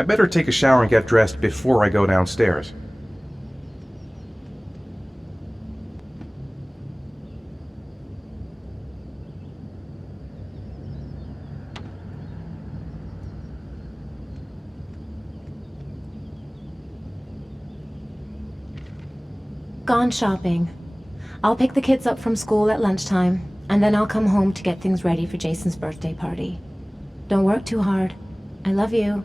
I better take a shower and get dressed before I go downstairs. Gone shopping. I'll pick the kids up from school at lunchtime, and then I'll come home to get things ready for Jason's birthday party. Don't work too hard. I love you.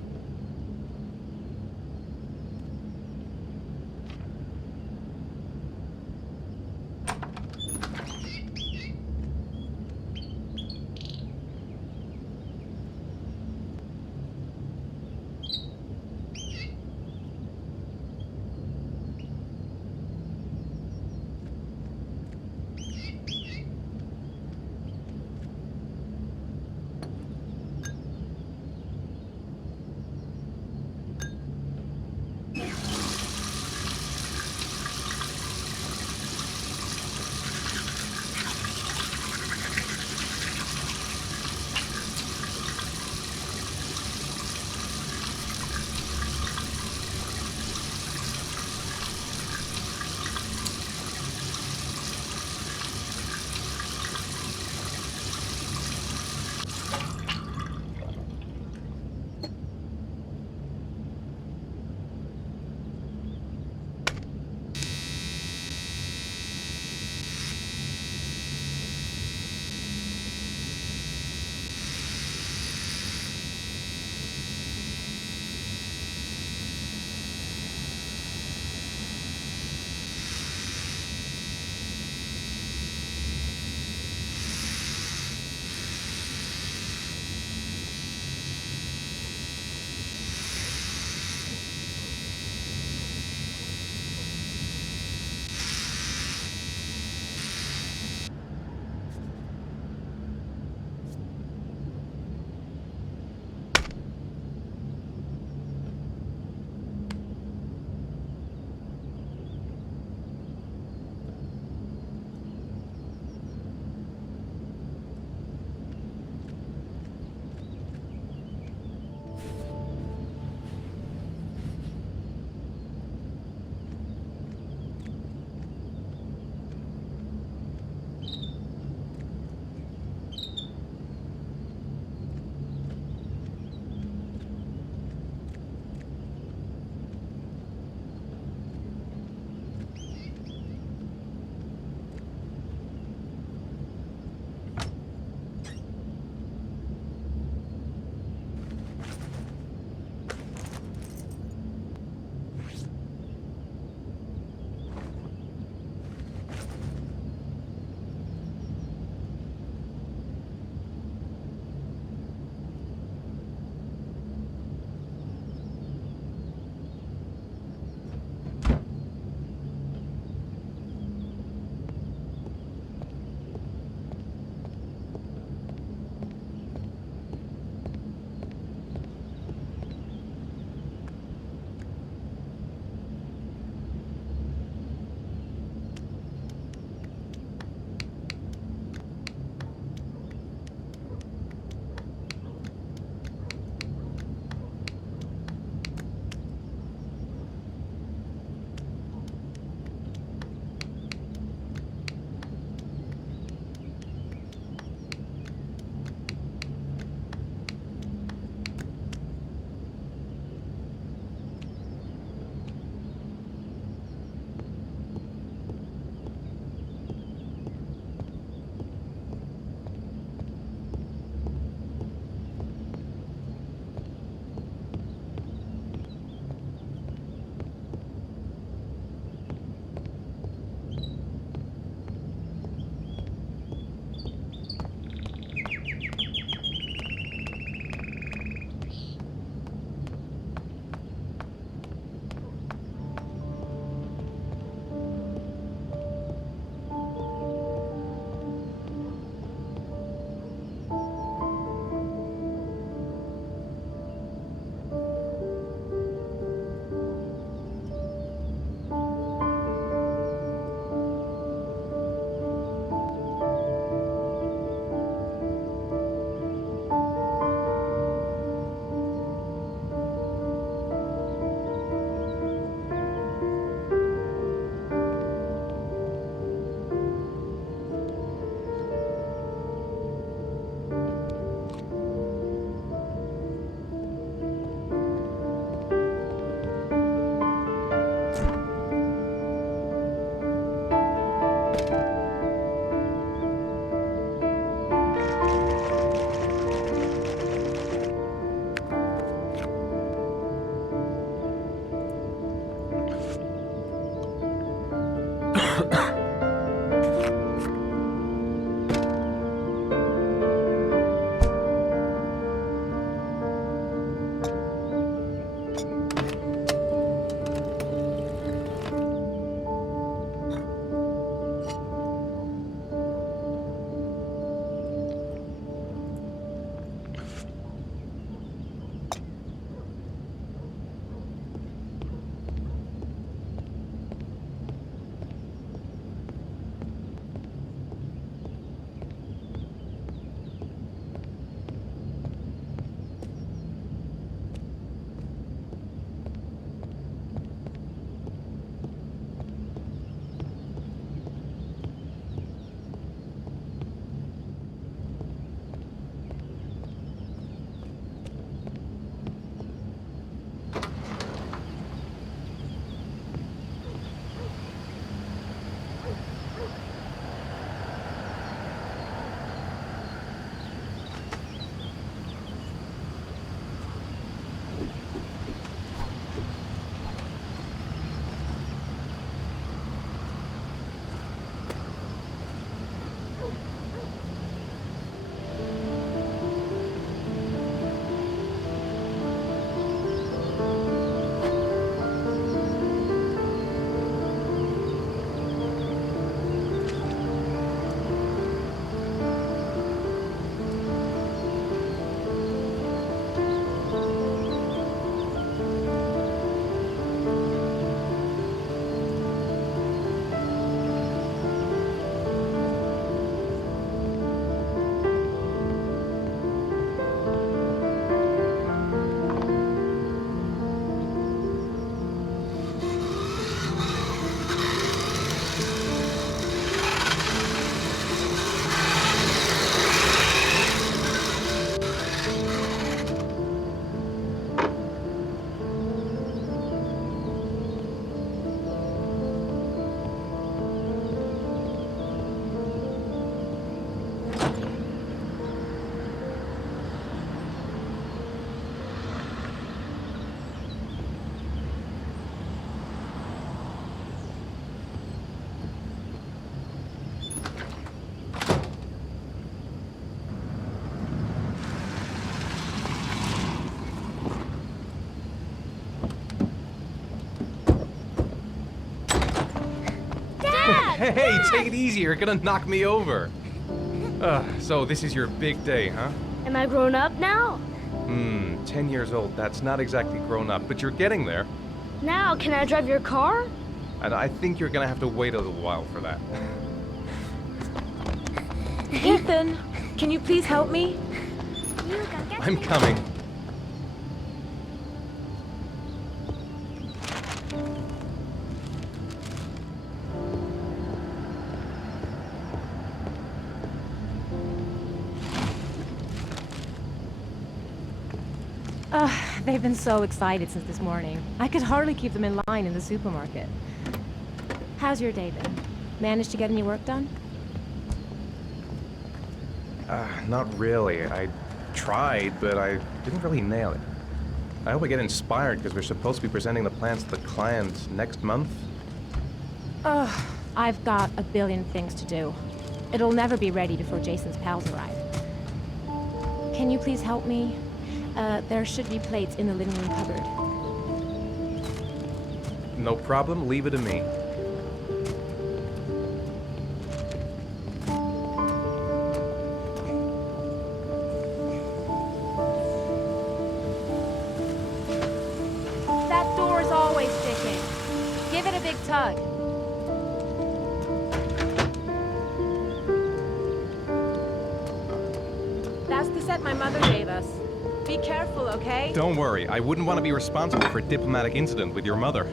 Hey, take it easy, you're gonna knock me over. So this is your big day, huh? Am I grown up now? 10 years old, that's not exactly grown up, but you're getting there. Now, can I drive your car? And I think you're gonna have to wait a little while for that. Ethan, can you please help me? I'm coming. They've been so excited since this morning. I could hardly keep them in line in the supermarket. How's your day been? Managed to get any work done? Not really. I tried, but I didn't really nail it. I hope I get inspired because we're supposed to be presenting the plans to the client next month. I've got a billion things to do. It'll never be ready before Jason's pals arrive. Can you please help me? There should be plates in the living room cupboard. No problem, leave it to me. That door is always sticking. Give it a big tug. That's the set my mother gave us. Be careful, okay? Don't worry, I wouldn't want to be responsible for a diplomatic incident with your mother.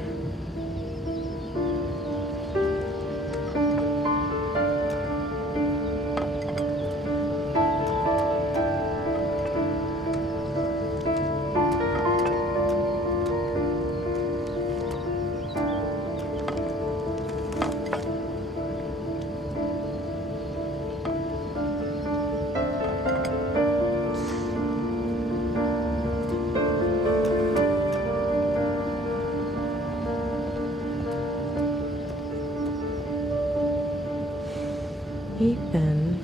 Ethan.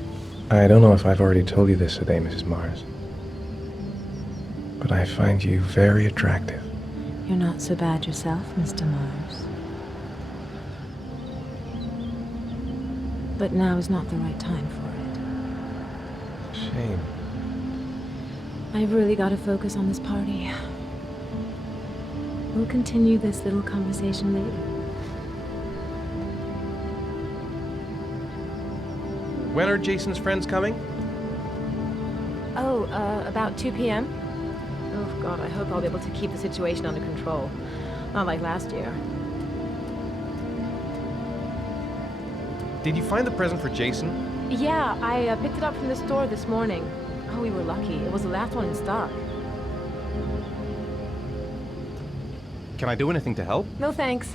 I don't know if I've already told you this today, Mrs. Mars, but I find you very attractive. You're not so bad yourself, Mr. Mars. But now is not the right time for it. Shame. I've really got to focus on this party. We'll continue this little conversation later. When are Jason's friends coming? Oh, about 2 p.m.? Oh, God, I hope I'll be able to keep the situation under control. Not like last year. Did you find the present for Jason? Yeah, I picked it up from the store this morning. Oh, we were lucky. It was the last one in stock. Can I do anything to help? No thanks.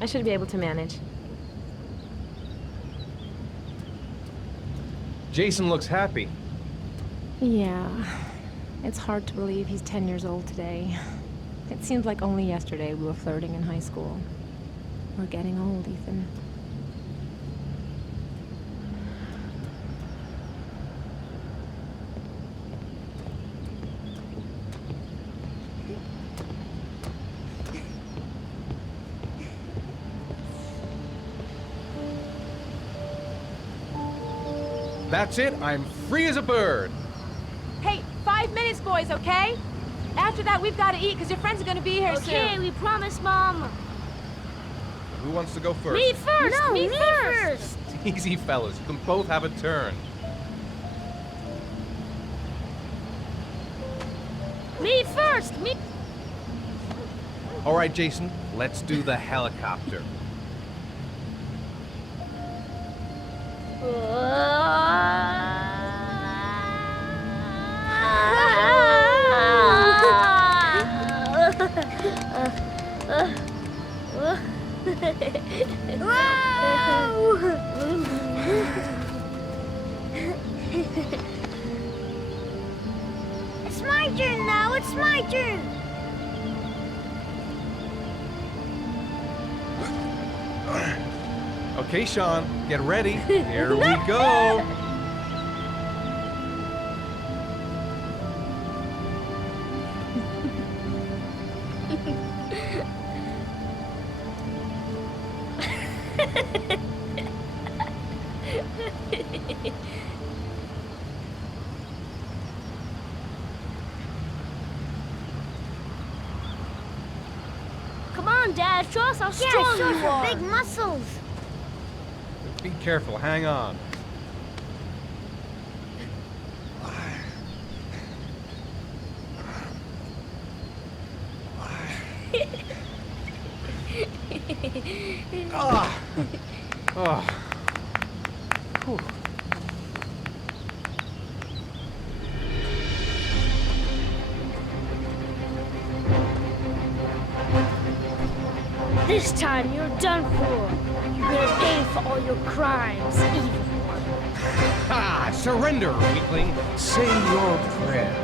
I should be able to manage. Jason looks happy. Yeah. It's hard to believe he's 10 years old today. It seems like only yesterday we were flirting in high school. We're getting old, Ethan. That's it. I'm free as a bird. Hey, 5 minutes, boys, okay? After that, we've got to eat, because your friends are going to be here soon. Okay, we promise, Mom. Who wants to go first? Me first! No, me me first! Easy, fellas. You can both have a turn. Me first! Me... All right, Jason. Let's do the helicopter. It's my turn now, it's my turn! Okay, Sean, get ready. Here we go. Come on, Dad, show us how strong you are! Big muscles! Be careful, hang on. Ah. Oh. Whew. This time you're done for. You're gonna pay for all your crimes, evil one. Ha! Surrender, weakling. Say your prayers.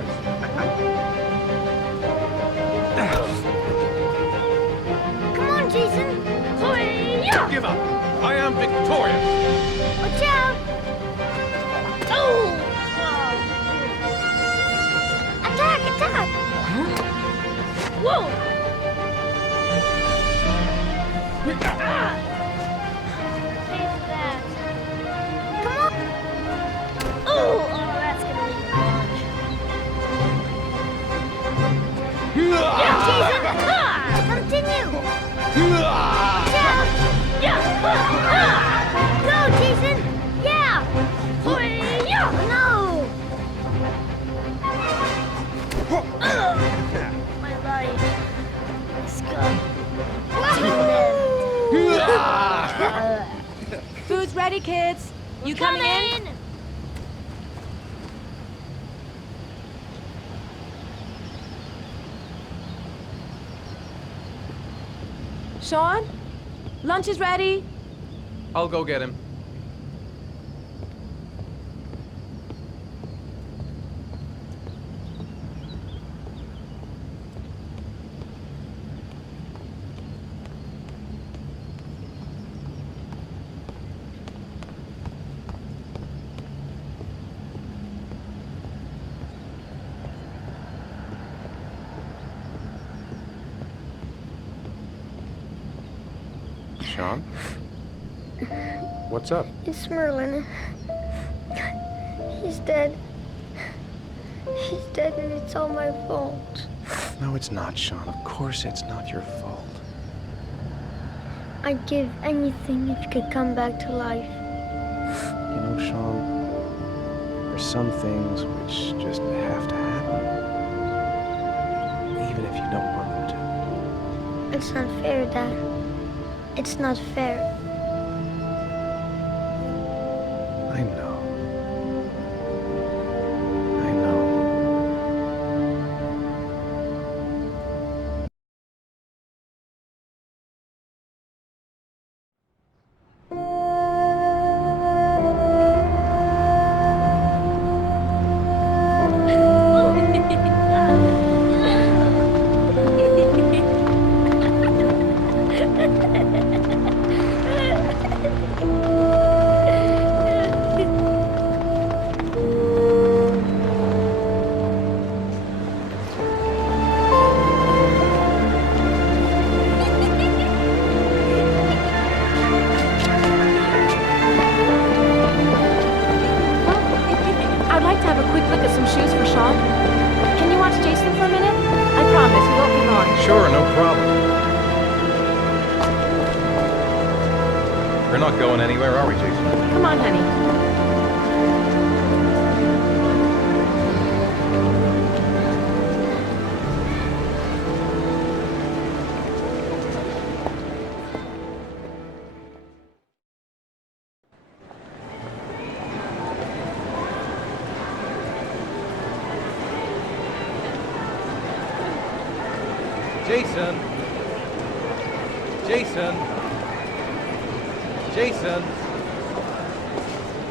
Come on, Jason! Hoi-ya! Give up. I am victorious. Watch out! Oh! Attack! Attack! Whoa! Ah! Pay for that. Come on! Oh, that's gonna leave a mark. Yeah, Jason! Ah! Continue! Yeah! Go, Jason! Yeah! Hoi-ya! No! My life is gone. Food's ready, kids. You coming in? Sean? Lunch is ready. I'll go get him. Sean? What's up? It's Merlin. He's dead. He's dead and it's all my fault. No, it's not, Sean. Of course it's not your fault. I'd give anything if you could come back to life. You know, Sean, there's some things which just have to happen. Even if you don't want them to. It's not fair, Dad. It's not fair. I know. I know. I'd like to have a quick look at some shoes for Sean. Can you watch Jason for a minute? I promise, we won't be long. Sure, no problem. We're not going anywhere, are we, Jason? Come on, honey. Jason! Jason! Jason!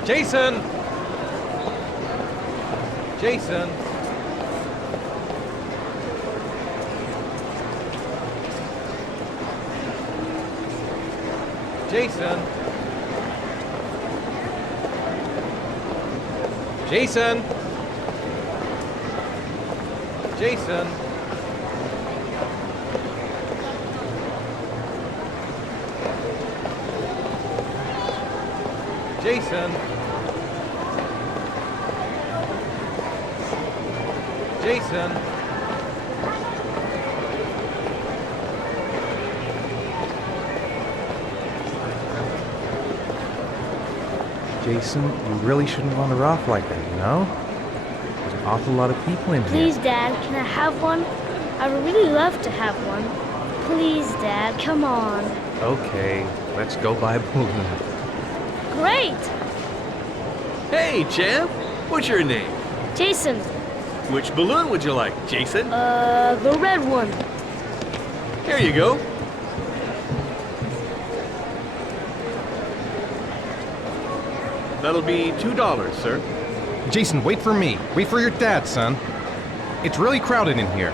Jason! Jason! Jason! Jason! Jason! Jason! Jason! Jason, you really shouldn't wander off like that, you know? There's an awful lot of people in here. Please, Dad, can I have one? I would really love to have one. Please, Dad, come on. Okay, let's go buy a balloon. Great! Hey, champ! What's your name? Jason, Which balloon would you like, Jason? the red one. Here you go. That'll be $2, sir. Jason, wait for me. Wait for your dad, son. It's really crowded in here.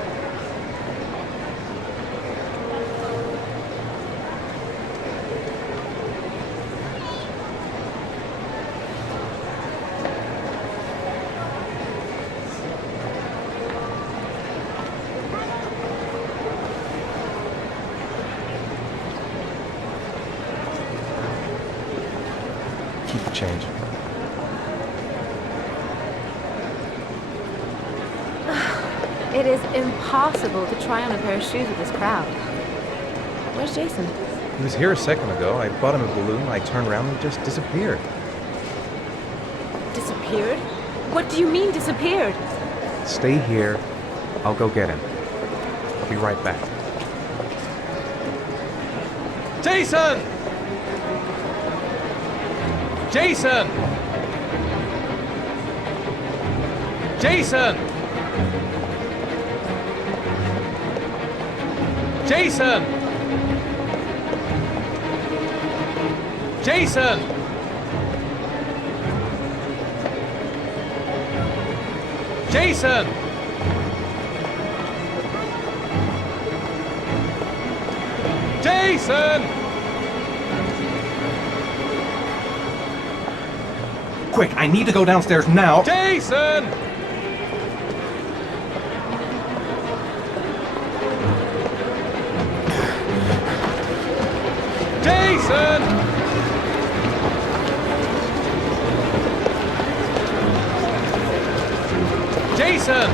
Keep the change. It is impossible to try on a pair of shoes with this crowd. Where's Jason? He was here a second ago. I bought him a balloon. I turned around and he just disappeared. Disappeared? What do you mean disappeared? Stay here. I'll go get him. I'll be right back. Jason! Jason! Jason! Jason! Jason! Jason! Jason! Quick, I need to go downstairs now. Jason! Jason! Jason! Jason!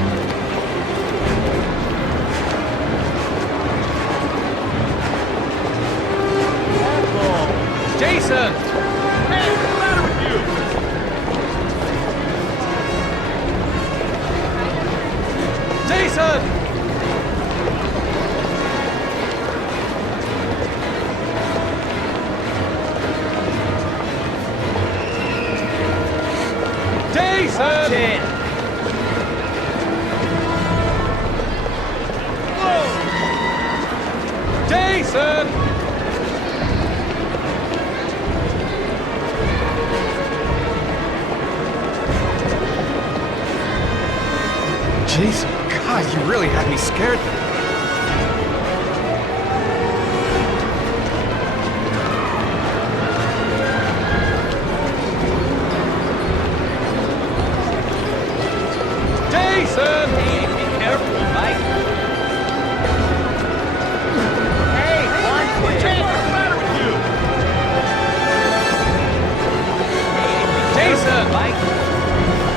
Jason! Hey, what's the matter with you? Jason! Jason! Jason! Jason, God, you really had me scared. Jason! Hey, be careful, Mike. Hey, watch it. What's the matter with you? Jason! Mike.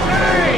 Hey!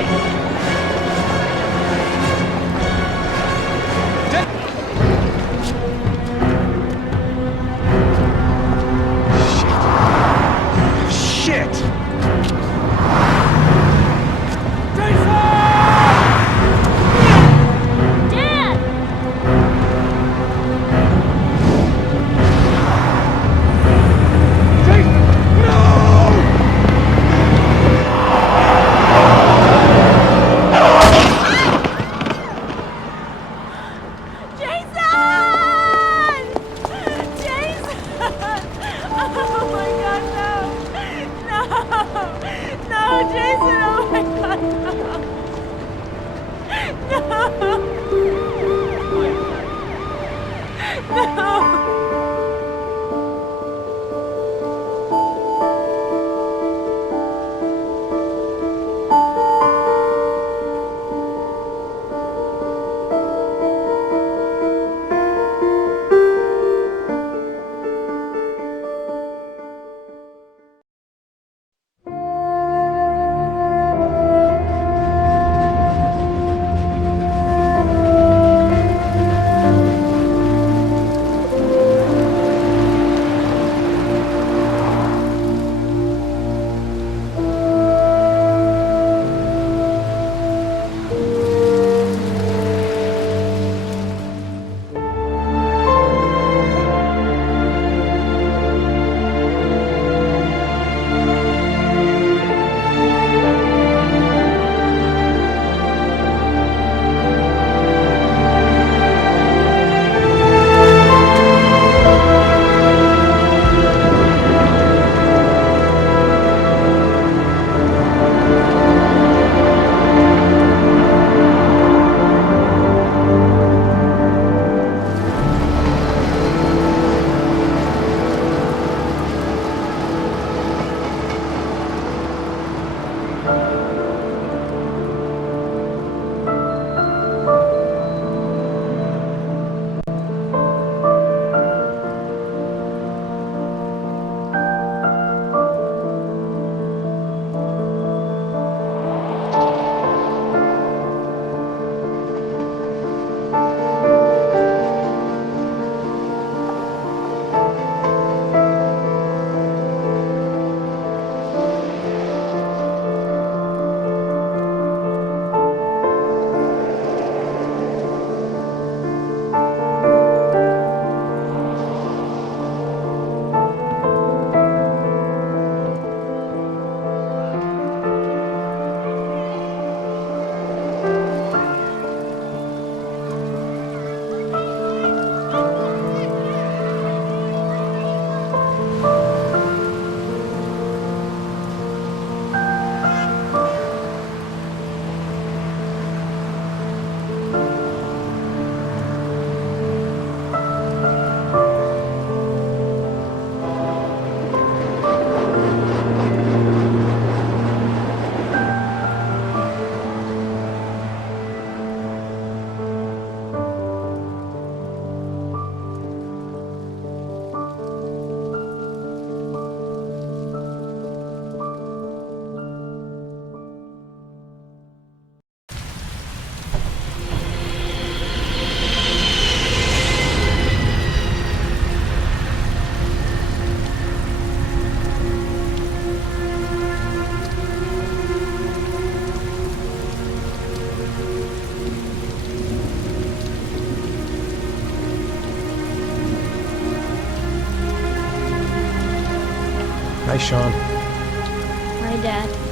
Hi, Sean. My dad.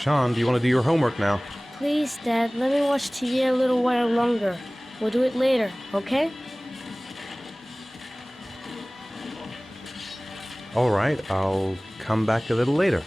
Sean, do you want to do your homework now? Please, Dad, let me watch TV a little while longer. We'll do it later, okay? All right, I'll come back a little later.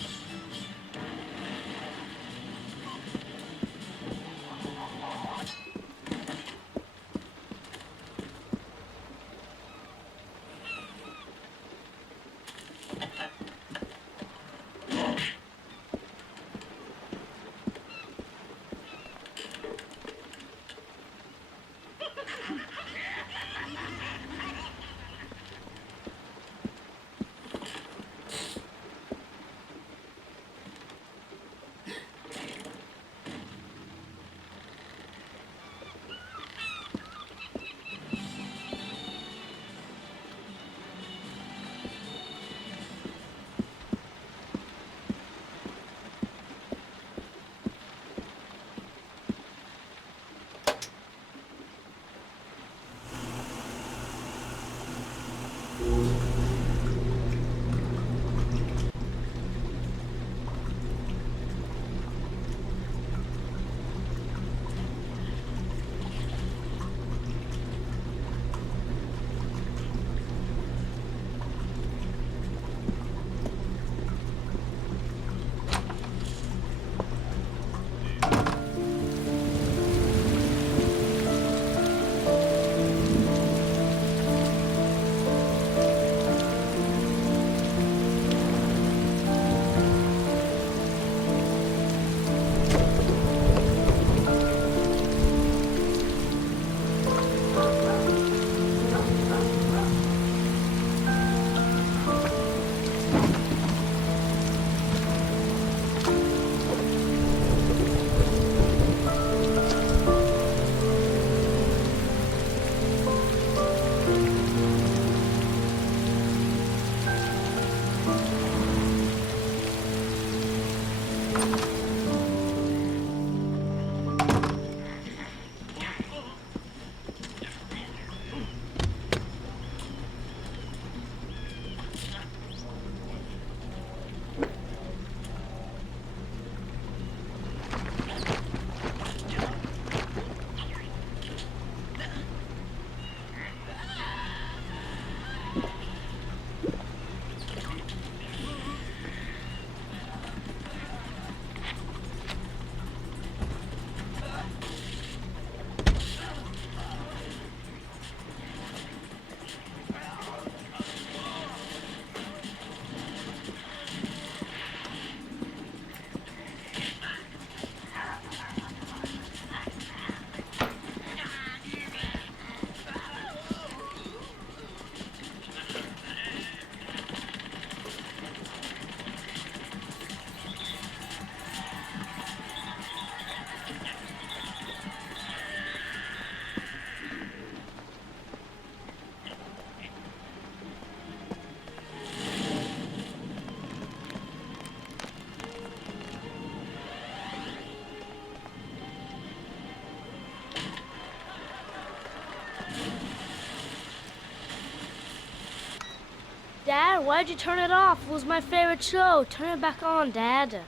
why'd you turn it off? It was my favorite show. Turn it back on, Dad.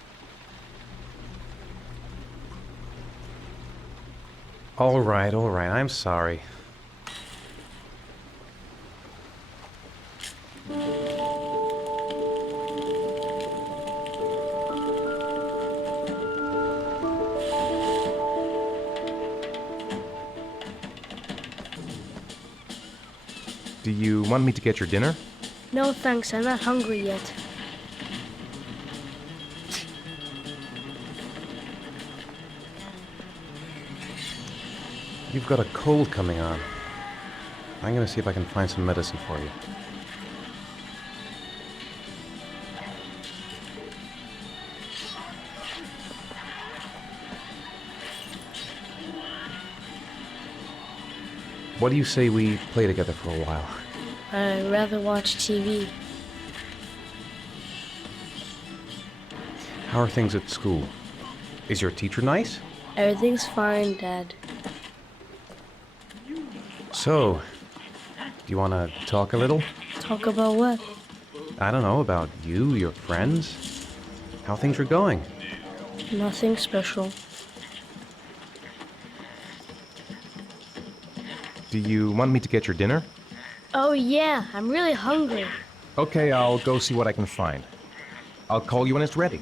All right, I'm sorry. Do you want me to get your dinner? No thanks, I'm not hungry yet. You've got a cold coming on. I'm gonna see if I can find some medicine for you. What do you say we play together for a while? I'd rather watch TV. How are things at school? Is your teacher nice? Everything's fine, Dad. So, do you want to talk a little? Talk about what? I don't know, about you, your friends, how things are going. Nothing special. Do you want me to get your dinner? Oh yeah, I'm really hungry. Okay, I'll go see what I can find. I'll call you when it's ready.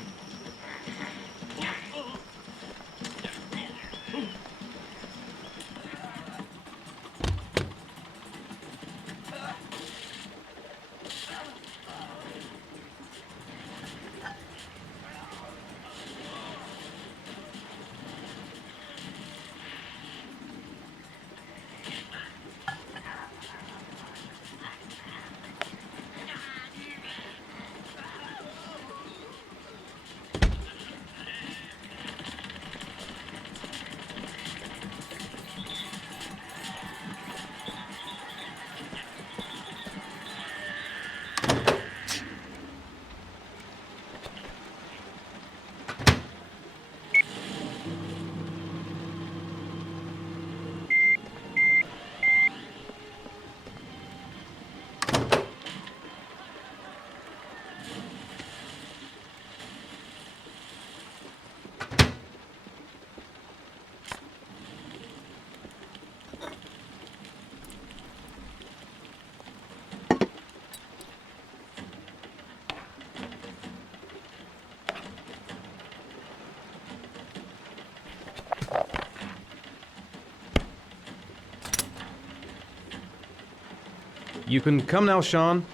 You can come now, Sean.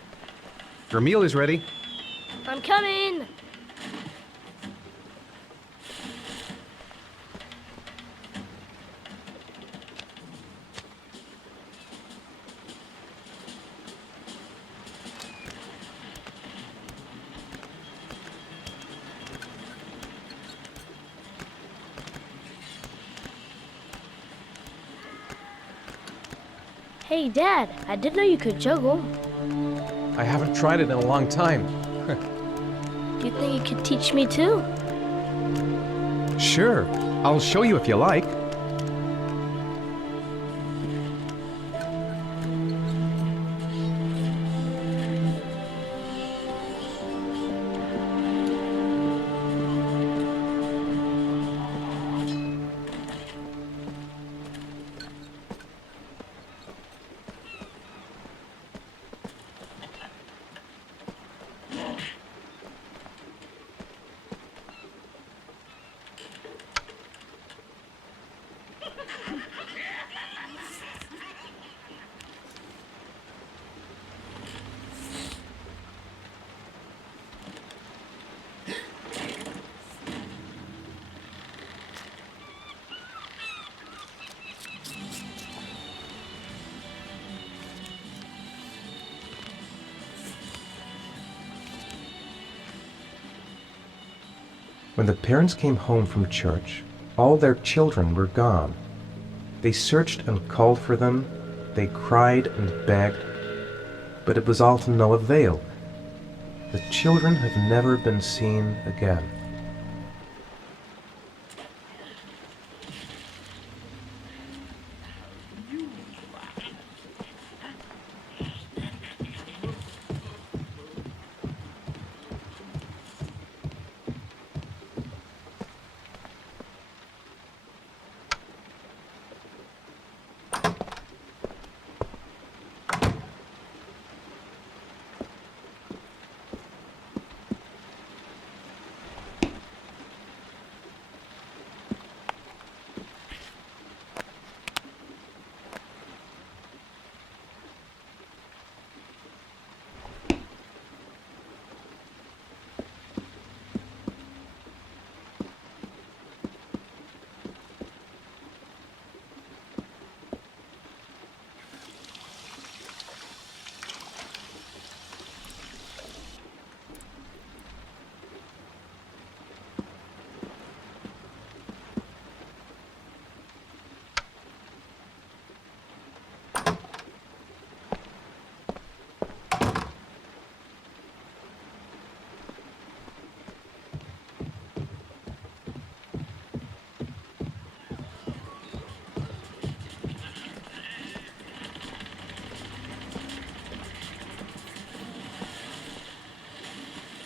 Your meal is ready. I'm coming! Hey, Dad, I didn't know you could juggle. I haven't tried it in a long time. Do you think you could teach me too? Sure, I'll show you if you like. When the parents came home from church, all their children were gone. They searched and called for them, they cried and begged, but it was all to no avail. The children have never been seen again.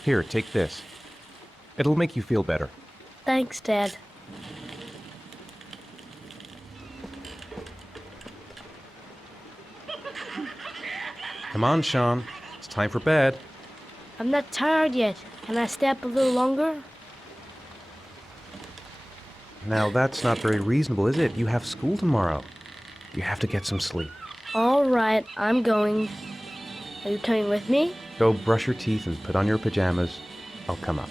Here, take this. It'll make you feel better. Thanks, Dad. Come on, Sean. It's time for bed. I'm not tired yet. Can I stay up a little longer? Now, that's not very reasonable, is it? You have school tomorrow. You have to get some sleep. All right, I'm going. Are you coming with me? Go brush your teeth and put on your pajamas. I'll come up.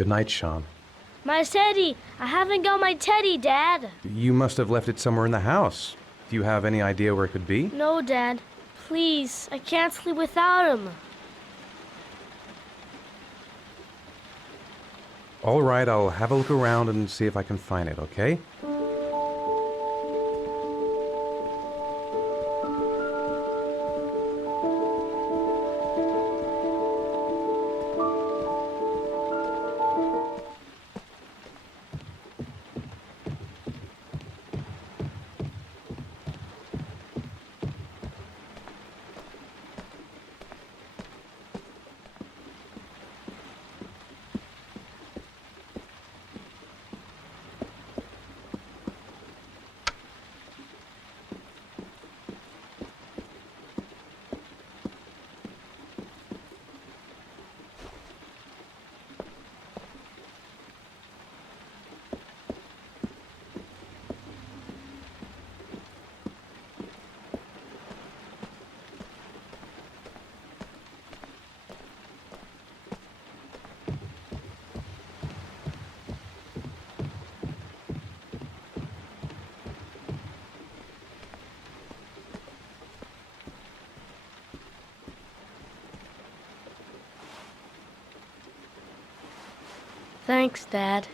Good night, Sean. My teddy! I haven't got my teddy, Dad! You must have left it somewhere in the house. Do you have any idea where it could be? No, Dad. Please, I can't sleep without him. All right, I'll have a look around and see if I can find it, okay? Thanks, Dad.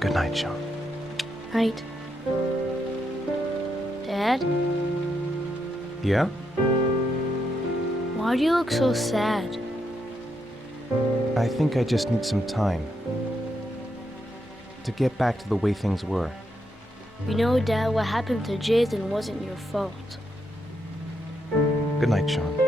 Good night, Sean. Night. Dad? Yeah? Why do you look so sad? I think I just need some time to get back to the way things were. You know, Dad, what happened to Jason wasn't your fault. Good night, Sean.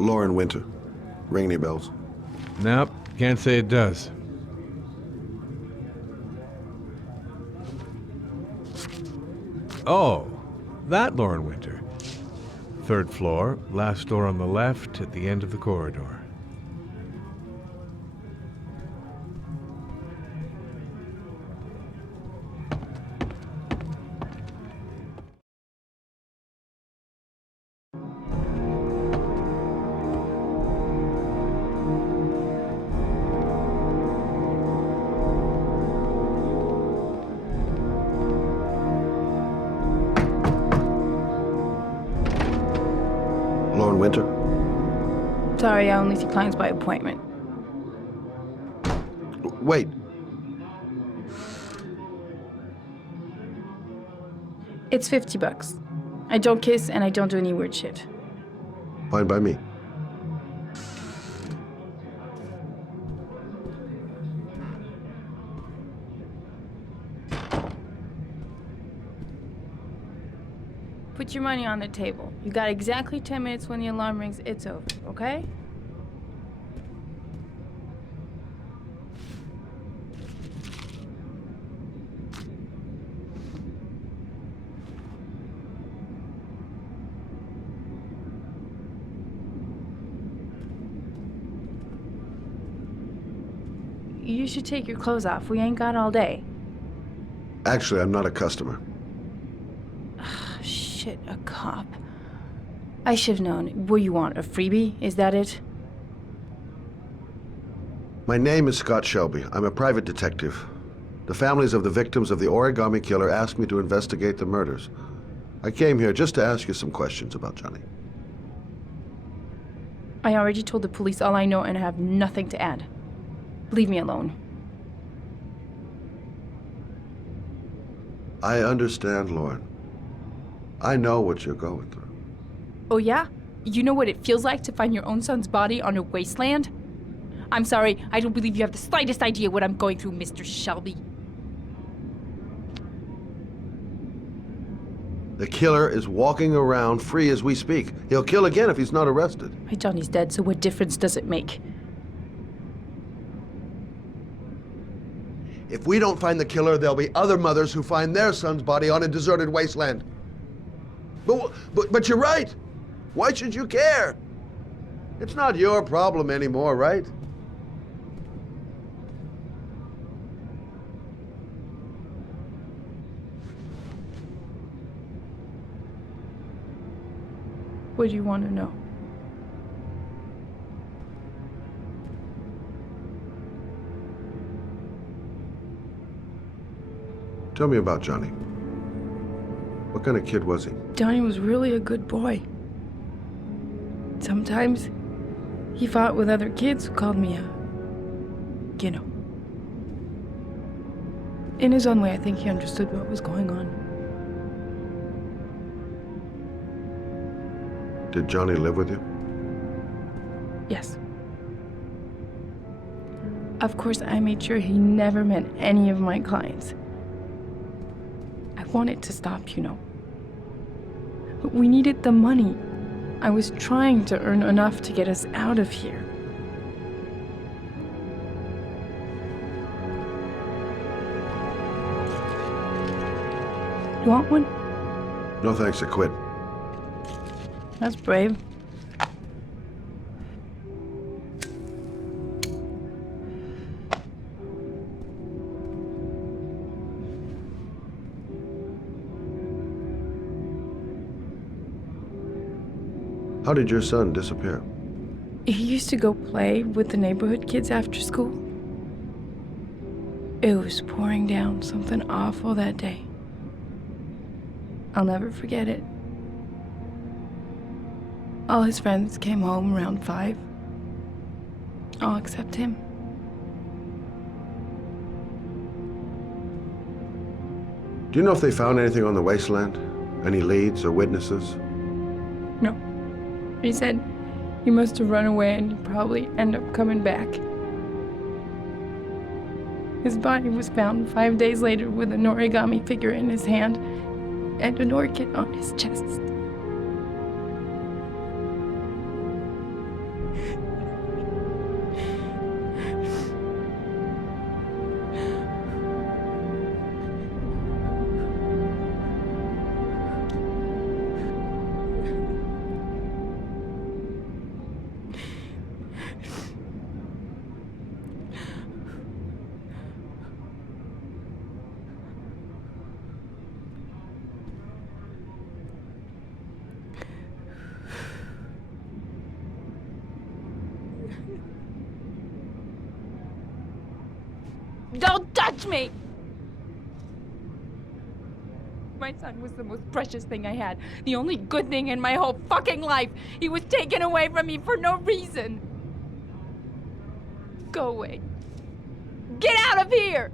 Lauren Winter. Ring any bells? Nope, can't say it does. Oh, that Lauren Winter. 3rd floor, last door on the left at the end of the corridor. Lauren Winter? Sorry, I only see clients by appointment. Wait. It's $50. I don't kiss and I don't do any weird shit. Fine by me. Put your money on the table. You got exactly 10 minutes. When the alarm rings, it's over, okay? You should take your clothes off. We ain't got all day. Actually, I'm not a customer. Shit, a cop. I should've known. What do you want, a freebie? Is that it? My name is Scott Shelby. I'm a private detective. The families of the victims of the origami killer asked me to investigate the murders. I came here just to ask you some questions about Johnny. I already told the police all I know and I have nothing to add. Leave me alone. I understand, Lauren. I know what you're going through. Oh yeah? You know what it feels like to find your own son's body on a wasteland? I'm sorry, I don't believe you have the slightest idea what I'm going through, Mr. Shelby. The killer is walking around free as we speak. He'll kill again if he's not arrested. My Johnny's dead, so what difference does it make? If we don't find the killer, there'll be other mothers who find their son's body on a deserted wasteland. But you're right. Why should you care? It's not your problem anymore, right? What do you want to know? Tell me about Johnny. What kind of kid was he? Johnny was really a good boy. Sometimes he fought with other kids who called me you know. In his own way, I think he understood what was going on. Did Johnny live with you? Yes. Of course, I made sure he never met any of my clients. I wanted to stop, you know. But we needed the money. I was trying to earn enough to get us out of here. You want one? No thanks, I quit. That's brave. How did your son disappear? He used to go play with the neighborhood kids after school. It was pouring down something awful that day. I'll never forget it. All his friends came home around 5. All except him. Do you know if they found anything on the wasteland? Any leads or witnesses? No. He said he must have run away and he'd probably end up coming back. His body was found 5 days later with an origami figure in his hand and an orchid on his chest. Don't touch me! My son was the most precious thing I had. The only good thing in my whole fucking life. He was taken away from me for no reason. Go away. Get out of here!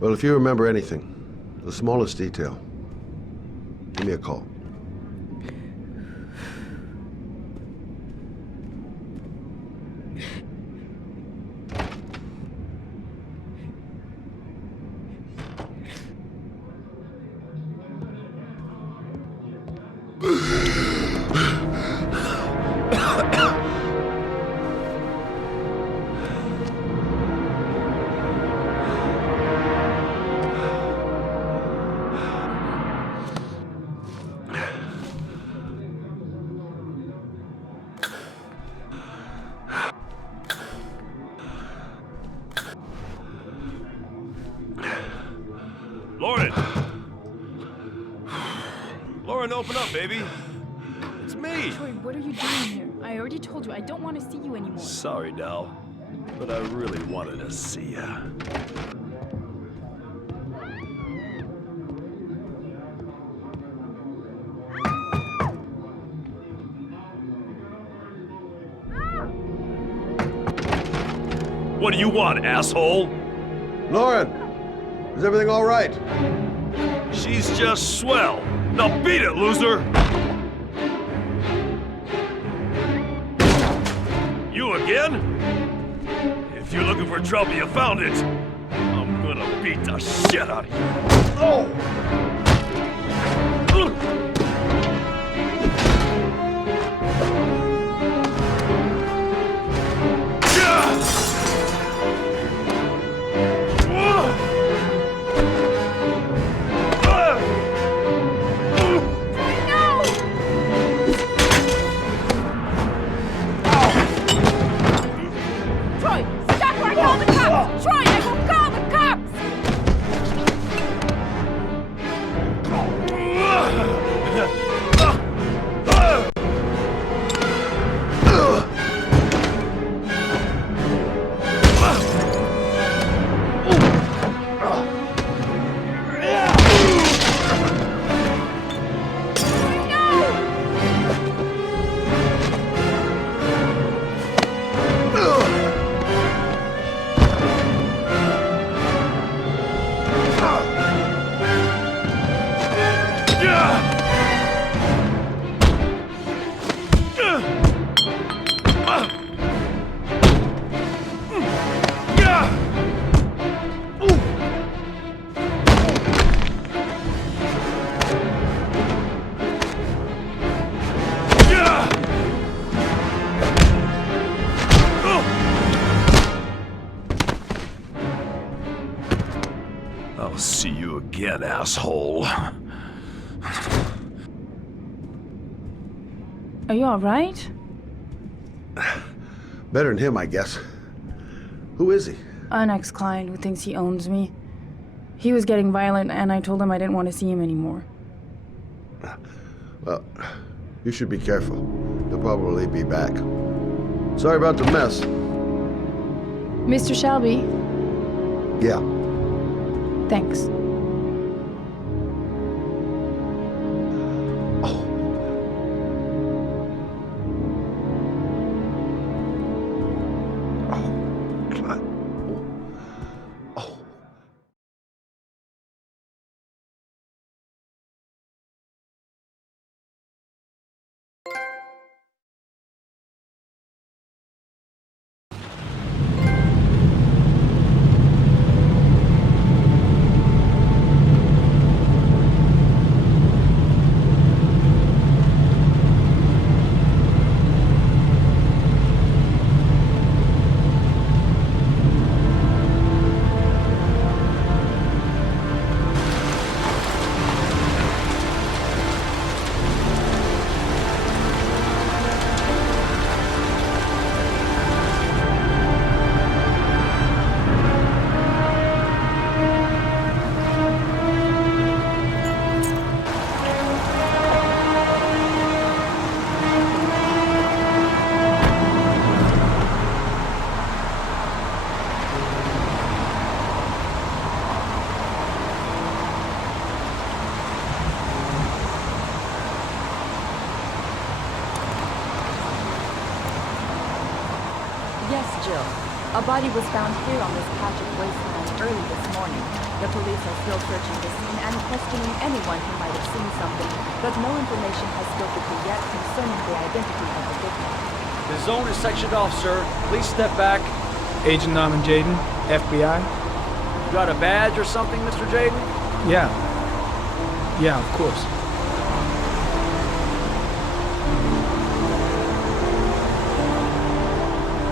Well, if you remember anything, the smallest detail, give me a call. Lauren! Lauren, open up, baby. It's me. Troy, what are you doing here? I already told you, I don't want to see you anymore. Sorry, Dal, but I really wanted to see ya. What do you want, asshole? Lauren, is everything all right? She's just swell. Now beat it, loser! You again? If you're looking for trouble, you found it. I'm gonna beat the shit out of you. Oh! I'll see you again, asshole. Are you alright? Better than him, I guess. Who is he? An ex-client who thinks he owns me. He was getting violent and I told him I didn't want to see him anymore. Well, you should be careful. He'll probably be back. Sorry about the mess. Mr. Shelby, Yeah. thanks. Jill. A body was found here on this patch of wasteland early this morning. The police are still searching the scene and questioning anyone who might have seen something, but no information has filtered through yet concerning the identity of the victim. The zone is sectioned off, sir. Please step back. Agent Norman Jaden, FBI. You got a badge or something, Mr. Jaden? Yeah. Yeah, of course.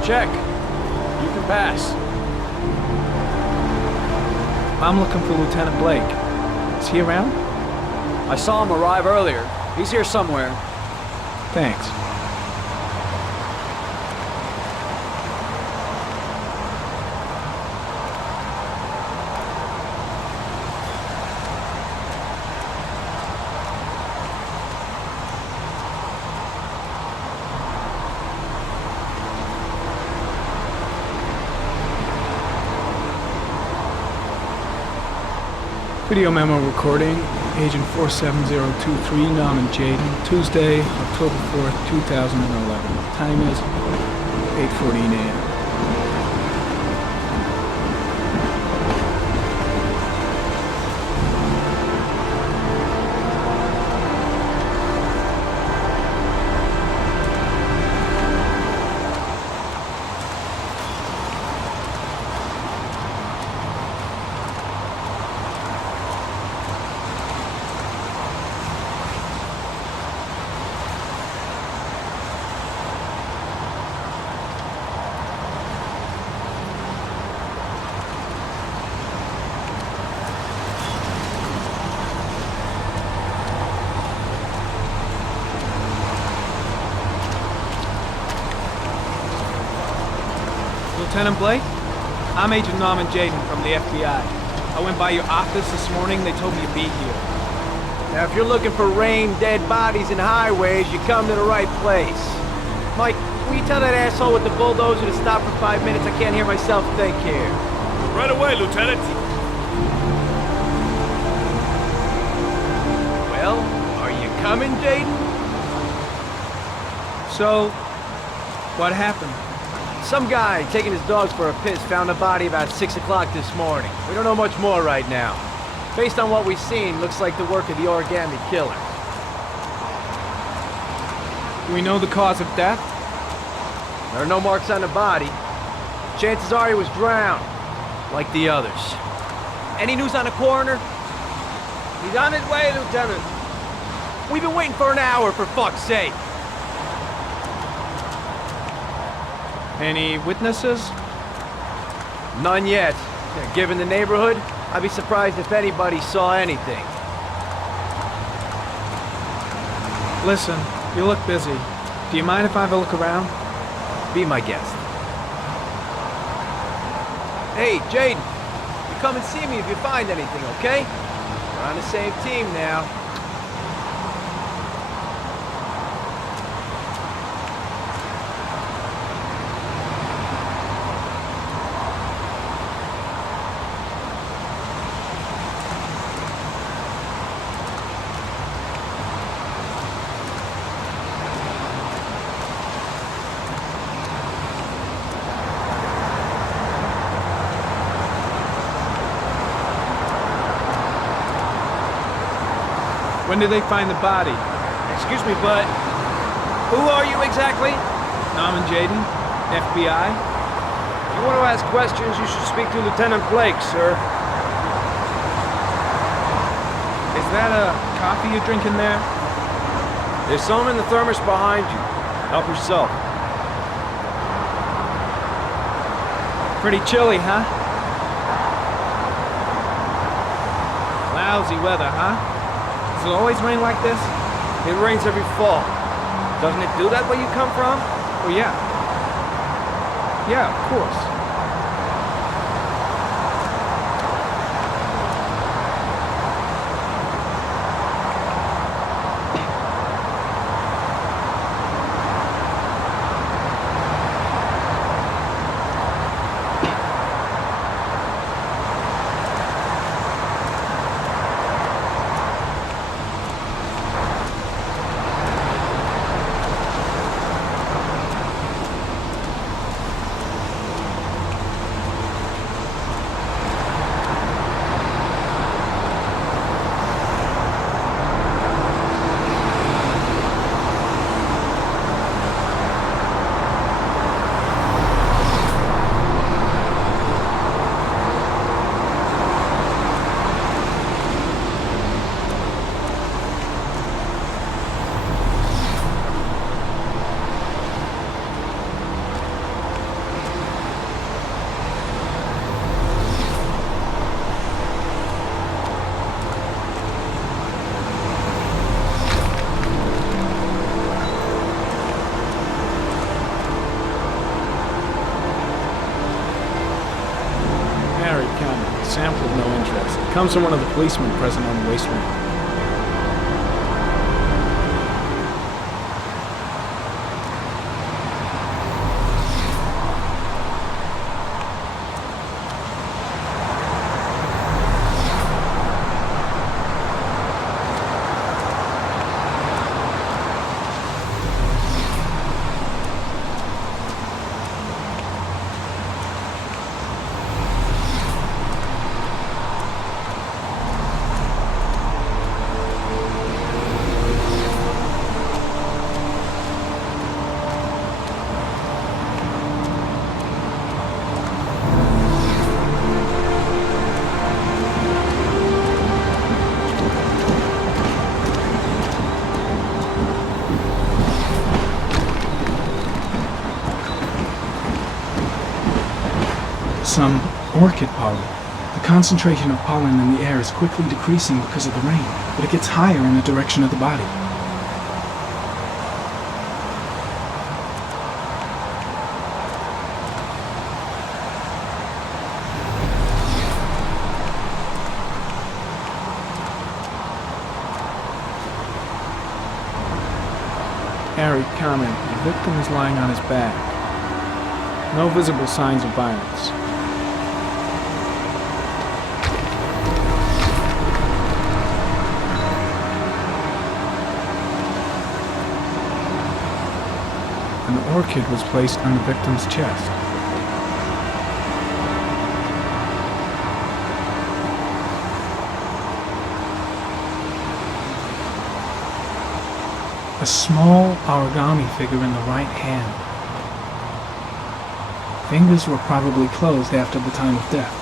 Check. You can pass. I'm looking for Lieutenant Blake. Is he around? I saw him arrive earlier. He's here somewhere. Thanks. Video memo recording, Agent 47023, Norman Jaden, Tuesday, October 4th, 2011. Time is 8:14 a.m. Lieutenant Blake? I'm Agent Norman Jaden from the FBI. I went by your office this morning. They told me to be here. Now, if you're looking for rain, dead bodies, and highways, you come to the right place. Mike, will you tell that asshole with the bulldozer to stop for 5 minutes? I can't hear myself think here. Right away, Lieutenant. Well, are you coming, Jaden? So, what happened? Some guy taking his dogs for a piss found a body about 6 o'clock this morning. We don't know much more right now. Based on what we've seen, looks like the work of the origami killer. Do we know the cause of death? There are no marks on the body. Chances are he was drowned, like the others. Any news on the coroner? He's on his way, Lieutenant. We've been waiting for an hour, for fuck's sake. Any witnesses? None yet. Given the neighborhood, I'd be surprised if anybody saw anything. Listen, you look busy. Do you mind if I have a look around? Be my guest. Hey, Jaden. You come and see me if you find anything, okay? We're on the same team now. When did they find the body? Excuse me, but who are you exactly? Norman Jaden, FBI. If you want to ask questions, you should speak to Lieutenant Blake, sir. Is that a coffee you're drinking there? There's some in the thermos behind you. Help yourself. Pretty chilly, huh? Lousy weather, huh? Does it always rain like this? It rains every fall. Doesn't it do that where you come from? Oh, yeah. Yeah, of course. Comes from one of the policemen present on the wasteland. Some orchid pollen. The concentration of pollen in the air is quickly decreasing because of the rain, but it gets higher in the direction of the body. Harry, Kame, the victim is lying on his back. No visible signs of violence. An orchid was placed on the victim's chest. A small origami figure in the right hand. Fingers were probably closed after the time of death.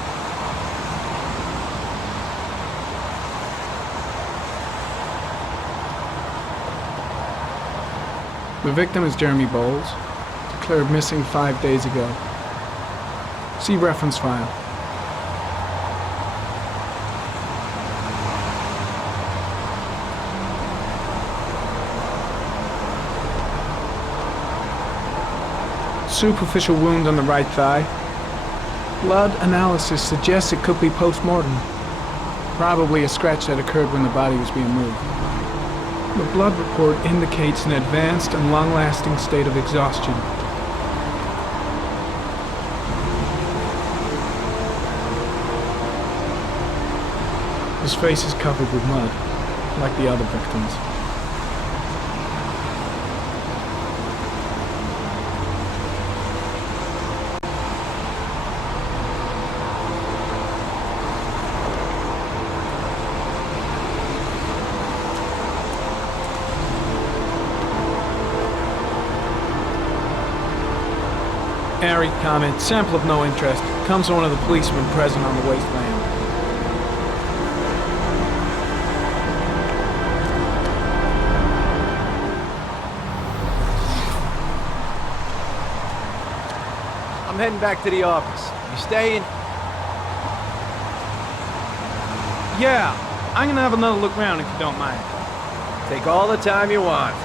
The victim is Jeremy Bowles, declared missing 5 days ago. See reference file. Superficial wound on the right thigh. Blood analysis suggests it could be post-mortem. Probably a scratch that occurred when the body was being moved. The blood report indicates an advanced and long-lasting state of exhaustion. His face is covered with mud, like the other victims. Arid comment, sample of no interest. Comes from one of the policemen present on the wasteland. I'm heading back to the office. You staying? Yeah, I'm gonna have another look around if you don't mind. Take all the time you want.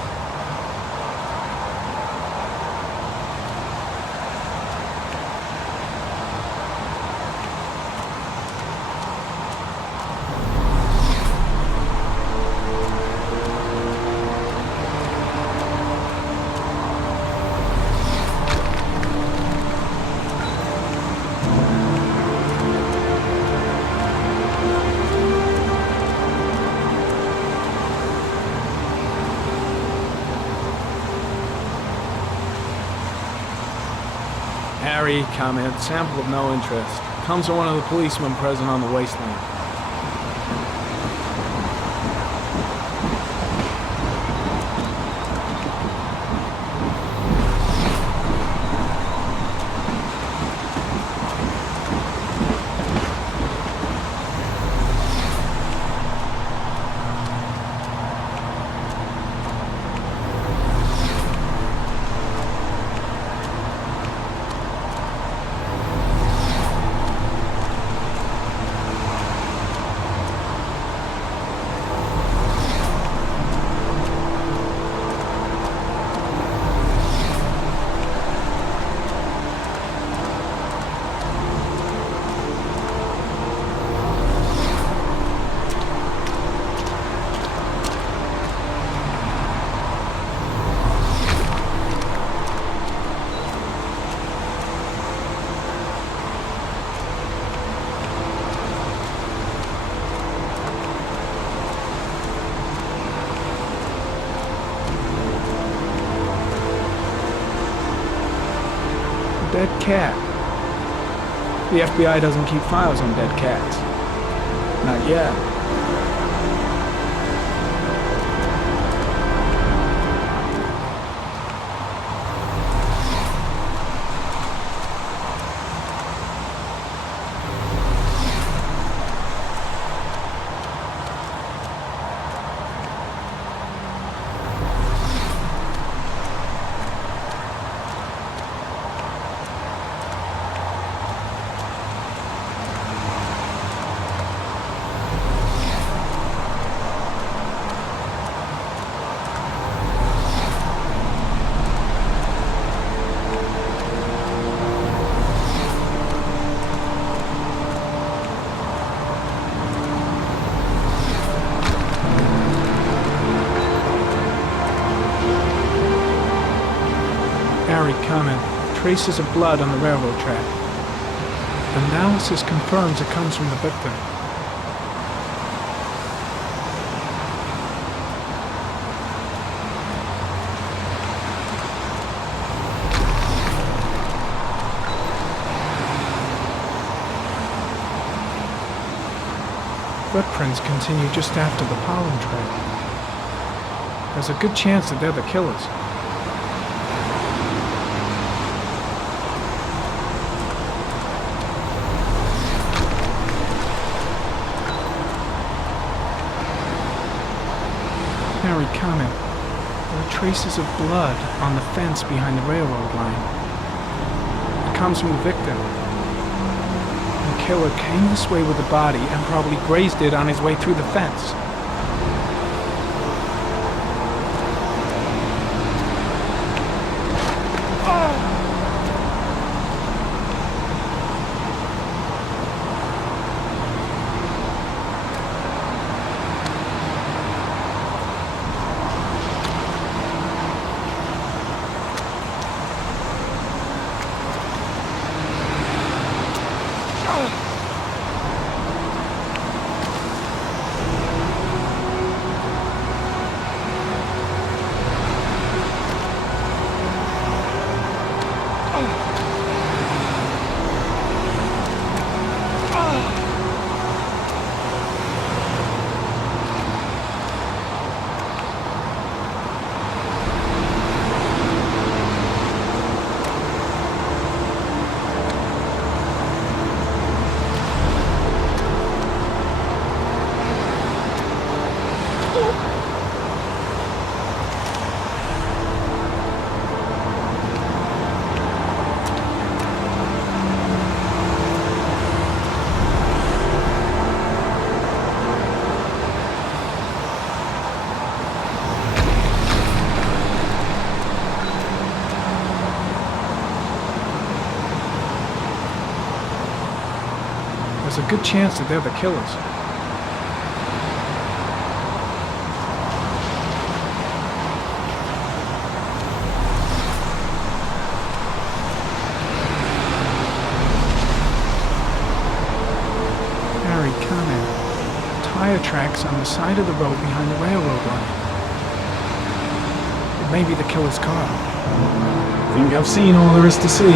Harry, comment, sample of no interest. Comes from one of the policemen present on the wasteland. Dead cat. The FBI doesn't keep files on dead cats. Not yet. Comment, traces of blood on the railroad track. Analysis confirms it comes from the victim. Footprints continue just after the pollen trail. There's a good chance that they're the killers. Comment. There are traces of blood on the fence behind the railroad line. It comes from the victim. The killer came this way with the body and probably grazed it on his way through the fence. There's a good chance that they're the killers. Tire tracks on the side of the road behind the railroad line. It may be the killer's car. I think I've seen all there is to see.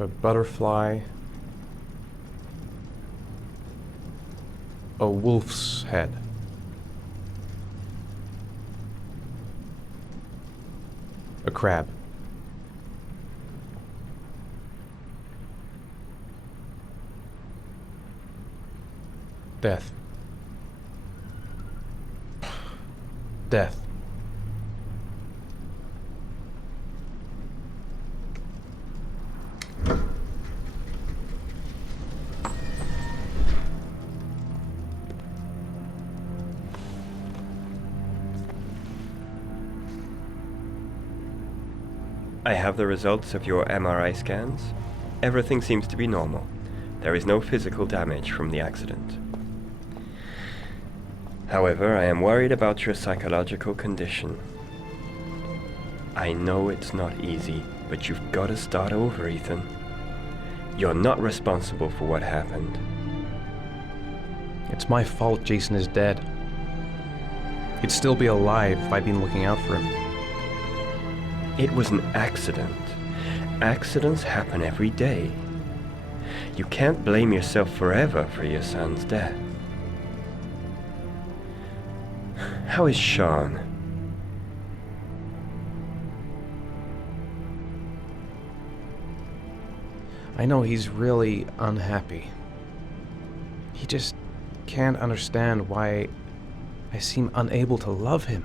A butterfly. A wolf's head. A crab. Death. Death. I have the results of your MRI scans. Everything seems to be normal. There is no physical damage from the accident. However, I am worried about your psychological condition. I know it's not easy, but you've got to start over, Ethan. You're not responsible for what happened. It's my fault Jason is dead. He'd still be alive if I'd been looking out for him. It was an accident. Accidents happen every day. You can't blame yourself forever for your son's death. How is Sean? I know he's really unhappy. He just can't understand why I seem unable to love him.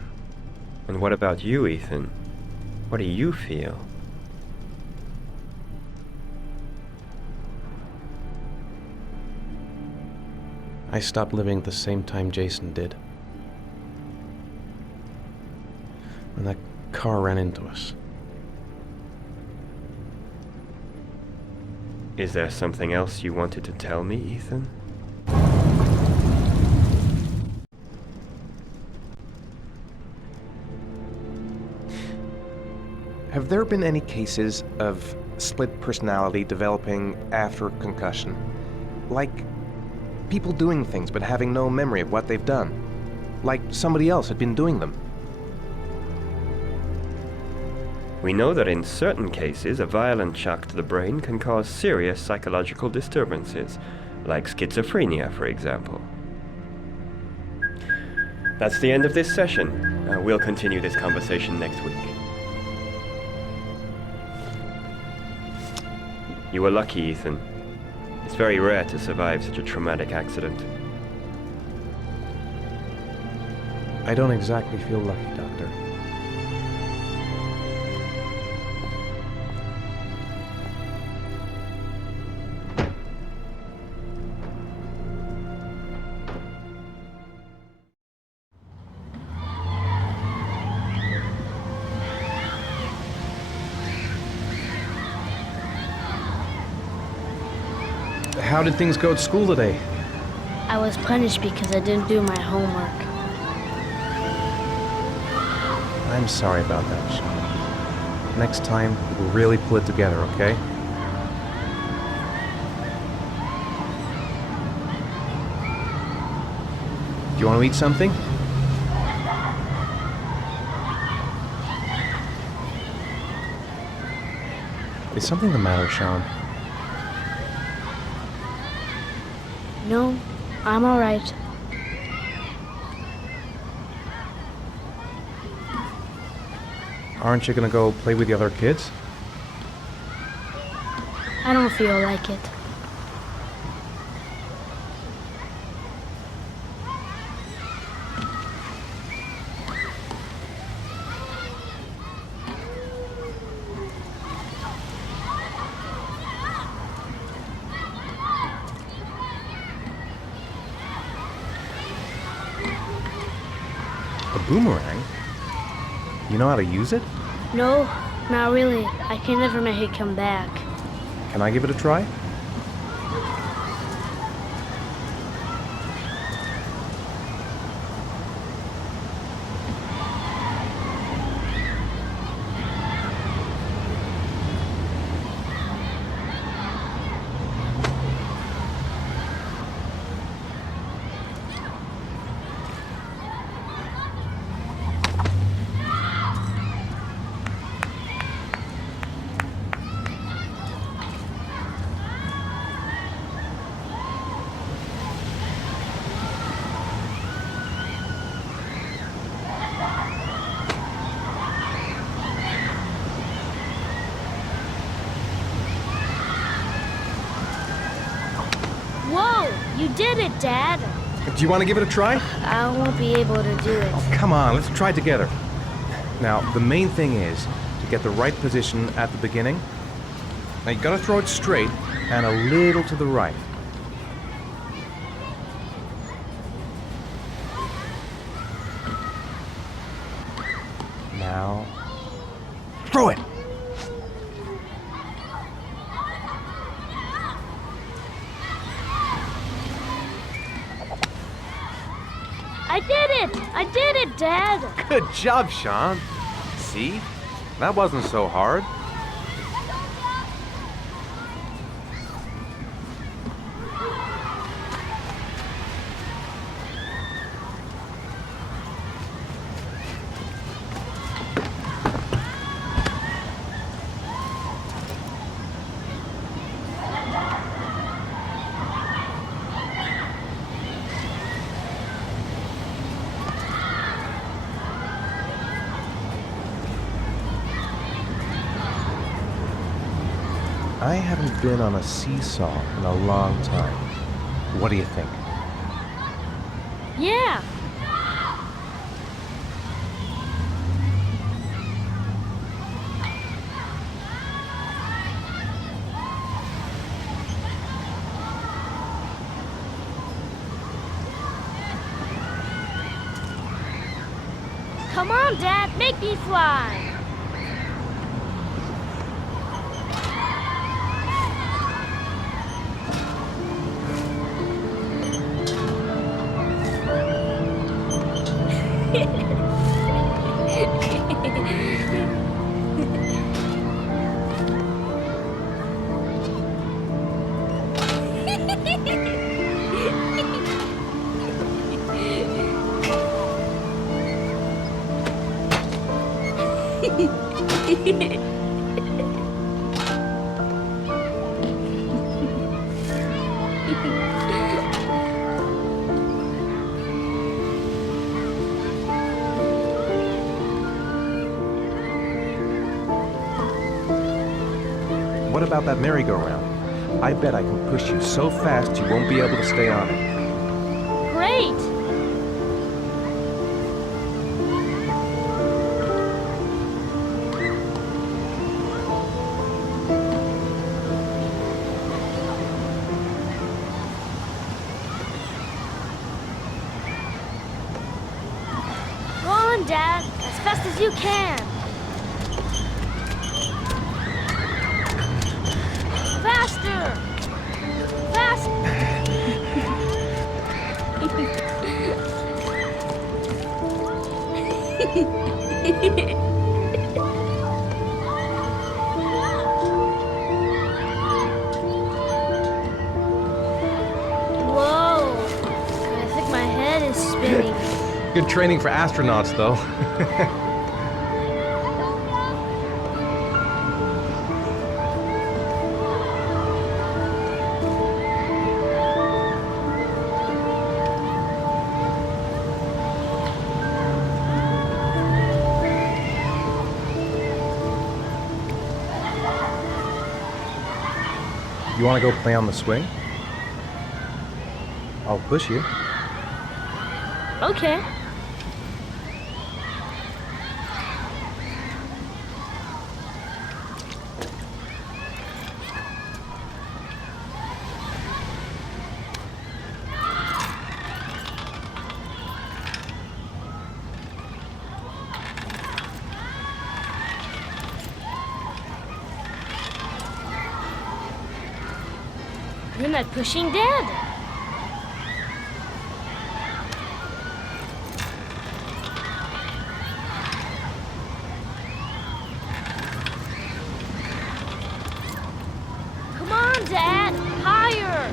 And what about you, Ethan? What do you feel? I stopped living at the same time Jason did. When that car ran into us. Is there something else you wanted to tell me, Ethan? Have there been any cases of split personality developing after concussion? Like people doing things but having no memory of what they've done? Like somebody else had been doing them? We know that in certain cases, a violent shock to the brain can cause serious psychological disturbances, like schizophrenia, for example. That's the end of this session. We'll continue this conversation next week. You were lucky, Ethan. It's very rare to survive such a traumatic accident. I don't exactly feel lucky, Doctor. How did things go at school today? I was punished because I didn't do my homework. I'm sorry about that, Sean. Next time, we'll really pull it together, okay? Do you want to eat something? Is something the matter, Sean? No, I'm alright. Aren't you gonna go play with the other kids? I don't feel like it. A boomerang? You know how to use it? No, not really. I can never make it come back. Can I give it a try? did it, Dad. Do you want to give it a try? I won't be able to do it. Oh, come on, let's try together. Now, the main thing is to get the right position at the beginning. Now, you gotta throw it straight and a little to the right. Now, throw it! I did it! I did it, Dad! Good job, Sean. See? That wasn't so hard. I haven't been on a seesaw in a long time. What do you think? Yeah! Come on, Dad, make me fly! What about that merry-go-round? I bet I can push you so fast you won't be able to stay on it. Great! Go on, Dad, as fast as you can. Faster! Fast! Whoa! I think my head is spinning. Good training for astronauts, though. You want to go play on the swing? I'll push you. Okay. You're not pushing, Dad. Come on, Dad. Higher.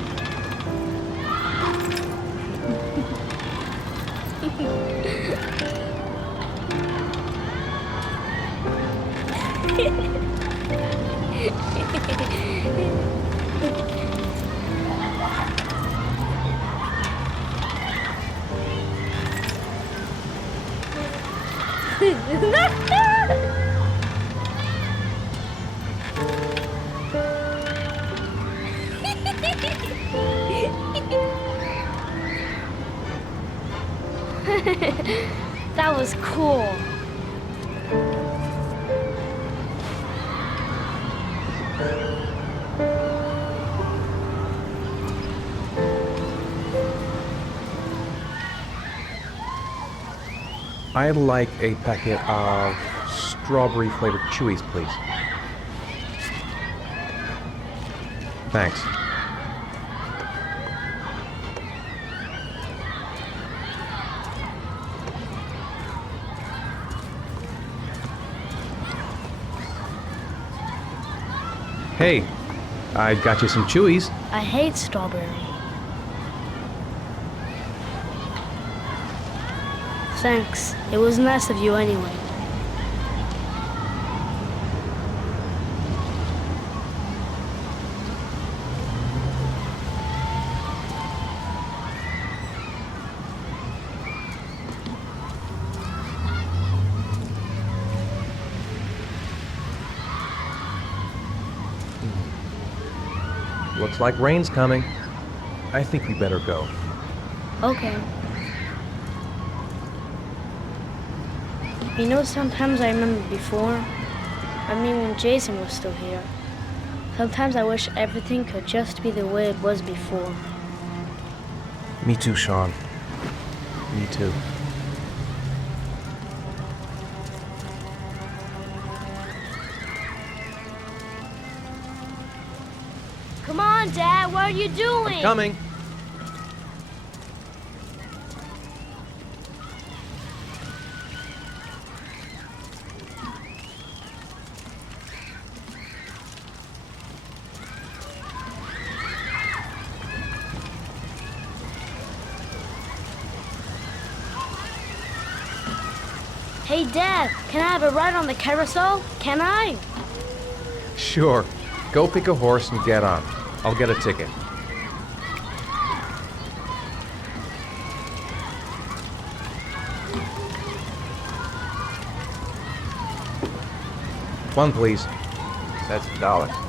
That was cool. I'd like a packet of strawberry-flavored chewies, please. Thanks. Hey, I got you some chewies. I hate strawberry. Thanks. It was nice of you anyway. Looks like rain's coming. I think we better go. Okay. You know, sometimes I remember before. I mean, when Jason was still here. Sometimes I wish everything could just be the way it was before. Me too, Sean. Me too. Come on, Dad, what are you doing? I'm coming. Hey, Dad, can I have a ride on the carousel? Can I? Sure. Go pick a horse and get on. I'll get a ticket. One, please. That's $1.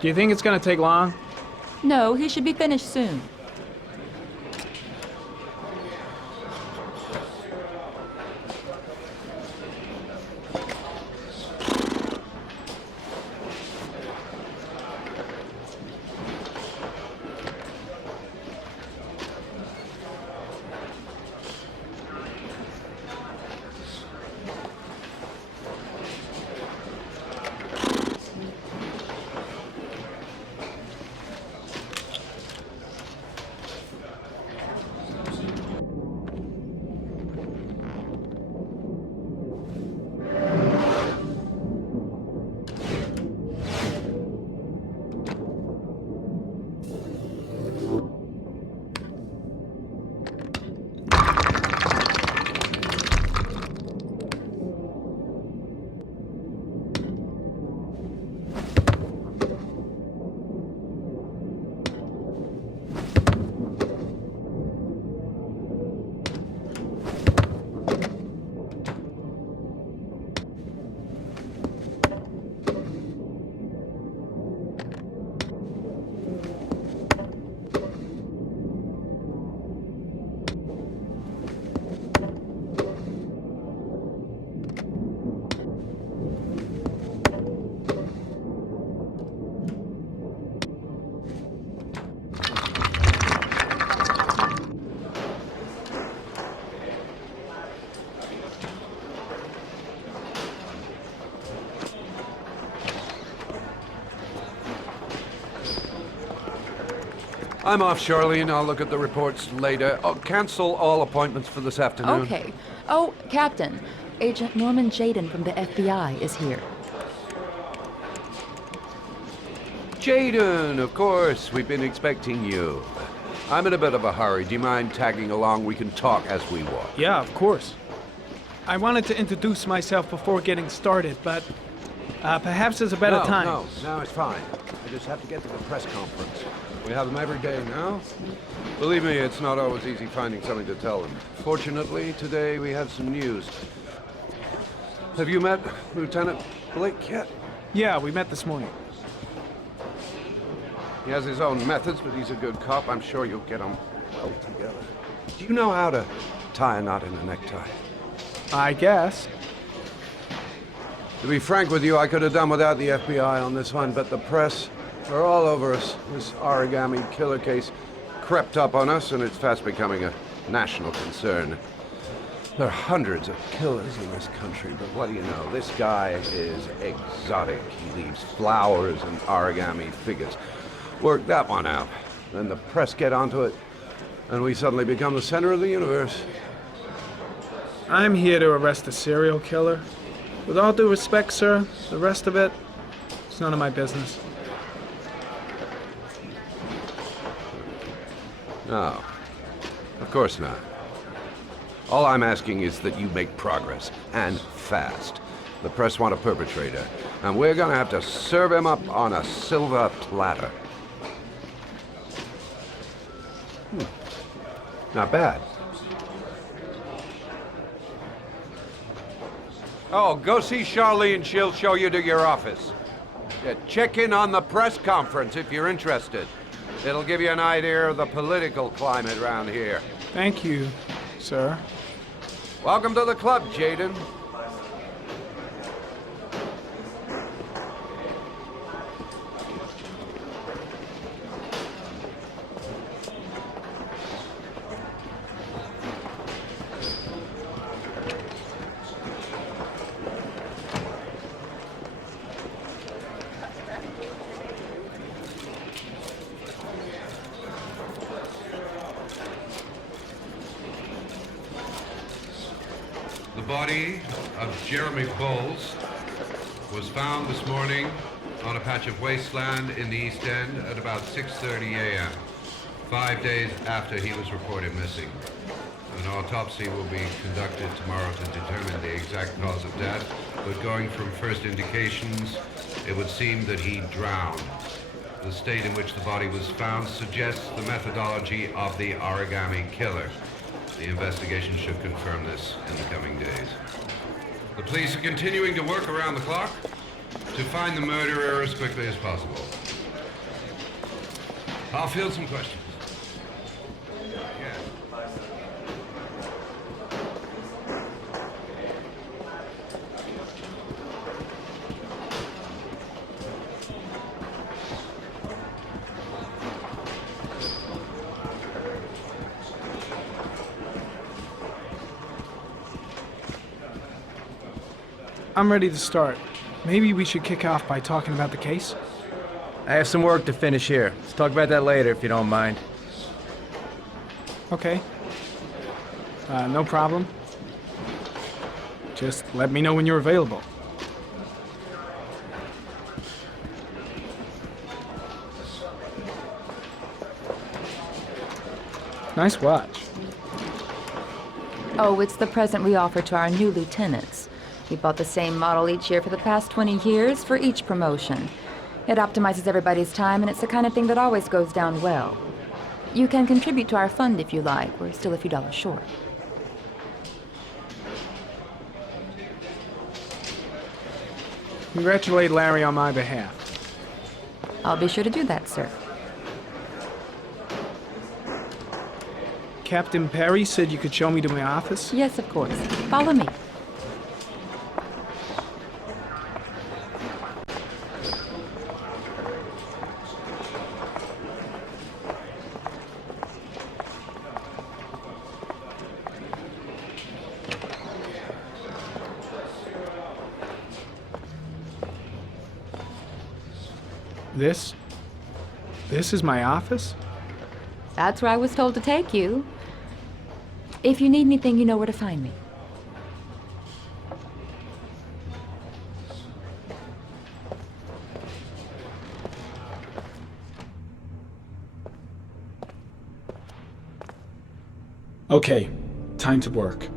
Do you think it's gonna take long? No, he should be finished soon. I'm off, Charlene. I'll look at the reports later. Oh, cancel all appointments for this afternoon. Okay. Oh, Captain. Agent Norman Jaden from the FBI is here. Jaden, of course. We've been expecting you. I'm in a bit of a hurry. Do you mind tagging along? We can talk as we walk. Yeah, of course. I wanted to introduce myself before getting started, but perhaps there's a better time. No, it's fine. I just have to get to the press conference. We have them every day now. Believe me, it's not always easy finding something to tell them. Fortunately, today we have some news. Have you met Lieutenant Blake yet? Yeah, we met this morning. He has his own methods, but he's a good cop. I'm sure you'll get on well together. Do you know how to tie a knot in a necktie? I guess. To be frank with you, I could have done without the FBI on this one, but the press are all over us. This origami killer case crept up on us, and it's fast becoming a national concern. There are hundreds of killers in this country, but what do you know? This guy is exotic. He leaves flowers and origami figures. Work that one out. Then the press get onto it, and we suddenly become the center of the universe. I'm here to arrest a serial killer. With all due respect, sir, the rest of it, it's none of my business. No, of course not. All I'm asking is that you make progress, and fast. The press want a perpetrator, and we're gonna have to serve him up on a silver platter. Not bad. Oh, go see Charlene. She'll show you to your office. Yeah, check in on the press conference if you're interested. It'll give you an idea of the political climate around here. Thank you, sir. Welcome to the club, Jaden. The body of Jeremy Bowles was found this morning on a patch of wasteland in the East End at about 6:30 a.m., 5 days after he was reported missing. An autopsy will be conducted tomorrow to determine the exact cause of death, but going from first indications, it would seem that he drowned. The state in which the body was found suggests the methodology of the origami killer. The investigation should confirm this in the coming days. The police are continuing to work around the clock to find the murderer as quickly as possible. I'll field some questions. I'm ready to start. Maybe we should kick off by talking about the case? I have some work to finish here. Let's talk about that later if you don't mind. Okay. No problem. Just let me know when you're available. Nice watch. Oh, it's the present we offer to our new lieutenants. We bought the same model each year for the past 20 years for each promotion. It optimizes everybody's time, and it's the kind of thing that always goes down well. You can contribute to our fund if you like. We're still a few dollars short. Congratulate Larry on my behalf. I'll be sure to do that, sir. Captain Perry said you could show me to my office? Yes, of course. Follow me. This is my office? That's where I was told to take you. If you need anything, you know where to find me. Okay, time to work.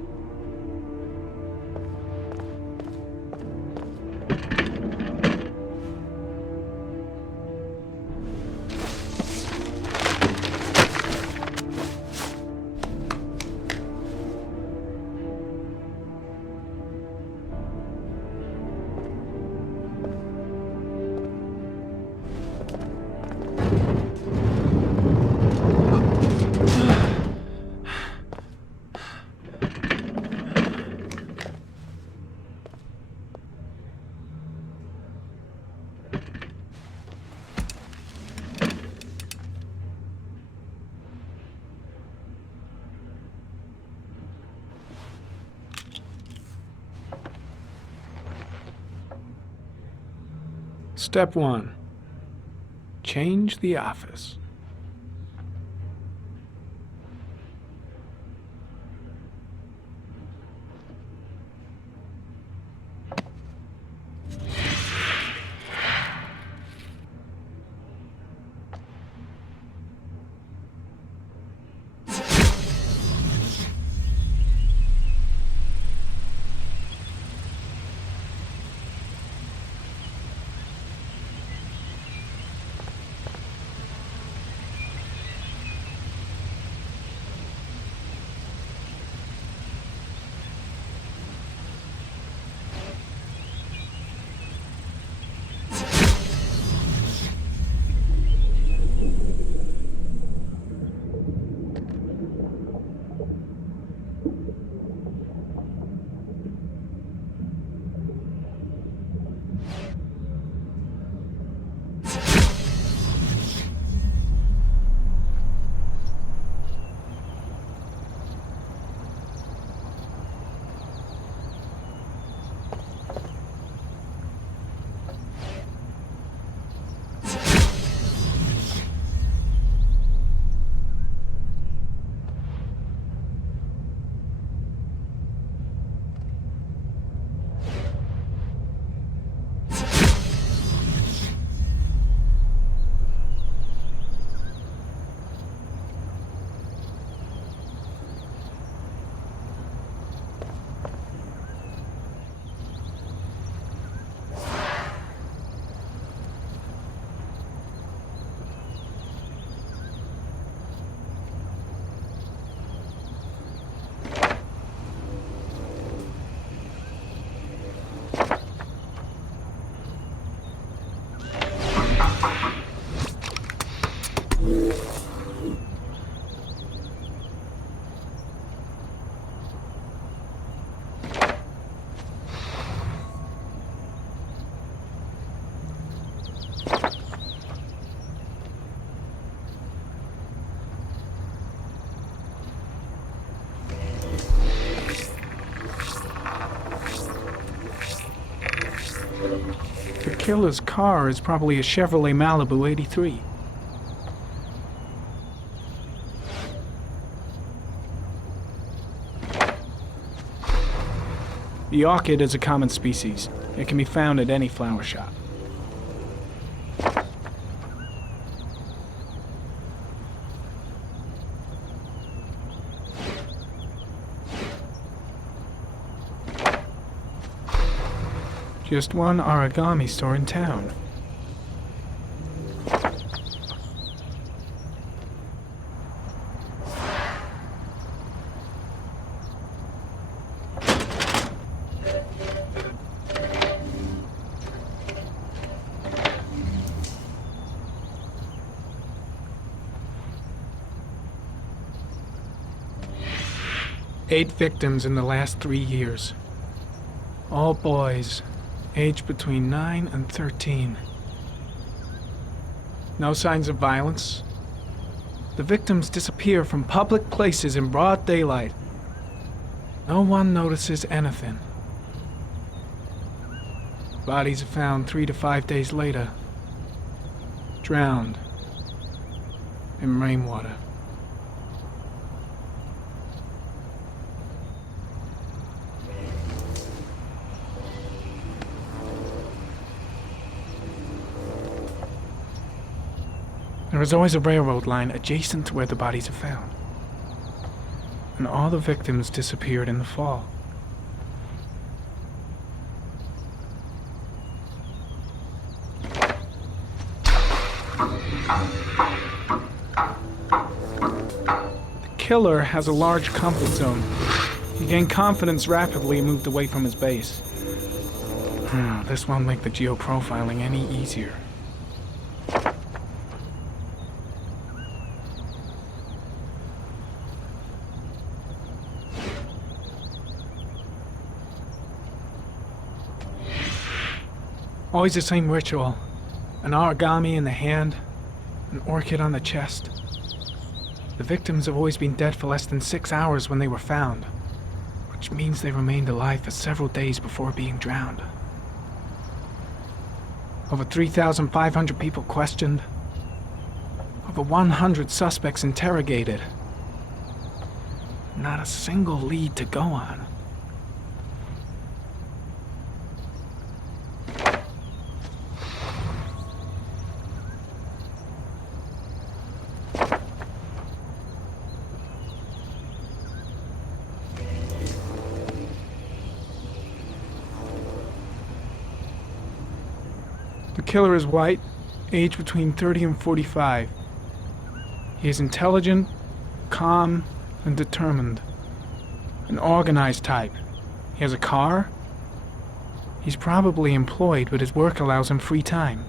Step 1. Change the office. The killer's car is probably a Chevrolet Malibu 83. The orchid is a common species. It can be found at any flower shop. Just one origami store in town. Eight victims in the last 3 years. All boys, aged between 9 and 13. No signs of violence. The victims disappear from public places in broad daylight. No one notices anything. Bodies are found 3 to 5 days later, drowned in rainwater. There is always a railroad line adjacent to where the bodies are found. And all the victims disappeared in the fall. The killer has a large comfort zone. He gained confidence rapidly and moved away from his base. This won't make the geoprofiling any easier. Always the same ritual. An origami in the hand, an orchid on the chest. The victims have always been dead for less than 6 hours when they were found, which means they remained alive for several days before being drowned. Over 3,500 people questioned. Over 100 suspects interrogated. Not a single lead to go on. The killer is white, aged between 30 and 45. He is intelligent, calm, and determined. An organized type. He has a car. He's probably employed, but his work allows him free time.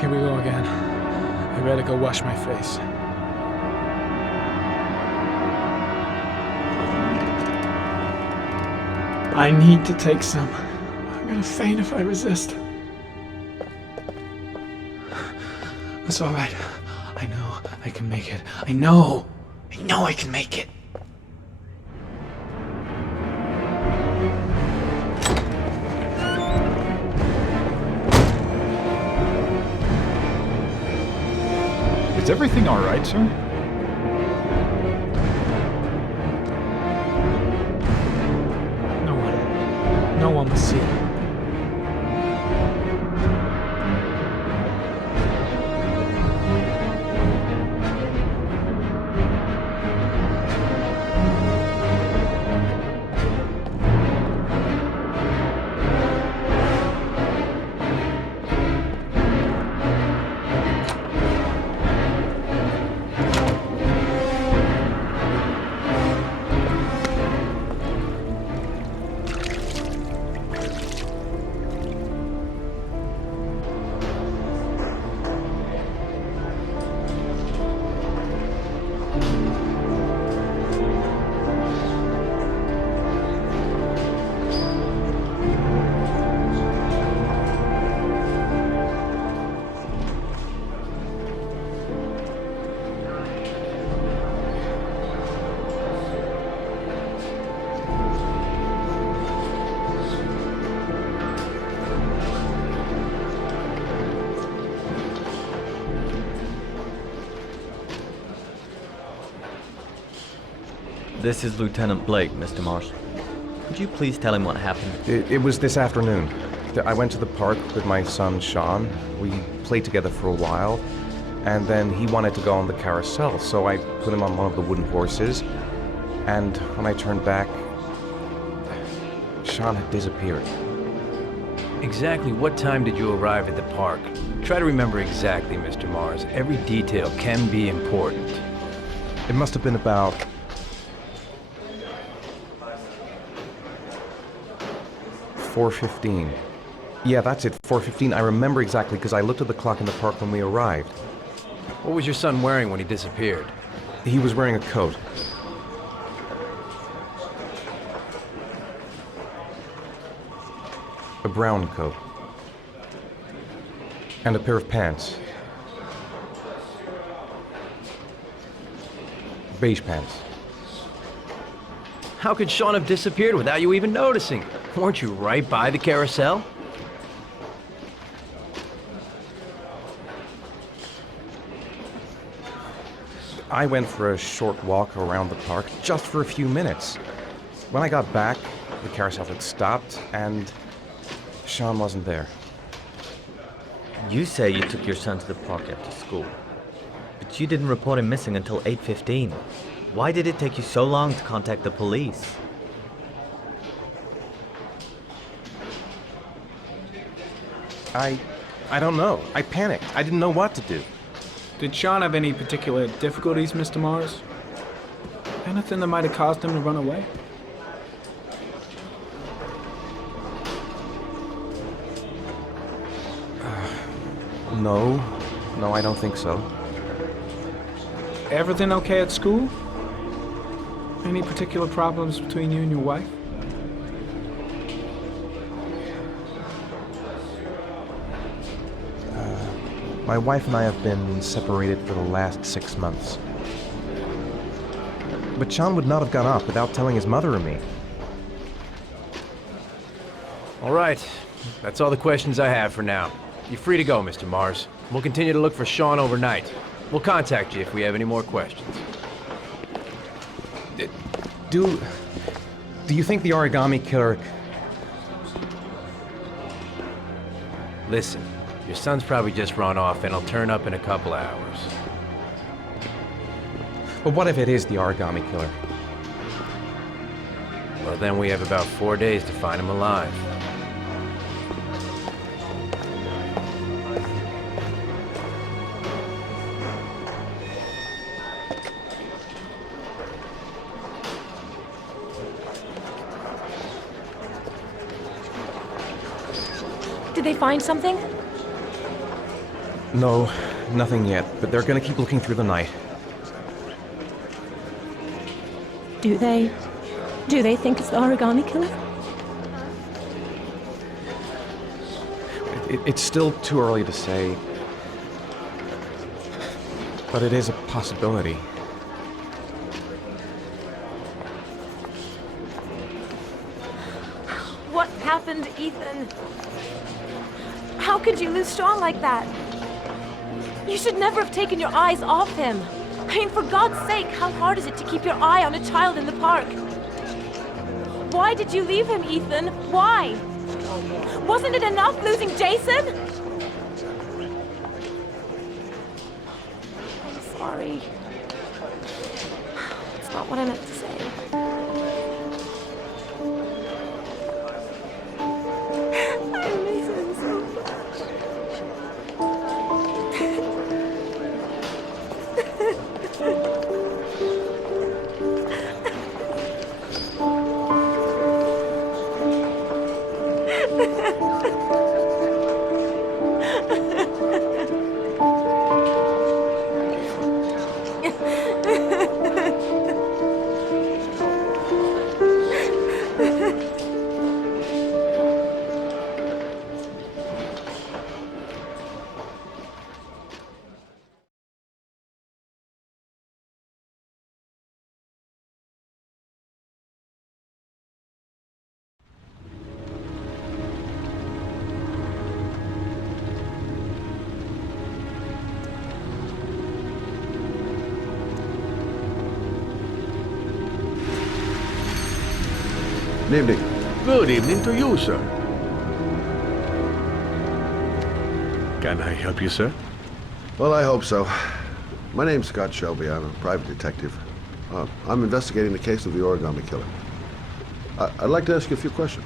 Here we go again. I better go wash my face. I need to take some. I'm gonna faint if I resist. It's all right. I know I can make it. I know I can make it. Is everything all right, sir? No one will see. This is Lieutenant Blake, Mr. Mars. Could you please tell him what happened? It was this afternoon. I went to the park with my son, Sean. We played together for a while, and then he wanted to go on the carousel, so I put him on one of the wooden horses, and when I turned back, Sean had disappeared. Exactly what time did you arrive at the park? Try to remember exactly, Mr. Mars. Every detail can be important. It must have been about 4:15. Yeah, that's it, 4:15. I remember exactly because I looked at the clock in the park when we arrived. What was your son wearing when he disappeared? He was wearing a coat. A brown coat. And a pair of pants. Beige pants. How could Sean have disappeared without you even noticing? Weren't you right by the carousel? I went for a short walk around the park, just for a few minutes. When I got back, the carousel had stopped, and Sean wasn't there. You say you took your son to the park after school, but you didn't report him missing until 8:15. Why did it take you so long to contact the police? I don't know. I panicked. I didn't know what to do. Did Sean have any particular difficulties, Mr. Mars? Anything that might have caused him to run away? No, I don't think so. Everything okay at school? Any particular problems between you and your wife? My wife and I have been separated for the last 6 months. But Sean would not have gone off without telling his mother or me. All right. That's all the questions I have for now. You're free to go, Mr. Mars. We'll continue to look for Sean overnight. We'll contact you if we have any more questions. Do you think the origami killer... Listen, your son's probably just run off and he'll turn up in a couple hours. But what if it is the origami killer? Well, then we have about 4 days to find him alive. Did they find something? No, nothing yet, but they're gonna keep looking through the night. Do they think it's the origami killer? It's still too early to say, but it is a possibility. What happened, Ethan? How could you lose Sean like that? You should never have taken your eyes off him. I mean, for God's sake, how hard is it to keep your eye on a child in the park? Why did you leave him, Ethan? Why? Wasn't it enough losing Jason? I'm sorry. It's not what I meant to say. I miss him so Good evening. Good evening to you, sir. Can I help you, sir? Well, I hope so. My name's Scott Shelby. I'm a private detective. I'm investigating the case of the origami killer. I'd like to ask you a few questions.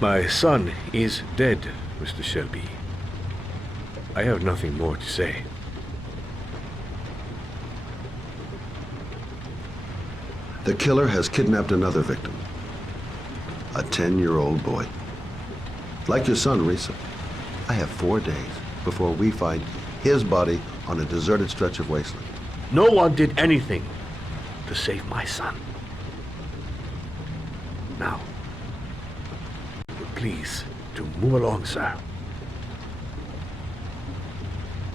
My son is dead, Mr. Shelby. I have nothing more to say. The killer has kidnapped another victim. A 10-year-old boy. Like your son, Risa. I have 4 days before we find his body on a deserted stretch of wasteland. No one did anything to save my son. Now, please, to move along, sir.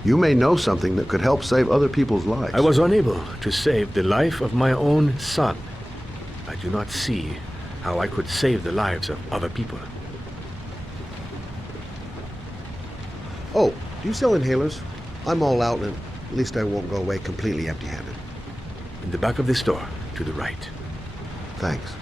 You may know something that could help save other people's lives. I was unable to save the life of my own son. I do not see how I could save the lives of other people. Oh, do you sell inhalers? I'm all out, and at least I won't go away completely empty-handed. In the back of the store, to the right. Thanks.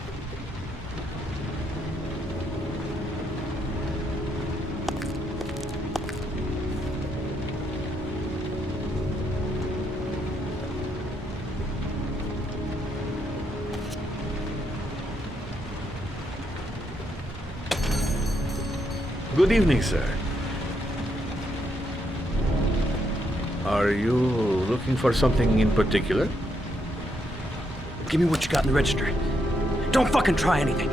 Good evening, sir. Are you looking for something in particular? Give me what you got in the register. Don't fucking try anything.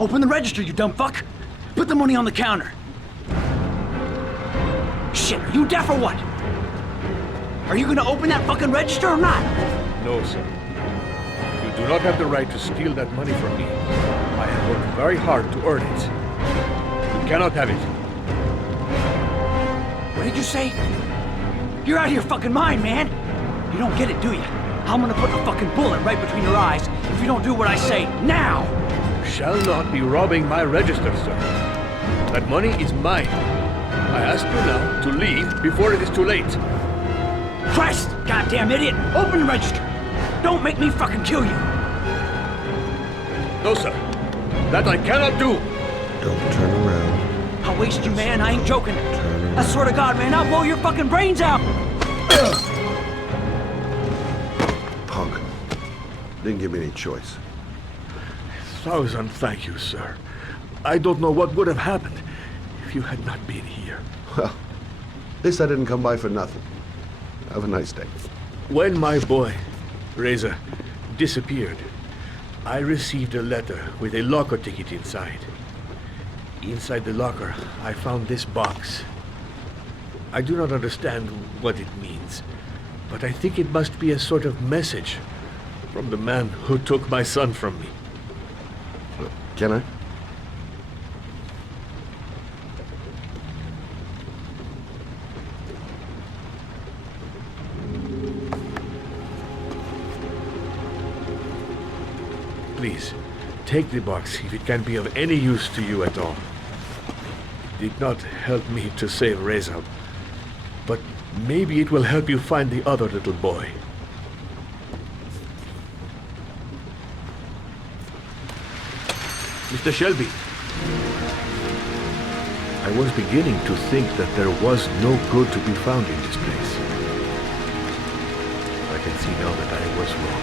Open the register, you dumb fuck. Put the money on the counter. Shit, are you deaf or what? Are you gonna open that fucking register or not? No, sir. You do not have the right to steal that money from me. I have worked very hard to earn it. You cannot have it. What did you say? You're out of your fucking mind, man. You don't get it, do you? I'm gonna put a fucking bullet right between your eyes if you don't do what I say now. You shall not be robbing my register, sir. That money is mine. I ask you now to leave before it is too late. Christ, goddamn idiot! Open the register. Don't make me fucking kill you. No, sir. That I cannot do. Don't turn around. I'll waste you, man. I ain't joking. I swear to God, man, I'll blow your fucking brains out. Punk. Didn't give me any choice. 1,000 thank you, sir. I don't know what would have happened if you had not been here. Well, at least I didn't come by for nothing. Have a nice day. When my boy, Reza, disappeared, I received a letter with a locker ticket inside. Inside the locker, I found this box. I do not understand what it means, but I think it must be a sort of message from the man who took my son from me. Can I? Please, take the box if it can be of any use to you at all. It did not help me to save Reza, but maybe it will help you find the other little boy. Mr. Shelby, I was beginning to think that there was no good to be found in this place. I can see now that I was wrong.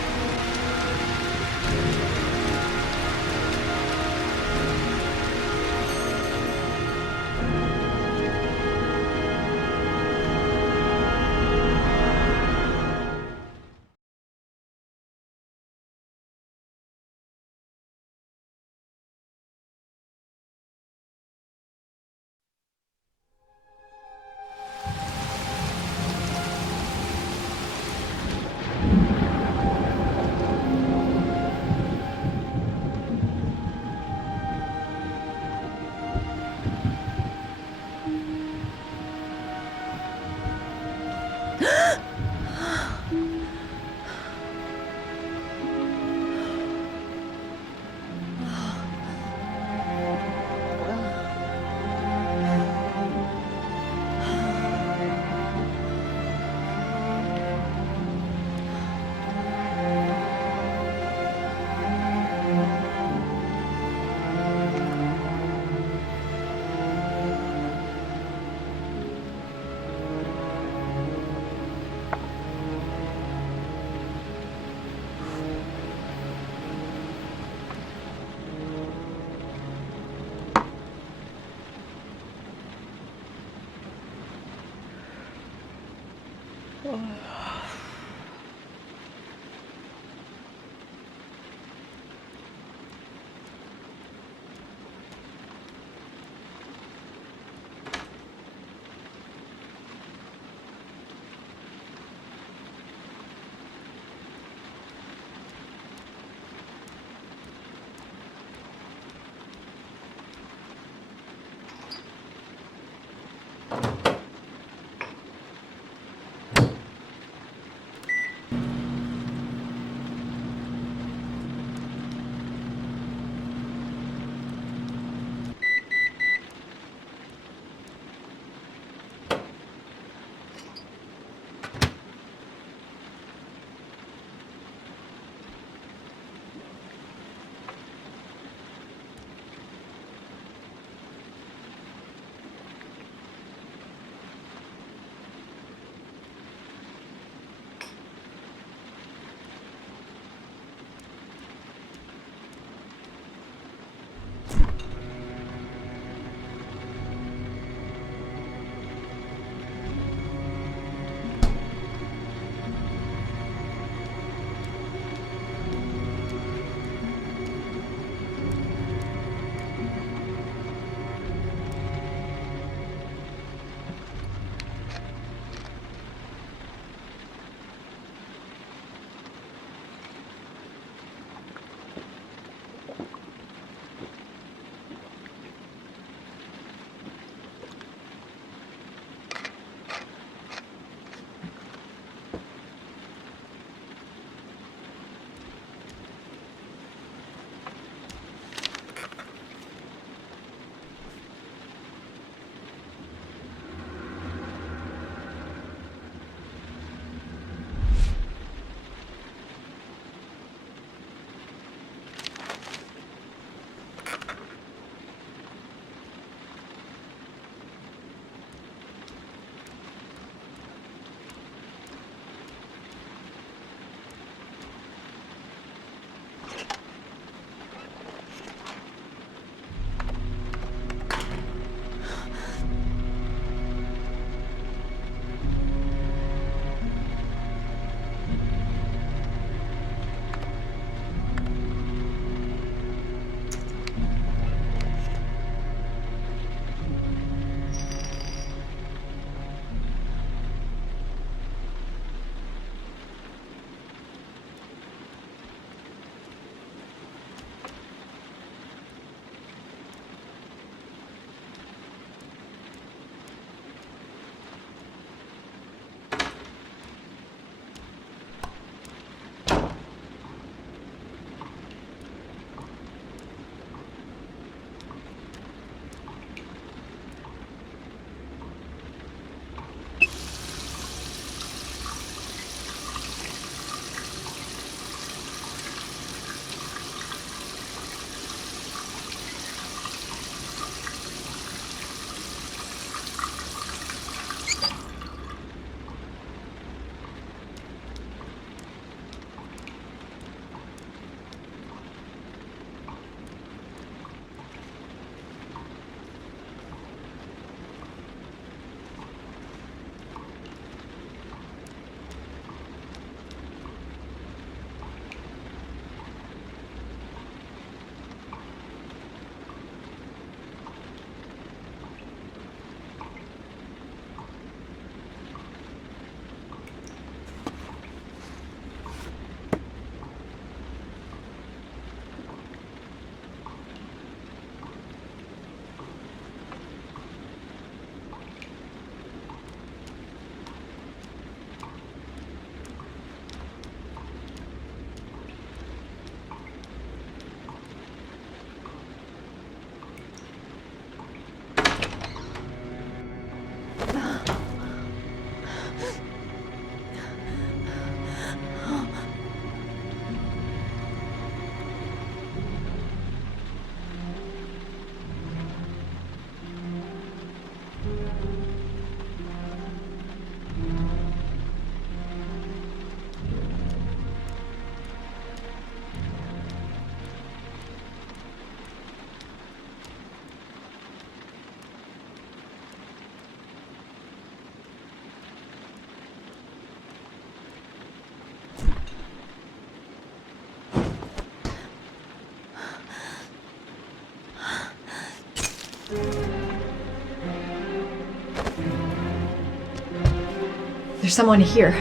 There's someone here.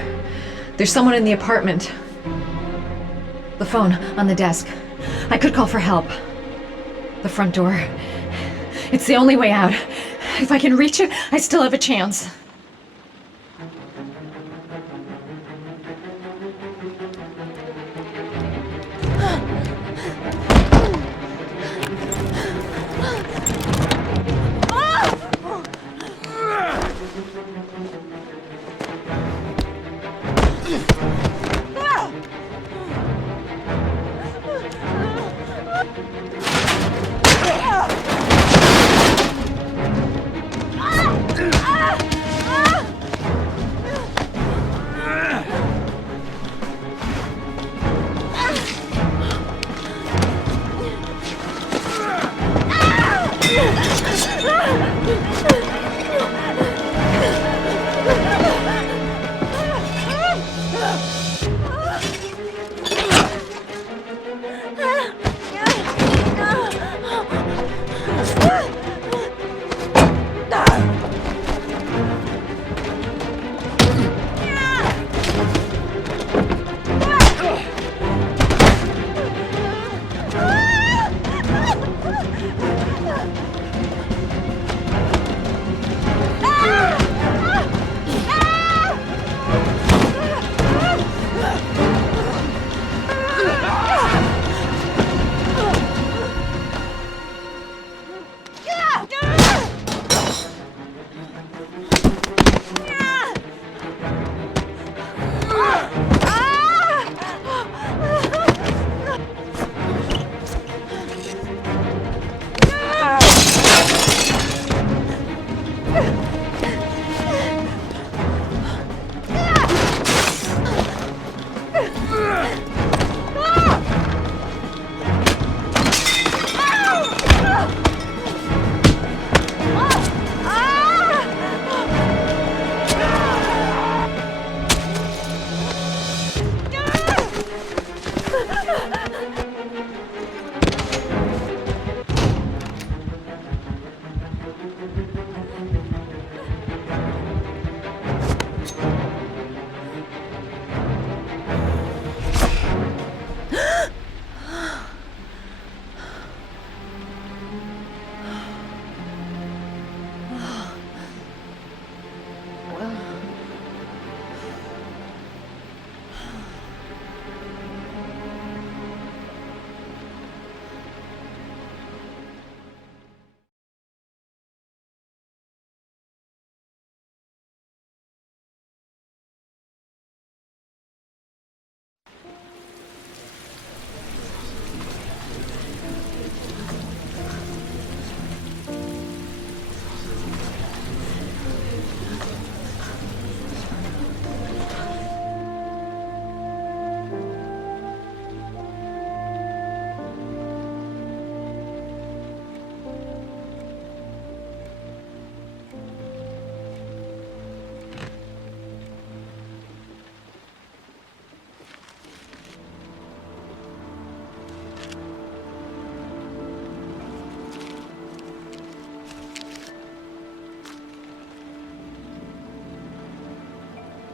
There's someone in the apartment. The phone on the desk. I could call for help. The front door. It's the only way out. If I can reach it, I still have a chance.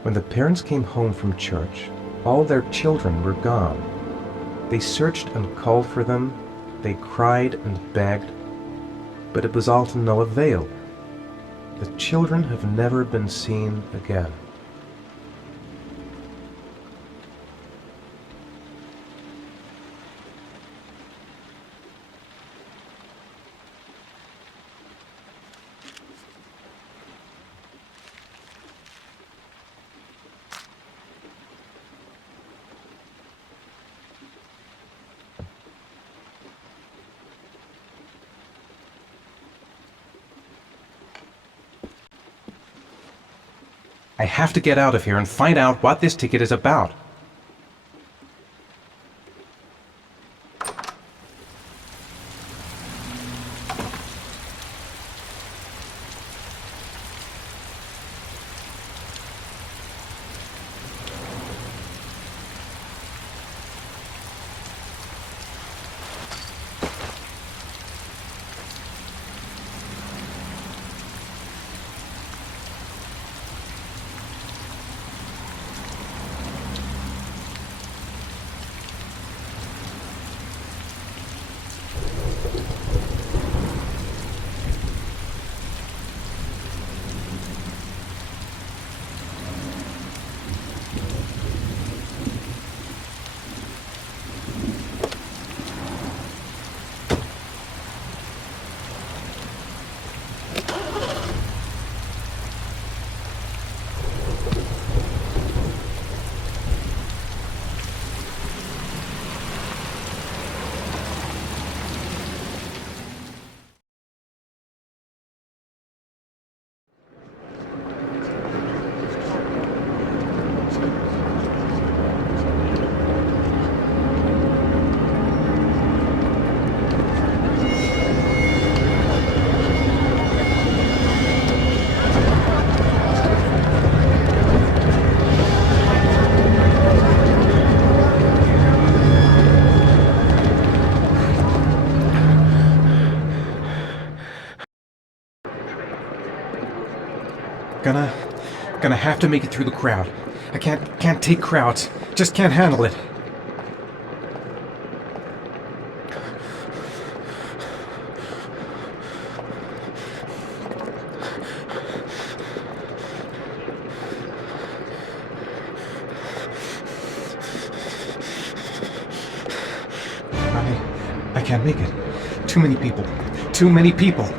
When the parents came home from church, all their children were gone. They searched and called for them, they cried and begged, but it was all to no avail. The children have never been seen again. I have to get out of here and find out what this ticket is about. gonna have to make it through the crowd. I can't take crowds. Just can't handle it. I can't make it. Too many people. Too many people.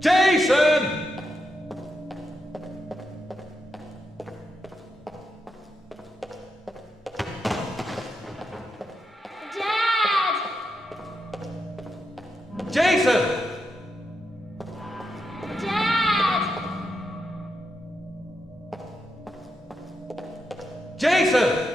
Jason! Dad! Jason! Dad! Jason!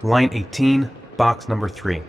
Line 18, box number 3.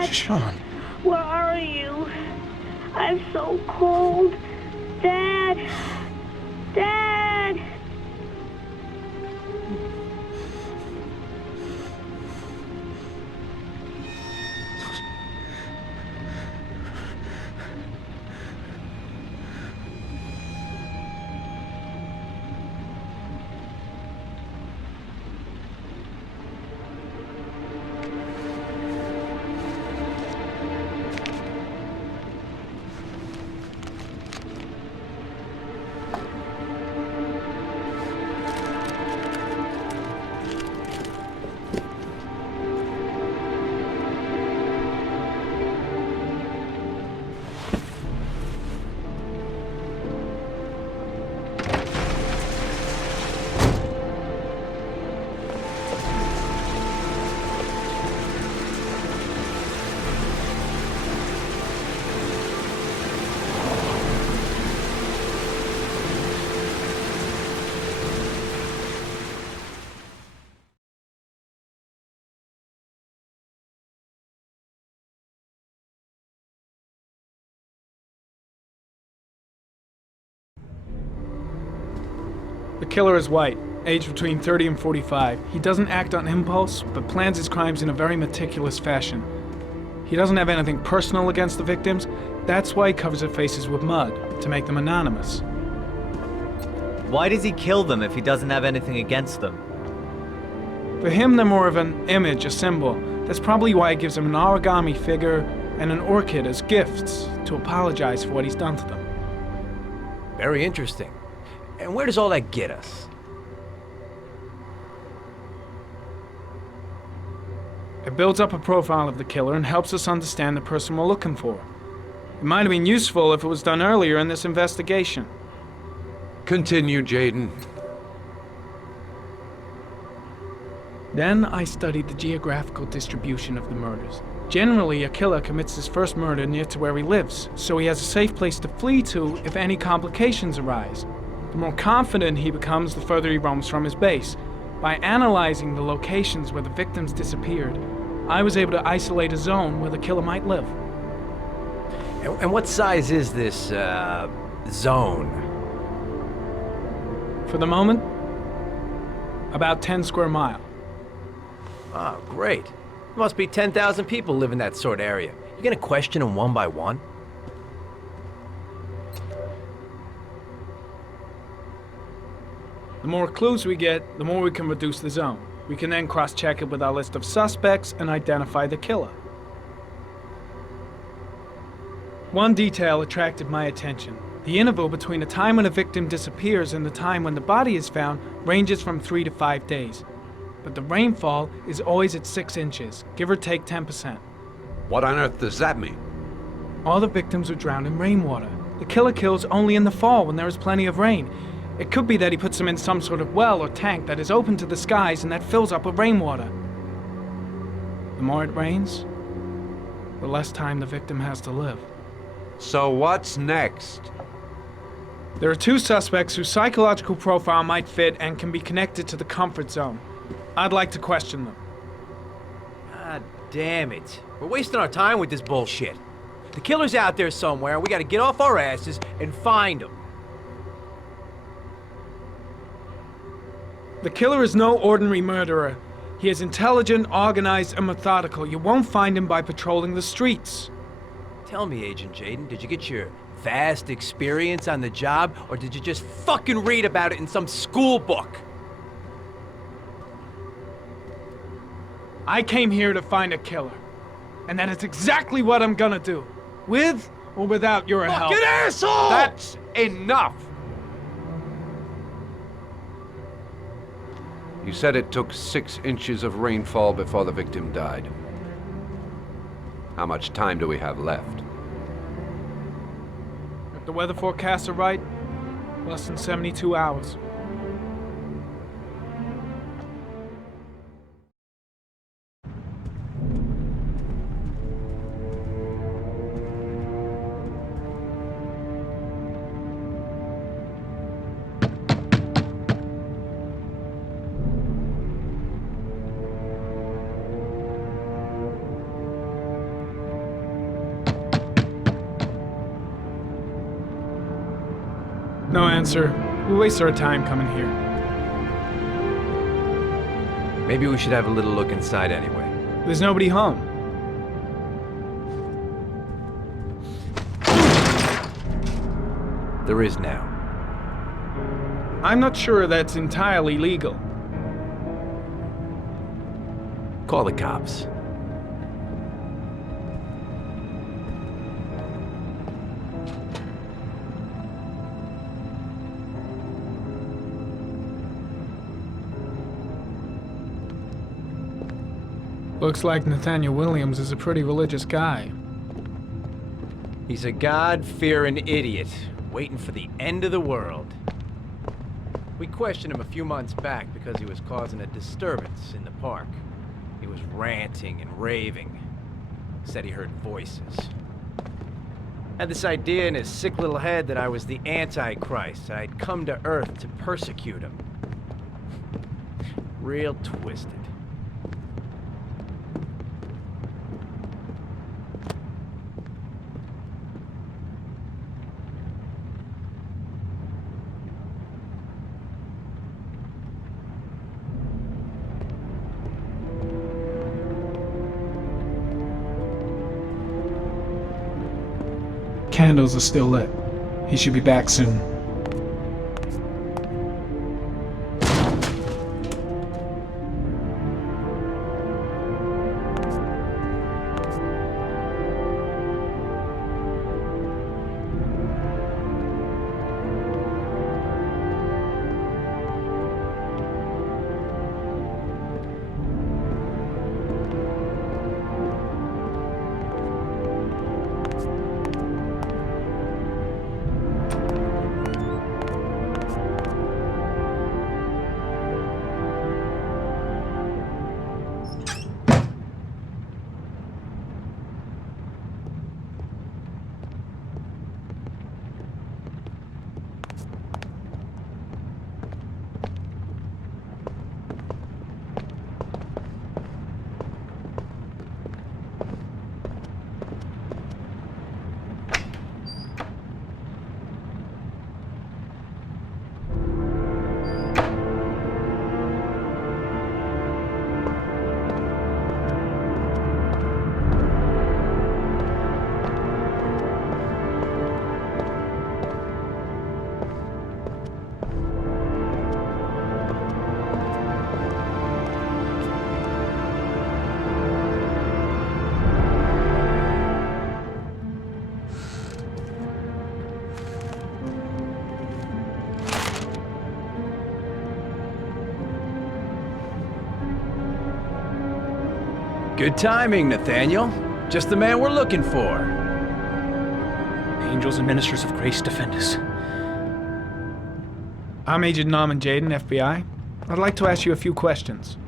Dad? Sean. Where are you? I'm so cold. Dad! Dad! The killer is white, aged between 30 and 45. He doesn't act on impulse, but plans his crimes in a very meticulous fashion. He doesn't have anything personal against the victims. That's why he covers their faces with mud, to make them anonymous. Why does he kill them if he doesn't have anything against them? For him, they're more of an image, a symbol. That's probably why he gives them an origami figure and an orchid as gifts to apologize for what he's done to them. Very interesting. And where does all that get us? It builds up a profile of the killer and helps us understand the person we're looking for. It might have been useful if it was done earlier in this investigation. Continue, Jaden. Then I studied the geographical distribution of the murders. Generally, a killer commits his first murder near to where he lives, so he has a safe place to flee to if any complications arise. The more confident he becomes, the further he roams from his base. By analyzing the locations where the victims disappeared, I was able to isolate a zone where the killer might live. And what size is this, zone? For the moment, about 10 square miles. Oh, great. There must be 10,000 people live in that sort of area. You gonna question them one by one? The more clues we get, the more we can reduce the zone. We can then cross-check it with our list of suspects and identify the killer. One detail attracted my attention. The interval between the time when a victim disappears and the time when the body is found ranges from 3 to 5 days. But the rainfall is always at 6 inches, give or take 10%. What on earth does that mean? All the victims were drowned in rainwater. The killer kills only in the fall when there is plenty of rain. It could be that he puts them in some sort of well or tank that is open to the skies and that fills up with rainwater. The more it rains, the less time the victim has to live. So what's next? There are 2 suspects whose psychological profile might fit and can be connected to the comfort zone. I'd like to question them. God damn it. We're wasting our time with this bullshit. The killer's out there somewhere. We gotta get off our asses and find him. The killer is no ordinary murderer. He is intelligent, organized, and methodical. You won't find him by patrolling the streets. Tell me, Agent Jaden, did you get your vast experience on the job, or did you just fucking read about it in some school book? I came here to find a killer. And that is exactly what I'm gonna do. With or without your help. Fucking asshole! That's enough! You said it took 6 inches of rainfall before the victim died. How much time do we have left? If the weather forecasts are right, less than 72 hours. No answer. We waste our time coming here. Maybe we should have a little look inside anyway. There's nobody home. There is now. I'm not sure that's entirely legal. Call the cops. Looks like Nathaniel Williams is a pretty religious guy. He's a God-fearing idiot, waiting for the end of the world. We questioned him a few months back because he was causing a disturbance in the park. He was ranting and raving. Said he heard voices. Had this idea in his sick little head that I was the Antichrist. I'd come to Earth to persecute him. Real twisted. Candles are still lit. He should be back soon. Good timing, Nathaniel. Just the man we're looking for. Angels and ministers of grace defend us. I'm Agent Norman Jaden, FBI. I'd like to ask you a few questions.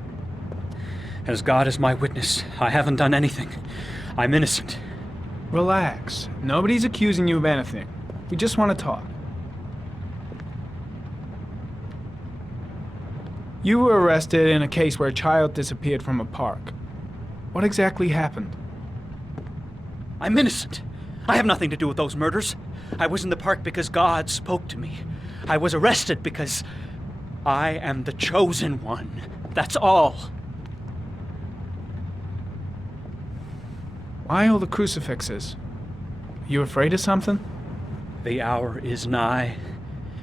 As God is my witness, I haven't done anything. I'm innocent. Relax. Nobody's accusing you of anything. We just want to talk. You were arrested in a case where a child disappeared from a park. What exactly happened? I'm innocent. I have nothing to do with those murders. I was in the park because God spoke to me. I was arrested because I am the chosen one. That's all. Why all the crucifixes? You afraid of something? The hour is nigh,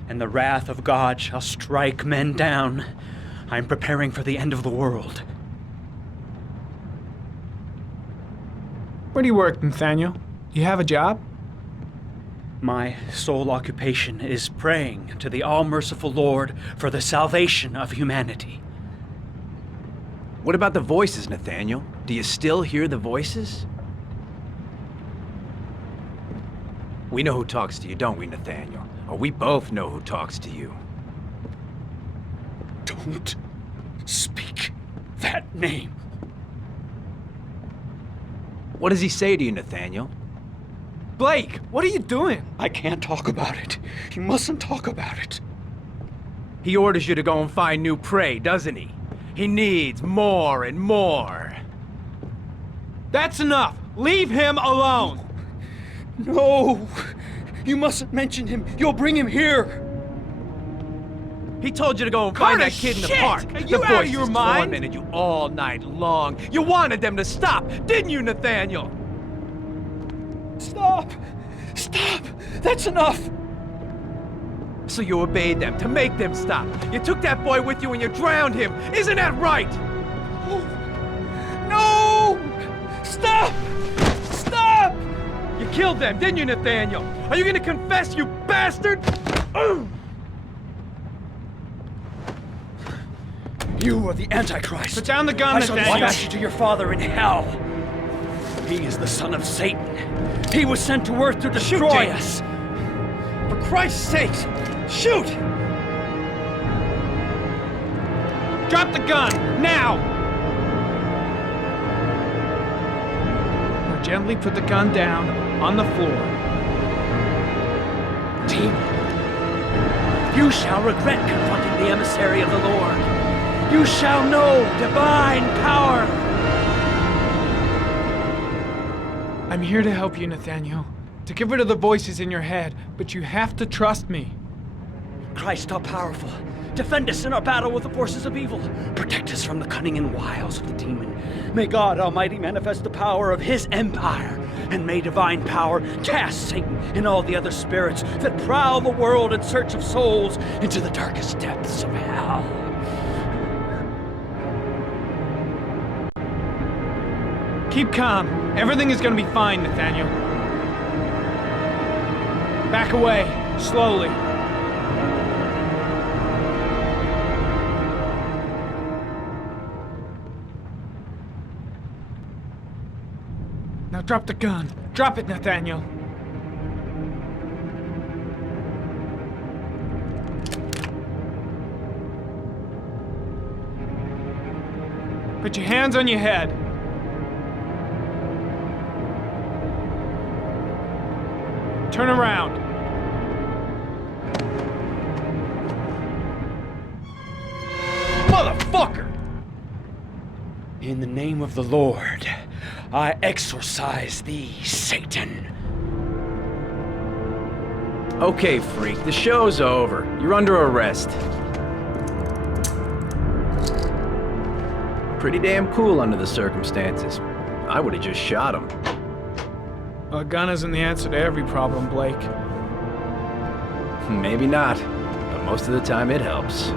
and the wrath of God shall strike men down. I'm preparing for the end of the world. Where do you work, Nathaniel? You have a job? My sole occupation is praying to the all-merciful Lord for the salvation of humanity. What about the voices, Nathaniel? Do you still hear the voices? We know who talks to you, don't we, Nathaniel? Or we both know who talks to you. Don't speak that name. What does he say to you, Nathaniel? Blake, what are you doing? I can't talk about it. You mustn't talk about it. He orders you to go and find new prey, doesn't he? He needs more and more. That's enough! Leave him alone! No! You mustn't mention him. You'll bring him here. He told you to go and find that kid in the park. Are you out of your mind? Tormented you all night long. You wanted them to stop, didn't you, Nathaniel? Stop! Stop! That's enough! So you obeyed them to make them stop. You took that boy with you and you drowned him. Isn't that right? No! Stop! Stop! You killed them, didn't you, Nathaniel? Are you gonna confess, you bastard? You are the Antichrist. Put down the gun, I shall Nathaniel. dispatch you to your father in hell. He is the son of Satan. He was sent to earth to destroy us. For Christ's sake, shoot! Drop the gun, now! Now gently put the gun down on the floor. Team, you shall regret confronting the emissary of the Lord. You shall know divine power. I'm here to help you, Nathaniel. To get rid of the voices in your head, but you have to trust me. Christ all powerful, defend us in our battle with the forces of evil. Protect us from the cunning and wiles of the demon. May God Almighty manifest the power of His empire, and may divine power cast Satan and all the other spirits that prowl the world in search of souls into the darkest depths of hell. Keep calm. Everything is gonna be fine, Nathaniel. Back away, slowly. Now drop the gun. Drop it, Nathaniel. Put your hands on your head. Turn around. Motherfucker! In the name of the Lord, I exorcise thee, Satan. Okay, freak, the show's over. You're under arrest. Pretty damn cool under the circumstances. I would have just shot him. A gun isn't the answer to every problem, Blake. Maybe not, but most of the time it helps.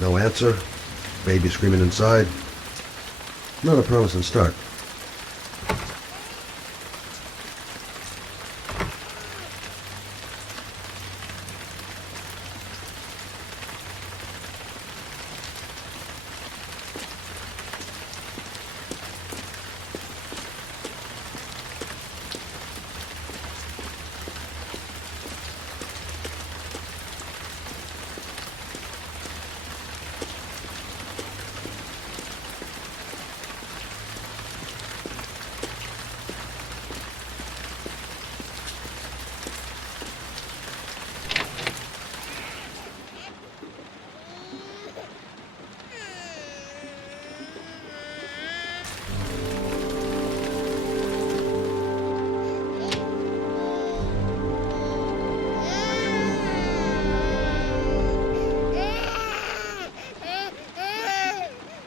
No answer. Baby screaming inside. Not a promising start.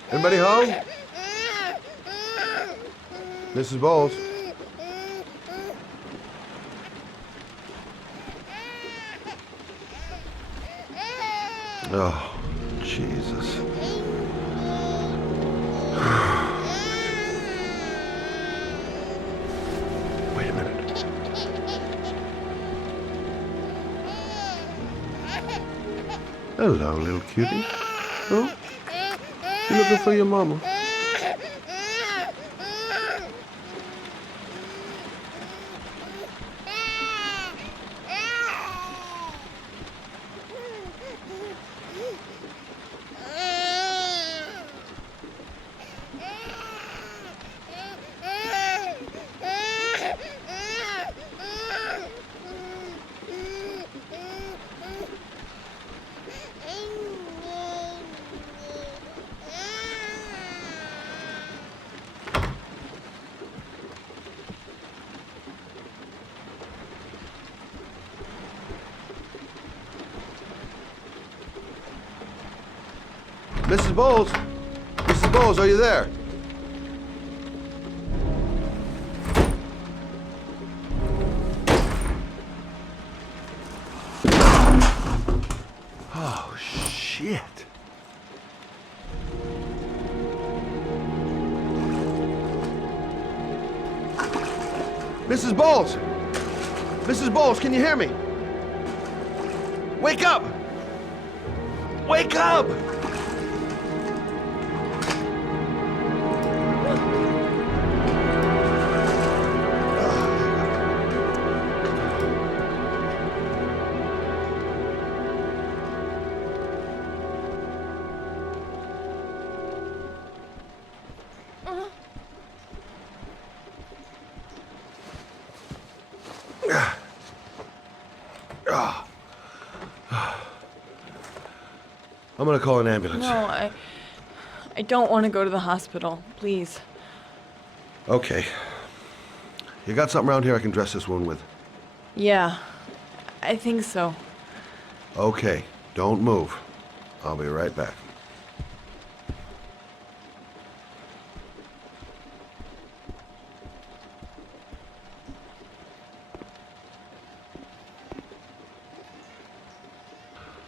Anybody home? Mrs. Bowles. Oh, Jesus. Wait a minute. Hello, little cutie. Oh, you looking for your mama? Mrs. Bowles? Mrs. Bowles, are you there? Oh, shit. Mrs. Bowles! Mrs. Bowles, can you hear me? Wake up! Wake up! I'm gonna call an ambulance. No, I don't want to go to the hospital. Please. Okay. You got something around here I can dress this wound with? Yeah, I think so. Okay, don't move. I'll be right back.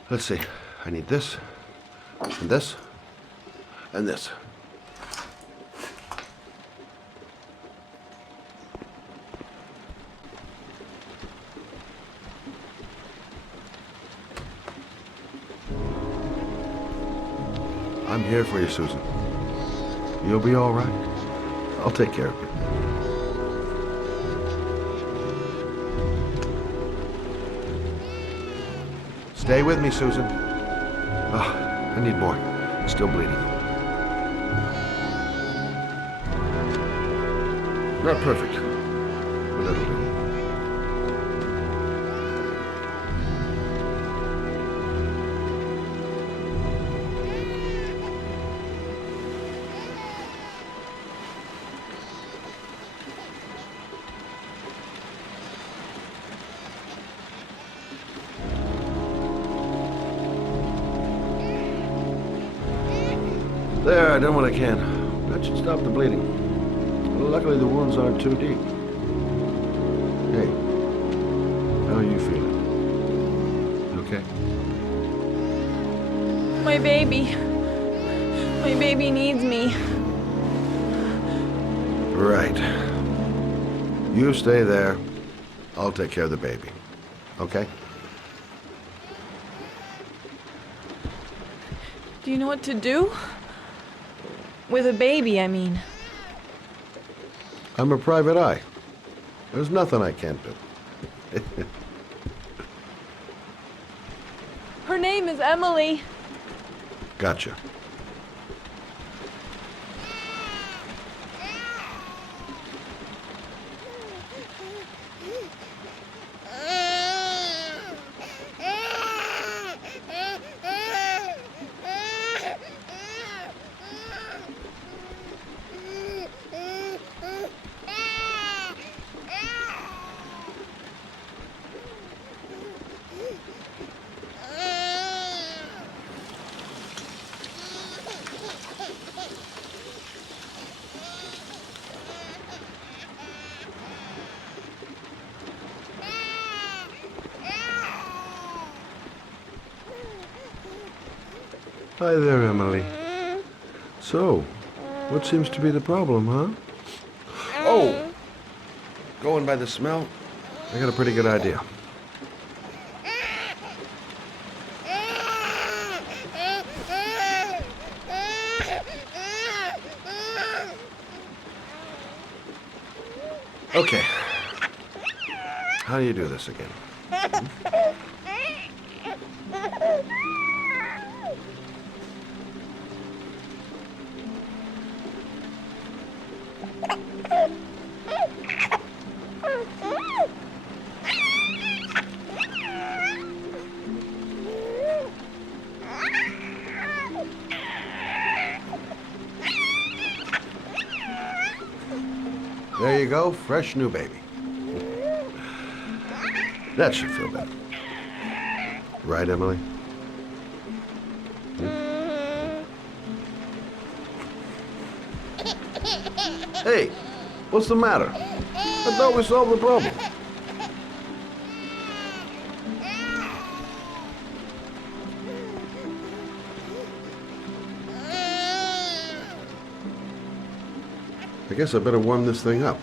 Let's see. I need this, and this, and this. I'm here for you, Susan. You'll be all right. I'll take care of you. Stay with me, Susan. Oh, I need more. It's still bleeding. Not perfect, but that'll do. There, I done what I can. That should stop the bleeding. Well, luckily the wounds aren't too deep. Hey, how are you feeling? You okay? My baby. My baby needs me. Right. You stay there. I'll take care of the baby. Okay? Do you know what to do? With a baby, I mean. I'm a private eye. There's nothing I can't do. Her name is Emily. Gotcha. Hi there, Emily. So, what seems to be the problem, huh? Oh! Going by the smell, I got a pretty good idea. Okay. How do you do this again? There you go, fresh new baby. That should feel better. Right, Emily? Hey, what's the matter? I thought we solved the problem. I guess I better warm this thing up.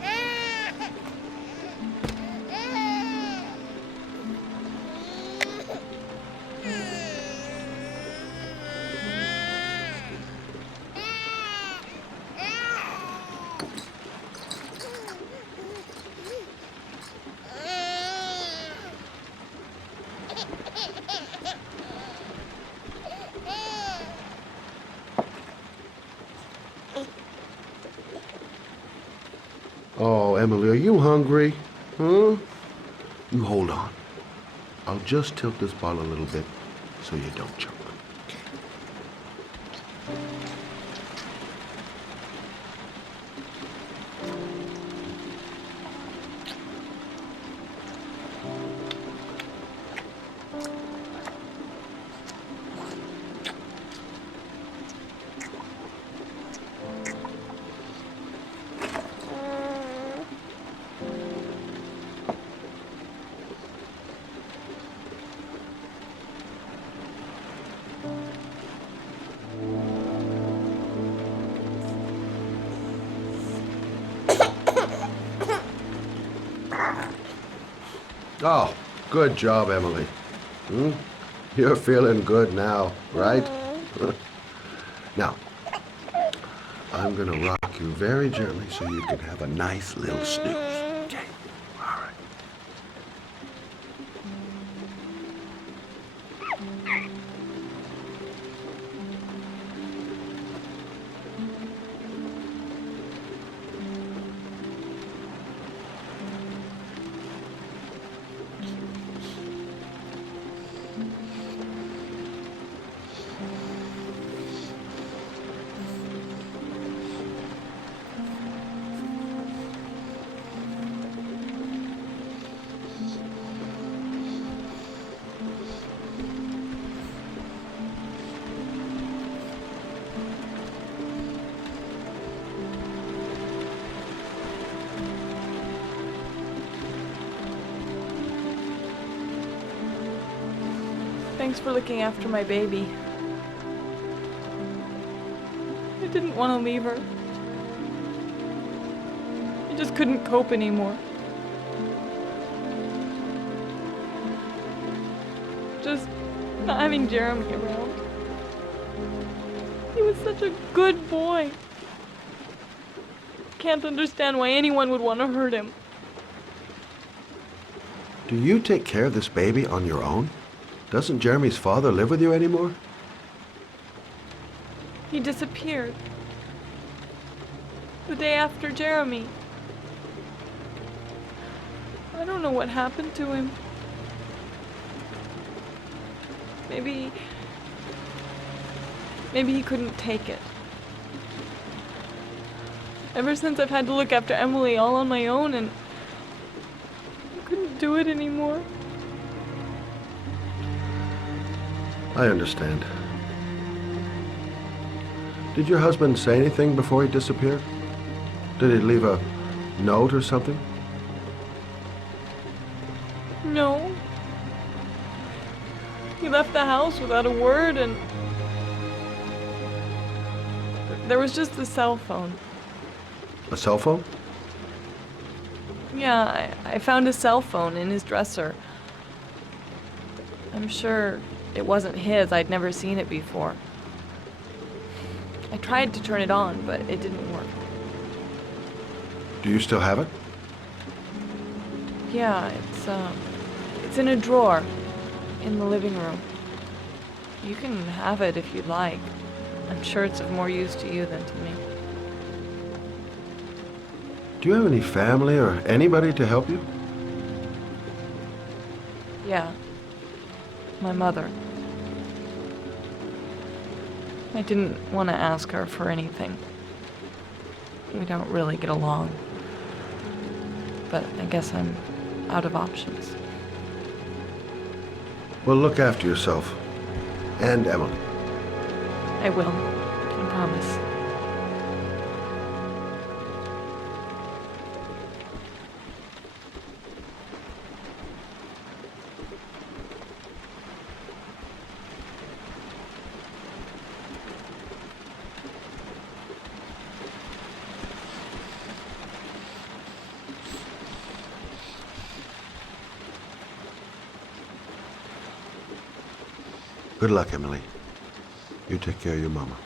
Oh, Emily, are you hungry? Huh? You hold on. I'll just tilt this ball a little bit so you don't choke. Oh, good job, Emily. Hmm? You're feeling good now, right? Now, I'm gonna rock you very gently so you can have a nice little snooze. Okay, all right. Thanks for looking after my baby. I didn't want to leave her. I just couldn't cope anymore. Just not having Jeremy around. He was such a good boy. Can't understand why anyone would want to hurt him. Do you take care of this baby on your own? Doesn't Jeremy's father live with you anymore? He disappeared. The day after Jeremy. I don't know what happened to him. Maybe he couldn't take it. Ever since I've had to look after Emily all on my own and I couldn't do it anymore. I understand. Did your husband say anything before he disappeared? Did he leave a note or something? No. He left the house without a word and There was just the cell phone. A cell phone? Yeah, I found a cell phone in his dresser. I'm sure it wasn't his. I'd never seen it before. I tried to turn it on, but it didn't work. Do you still have it? Yeah, it's in a drawer in the living room. You can have it if you'd like. I'm sure it's of more use to you than to me. Do you have any family or anybody to help you? Yeah. My mother. I didn't want to ask her for anything. We don't really get along. But I guess I'm out of options. Well, look after yourself. And Emily. I will. I promise. Good luck, Emily. You take care of your mama.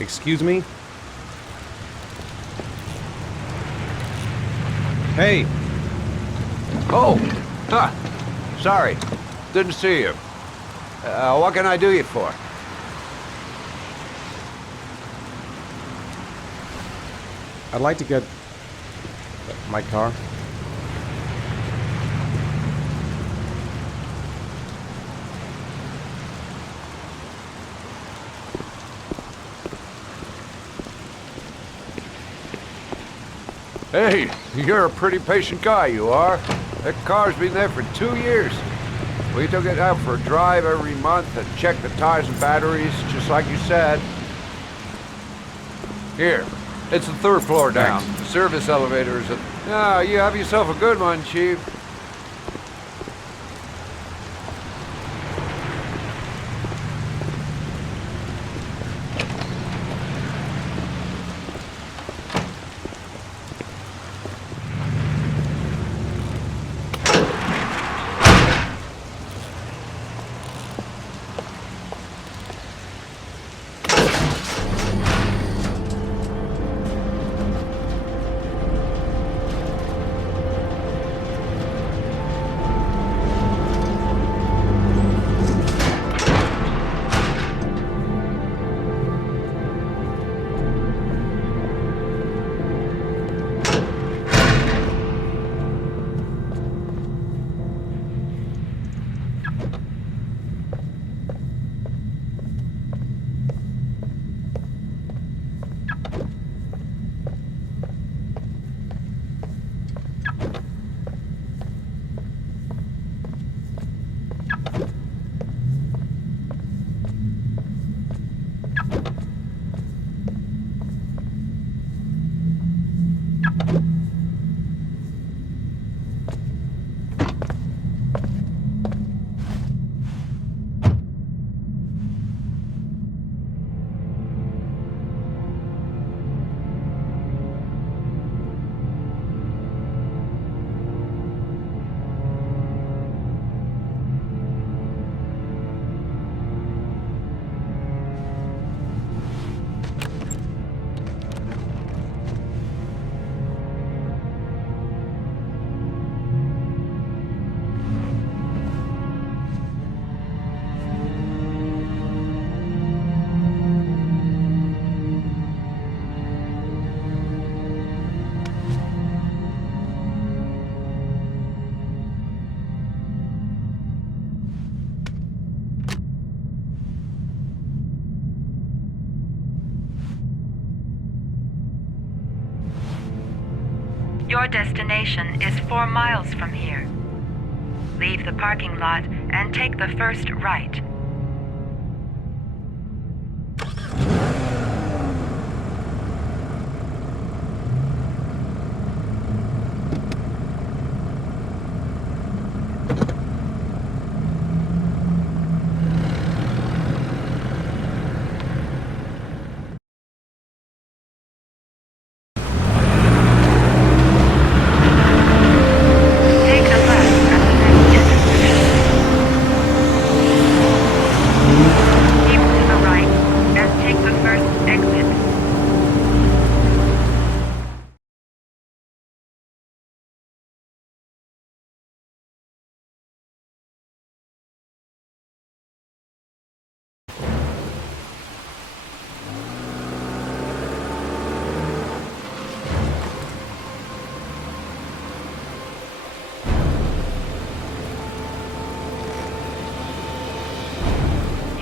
Excuse me? Hey! Oh! Huh. Sorry. Didn't see you. What can I do you for? I'd like to get my car. Hey, you're a pretty patient guy, you are. That car's been there for 2 years. We took it out for a drive every month and checked the tires and batteries, just like you said. Here, it's the 3rd floor down. The service elevator is at... Ah, you have yourself a good one, Chief. Your destination is 4 miles from here. Leave the parking lot and take the first right.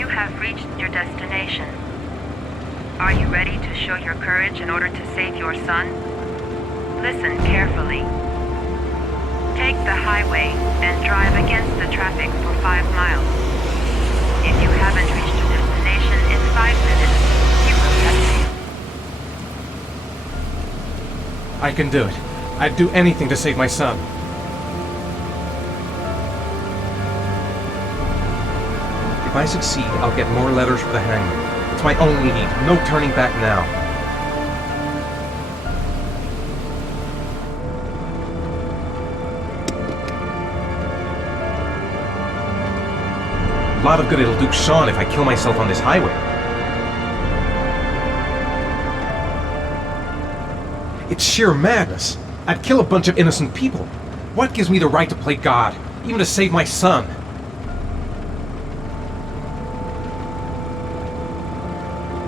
Have reached your destination. Are you ready to show your courage in order to save your son? Listen carefully. Take the highway and drive against the traffic for 5 miles. If you haven't reached your destination in 5 minutes, you will have failed. I can do it. I'd do anything to save my son. If I succeed, I'll get more letters for the hangman. It's my only need. No turning back now. A lot of good it'll do Sean if I kill myself on this highway. It's sheer madness. I'd kill a bunch of innocent people. What gives me the right to play God, even to save my son?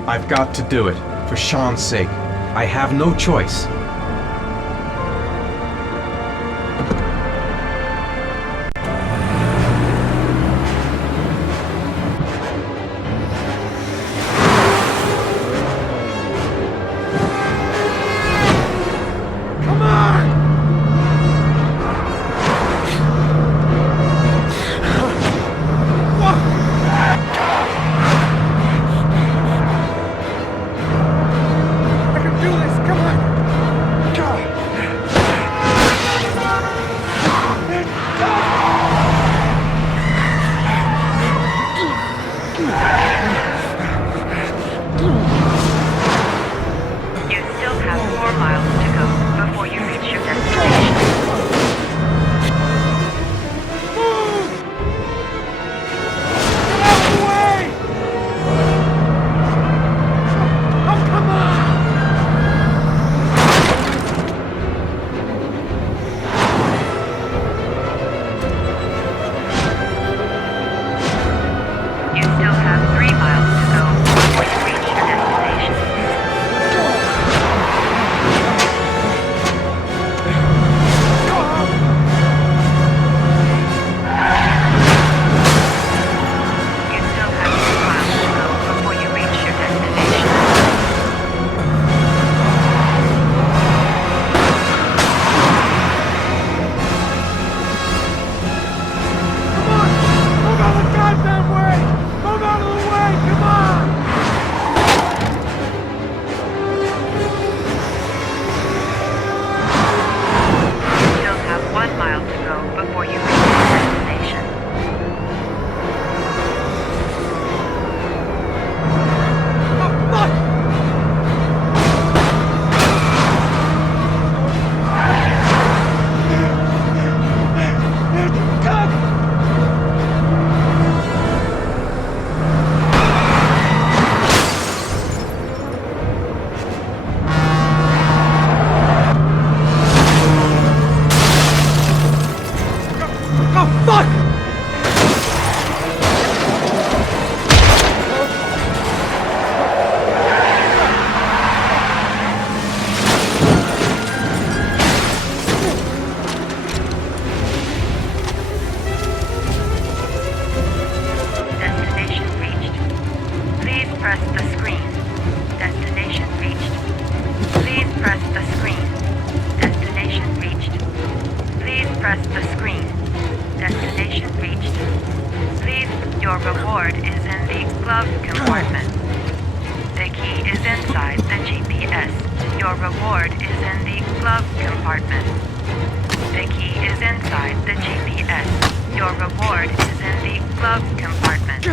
I've got to do it, for Sean's sake. I have no choice. Destination reached. Please press the screen. Destination reached. press the screen. Destination reached. Please, your reward is in the glove compartment. The key is inside the GPS. Your reward is in the glove compartment. The key is inside the GPS. Your reward is in the glove compartment.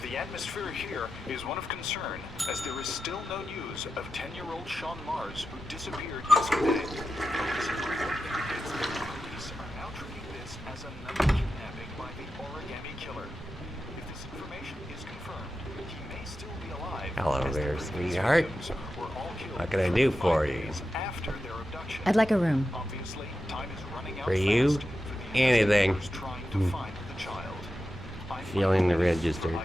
The atmosphere here is one of concern, as there is still no news of 10-year-old Sean Mars, who disappeared yesterday. Police are now treating this as another kidnapping by the origami killer. If this information is confirmed, he may still be alive. Hello there, sweetheart. What can I do for you? I'd like a room. For you? Anything. Feeling the register.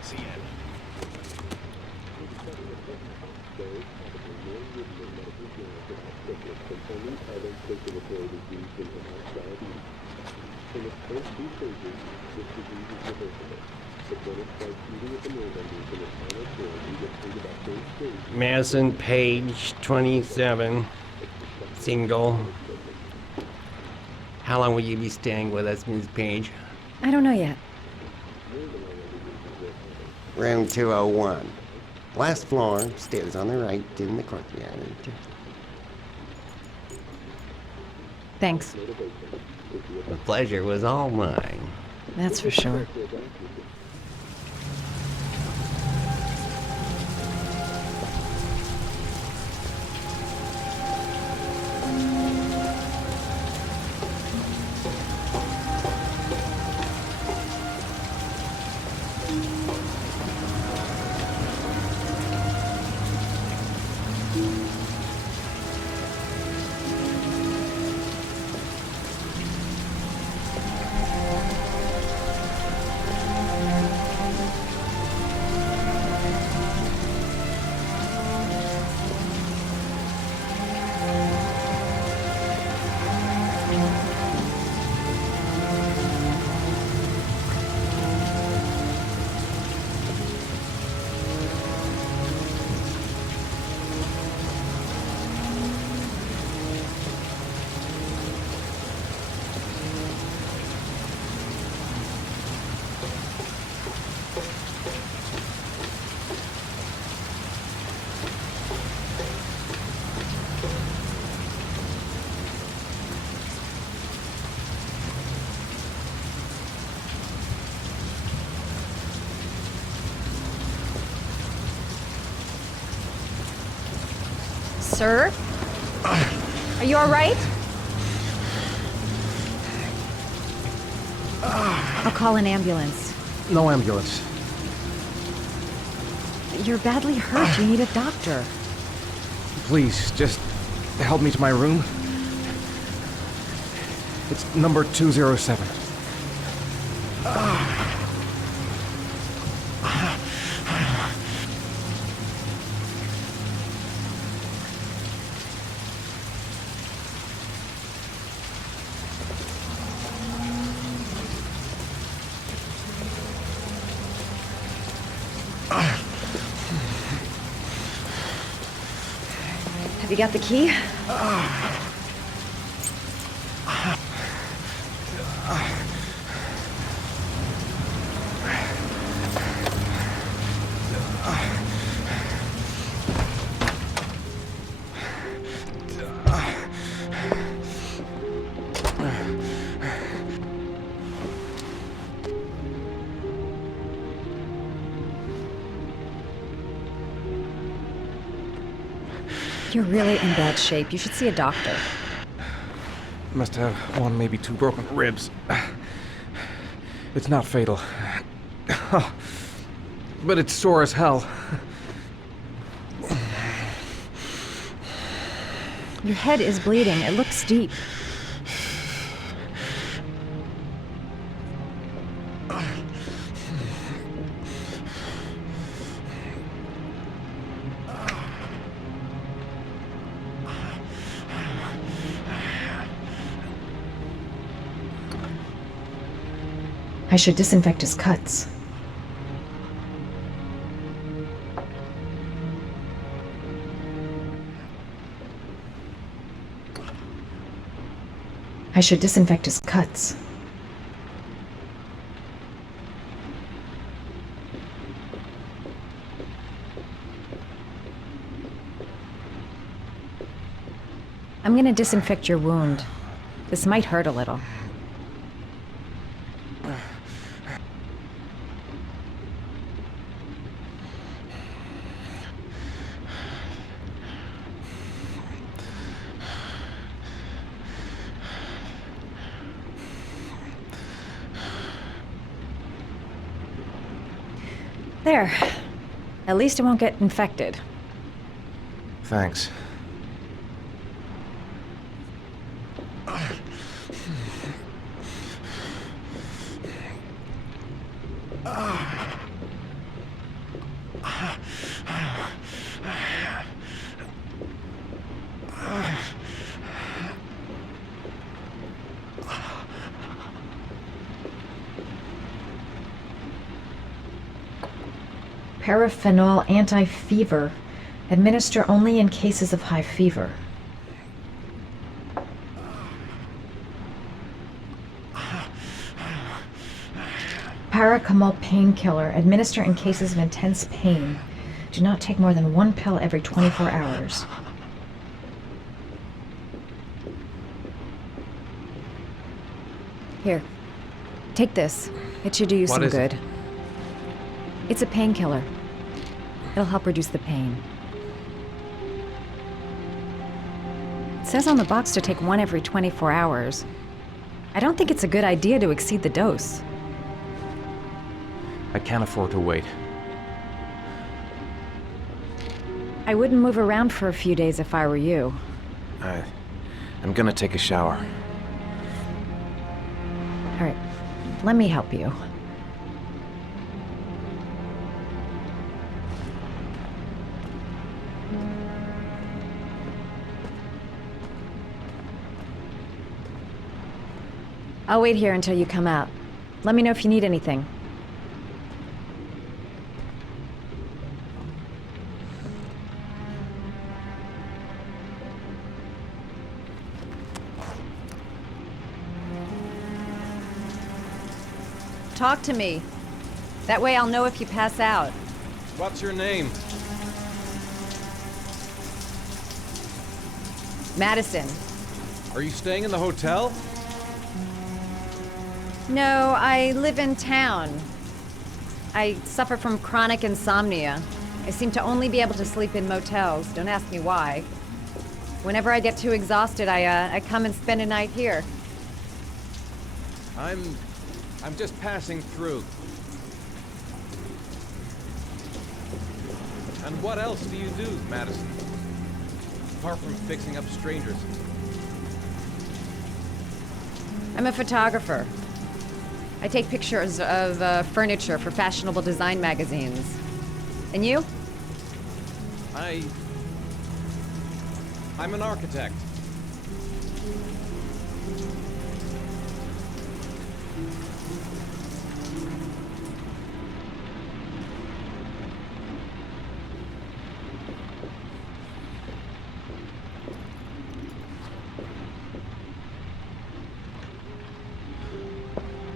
Madison, page 27, single. How long will you be staying with us, Ms. Page? I don't know yet. Room 201. Last floor, stairs on the right, in the courtyard. Thanks. The pleasure was all mine. That's for sure. Sir? Are you all right? I'll call an ambulance. No ambulance. You're badly hurt. You need a doctor. Please, just help me to my room. It's number 207. Have you got the key? You're really in bad shape. You should see a doctor. Must have one, maybe two broken ribs. It's not fatal. But it's sore as hell. Your head is bleeding. It looks deep. I should disinfect his cuts. I should disinfect his cuts. I'm gonna disinfect your wound. This might hurt a little. There. At least it won't get infected. Thanks. Paraphenol anti-fever. Administer only in cases of high fever. Paracetamol painkiller. Administer in cases of intense pain. Do not take more than 1 pill every 24 hours. Here. Take this. It should do you What some is good. it? It's a painkiller. It'll help reduce the pain. It says on the box to take one every 24 hours. I don't think it's a good idea to exceed the dose. I can't afford to wait. I wouldn't move around for a few days if I were you. I'm gonna take a shower. All right, let me help you. I'll wait here until you come out. Let me know if you need anything. Talk to me. That way I'll know if you pass out. What's your name? Madison. Are you staying in the hotel? No, I live in town. I suffer from chronic insomnia. I seem to only be able to sleep in motels. Don't ask me why. Whenever I get too exhausted, I come and spend a night here. I'm just passing through. And what else do you do, Madison? Apart from fixing up strangers. I'm a photographer. I take pictures of furniture for fashionable design magazines. And you? I'm an architect.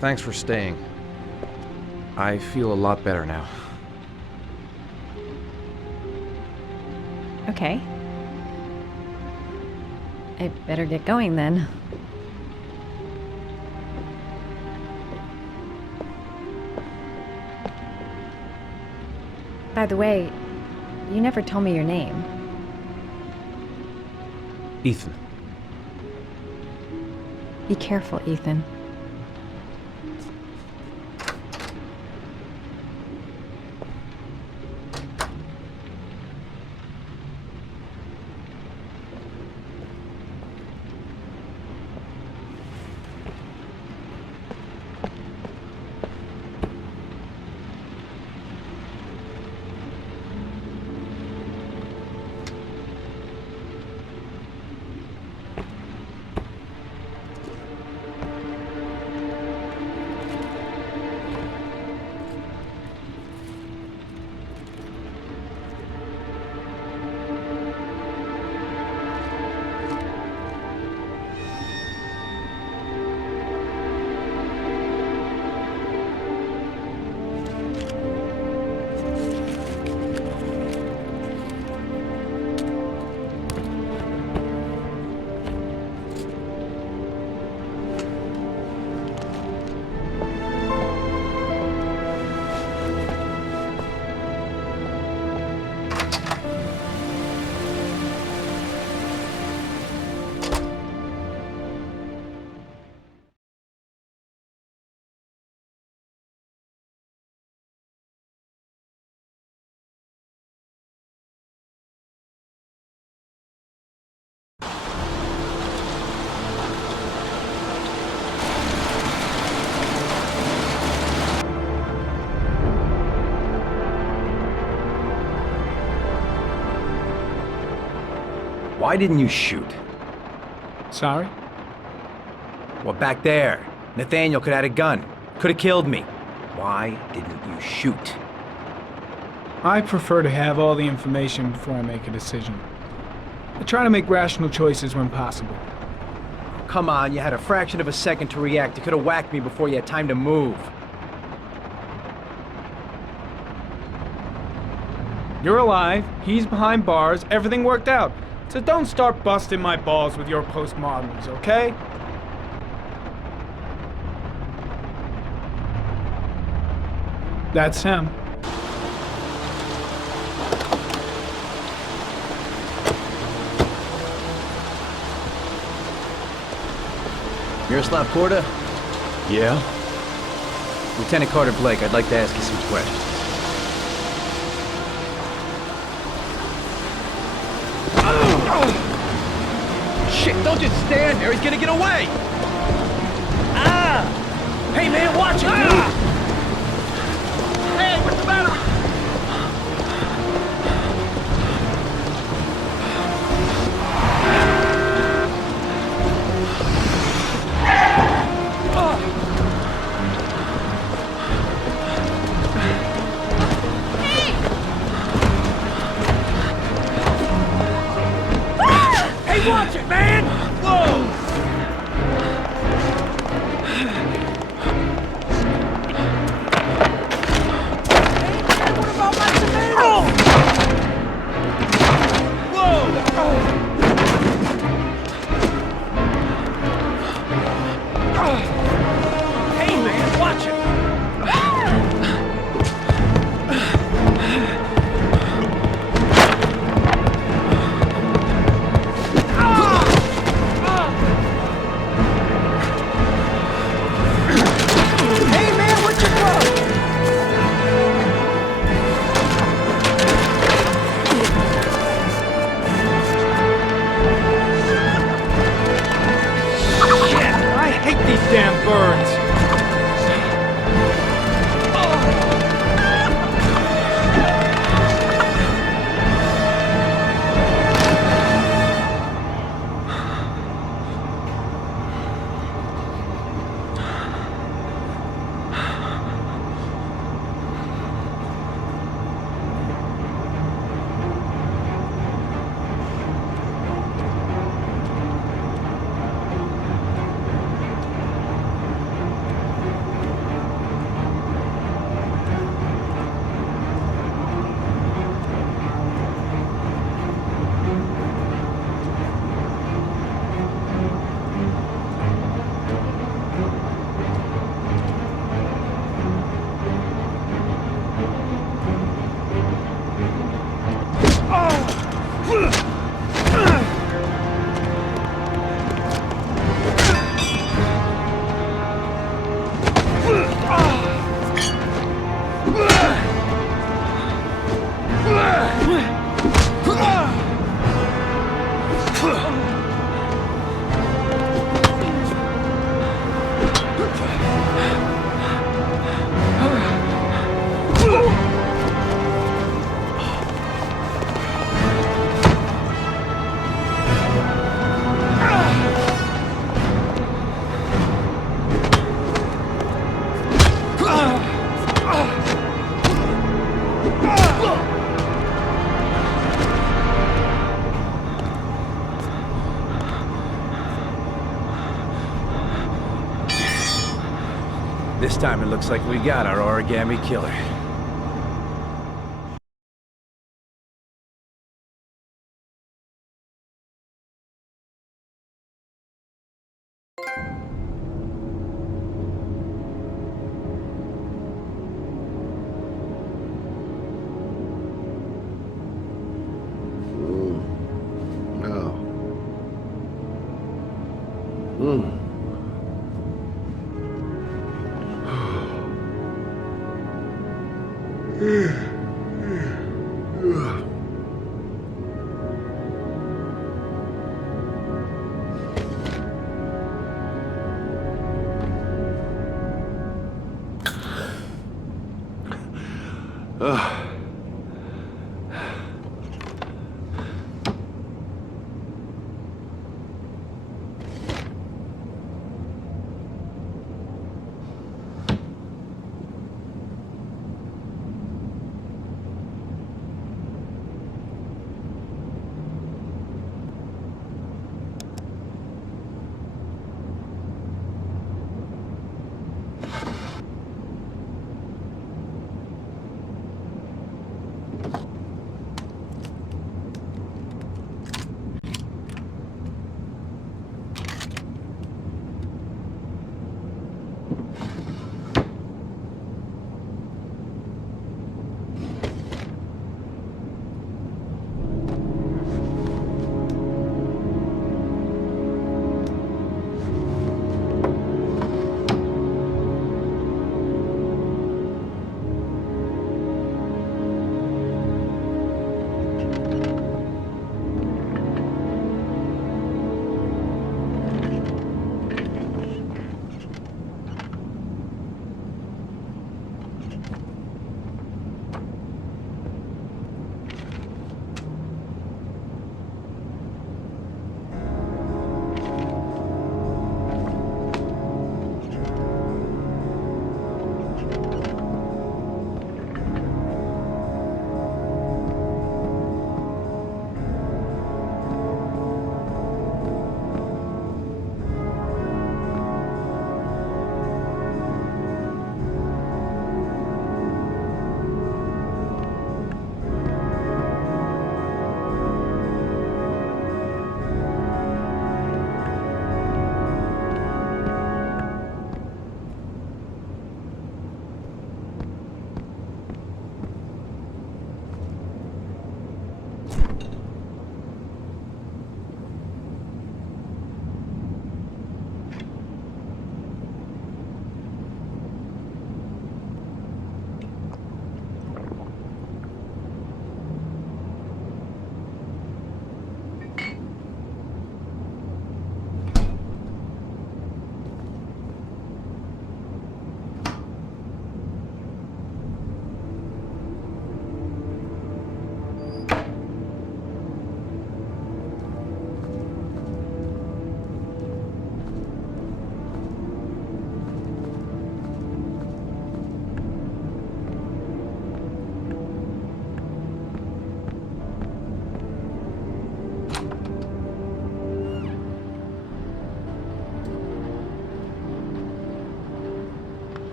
Thanks for staying. I feel a lot better now. Okay. I better get going then. By the way, you never told me your name. Ethan. Be careful, Ethan. Why didn't you shoot? Sorry? Well, back there. Nathaniel could have had a gun. Could have killed me. Why didn't you shoot? I prefer to have all the information before I make a decision. I try to make rational choices when possible. Come on, you had a fraction of a second to react. You could have whacked me before you had time to move. You're alive, he's behind bars, everything worked out. So don't start busting my balls with your postmoderns, okay? That's him. Miroslav Korda? Yeah? Lieutenant Carter Blake, I'd like to ask you some questions. Shit, don't just stand there, he's gonna get away! Ah! Hey man, watch it, dude! Hey, what's the matter with you? Watch it, man! Whoa! Hey, what about my tomatoes? Whoa! Hey, man, watch it! Damn birds! This time it looks like we got our origami killer.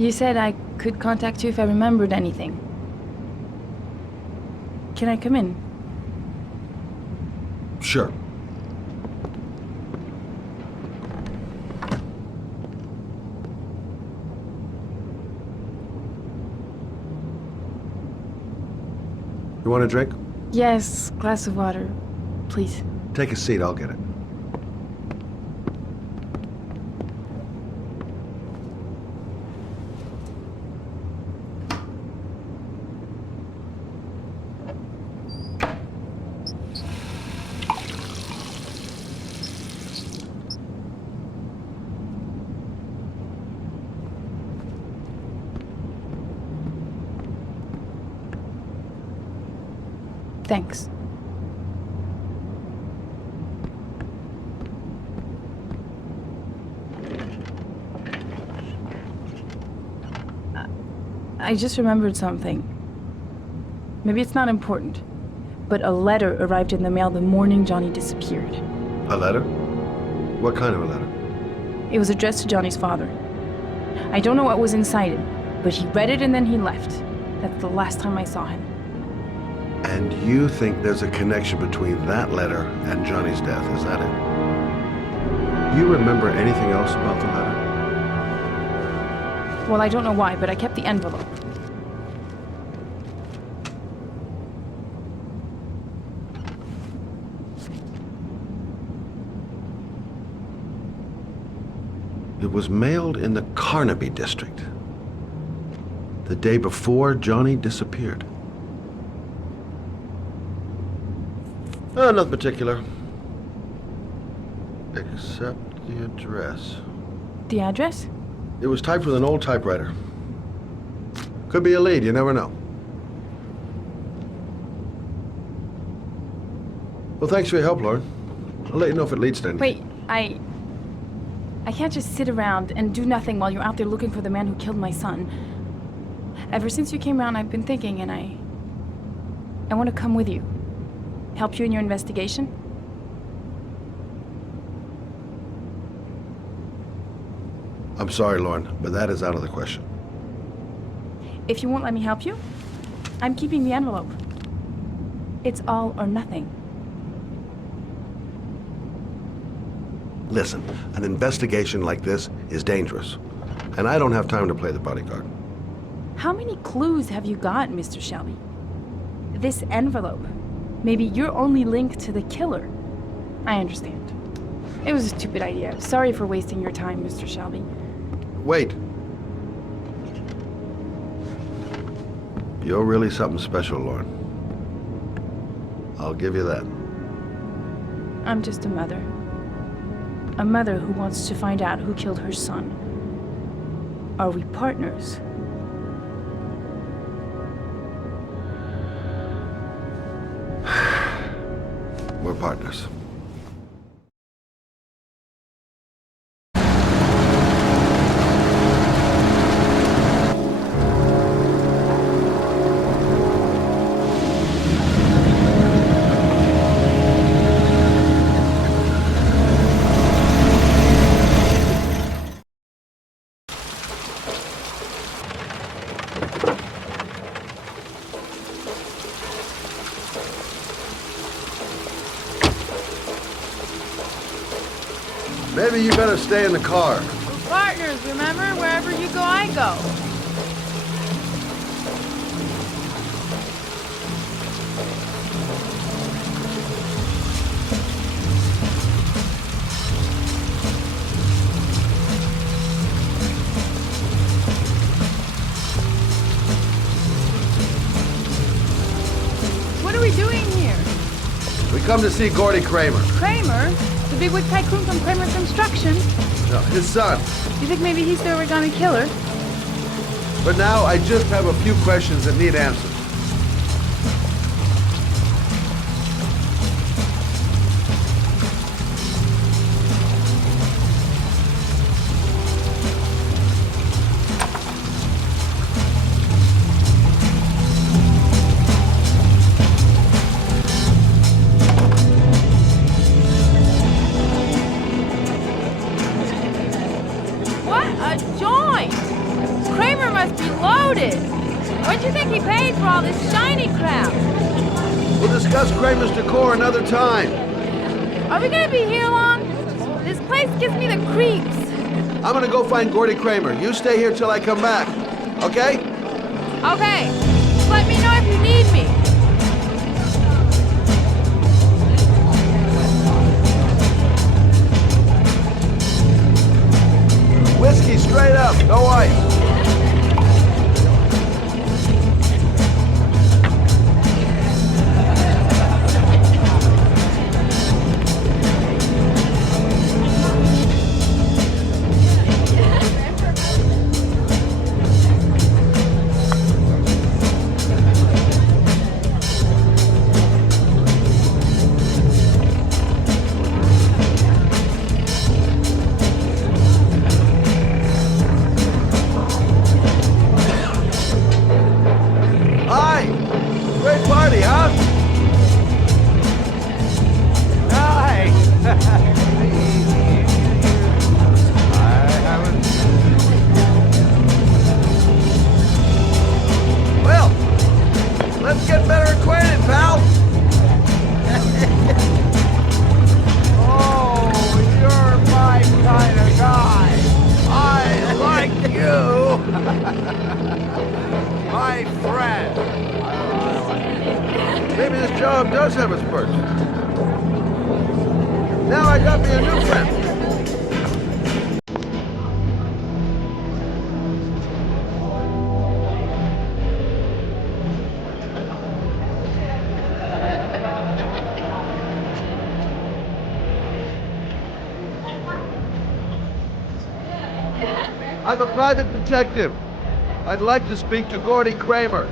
You said I could contact you if I remembered anything. Can I come in? Sure. You want a drink? Yes, glass of water, please. Take a seat, I'll get it. Thanks. I just remembered something. Maybe it's not important, but a letter arrived in the mail the morning Johnny disappeared. A letter? What kind of a letter? It was addressed to Johnny's father. I don't know what was inside it, but he read it and then he left. That's the last time I saw him. And you think there's a connection between that letter and Johnny's death, is that it? You remember anything else about the letter? Well, I don't know why, but I kept the envelope. It was mailed in the Carnaby district, the day before Johnny disappeared. Nothing particular, except the address. The address? It was typed with an old typewriter. Could be a lead, you never know. Well, thanks for your help, Lauren. I'll let you know if it leads to anything. Wait, I can't just sit around and do nothing while you're out there looking for the man who killed my son. Ever since you came around, I've been thinking, and I want to come with you. Help you in your investigation? I'm sorry, Lauren, but that is out of the question. If you won't let me help you, I'm keeping the envelope. It's all or nothing. Listen, an investigation like this is dangerous, and I don't have time to play the bodyguard. How many clues have you got, Mr. Shelby? This envelope. Maybe your only link to the killer. I understand. It was a stupid idea. Sorry for wasting your time, Mr. Shelby. Wait. You're really something special, Lauren. I'll give you that. I'm just a mother. A mother who wants to find out who killed her son. Are we partners? We're partners. Maybe you better stay in the car. We're partners, remember? Wherever you go, I go. What are we doing here? We come to see Gordy Kramer. Kramer? The bigwig tycoon from Kramer's Construction? No, his son. You think maybe he's the origami killer? But now I just have a few questions that need answers. What a joint! Kramer did. What do you think he paid for all this shiny crap? We'll discuss Kramer's decor another time. Are we gonna be here long? This place gives me the creeps. I'm gonna go find Gordy Kramer. You stay here till I come back, okay? Okay. Just let me know if you need me. Whiskey straight up, no ice. My friend! Maybe this job does have its perks. Now I got me a new friend. I'm a private detective. I'd like to speak to Gordy Kramer.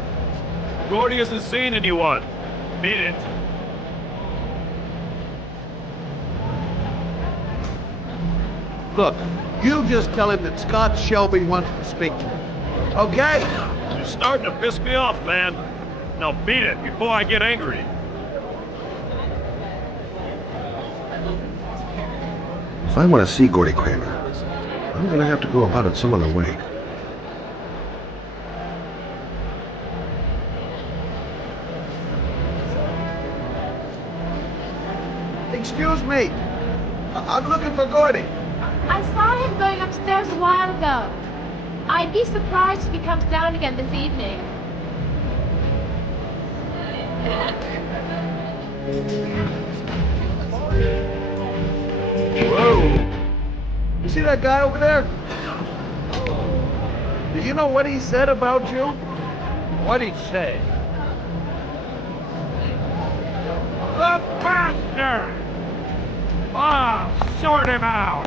Gordy hasn't seen anyone. Beat it. Look, you just tell him that Scott Shelby wants to speak to him. Okay? You're starting to piss me off, man. Now beat it before I get angry. If I want to see Gordy Kramer, I'm going to have to go about it some other way. Excuse me. I'm looking for Gordy. I saw him going upstairs a while ago. I'd be surprised if he comes down again this evening. Whoa. You see that guy over there? Do you know what he said about you? What'd he say? The bastard! Ah, sort him out!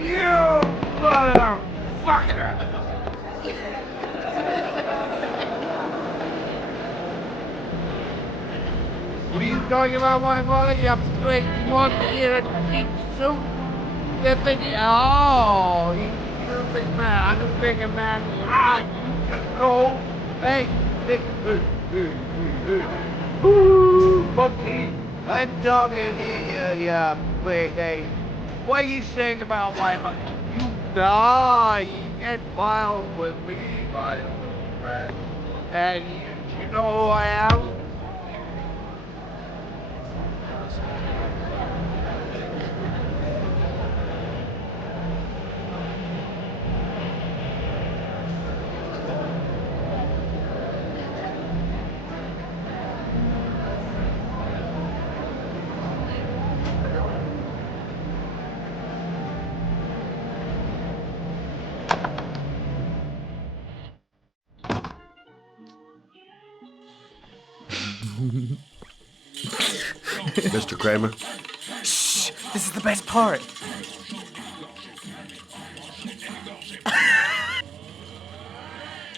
You motherfucker! What are you talking about my money? I'm straight one here at cheap soup. You think, oh, you're a big man. I'm a bigger man. Ah, you know. Hey, ooh, monkey. I'm talking here, yeah, big, hey. What are you saying about my money? You die. You get wild with me, my old friend. And you know who I am? Mr. Kramer? Shh! This is the best part.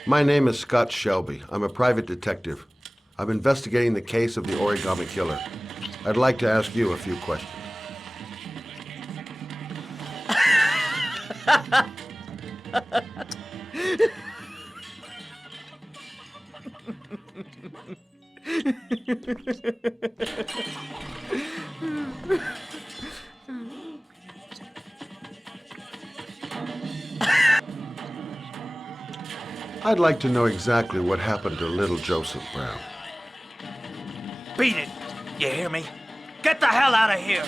My name is Scott Shelby. I'm a private detective. I'm investigating the case of the origami killer. I'd like to ask you a few questions. I'd like to know exactly what happened to little Joseph Brown. Beat it! You hear me? Get the hell out of here!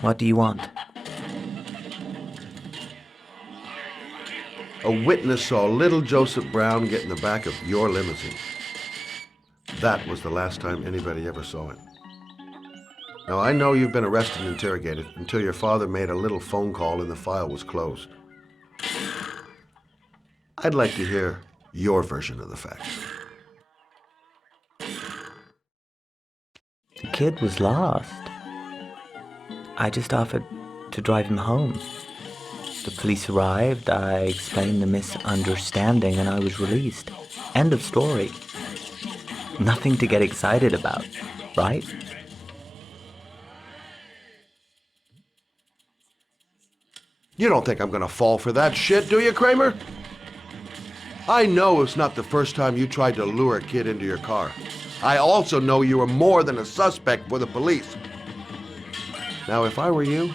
What do you want? A witness saw little Joseph Brown get in the back of your limousine. That was the last time anybody ever saw it. Now, I know you've been arrested and interrogated until your father made a little phone call and the file was closed. I'd like to hear your version of the facts. The kid was lost. I just offered to drive him home. The police arrived, I explained the misunderstanding, and I was released. End of story. Nothing to get excited about, right? You don't think I'm gonna fall for that shit, do you, Kramer? I know it's not the first time you tried to lure a kid into your car. I also know you were more than a suspect for the police. Now, if I were you,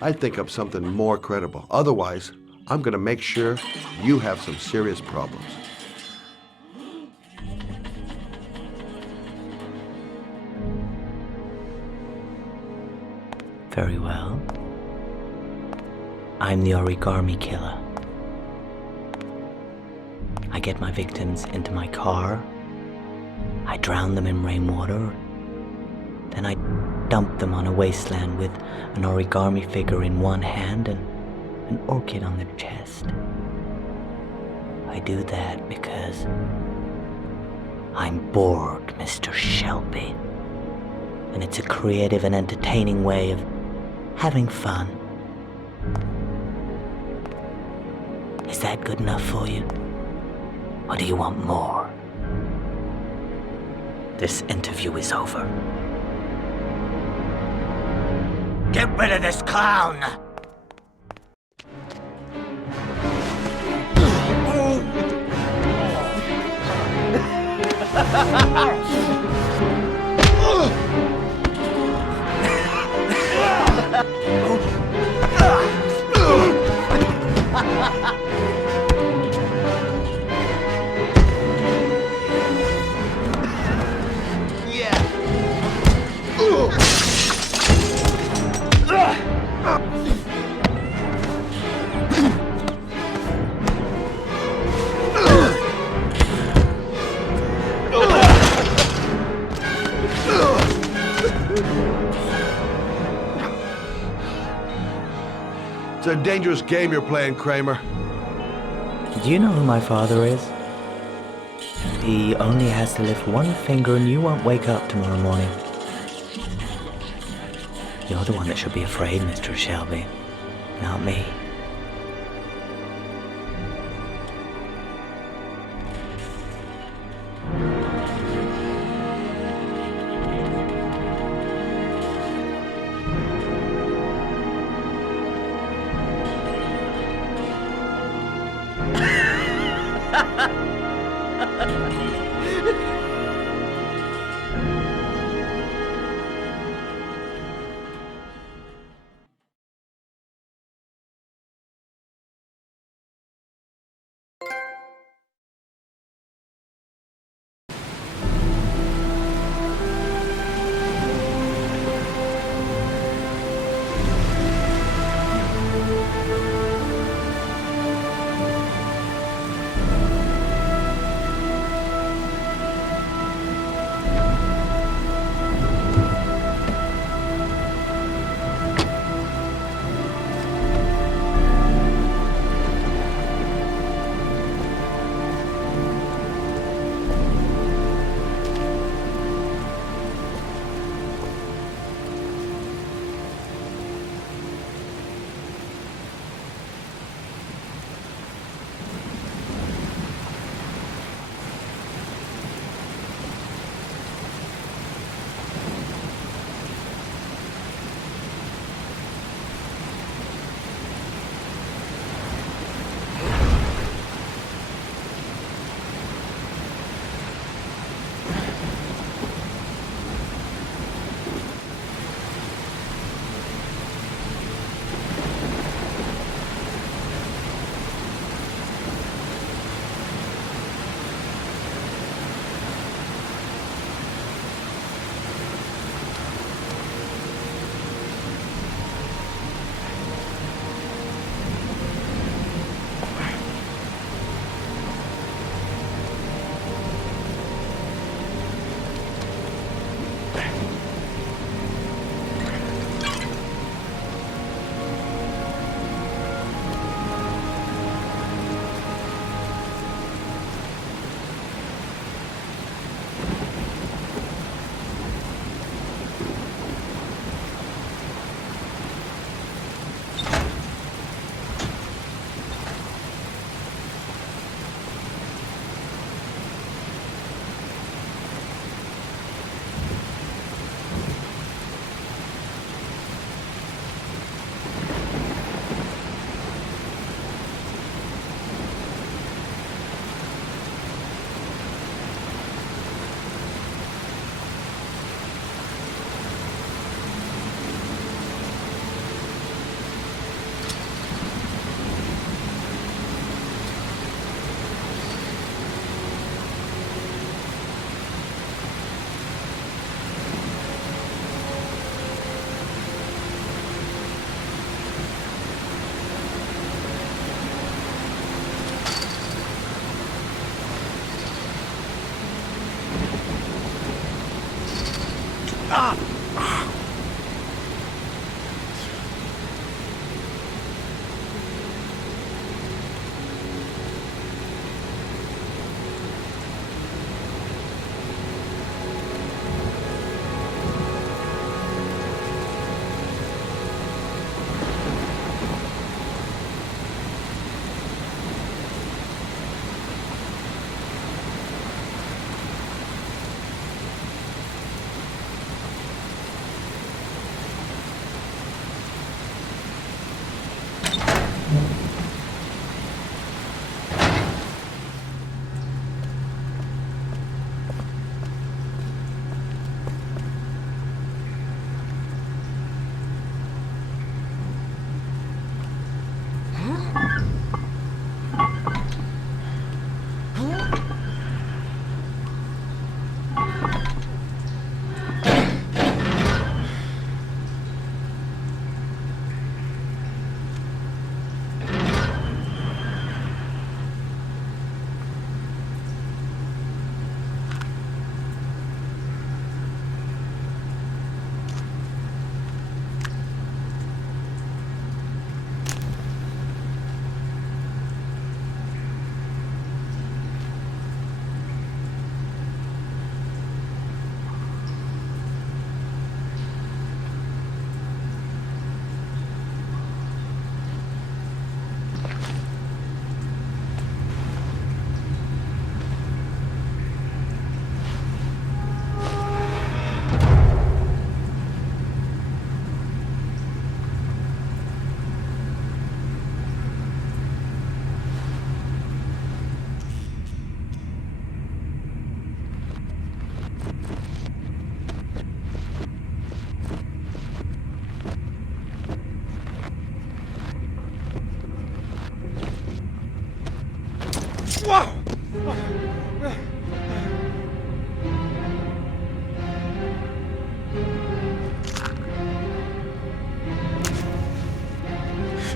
I'd think up something more credible. Otherwise, I'm gonna make sure you have some serious problems. Very well. I'm the origami killer. I get my victims into my car, I drown them in rainwater, then I dump them on a wasteland with an origami figure in one hand and an orchid on their chest. I do that because I'm bored, Mr. Shelby. And it's a creative and entertaining way of having fun. Is that good enough for you? Or do you want more? This interview is over. Get rid of this clown! It's a dangerous game you're playing, Kramer. Do you know who my father is? He only has to lift one finger and you won't wake up tomorrow morning. You're the one that should be afraid, Mr. Shelby, not me.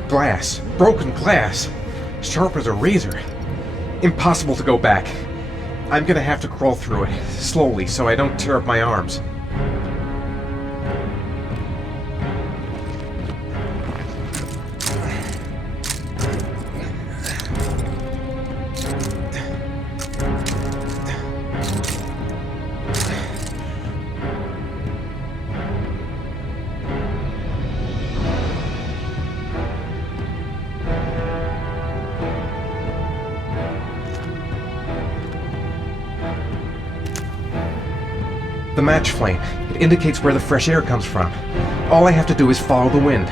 Glass. Broken glass. Sharp as a razor. Impossible to go back. I'm gonna have to crawl through it, slowly, so I don't tear up my arms. The match flame. It indicates where the fresh air comes from. All I have to do is follow the wind.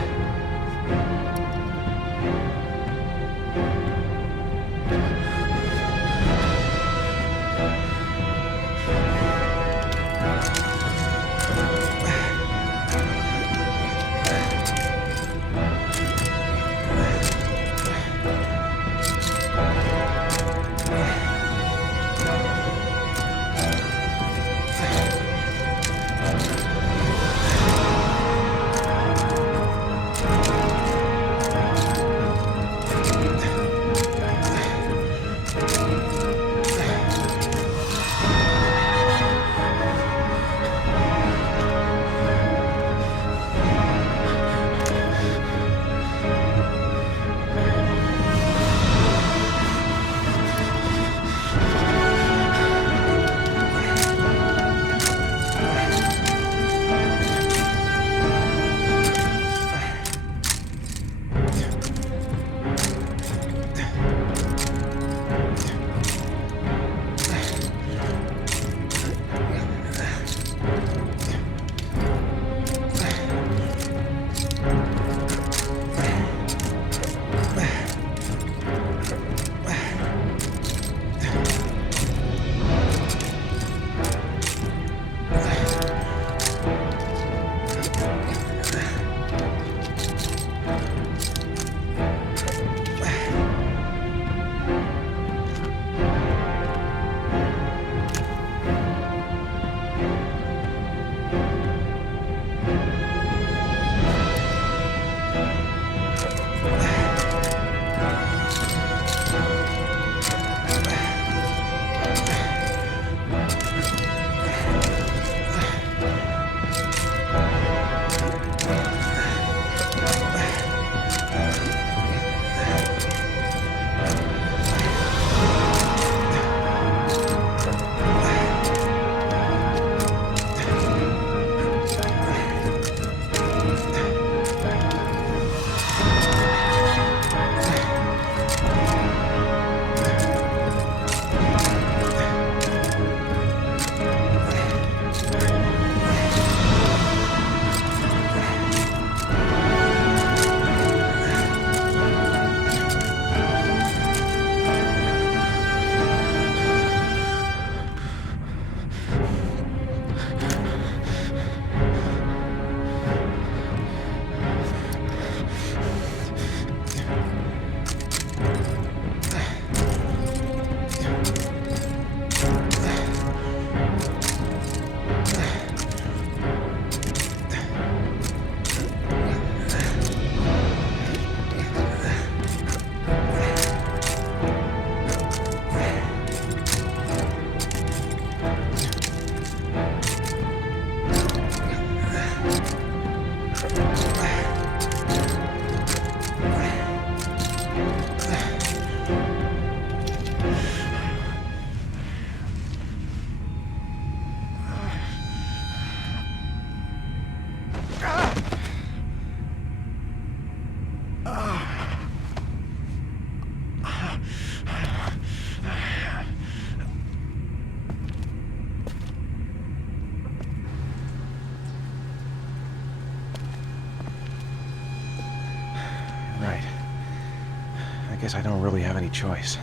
Guess I don't really have any choice.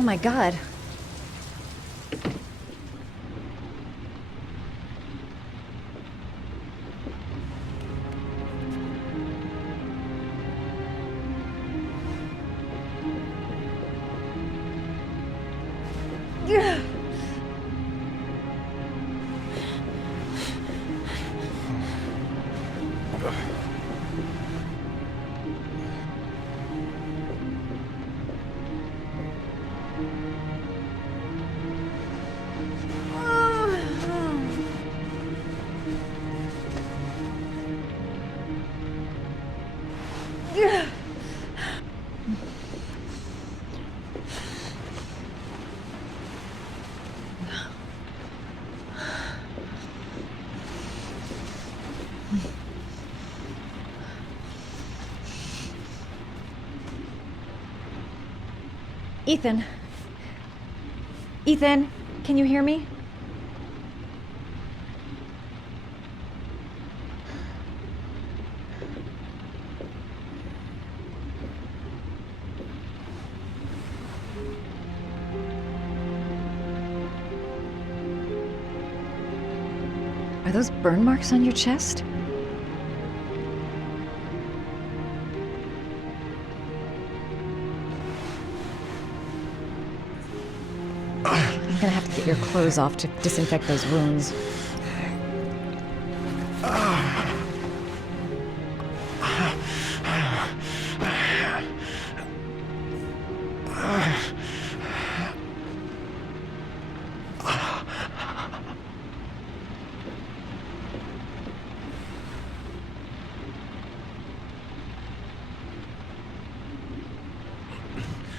Oh my god. Ethan. Ethan, can you hear me? Are those burn marks on your chest? I'm gonna have to get your clothes off to disinfect those wounds.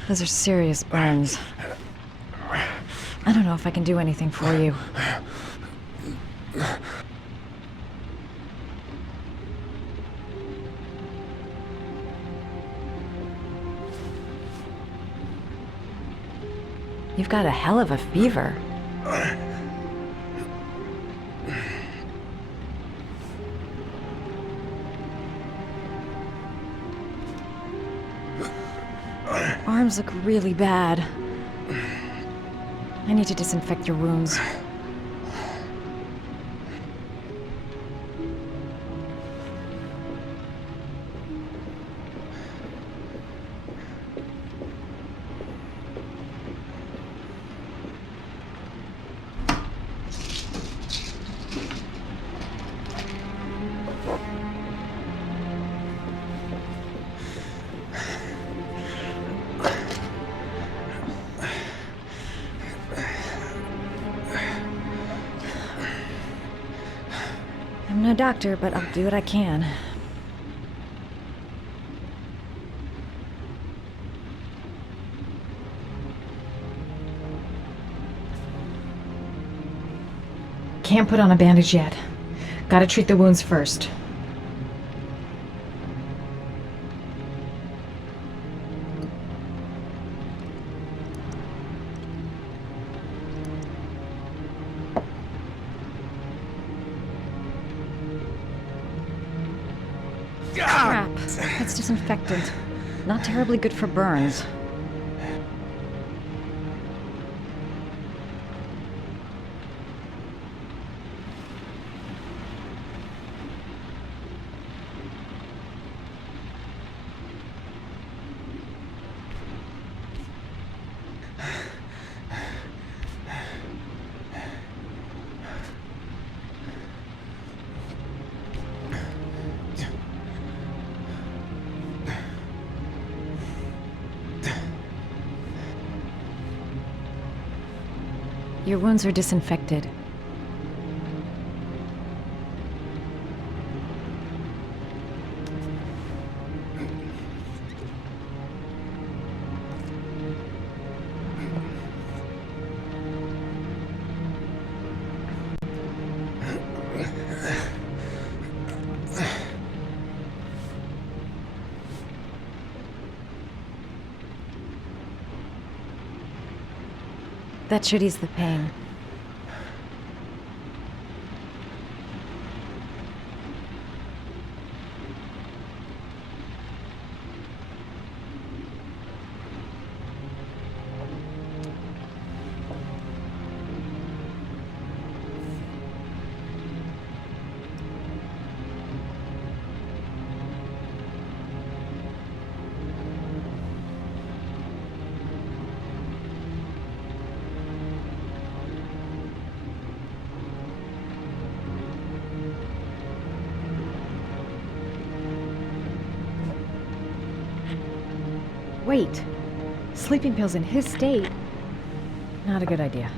Those are serious burns. I don't know if I can do anything for you. You've got a hell of a fever. Arms look really bad. I need to disinfect your wounds. a doctor, but I'll do what I can. Can't put on a bandage yet. Gotta treat the wounds first. Crap. It's disinfectant. Not terribly good for burns. Your wounds are disinfected. That should ease the pain. Wait. Sleeping pills in his state? Not a good idea.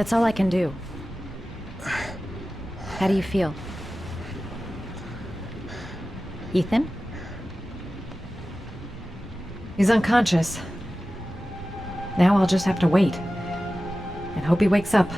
That's all I can do. How do you feel? Ethan? He's unconscious. Now I'll just have to wait. And hope he wakes up.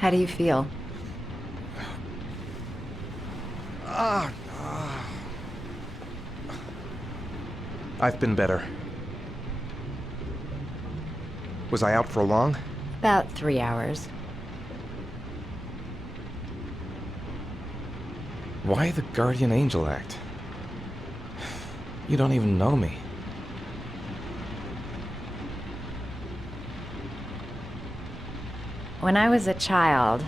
How do you feel? I've been better. Was I out for long? About 3 hours. Why the guardian angel act? You don't even know me. When I was a child,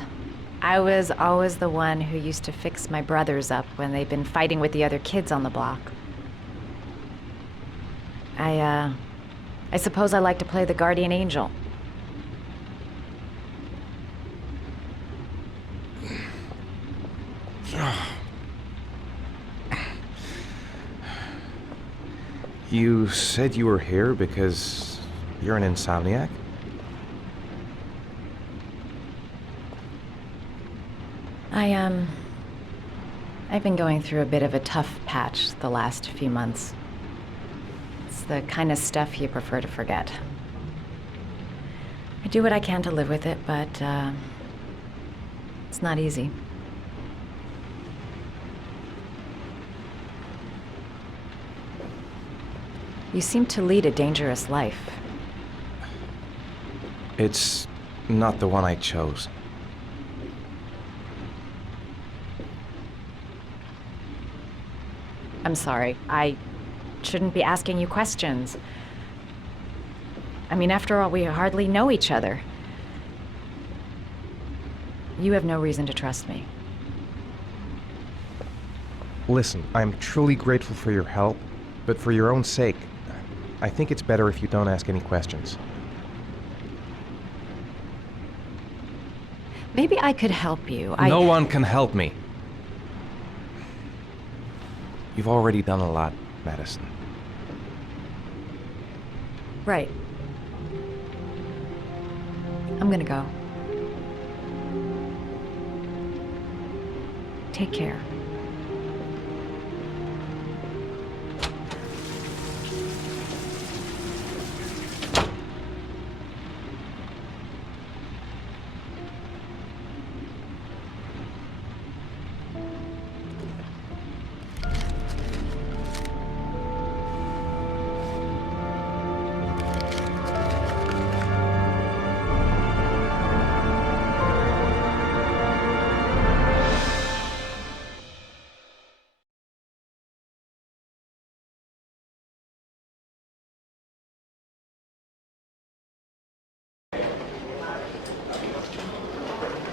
I was always the one who used to fix my brothers up when they'd been fighting with the other kids on the block. I suppose I like to play the guardian angel. You said you were here because you're an insomniac? I've been going through a bit of a tough patch the last few months. It's the kind of stuff you prefer to forget. I do what I can to live with it, but, it's not easy. You seem to lead a dangerous life. It's not the one I chose. I'm sorry. I shouldn't be asking you questions. I mean, after all, we hardly know each other. You have no reason to trust me. Listen, I'm truly grateful for your help, but for your own sake, I think it's better if you don't ask any questions. Maybe I could help you. No one can help me. You've already done a lot, Madison. Right. I'm gonna go. Take care.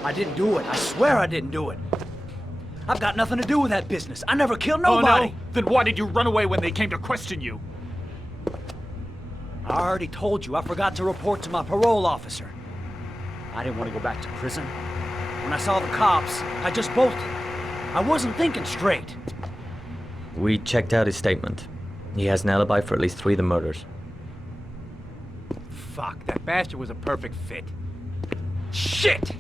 I didn't do it. I swear I didn't do it. I've got nothing to do with that business. I never killed nobody. Oh, no? Then why did you run away when they came to question you? I already told you I forgot to report to my parole officer. I didn't want to go back to prison. When I saw the cops, I just bolted. I wasn't thinking straight. We checked out his statement. He has an alibi for at least 3 of the murders. Fuck, that bastard was a perfect fit. Shit!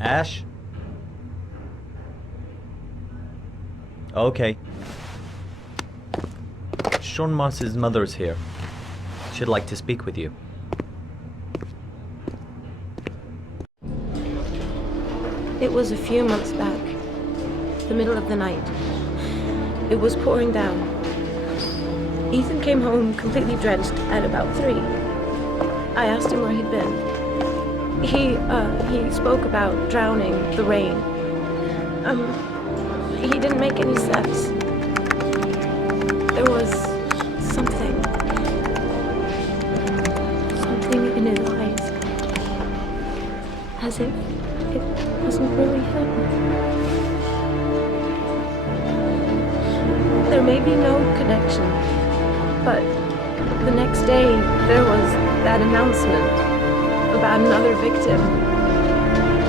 Ash? Okay. Sean Moss's mother's here. She'd like to speak with you. It was a few months back. The middle of the night. It was pouring down. Ethan came home completely drenched at about 3. I asked him where he'd been. He spoke about drowning, the rain. He didn't make any sense. There was something in his eyes. As if it wasn't really him. There may be no connection, but the next day there was that announcement about another victim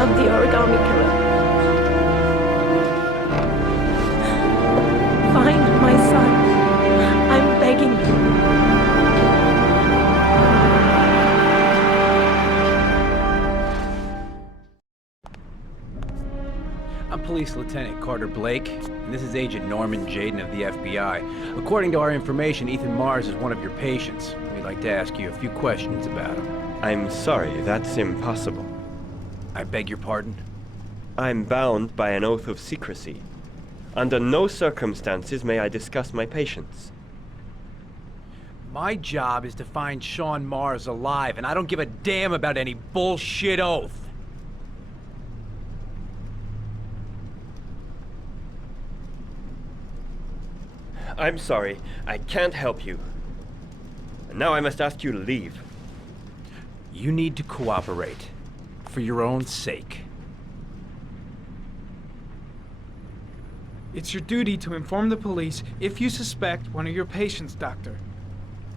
of the origami killer. Find my son. I'm begging you. Police Lieutenant Carter Blake, and this is Agent Norman Jaden of the FBI. According to our information, Ethan Mars is one of your patients. We'd like to ask you a few questions about him. I'm sorry, that's impossible. I beg your pardon? I'm bound by an oath of secrecy. Under no circumstances may I discuss my patients. My job is to find Sean Mars alive, and I don't give a damn about any bullshit oath. I'm sorry, I can't help you. And now I must ask you to leave. You need to cooperate, for your own sake. It's your duty to inform the police if you suspect one of your patients, Doctor.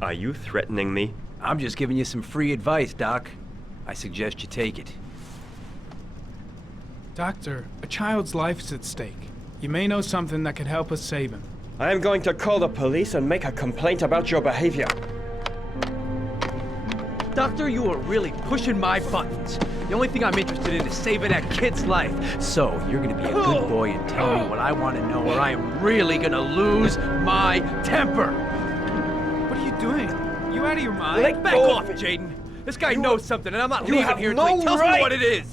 Are you threatening me? I'm just giving you some free advice, Doc. I suggest you take it. Doctor, a child's life is at stake. You may know something that could help us save him. I am going to call the police and make a complaint about your behavior. Doctor, you are really pushing my buttons. The only thing I'm interested in is saving that kid's life. So, you're gonna be a good boy and tell me what I want to know, or I am really gonna lose my temper. What are you doing? You out of your mind? Back off, Jaden. This guy knows something, and I'm not leaving here until he tells me what it is.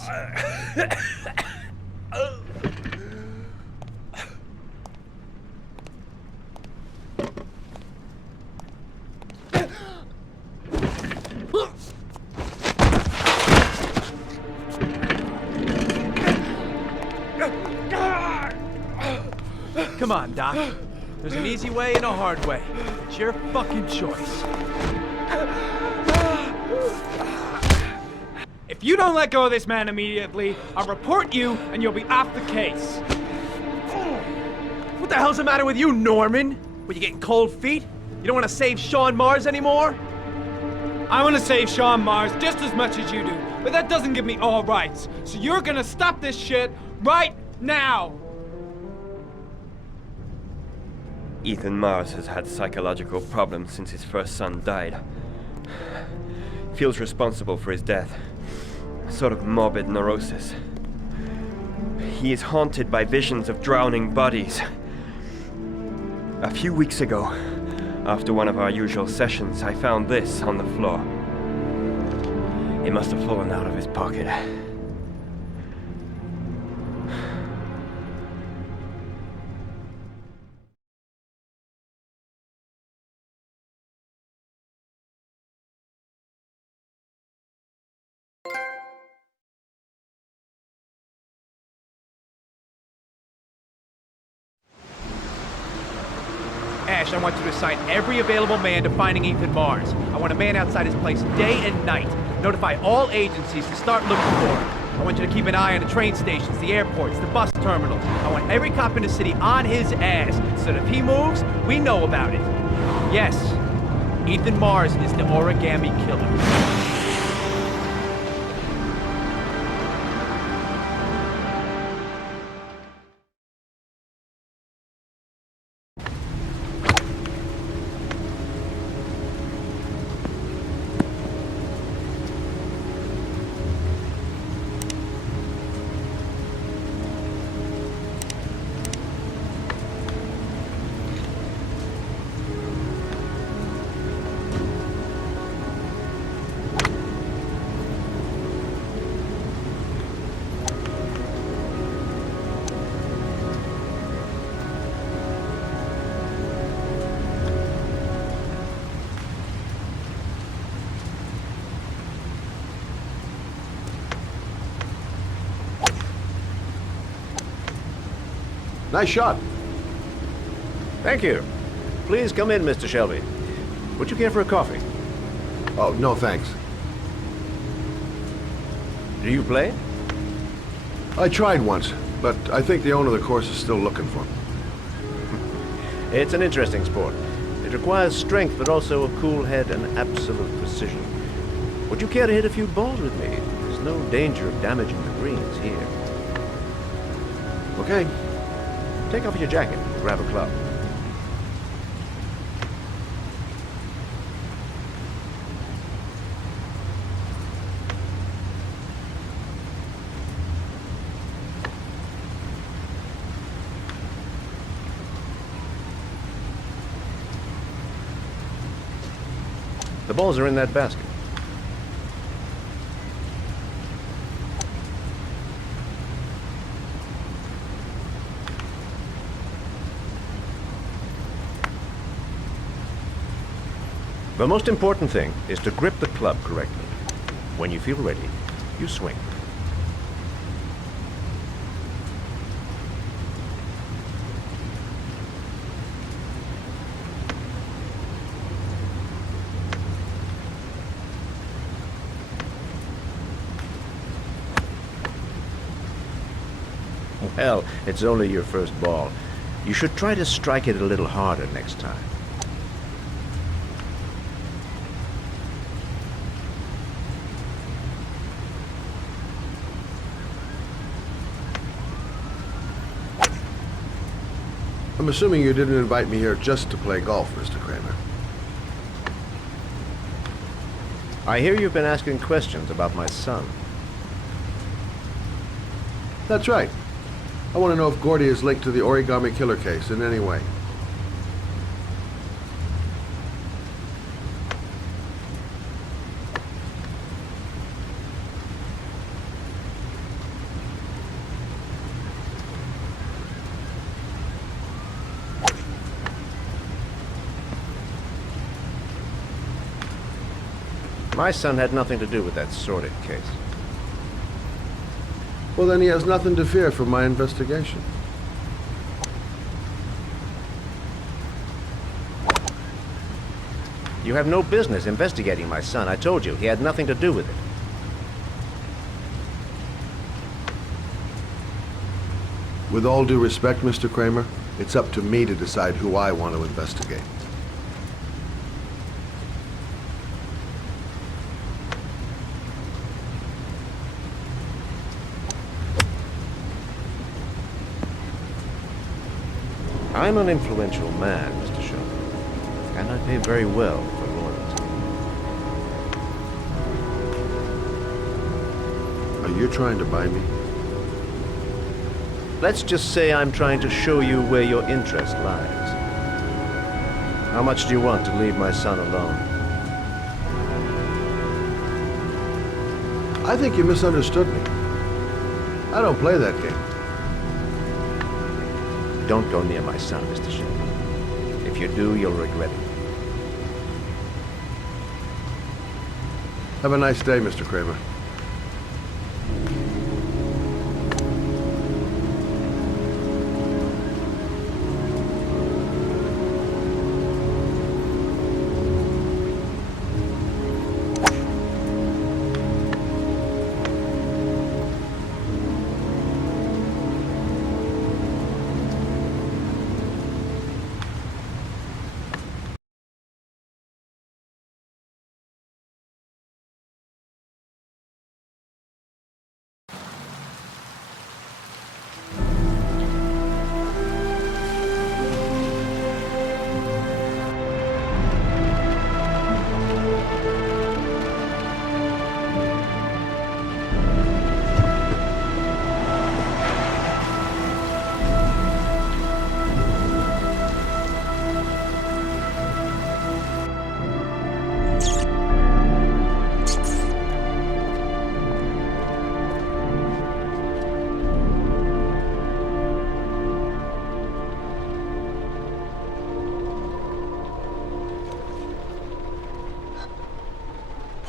Come on, Doc. There's an easy way and a hard way. It's your fucking choice. If you don't let go of this man immediately, I'll report you and you'll be off the case. What the hell's the matter with you, Norman? What, you getting cold feet? You don't want to save Sean Mars anymore? I want to save Sean Mars just as much as you do, but that doesn't give me all rights. So you're gonna stop this shit right now! Ethan Mars has had psychological problems since his first son died. Feels responsible for his death. A sort of morbid neurosis. He is haunted by visions of drowning bodies. A few weeks ago, after one of our usual sessions, I found this on the floor. It must have fallen out of his pocket. Ash, I want you to assign every available man to finding Ethan Mars. I want a man outside his place day and night. Notify all agencies to start looking for him. I want you to keep an eye on the train stations, the airports, the bus terminals. I want every cop in the city on his ass, so that if he moves, we know about it. Yes, Ethan Mars is the origami killer. Nice shot. Thank you. Please come in, Mr. Shelby. Would you care for a coffee? Oh, no thanks. Do you play? I tried once, but I think the owner of the course is still looking for me. It's an interesting sport. It requires strength, but also a cool head and absolute precision. Would you care to hit a few balls with me? There's no danger of damaging the greens here. Okay. Take off your jacket and grab a club. The balls are in that basket. The most important thing is to grip the club correctly. When you feel ready, you swing. Well, it's only your first ball. You should try to strike it a little harder next time. I'm assuming you didn't invite me here just to play golf, Mr. Kramer. I hear you've been asking questions about my son. That's right. I want to know if Gordy is linked to the origami killer case in any way. My son had nothing to do with that sordid case. Well, then he has nothing to fear from my investigation. You have no business investigating my son. I told you, he had nothing to do with it. With all due respect, Mr. Kramer, it's up to me to decide who I want to investigate. I'm an influential man, Mr. Sherman, and I pay very well for loyalty. Are you trying to buy me? Let's just say I'm trying to show you where your interest lies. How much do you want to leave my son alone? I think you misunderstood me. I don't play that game. Don't go near my son, Mr. Sherman. If you do, you'll regret it. Have a nice day, Mr. Kramer.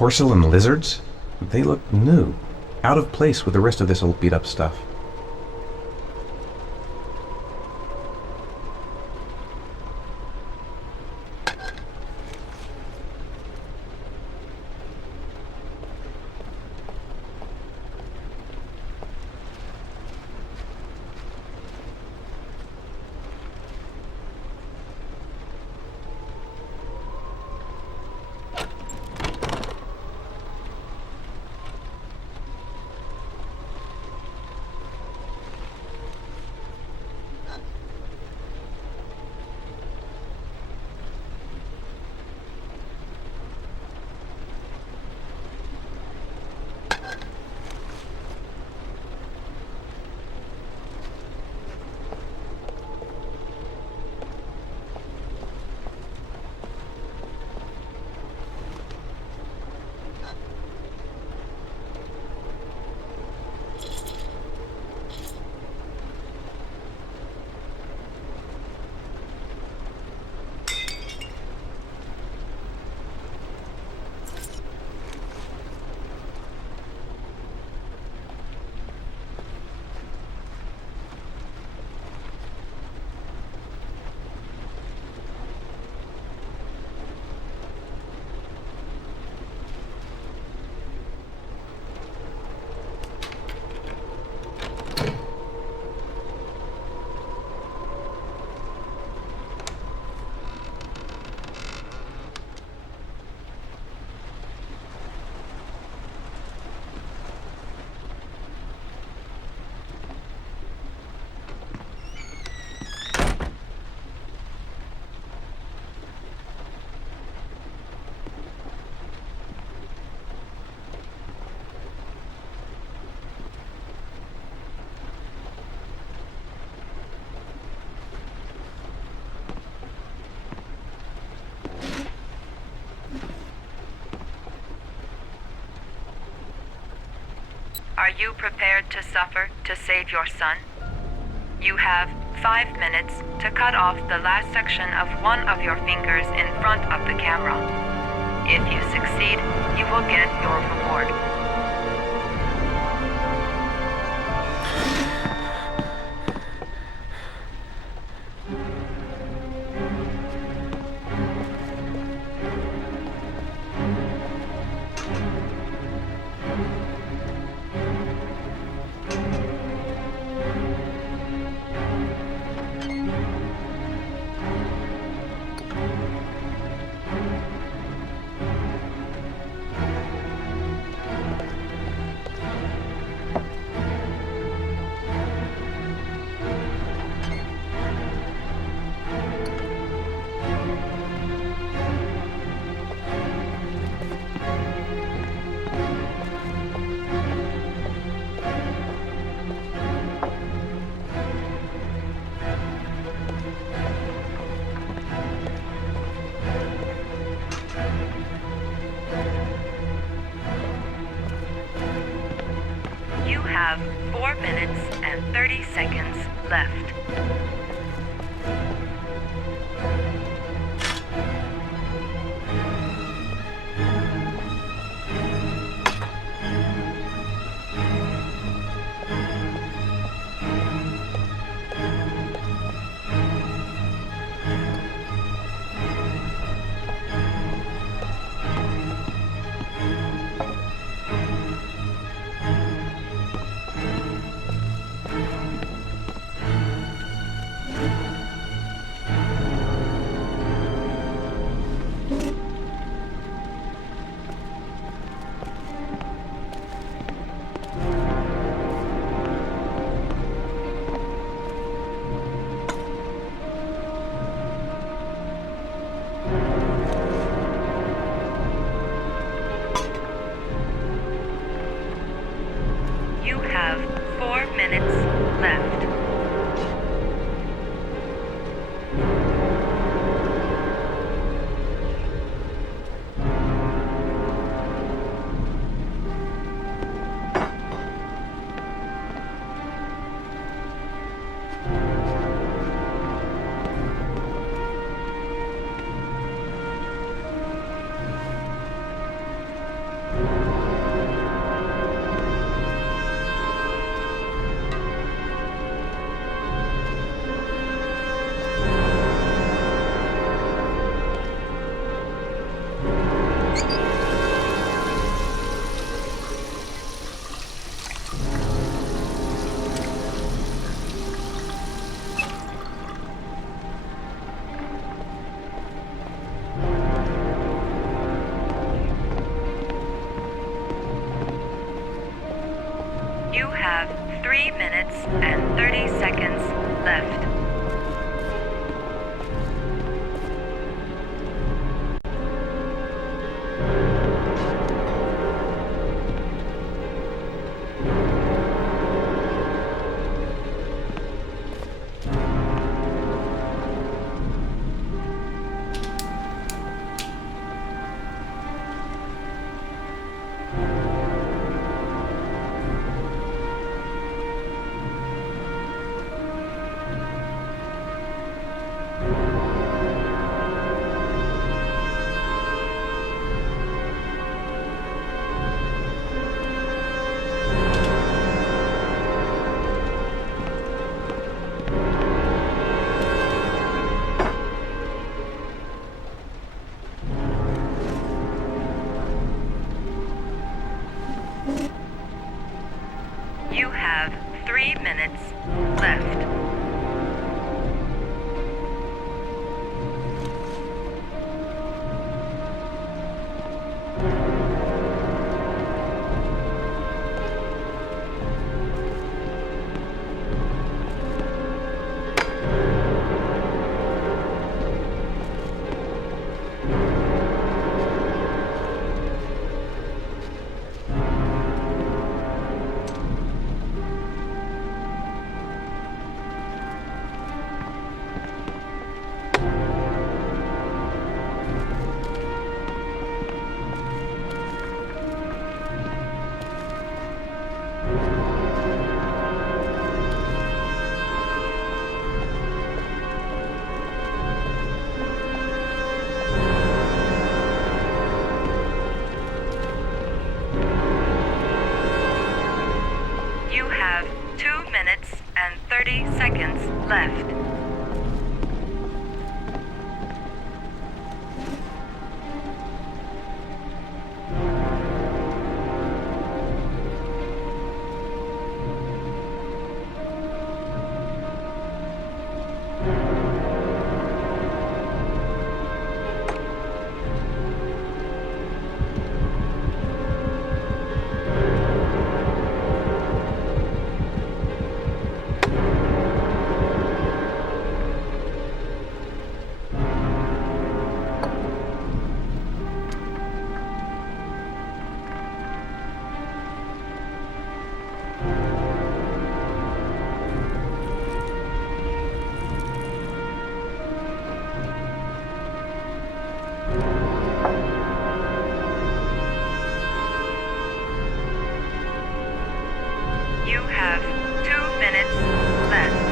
Porcelain lizards? They look new, out of place with the rest of this old beat-up stuff. Are you prepared to suffer to save your son? You have 5 minutes to cut off the last section of one of your fingers in front of the camera. If you succeed, you will get your reward. You have 4 minutes and 30 seconds left. You have 4 minutes left. You have 3 minutes and 30 seconds left. You have 3 minutes left. 30 seconds left. You have 2 minutes left.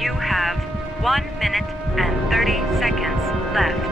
You have 1 minute and 30 seconds left.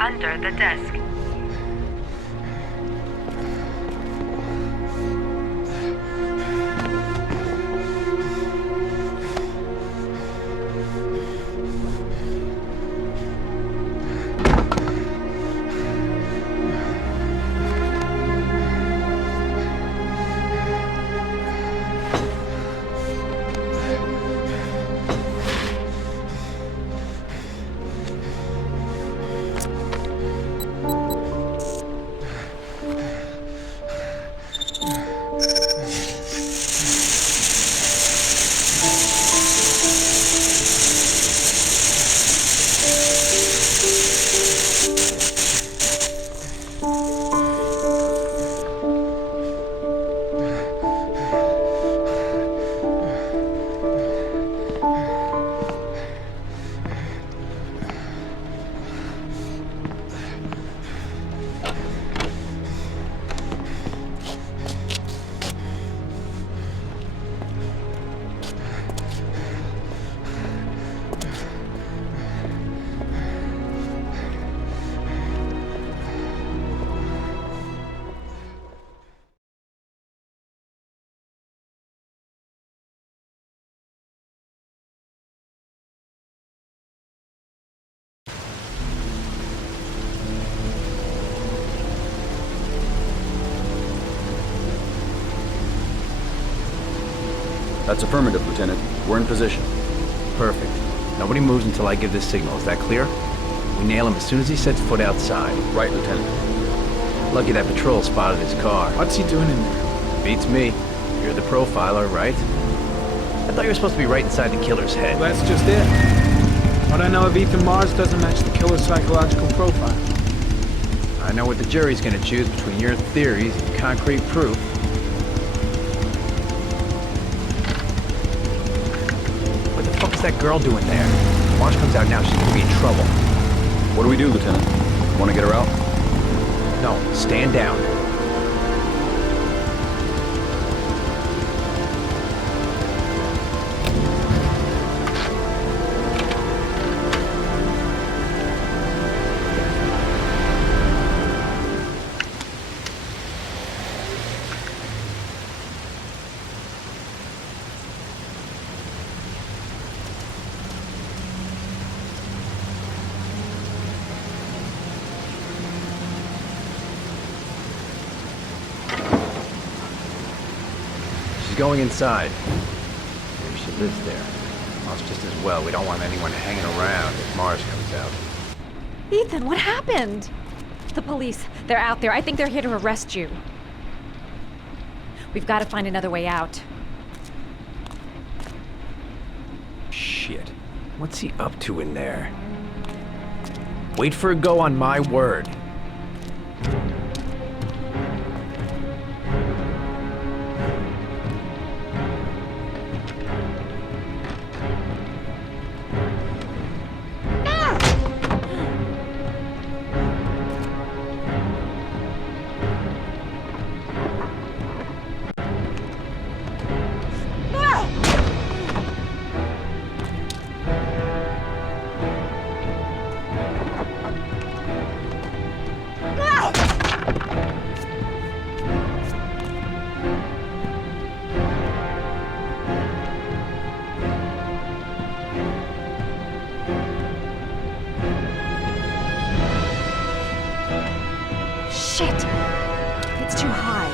Under the desk. That's affirmative, Lieutenant. We're in position. Perfect. Nobody moves until I give the signal. Is that clear? We nail him as soon as he sets foot outside. Right, Lieutenant. Lucky that patrol spotted his car. What's he doing in there? Beats me. You're the profiler, right? I thought you were supposed to be right inside the killer's head. Well, that's just it. What I know of Ethan Mars doesn't match the killer's psychological profile. I know what the jury's gonna choose between your theories and concrete proof. What the fuck is that girl doing there? If Mars comes out now, she's gonna be in trouble. What do we do, Lieutenant? Want to get her out? No, stand down. Going inside. Maybe she lives there. Well, it's just as well. We don't want anyone hanging around if Mars comes out. Ethan, what happened? The police. They're out there. I think they're here to arrest you. We've got to find another way out. Shit. What's he up to in there? Wait for a go on my word. Shit! It's too high.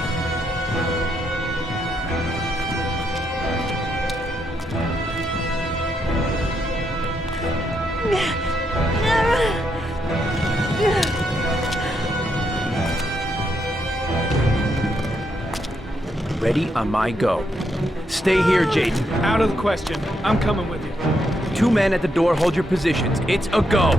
Ready on my go. Stay here, Jaden. Out of the question. I'm coming with you. 2 men at the door, hold your positions. It's a go.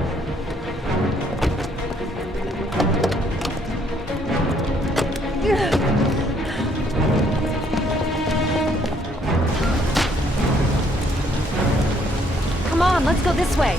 Come on, let's go this way.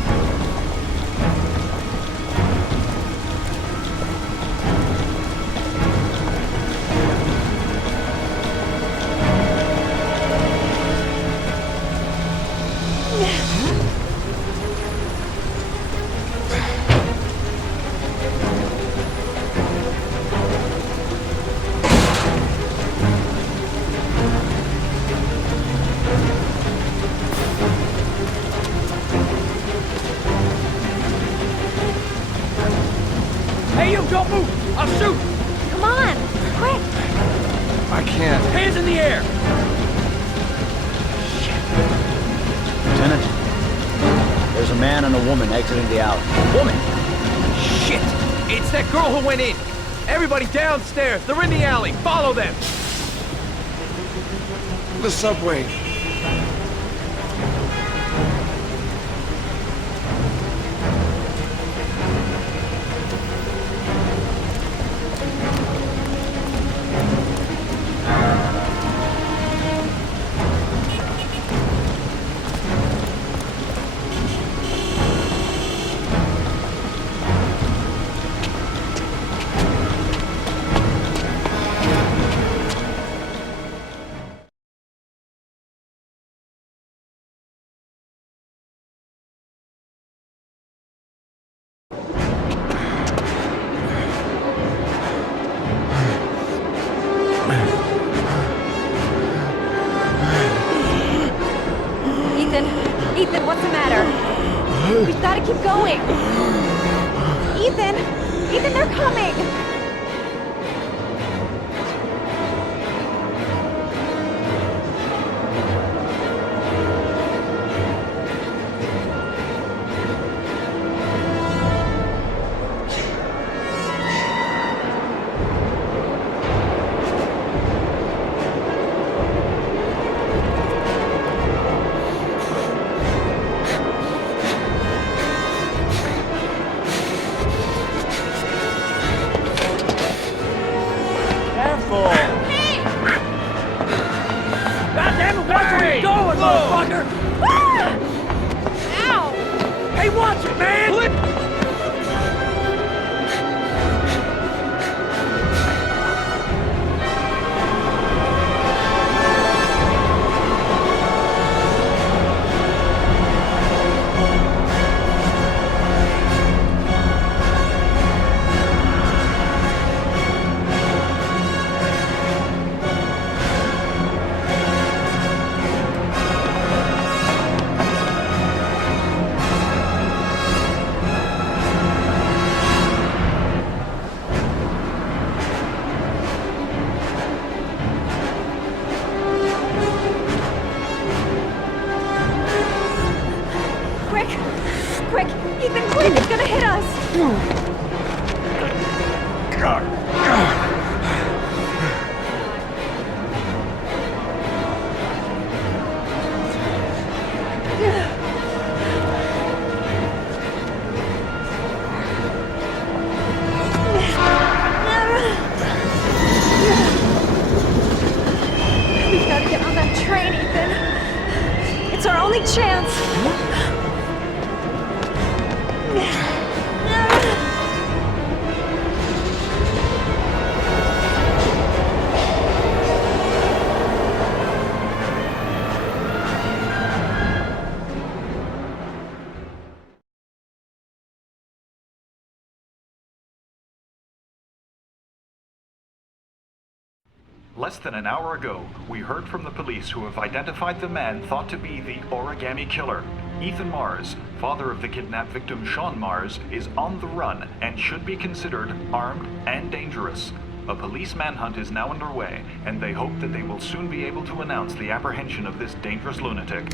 Hey, you, don't move! I'll shoot! Come on, quick! I can't. Hands in the air! Lieutenant, there's a man and a woman exiting the alley. Woman? Shit! It's that girl who went in! Everybody downstairs! They're in the alley! Follow them! The subway. Ethan, what's the matter? We've got to keep going. Ethan! Ethan, they're coming! under! Ah! Ow! Hey, watch it, man! Quick! Ethan, quick! It's gonna hit us! We've gotta get on that train, Ethan! It's our only chance! Less than an hour ago, we heard from the police who have identified the man thought to be the origami killer. Ethan Mars, father of the kidnapped victim Sean Mars, is on the run and should be considered armed and dangerous. A police manhunt is now underway, and they hope that they will soon be able to announce the apprehension of this dangerous lunatic.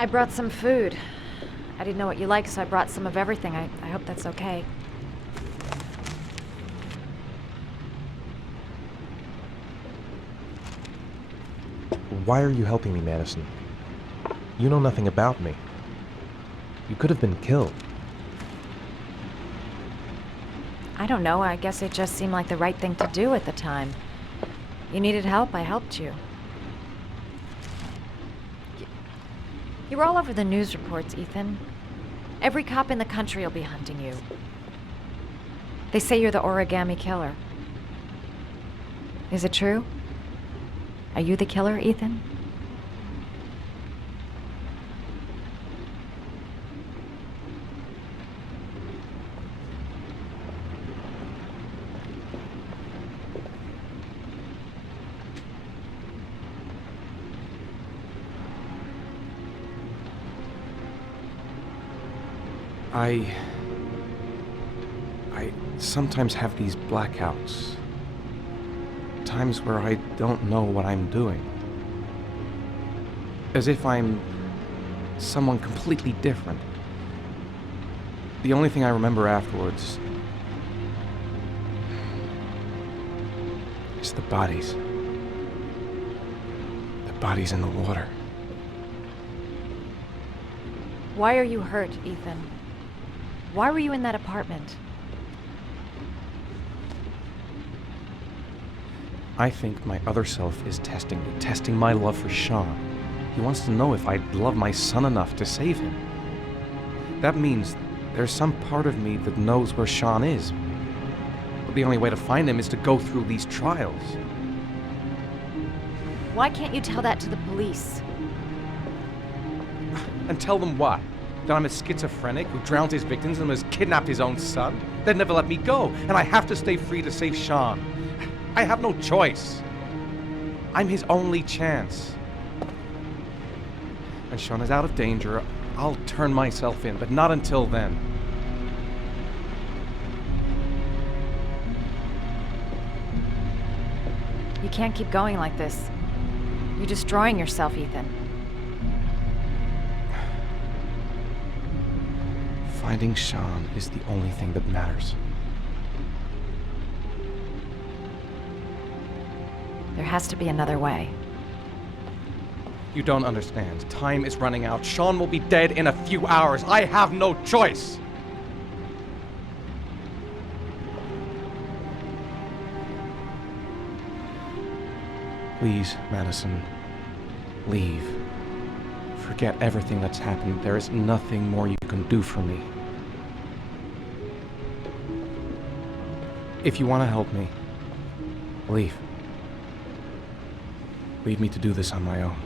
I brought some food. I didn't know what you like, so I brought some of everything. I hope that's okay. Why are you helping me, Madison? You know nothing about me. You could have been killed. I don't know. I guess it just seemed like the right thing to do at the time. You needed help, I helped you. You were all over the news reports, Ethan. Every cop in the country will be hunting you. They say you're the origami killer. Is it true? Are you the killer, Ethan? I sometimes have these blackouts. Times where I don't know what I'm doing. As if I'm someone completely different. The only thing I remember afterwards is the bodies. The bodies in the water. Why are you hurt, Ethan? Why were you in that apartment? I think my other self is testing me, testing my love for Sean. He wants to know if I love my son enough to save him. That means there's some part of me that knows where Sean is. But the only way to find him is to go through these trials. Why can't you tell that to the police? And tell them what? That I'm a schizophrenic who drowned his victims and has kidnapped his own son? They'd never let me go, and I have to stay free to save Sean. I have no choice. I'm his only chance. When Sean is out of danger, I'll turn myself in, but not until then. You can't keep going like this. You're destroying yourself, Ethan. Finding Sean is the only thing that matters. There has to be another way. You don't understand. Time is running out. Sean will be dead in a few hours. I have no choice. Please, Madison, leave. Forget everything that's happened. There is nothing more you can do for me. If you want to help me, leave. Leave me to do this on my own.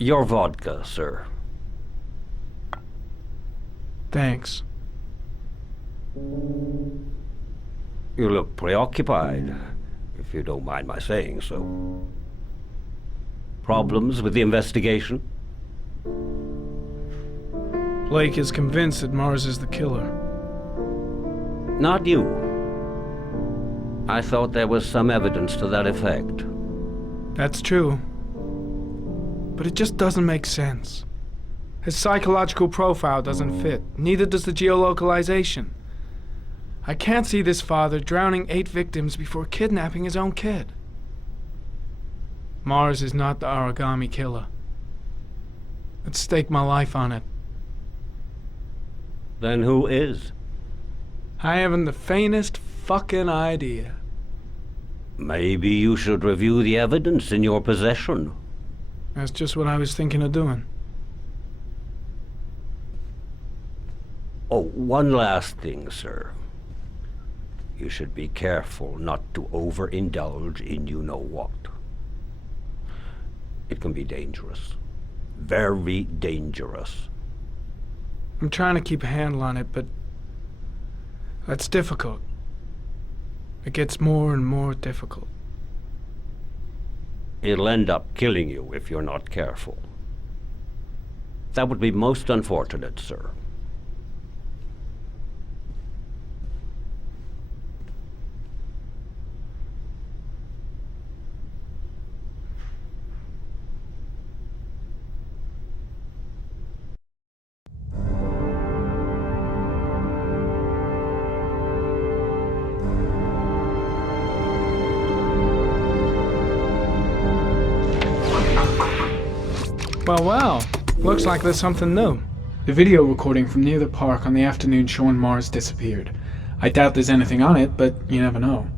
Your vodka, sir. Thanks. You look preoccupied, if you don't mind my saying so. Problems with the investigation? Blake is convinced that Mars is the killer. Not you. I thought there was some evidence to that effect. That's true. But it just doesn't make sense. His psychological profile doesn't fit. Neither does the geolocalization. I can't see this father drowning 8 victims before kidnapping his own kid. Mars is not the origami killer. I'd stake my life on it. Then who is? I haven't the faintest fucking idea. Maybe you should review the evidence in your possession. That's just what I was thinking of doing. Oh, one last thing, sir. You should be careful not to overindulge in you-know-what. It can be dangerous. Very dangerous. I'm trying to keep a handle on it, but that's difficult. It gets more and more difficult. It'll end up killing you if you're not careful. That would be most unfortunate, sir. Well, looks like there's something new. The video recording from near the park on the afternoon showing Mars disappeared. I doubt there's anything on it, but you never know.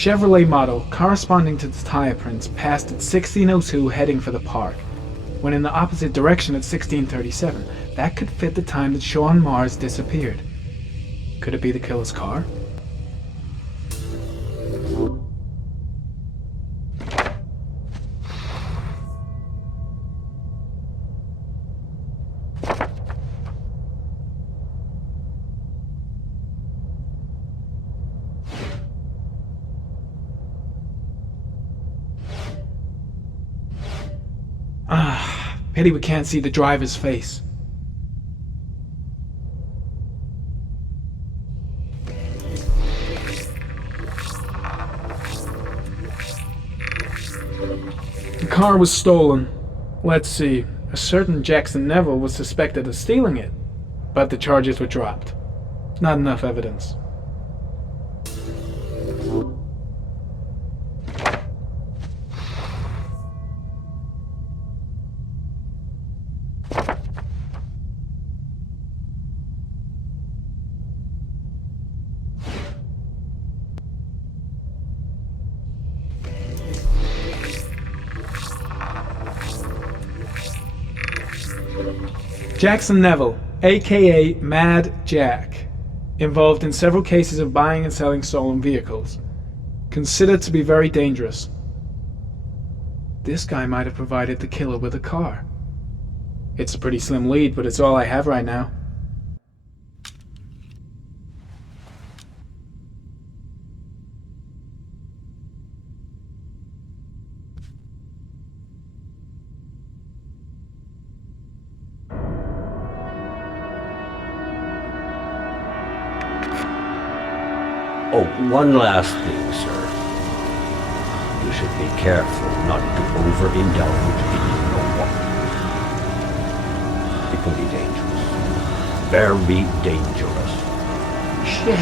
Chevrolet model corresponding to the tire prints passed at 1602 heading for the park, when in the opposite direction at 1637. That could fit the time that Sean Mars disappeared. Could it be the killer's car? Pity we can't see the driver's face. The car was stolen. Let's see. A certain Jackson Neville was suspected of stealing it, but the charges were dropped. Not enough evidence. Jackson Neville, aka Mad Jack, involved in several cases of buying and selling stolen vehicles. Considered to be very dangerous. This guy might have provided the killer with a car. It's a pretty slim lead, but it's all I have right now. Oh, one last thing, sir. You should be careful not to overindulge in your walking. It can be dangerous. Very dangerous. Shit,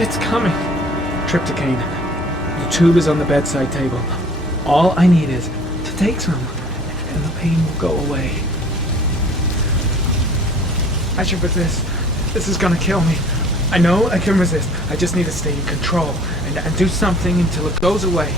it's coming. Trypticane. The tube is on the bedside table. All I need is to take some, and the pain will go away. I should resist. This is gonna kill me. I know I can resist. I just need to stay in control and do something until it goes away.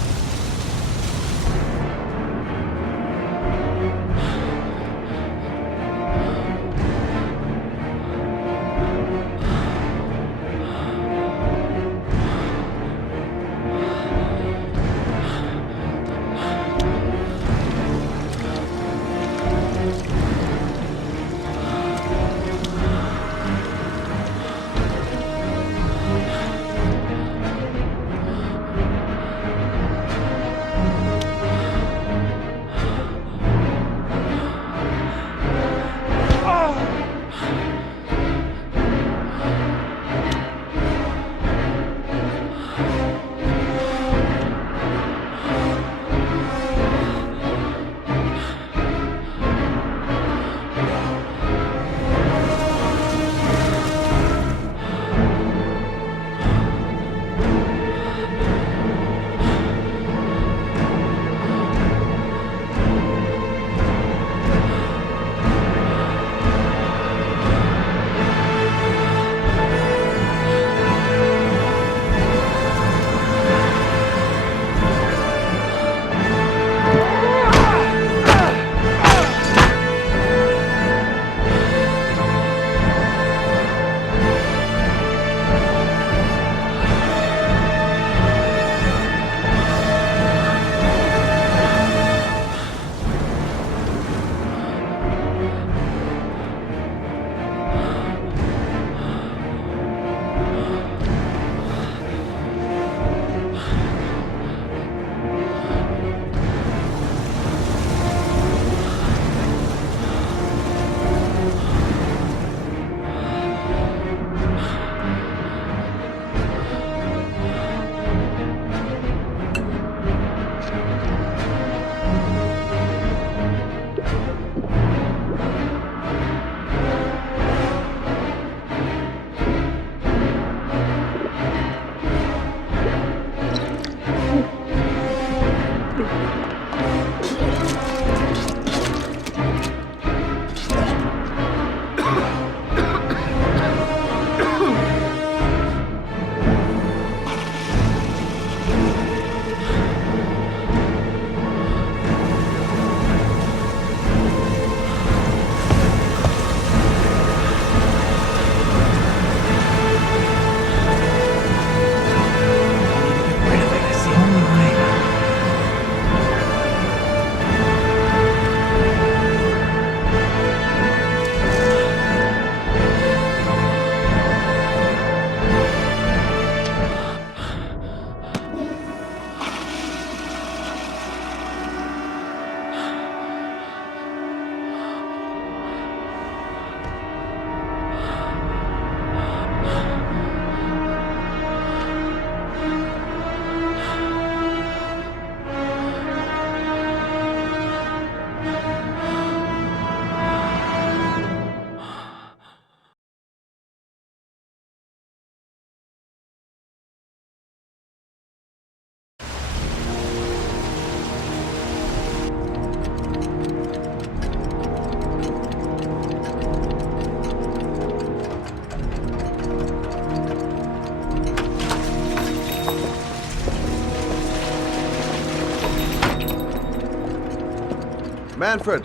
Manfred!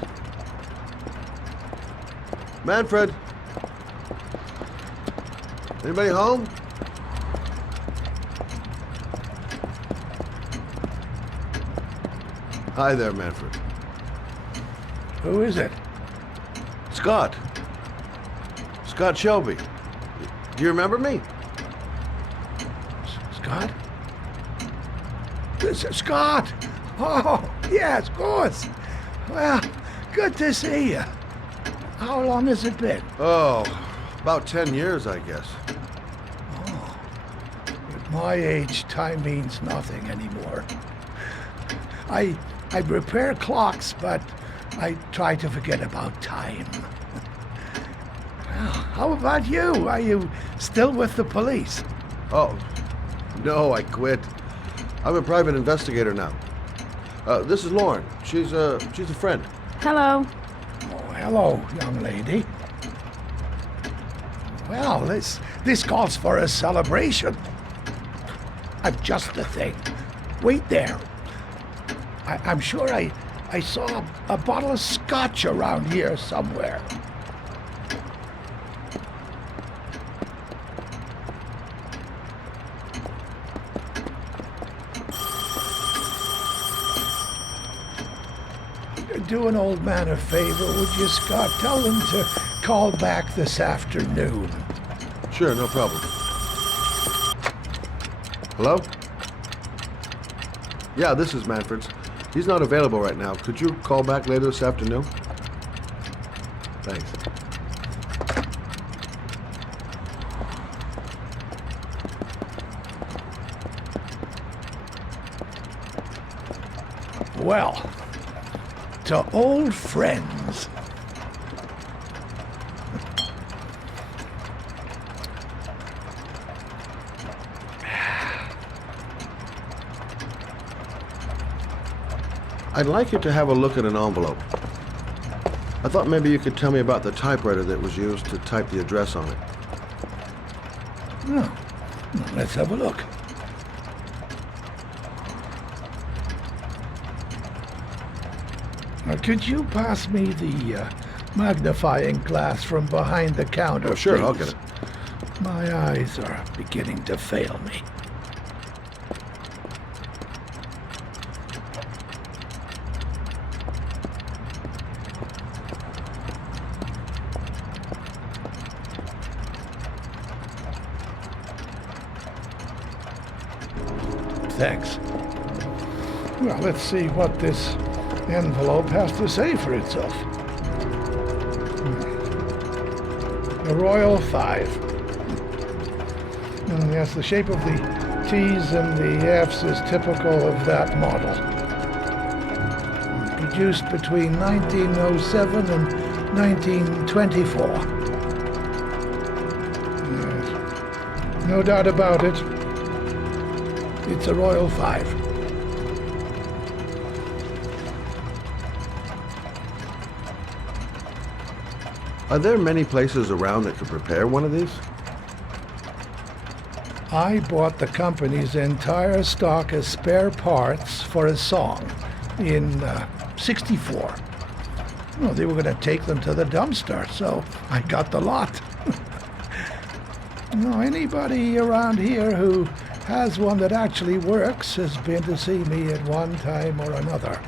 Manfred! Anybody home? Hi there, Manfred. Who is it? Scott. Scott Shelby. Do you remember me? Scott? Scott! Oh, yes, of course. Well, good to see you. How long has it been? Oh, about 10 years, I guess. Oh, at my age, time means nothing anymore. I repair clocks, but I try to forget about time. Well, how about you? Are you still with the police? Oh, no, I quit. I'm a private investigator now. This is Lauren. She's a friend. Hello. Oh, hello, young lady. Well, this calls for a celebration. Just the thing. Wait there. I'm sure I saw a bottle of scotch around here somewhere. Do an old man a favor, would you, Scott? Tell him to call back this afternoon. Sure, no problem. Hello? Yeah, this is Manfred's. He's not available right now. Could you call back later this afternoon? Thanks. Well, to old friends. I'd like you to have a look at an envelope. I thought maybe you could tell me about the typewriter that was used to type the address on it. Oh, let's have a look. Could you pass me the magnifying glass from behind the counter, sure, please? I'll get it. My eyes are beginning to fail me. Thanks. Well, let's see what this envelope has to say for itself. The Royal 5. Yes, the shape of the T's and the F's is typical of that model. Produced between 1907 and 1924. Yes. No doubt about it. It's a Royal 5. Are there many places around that could repair one of these? I bought the company's entire stock of spare parts for a song in '64. Well, they were going to take them to the dumpster, so I got the lot. No, anybody around here who has one that actually works has been to see me at one time or another.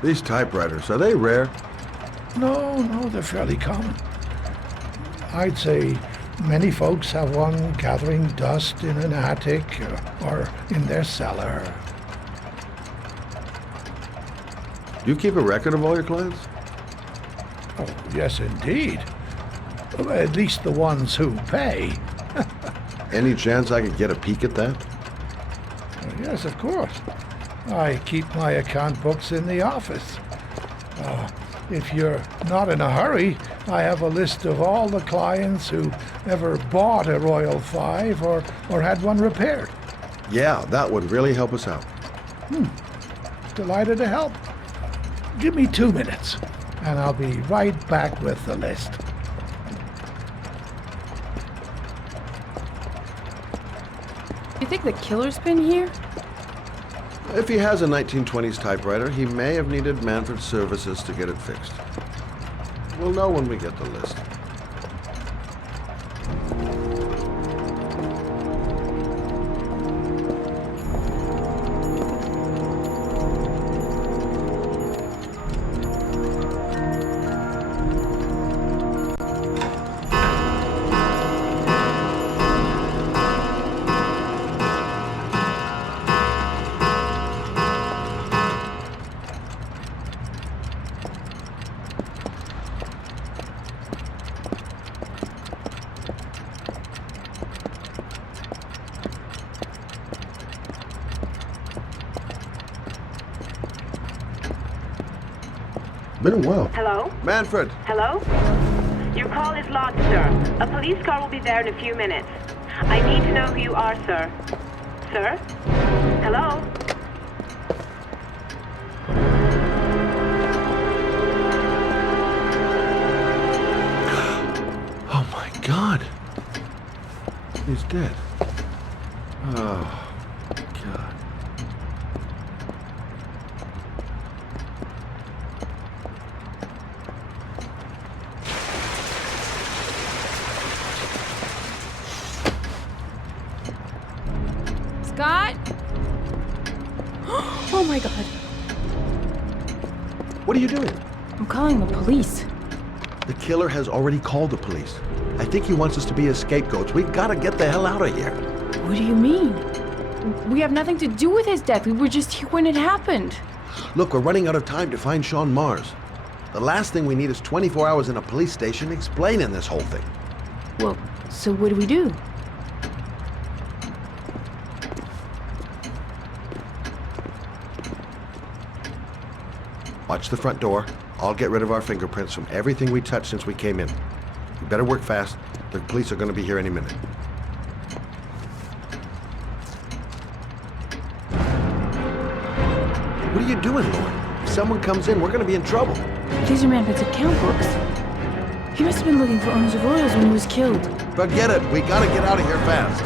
These typewriters, are they rare? No, they're fairly common. I'd say many folks have one gathering dust in an attic or in their cellar. Do you keep a record of all your clients? Oh, yes, indeed. At least the ones who pay. Any chance I could get a peek at that? Yes, of course. I keep my account books in the office. If you're not in a hurry, I have a list of all the clients who ever bought a Royal 5 or had one repaired. Yeah, that would really help us out. Delighted to help. Give me 2 minutes, and I'll be right back with the list. You think the killer's been here? If he has a 1920s typewriter, he may have needed Manfred's services to get it fixed. We'll know when we get the list. Been a while. Hello? Manfred! Hello? Your call is logged, sir. A police car will be there in a few minutes. I need to know who you are, sir. Sir? Hello? Oh my God! He's dead. Oh, God. Scott? Oh my God. What are you doing? I'm calling the police. The killer has already called the police. I think he wants us to be his scapegoats. We've got to get the hell out of here. What do you mean? We have nothing to do with his death. We were just here when it happened. Look, we're running out of time to find Sean Mars. The last thing we need is 24 hours in a police station explaining this whole thing. Well, so what do we do? Watch the front door. I'll get rid of our fingerprints from everything we touched since we came in. We better work fast. The police are going to be here any minute. What are you doing, Lord? If someone comes in, we're going to be in trouble. These are Manfred's account books. He must have been looking for owners of oils when he was killed. Forget it. We got to get out of here fast.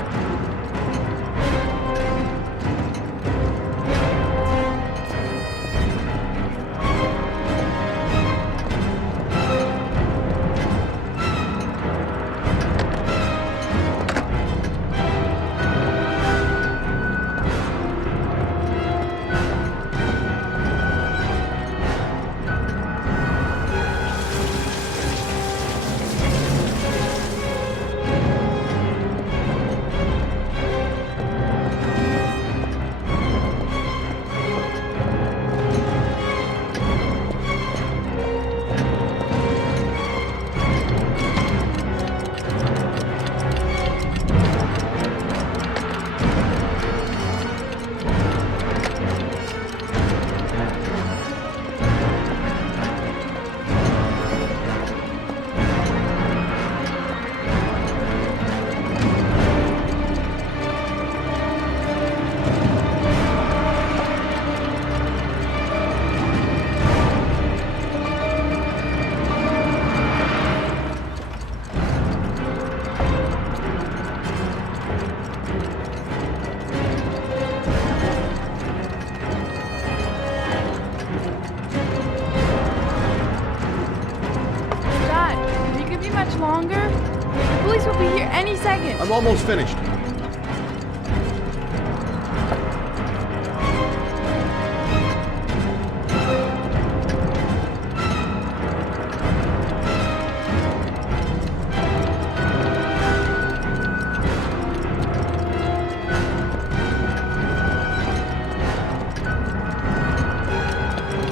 I'm almost finished.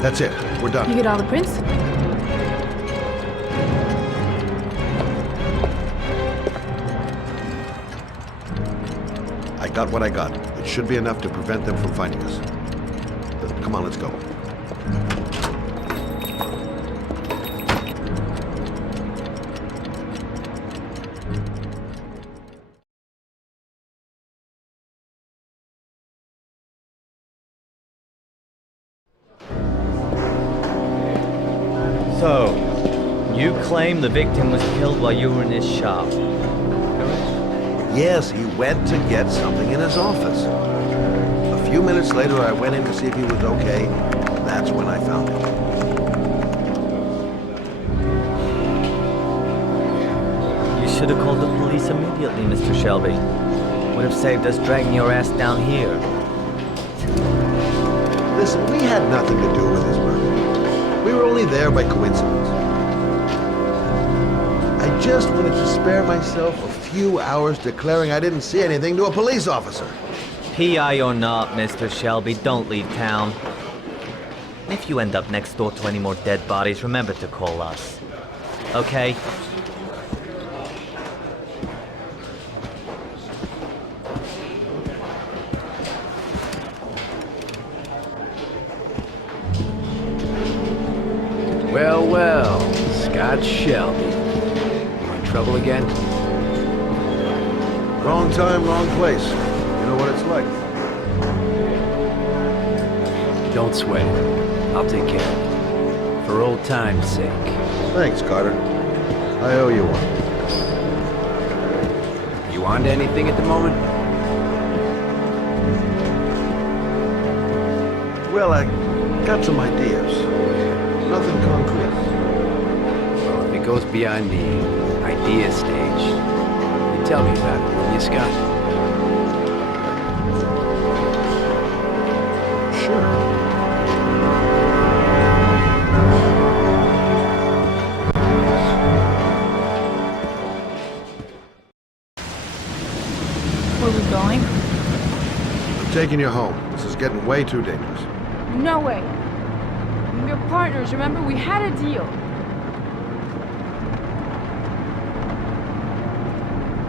That's it. We're done. You get all the prints? I got what I got. It should be enough to prevent them from finding us. Come on, let's go. So, you claim the victim was killed while you were in his shop. Yes, he went to get something in his office. A few minutes later, I went in to see if he was okay. That's when I found him. You should have called the police immediately, Mr. Shelby. Would have saved us dragging your ass down here. Listen, we had nothing to do with his murder. We were only there by coincidence. I just wanted to spare myself a few hours declaring I didn't see anything to a police officer. PI or not, Mr. Shelby, don't leave town. If you end up next door to any more dead bodies, remember to call us. Okay? Well, well, Scott Shelby. You in trouble again? Wrong time, wrong place. You know what it's like. Don't sweat it. I'll take care of it. For old time's sake. Thanks, Carter. I owe you one. You on to anything at the moment? Well, I got some ideas. Nothing concrete. Well, if it goes beyond the idea stage, you tell me about it, will you, Scott? Sure. Where are we going? I'm taking you home. This is getting way too dangerous. No way. We're partners, remember? We had a deal.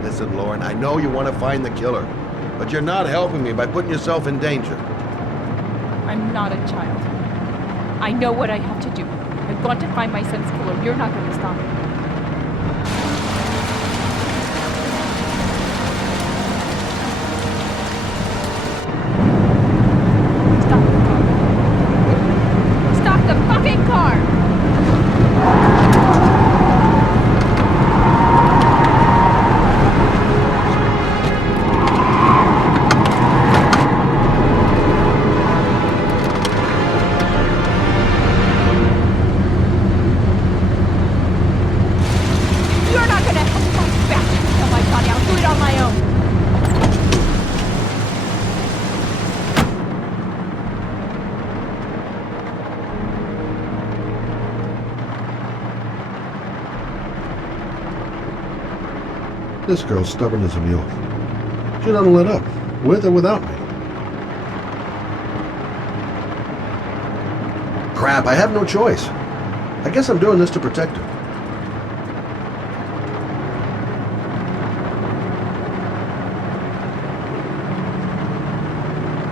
Listen, Lauren, I know you want to find the killer, but you're not helping me by putting yourself in danger. I'm not a child. I know what I have to do. I've got to find my son's killer. You're not going to stop me. Stop the fucking car! You're not gonna help my bastard kill my body. I'll do it on my own. This girl's stubborn as a mule. She doesn't let up, with or without me. Crap, I have no choice. I guess I'm doing this to protect her.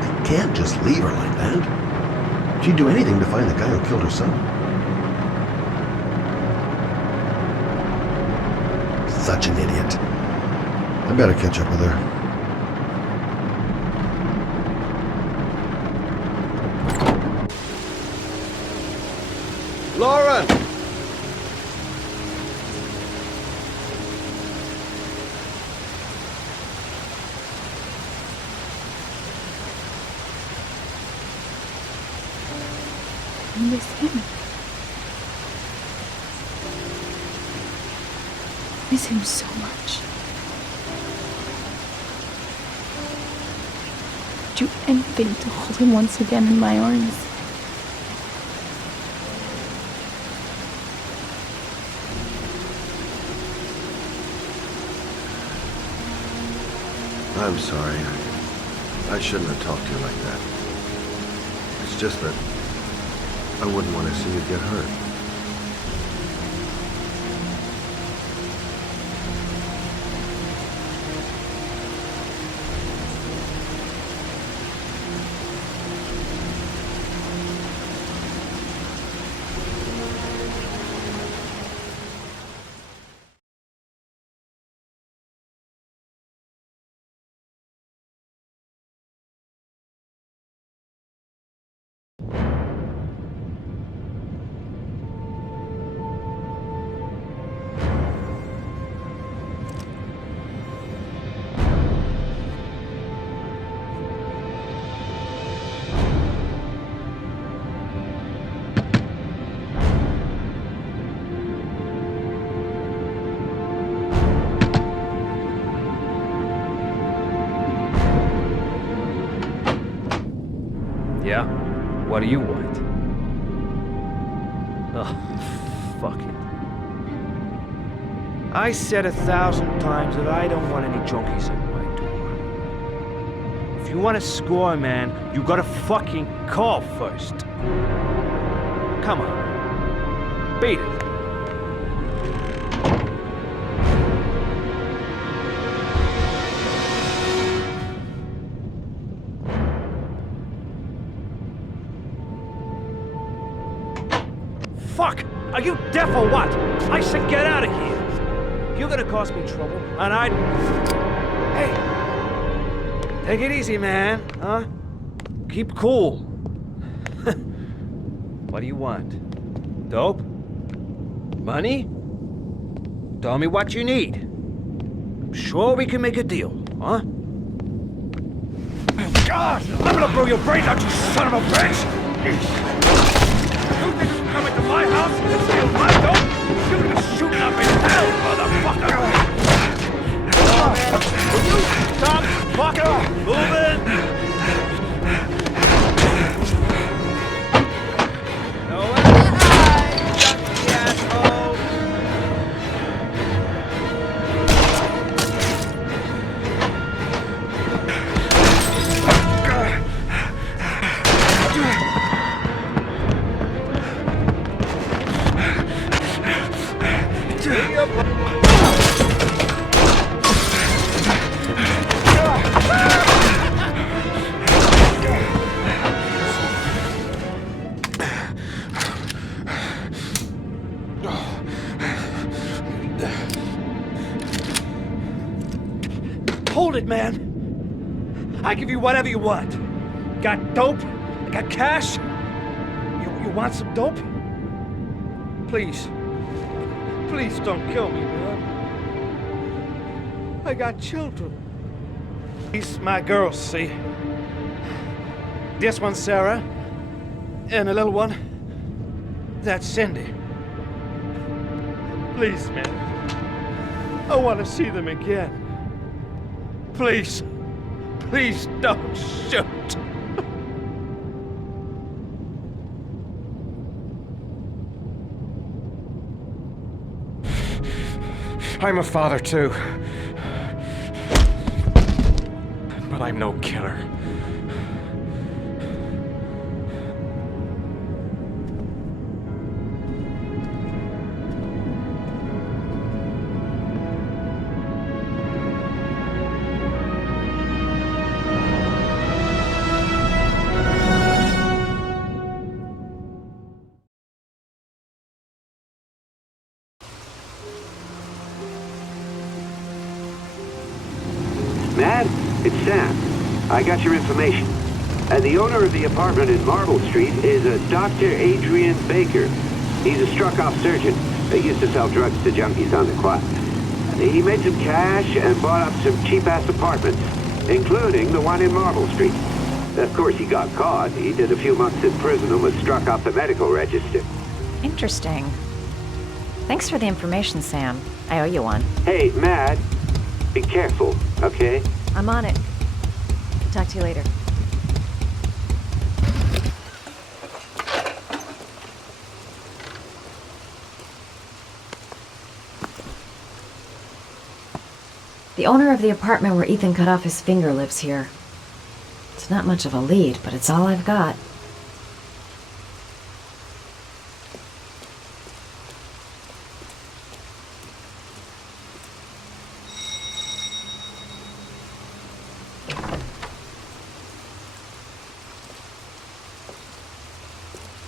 I can't just leave her like that. She'd do anything to find the guy who killed her son. Such an idiot. I better catch up with her. Lauren! I miss him. I miss him so much. I'd do anything to hold him once again in my arms. I'm sorry. I shouldn't have talked to you like that. It's just that I wouldn't want to see you get hurt. Yeah? What do you want? Oh, fuck it. I said 1,000 times that I don't want any junkies at my door. If you want to score, man, you gotta fucking call first. Come on. Beat it. Fuck! Are you deaf or what? I said get out of here! You're gonna cause me trouble, and I'd... Hey! Take it easy, man, huh? Keep cool. What do you want? Dope? Money? Tell me what you need. I'm sure we can make a deal, huh? God! I'm gonna blow your brains out, you son of a bitch! You think you come into my house and steal my dope? You're gonna be shooting up in hell, motherfucker! Will you stop fucking moving? Nowhere to hide, junkie asshole! Hold it, man. I give you whatever you want. Got dope? Got cash? You want some dope? Please. Please don't kill me, man. I got children. These my girls, see? This one's Sarah. And the little one, that's Cindy. Please, man. I want to see them again. Please. Please don't shoot. I'm a father too. But I'm no killer. Matt, it's Sam. I got your information. And the owner of the apartment in Marble Street is a Dr. Adrian Baker. He's a struck-off surgeon. He used to sell drugs to junkies on the quad. He made some cash and bought up some cheap-ass apartments, including the one in Marble Street. Of course, he got caught. He did a few months in prison and was struck off the medical register. Interesting. Thanks for the information, Sam. I owe you one. Hey, Matt, be careful, okay? I'm on it. Talk to you later. The owner of the apartment where Ethan cut off his finger lives here. It's not much of a lead, but it's all I've got.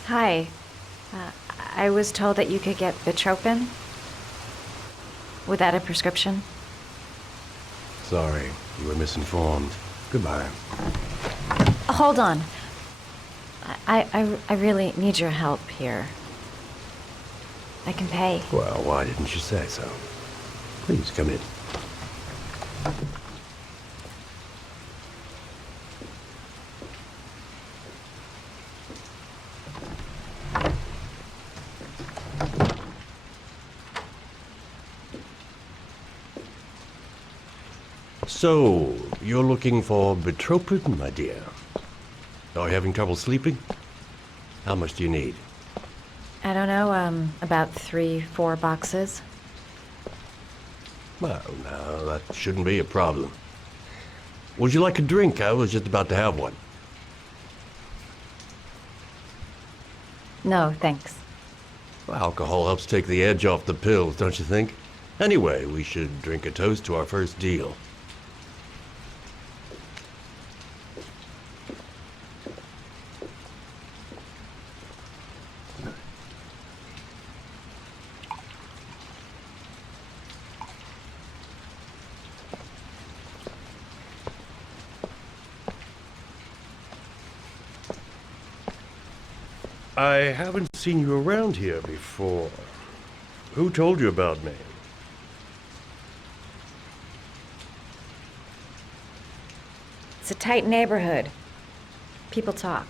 Hi. I was told that you could get Vitropin. Without a prescription? Sorry, you were misinformed. Goodbye. Hold on. I really need your help here. I can pay. Well, why didn't you say so? Please come in. So, you're looking for Vitropin, my dear? Are you having trouble sleeping? How much do you need? I don't know, about 3-4 boxes. Well, no, that shouldn't be a problem. Would you like a drink? I was just about to have one. No, thanks. Well, alcohol helps take the edge off the pills, don't you think? Anyway, we should drink a toast to our first deal. I haven't seen you around here before. Who told you about me? It's a tight neighborhood. People talk.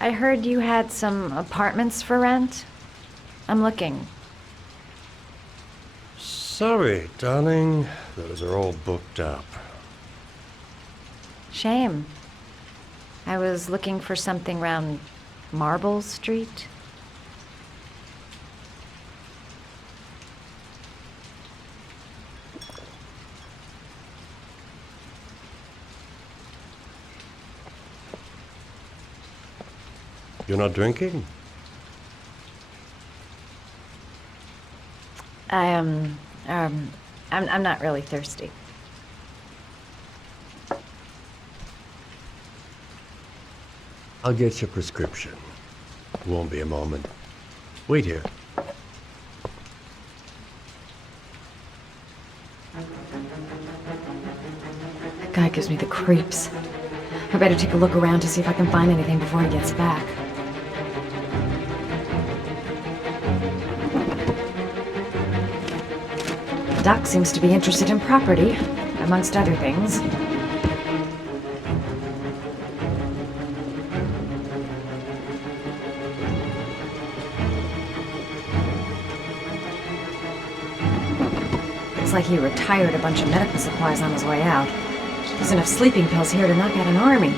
I heard you had some apartments for rent. I'm looking. Sorry, darling. Those are all booked up. Shame. I was looking for something around Marble Street. You're not drinking? I'm not really thirsty. I'll get your prescription. Won't be a moment. Wait here. That guy gives me the creeps. I better take a look around to see if I can find anything before he gets back. Doc seems to be interested in property, amongst other things. Looks like he retired a bunch of medical supplies on his way out. There's enough sleeping pills here to knock out an army.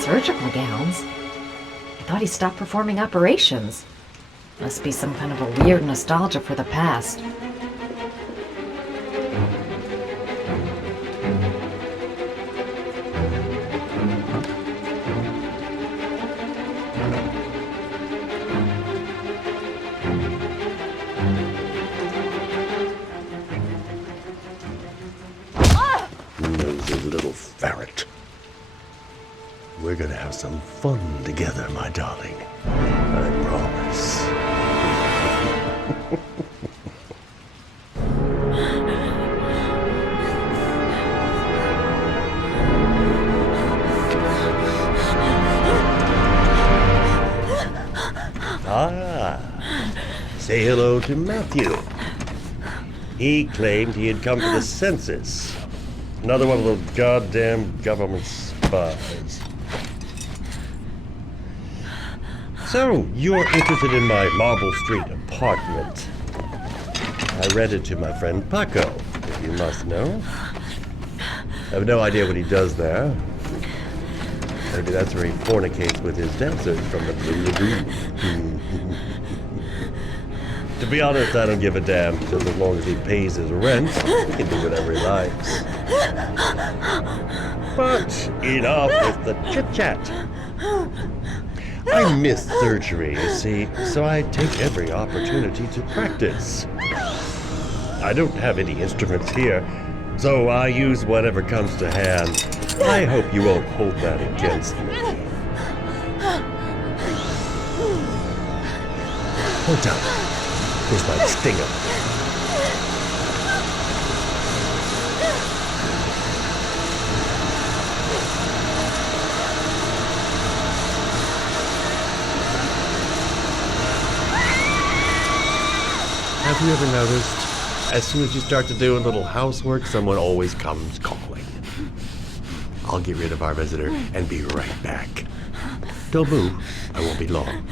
Surgical gowns? I thought he stopped performing operations. Must be some kind of a weird nostalgia for the past. Nosy little ferret. We're gonna have some fun together, my darling. I promise. Say hello to Matthew. He claimed he had come for the census. Another one of those goddamn government spies. So, you're interested in my Marble Street apartment. I rented to my friend Paco. you must know. I have no idea what he does there. Maybe that's where he fornicates with his dancers from the Blue Lagoon. To be honest, I don't give a damn, just as long as he pays his rent, he can do whatever he likes. But enough with the chit-chat. I miss surgery, you see, so I take every opportunity to practice. I don't have any instruments here, so I use whatever comes to hand. I hope you won't hold that against me. Hold up. This might sting him. Have you ever noticed, as soon as you start to do a little housework, someone always comes calling? I'll get rid of our visitor and be right back. Don't move. I won't be long.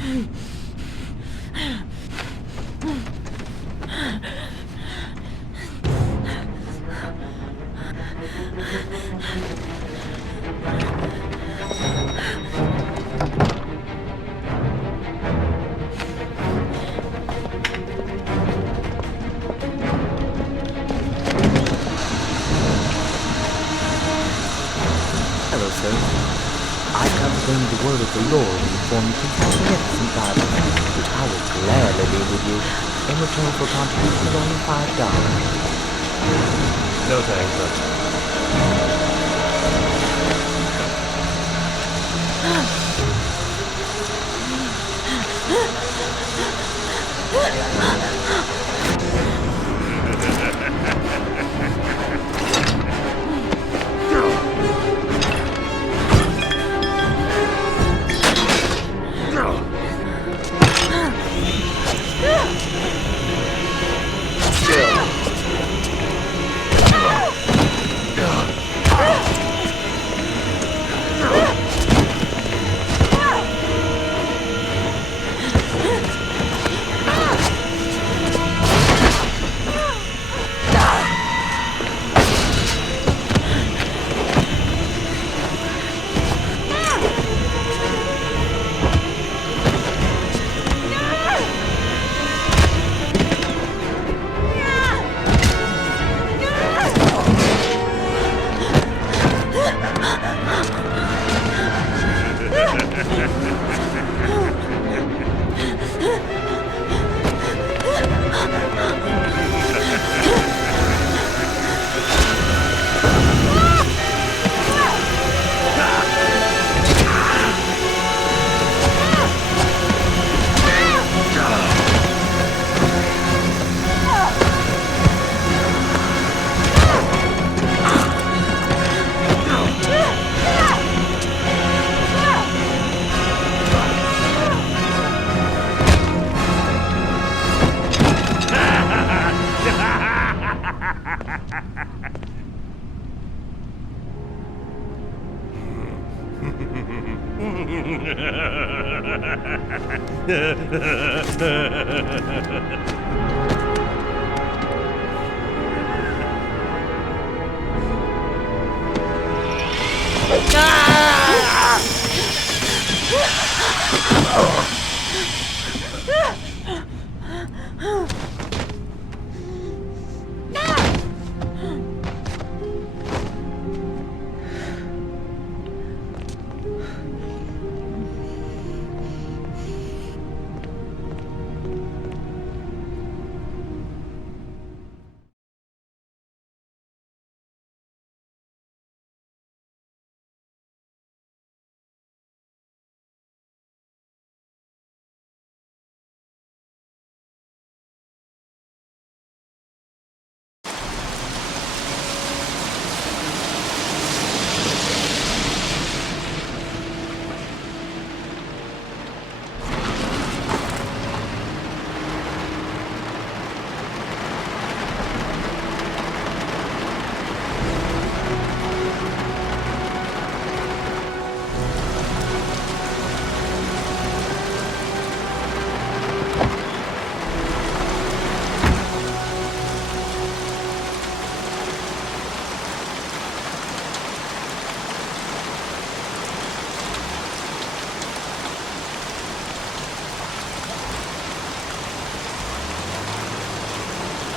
The word of the Lord and inform you concerning magnificent Bible, which I will gladly leave with you in return for a contribution of only $5. No thanks,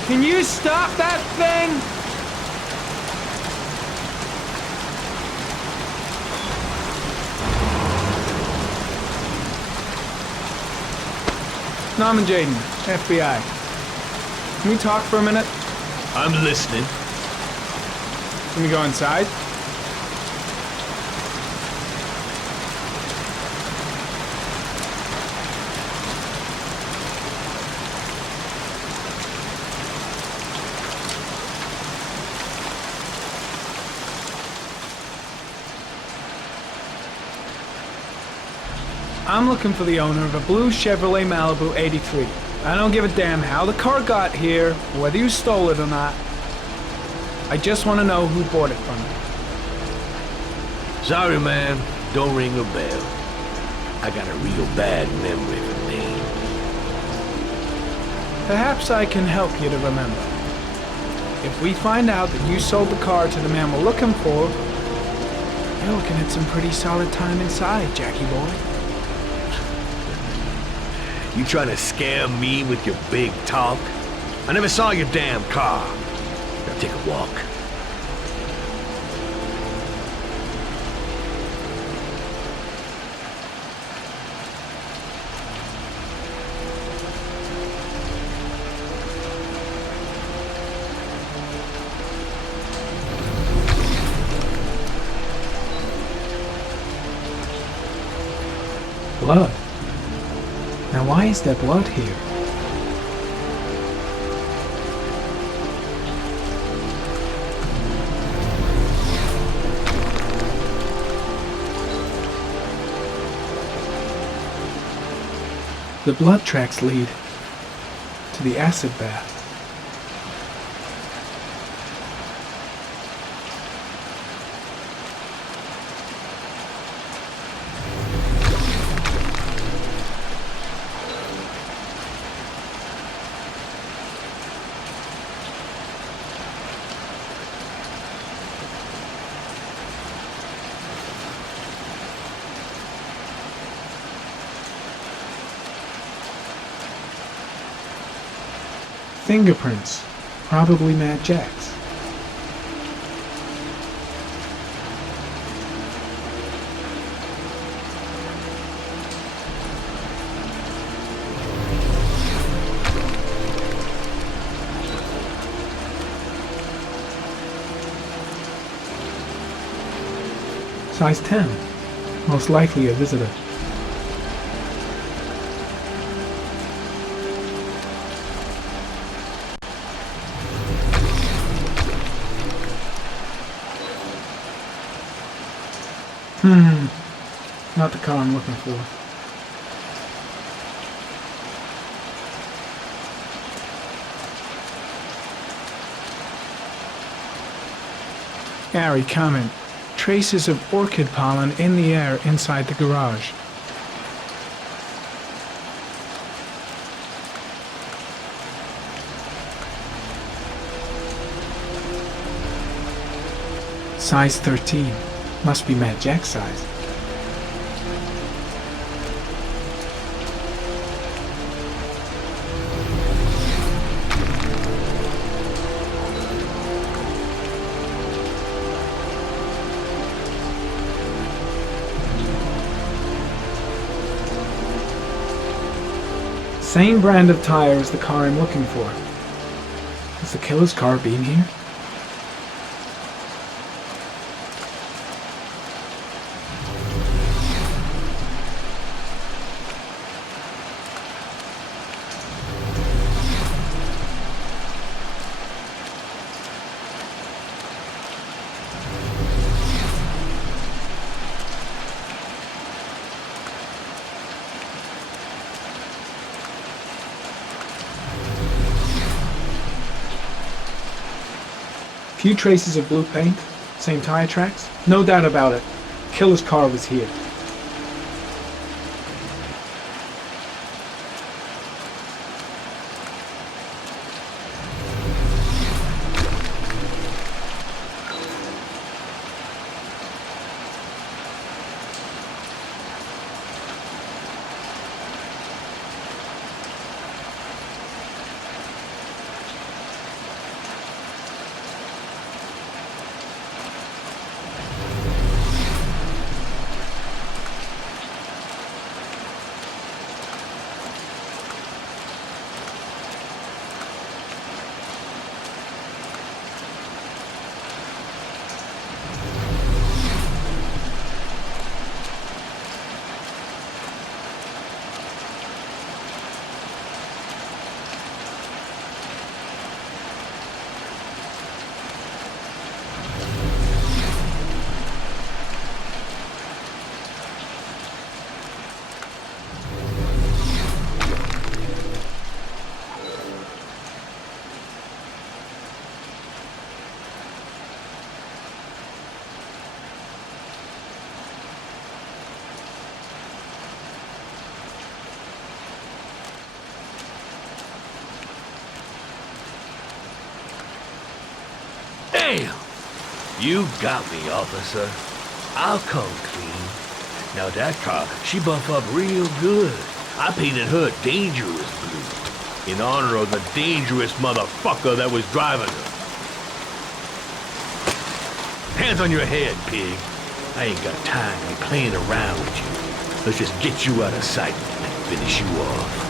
Can you stop that thing? Norman Jaden, FBI. Can we talk for a minute? I'm listening. Can we go inside? I'm looking for the owner of a blue Chevrolet Malibu 83. I don't give a damn how the car got here, whether you stole it or not. I just want to know who bought it from you. Sorry, man. Don't ring a bell. I got a real bad memory for names. Perhaps I can help you to remember. If we find out that you sold the car to the man we're looking for, you're looking at some pretty solid time inside, Jackie boy. You trying to scam me with your big talk? I never saw your damn car. Now take a walk. Blood. Now why is there blood here? The blood tracks lead to the acid bath. Fingerprints, probably Mad Jack's. Size 10, most likely a visitor. Not the car I'm looking for. Gary, comment. Traces of orchid pollen in the air inside the garage. Size 13. Must be Mad Jack's size. Same brand of tire as the car I'm looking for. Has the killer's car been here? Few traces of blue paint, same tire tracks. No doubt about it. Killer's car was here. Damn! You got me, officer. I'll come clean. Now that car, she buff up real good. I painted her dangerous blue, in honor of the dangerous motherfucker that was driving her. Hands on your head, pig. I ain't got time to be playing around with you. Let's just get you out of sight and finish you off.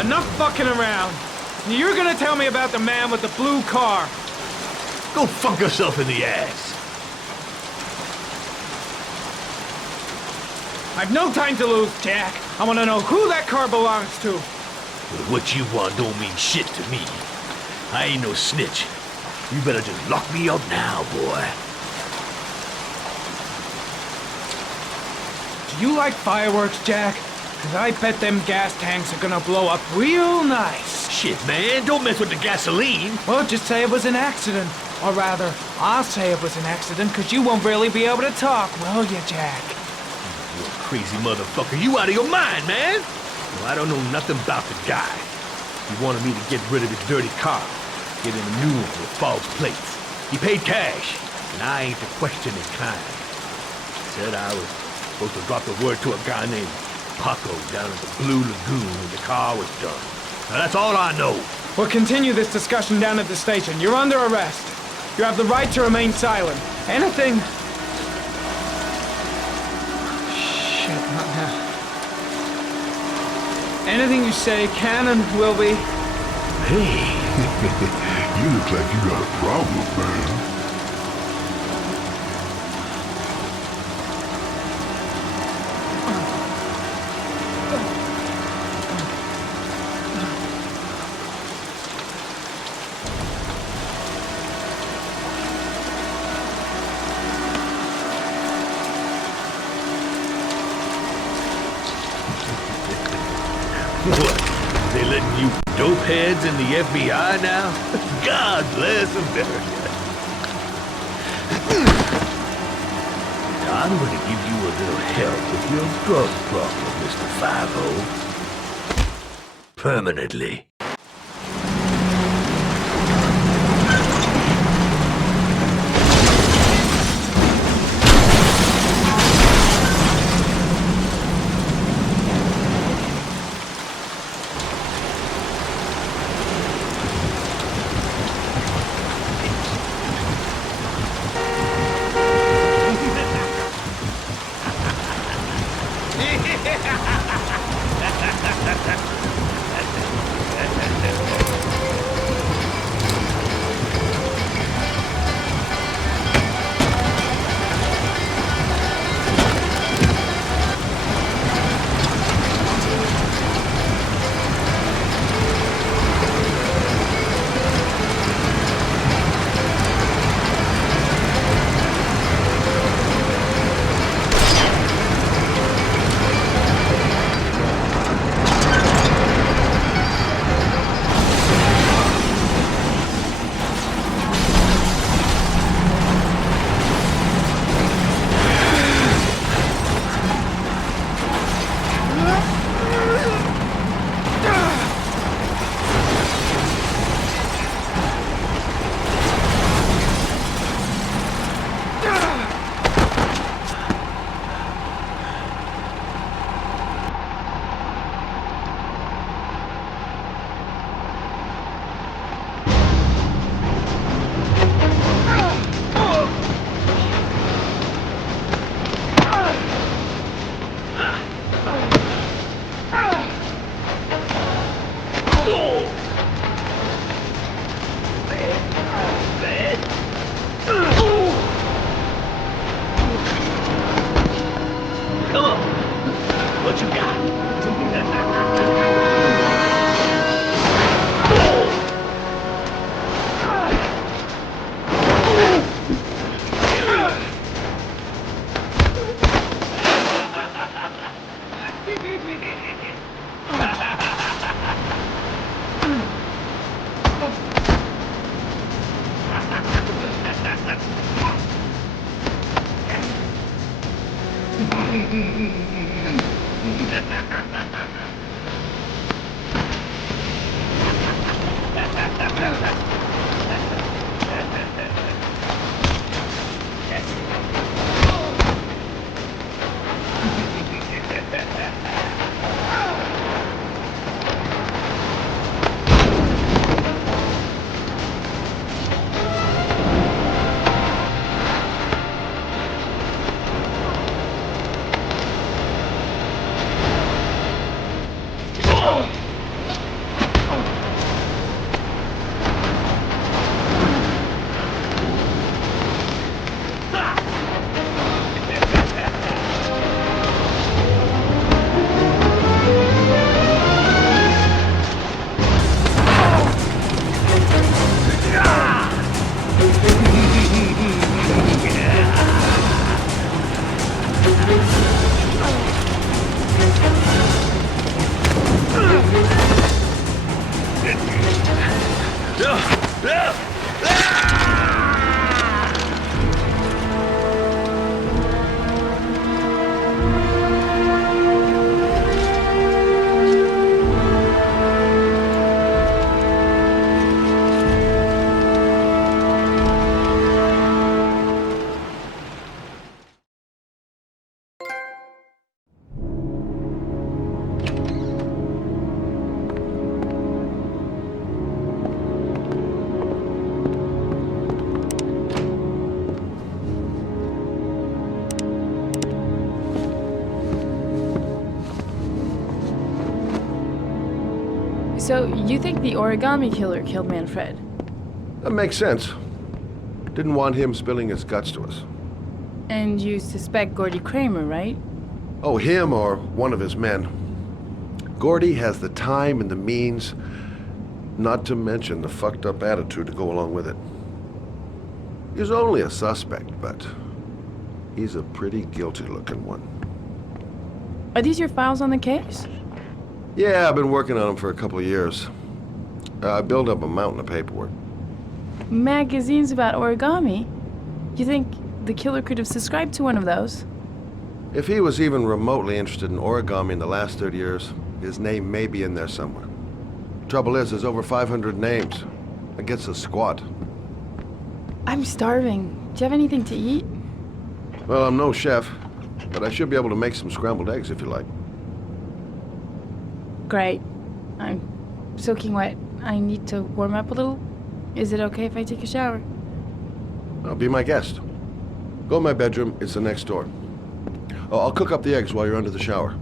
Enough fucking around. You're gonna tell me about the man with the blue car. Go fuck yourself in the ass. I've no time to lose, Jack. I want to know who that car belongs to. Well, what you want don't mean shit to me. I ain't no snitch. You better just lock me up now, boy. Do you like fireworks, Jack? Because I bet them gas tanks are gonna blow up real nice. Shit, man, don't mess with the gasoline. Well, just say it was an accident. Or rather, I'll say it was an accident because you won't really be able to talk, will you, Jack? You crazy motherfucker. You out of your mind, man. Well, I don't know nothing about the guy. He wanted me to get rid of his dirty car. Get him a new one with false plates. He paid cash, and I ain't the questioning kind. Said I was supposed to drop the word to a guy named Paco down at the Blue Lagoon when the car was done. Now that's all I know. We'll continue this discussion down at the station. You're under arrest. You have the right to remain silent. Anything... Shit, not now. Anything you say can and will be... Hey. You look like you got a problem, man. What? They letting you dope heads in the FBI now? God bless America. Now, I'm going to give you a little help with your drug problem, Mr. 5-0. Permanently. So, you think the origami killer killed Manfred? That makes sense. Didn't want him spilling his guts to us. And you suspect Gordy Kramer, right? Oh, him or one of his men. Gordy has the time and the means, not to mention the fucked up attitude to go along with it. He's only a suspect, but he's a pretty guilty looking one. Are these your files on the case? Yeah, I've been working on him for a couple of years. I built up a mountain of paperwork. Magazines about origami? You think the killer could have subscribed to one of those? If he was even remotely interested in origami in the last 30 years, his name may be in there somewhere. Trouble is, there's over 500 names. That gets us squat. I'm starving. Do you have anything to eat? Well, I'm no chef, but I should be able to make some scrambled eggs if you like. Great. I'm soaking wet. I need to warm up a little. Is it okay if I take a shower? I'll be my guest. Go in my bedroom. It's the next door. Oh, I'll cook up the eggs while you're under the shower.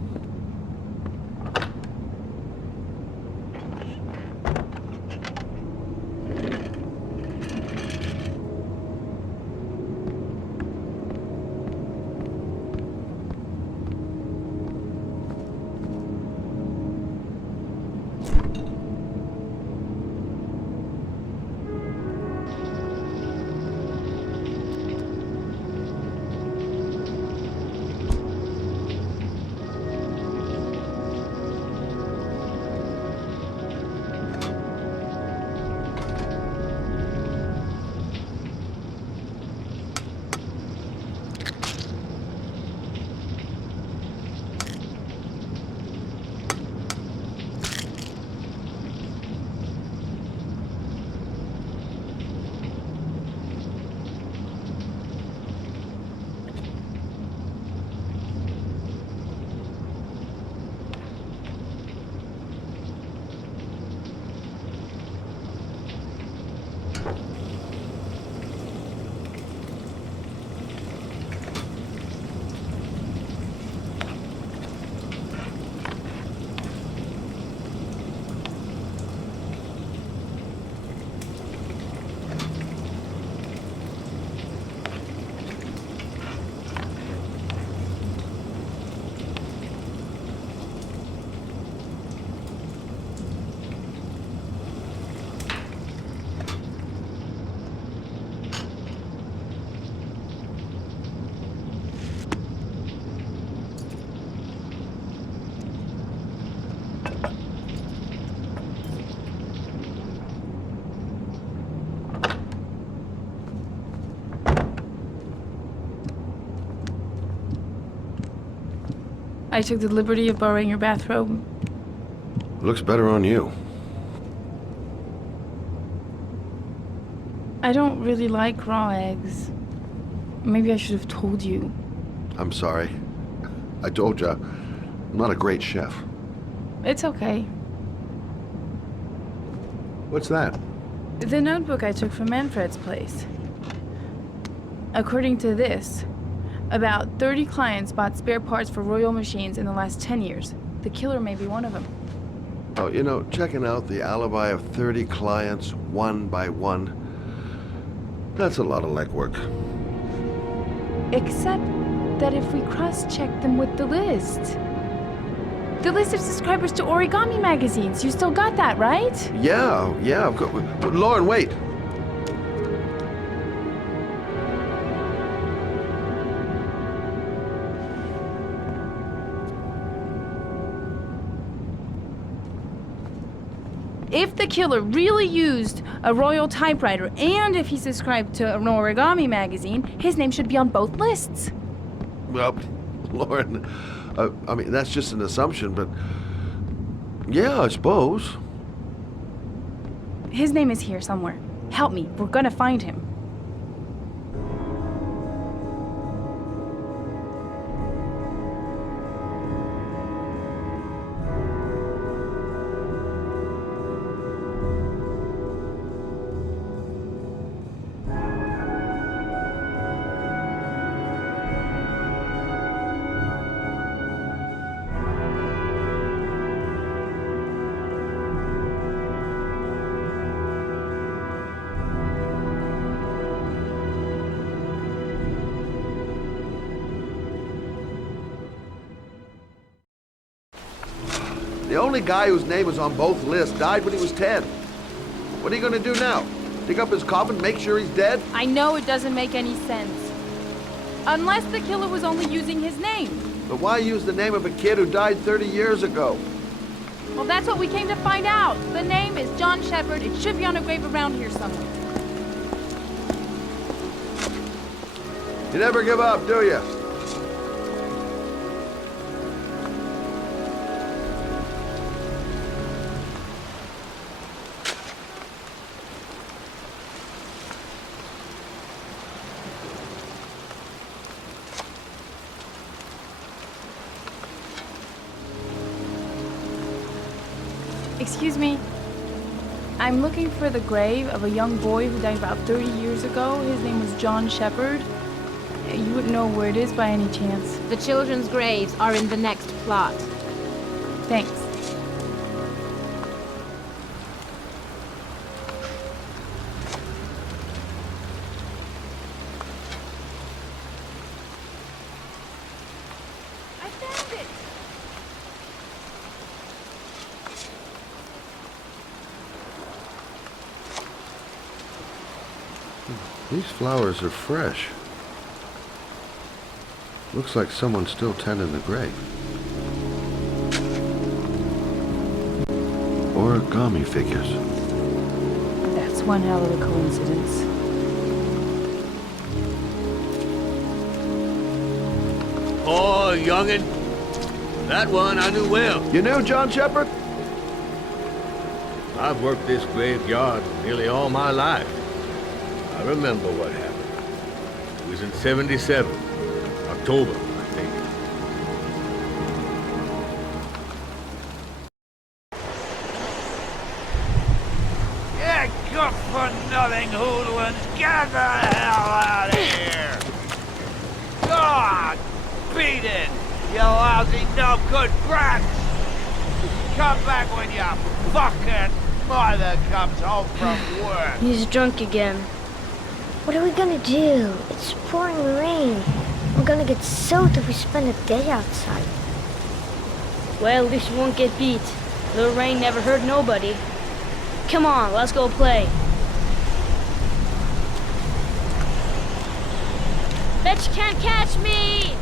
I took the liberty of borrowing your bathrobe. Looks better on you. I don't really like raw eggs. Maybe I should have told you. I'm sorry. I told you, I'm not a great chef. It's okay. What's that? The notebook I took from Manfred's place. According to this, about 30 clients bought spare parts for Royal machines in the last 10 years. The killer may be one of them. Oh, you know, checking out the alibi of 30 clients one by one, that's a lot of legwork. Except that if we cross-check them with the list. The list of subscribers to origami magazines. You still got that, right? Yeah, of course. Lauren, wait. If the killer really used a royal typewriter and if he subscribed to an origami magazine, his name should be on both lists. Well, Lauren, I mean, that's just an assumption, but yeah, I suppose. His name is here somewhere. Help me, we're gonna find him. The only guy whose name was on both lists died when he was 10. What are you gonna do now? Dig up his coffin, make sure he's dead? I know it doesn't make any sense. Unless the killer was only using his name. But why use the name of a kid who died 30 years ago? Well, that's what we came to find out. The name is John Shepard. It should be on a grave around here somewhere. You never give up, do you? Excuse me. I'm looking for the grave of a young boy who died about 30 years ago. His name was John Shepard. You wouldn't know where it is by any chance. The children's graves are in the next plot. Thanks. I found it! These flowers are fresh. Looks like someone's still tending the grave. Origami figures. That's one hell of a coincidence. Oh, youngin'. That one I knew well. You knew John Shepard? I've worked this graveyard nearly all my life. I remember what happened. It was in 77. October, I think. Yeah, good-for-nothing hoodlums, get the hell out of here! God, beat it, you lousy no-good brats! Come back when your fucking mother comes home from work. He's drunk again. What are we gonna do? It's pouring rain. We're gonna get soaked if we spend a day outside. Well, at least you won't get beat. The rain never hurt nobody. Come on, let's go play. Bet you can't catch me!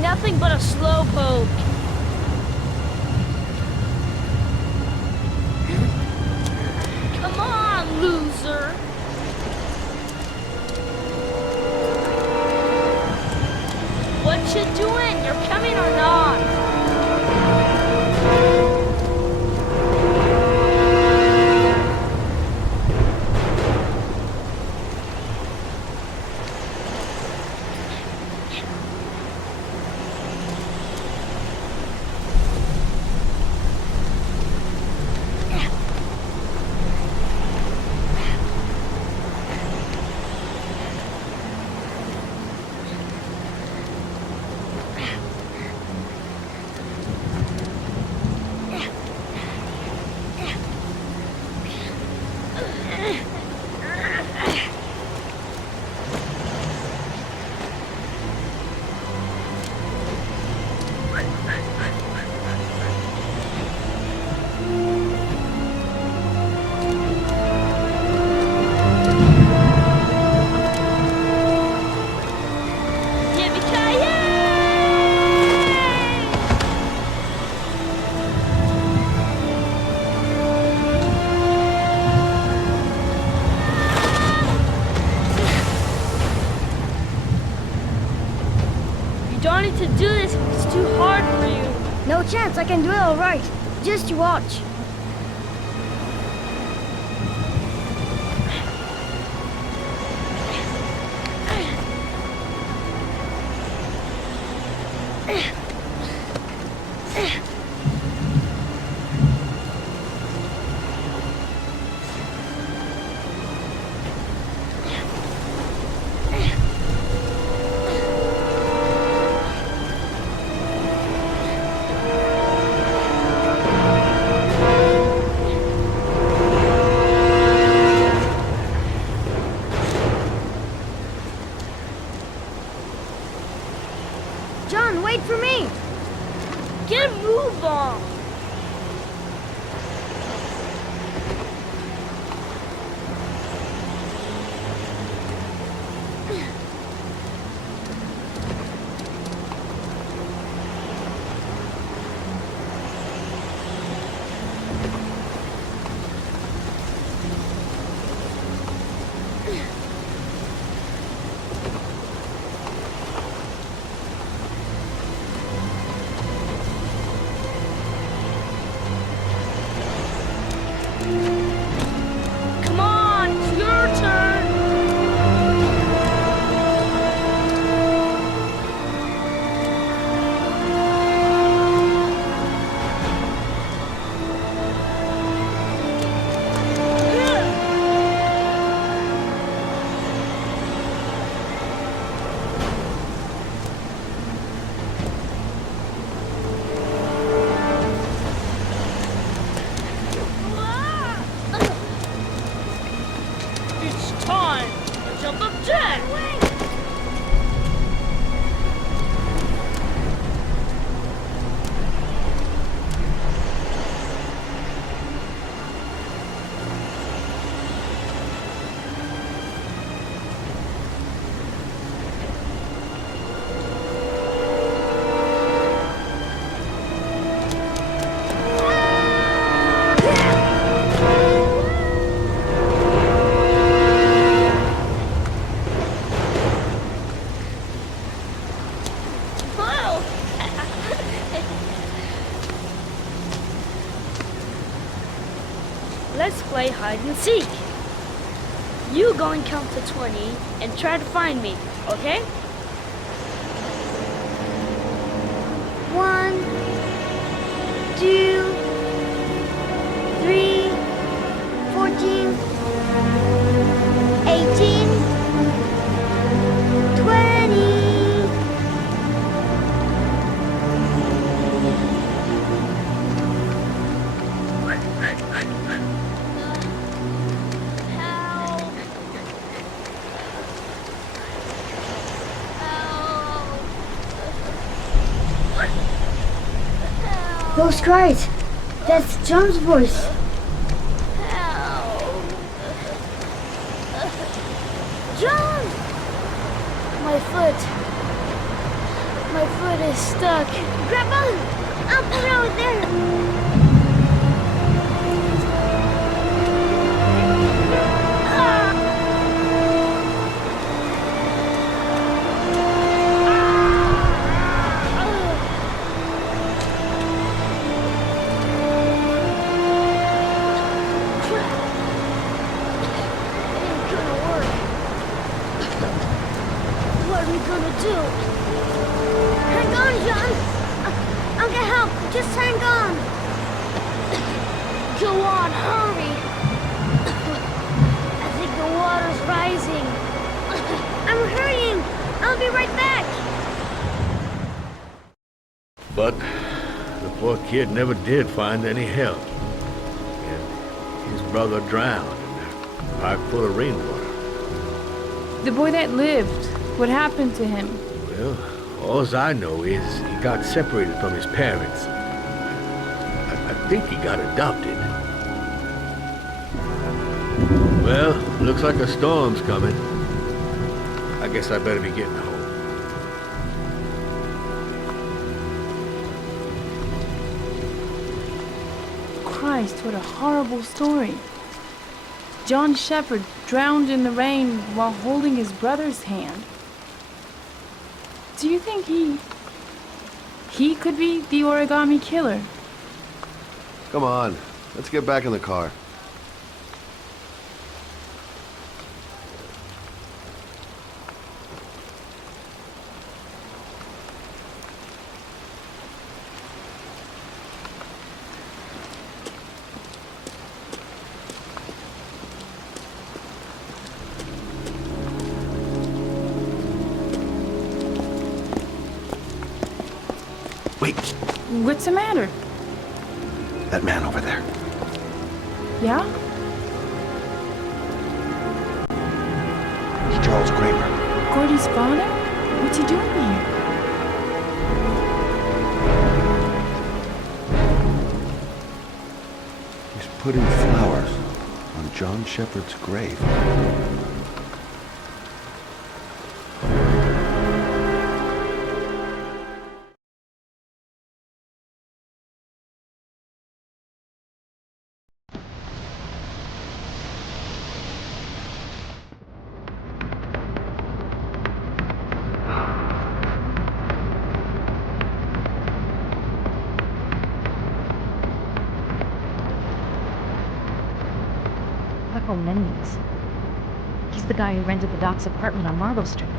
Nothing but a slowpoke. Come on, loser. What you doing? You're coming or not? To do this, it's too hard for you. No chance, I can do it all right. Just you watch. John, wait for me! Get a move on! let's play hide and seek. You go and count to 20 and try to find me, okay? 1, 2, 3, 14, 18, 20. Those cries, that's John's voice. John! My foot is stuck. Grab on! I'll put it over there. But the poor kid never did find any help. And his brother drowned in a pipe full of rainwater. The boy that lived, what happened to him? Well, all I know is he got separated from his parents. I think he got adopted. Well, looks like a storm's coming. I guess I better be getting home. Christ, what a horrible story. John Shepherd drowned in the rain while holding his brother's hand. Do you think he could be the origami killer? Come on, let's get back in the car. Wait. What's the matter? That man over there. Yeah? It's Charles Kramer. Gordy's father? What's he doing here? He's putting flowers on John Shepherd's grave. Mendes. He's the guy who rented the Doc's apartment on Marble Street.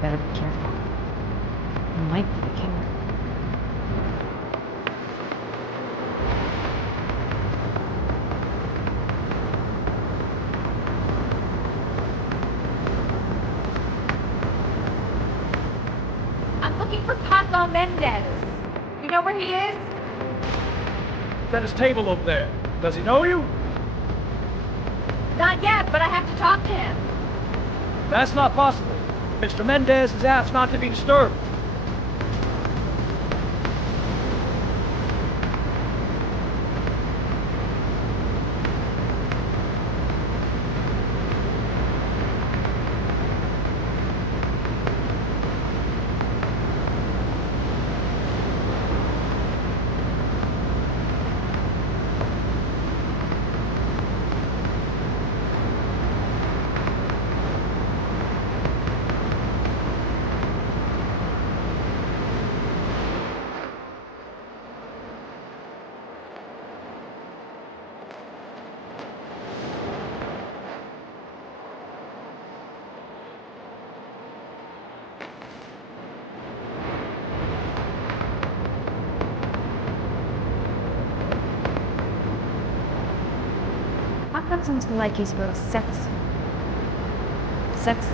Better be careful. He might be the killer. I'm looking for Paco Mendes. You know where he is? He's at his table over there. Does he know you? Not yet, but I have to talk to him. That's not possible. Mr. Mendez has asked not to be disturbed. That sounds like he's real sexy. Sexy.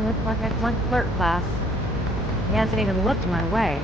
Looks like I flunked flirt class. He hasn't even looked my way.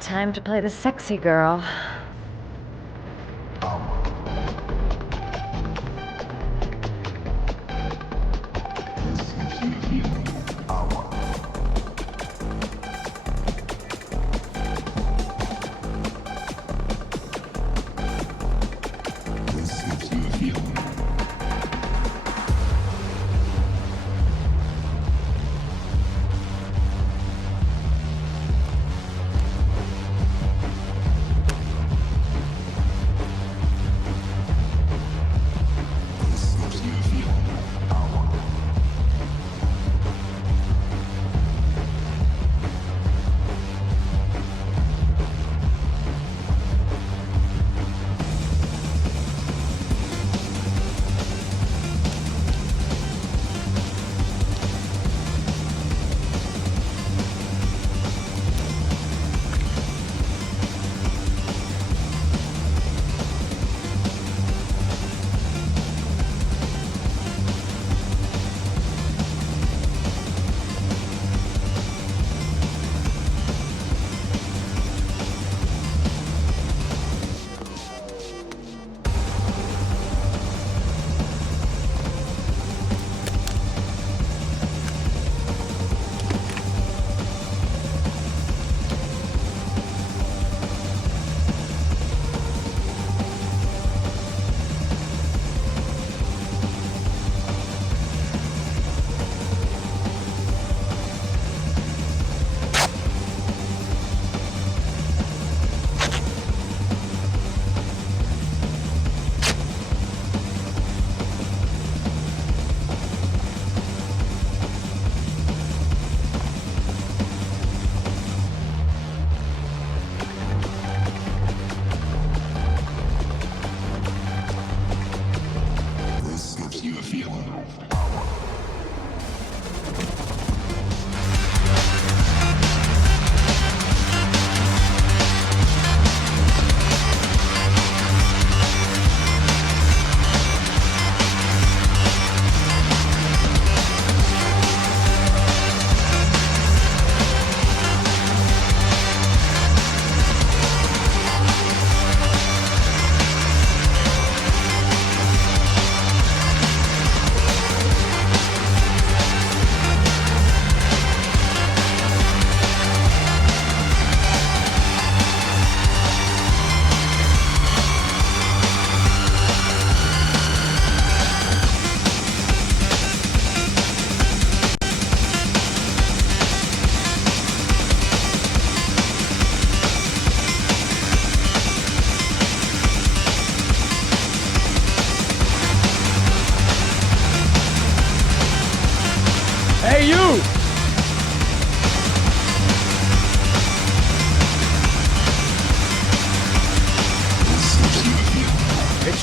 Time to play the sexy girl.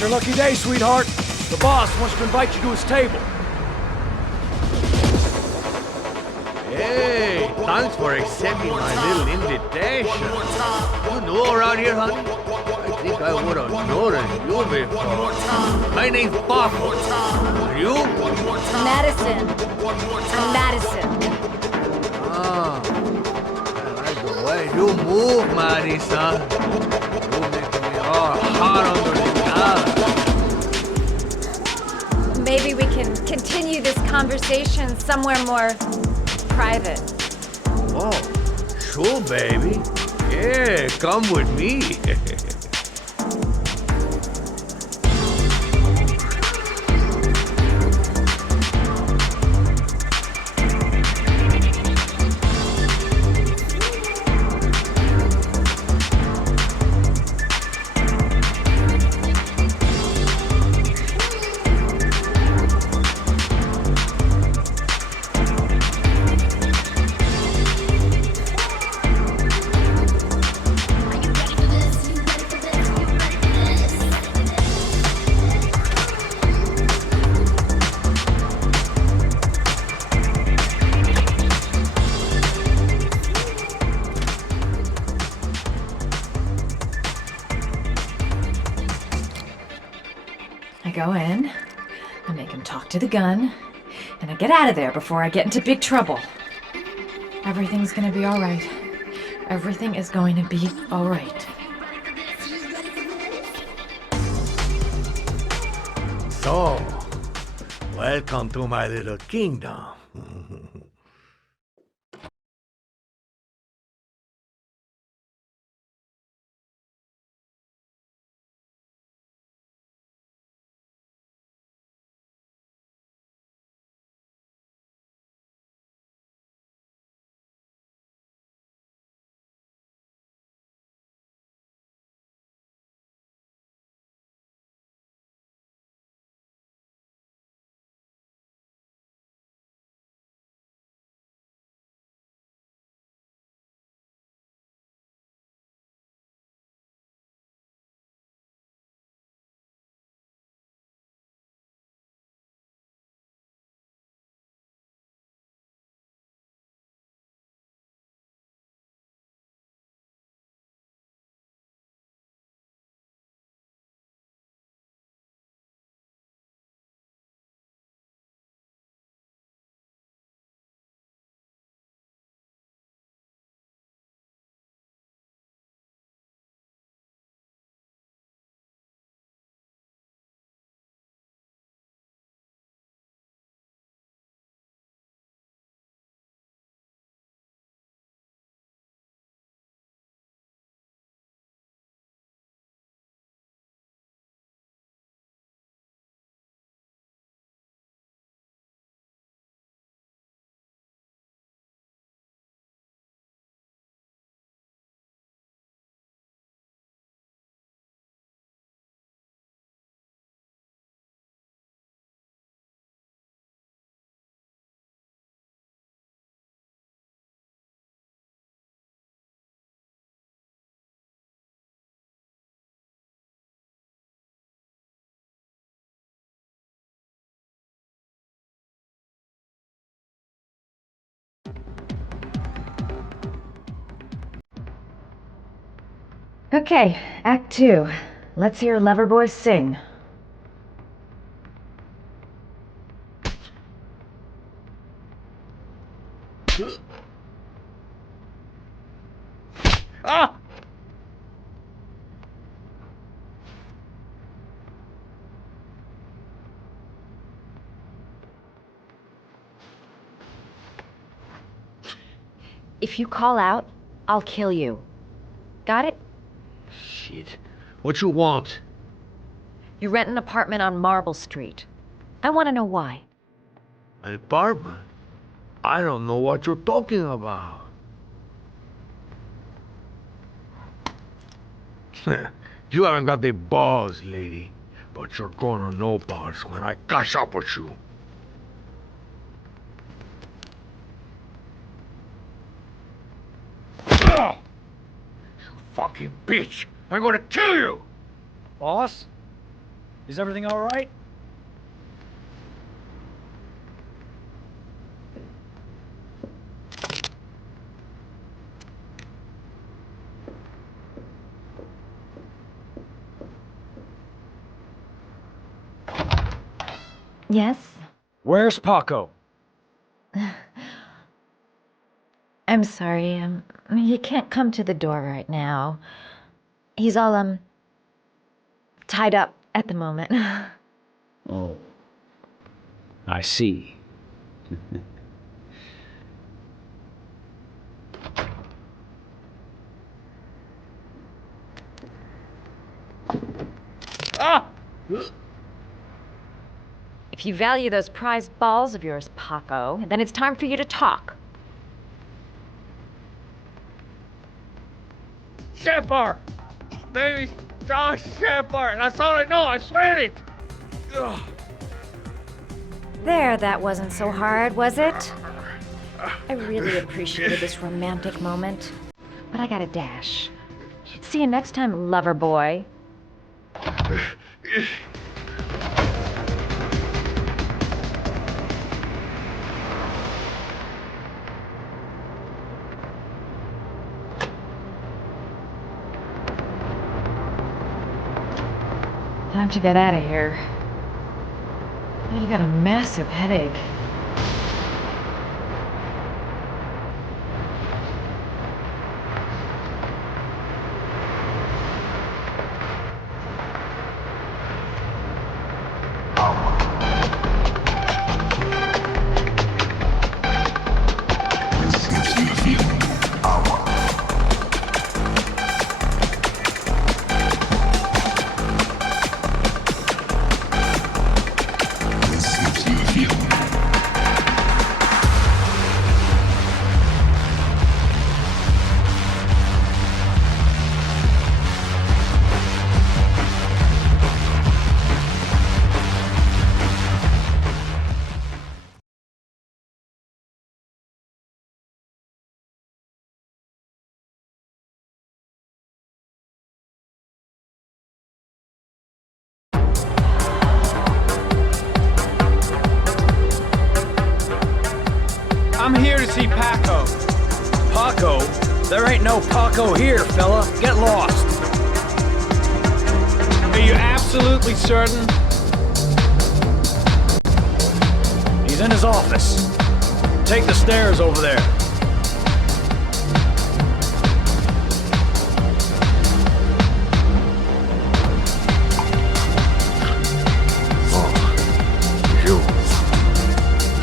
your lucky day, sweetheart. The boss wants to invite you to his table. Hey, thanks for accepting my little invitation. You new around here, honey? I think I would have noticed you before. My name's Bosco. Are you? Madison. I'm Madison. Ah, I like the way you move, Madison. You're making me all hot under the collar. Maybe we can continue this conversation somewhere more private. Oh, sure, baby. Yeah, come with me. I go in, I make him talk to the gun, and I get out of there before I get into big trouble. Everything's gonna be alright. Everything is going to be alright. So, welcome to my little kingdom. Okay, Act 2. Let's hear Lover Boys sing. Ah! If you call out, I'll kill you. Got it? Shit. What you want? You rent an apartment on Marble Street. I want to know why. An apartment? I don't know what you're talking about. You haven't got the balls, lady. But you're gonna know balls when I catch up with you. You fucking bitch! I'm gonna kill you! Boss? Is everything all right? Yes? Where's Paco? I'm sorry, he can't come to the door right now. He's all, tied up at the moment. Oh. I see. Ah! If you value those prized balls of yours, Paco, then it's time for you to talk. Shepard! Baby, John Shepard! That's all I know, I swear it! Ugh. There, that wasn't so hard, was it? I really appreciated this romantic moment, but I gotta dash. See you next time, lover boy. Time to get out of here. You got a massive headache. I'm here to see Paco. Paco? There ain't no Paco here, fella. Get lost. Are you absolutely certain? He's in his office. Take the stairs over there. Oh, you.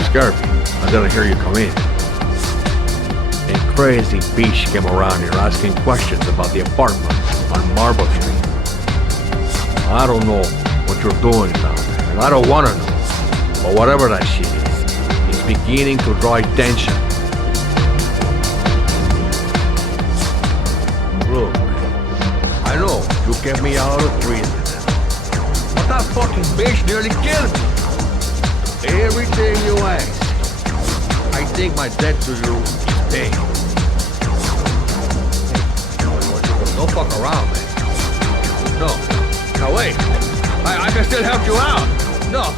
Scared me. I didn't hear you come in. A crazy bitch came around here asking questions about the apartment on Marble Street. I don't know what you're doing down there, and I don't want to know. But whatever that shit is, it's beginning to draw attention. Look, I know you kept me out of prison, but that fucking bitch nearly killed me. Everything you ask, I think my debt to you is paid. Hey, don't fuck around, man. No, wait. I can still help you out. No.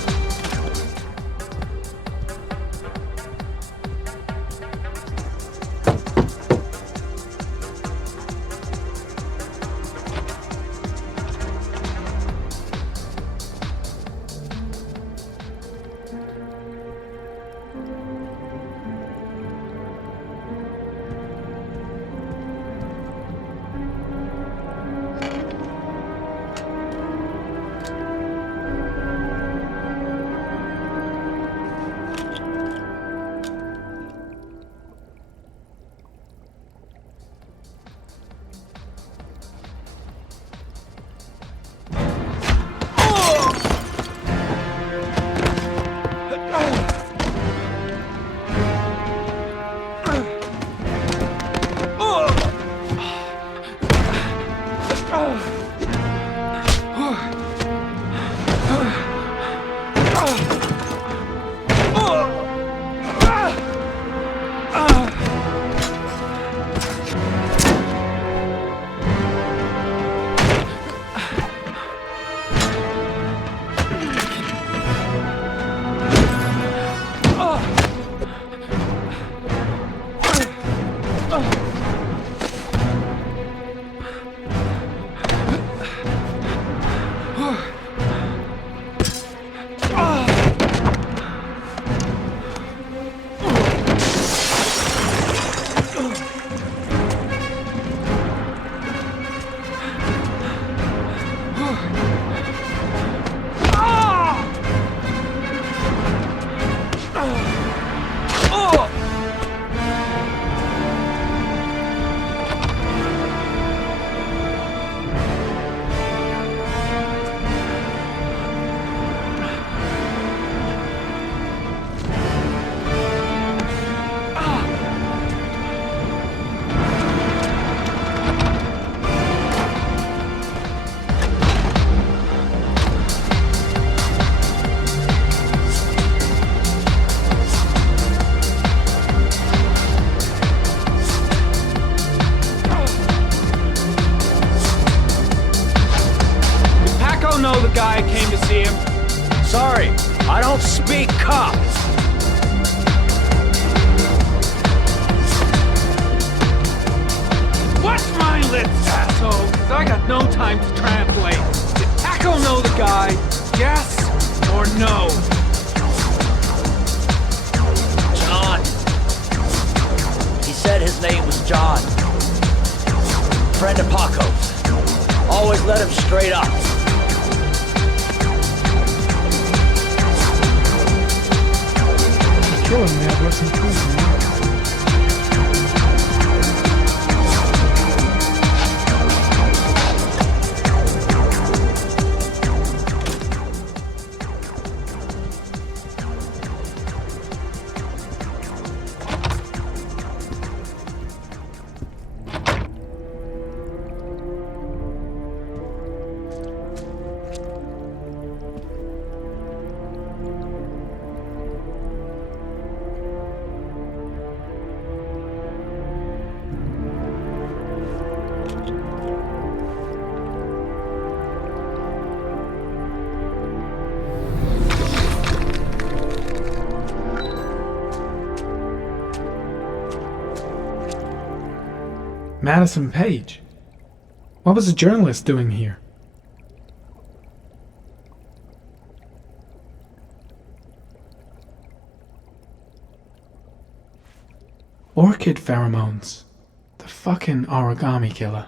Guy came to see him. Sorry, I don't speak cop. Watch my lips, asshole, because I got no time to translate. Did Paco know the guy? Yes or no? John. He said his name was John. Friend of Paco's. Always let him straight up. Killing me, I've listened to him. Madison Page? What was a journalist doing here? Orchid pheromones. The fucking origami killer.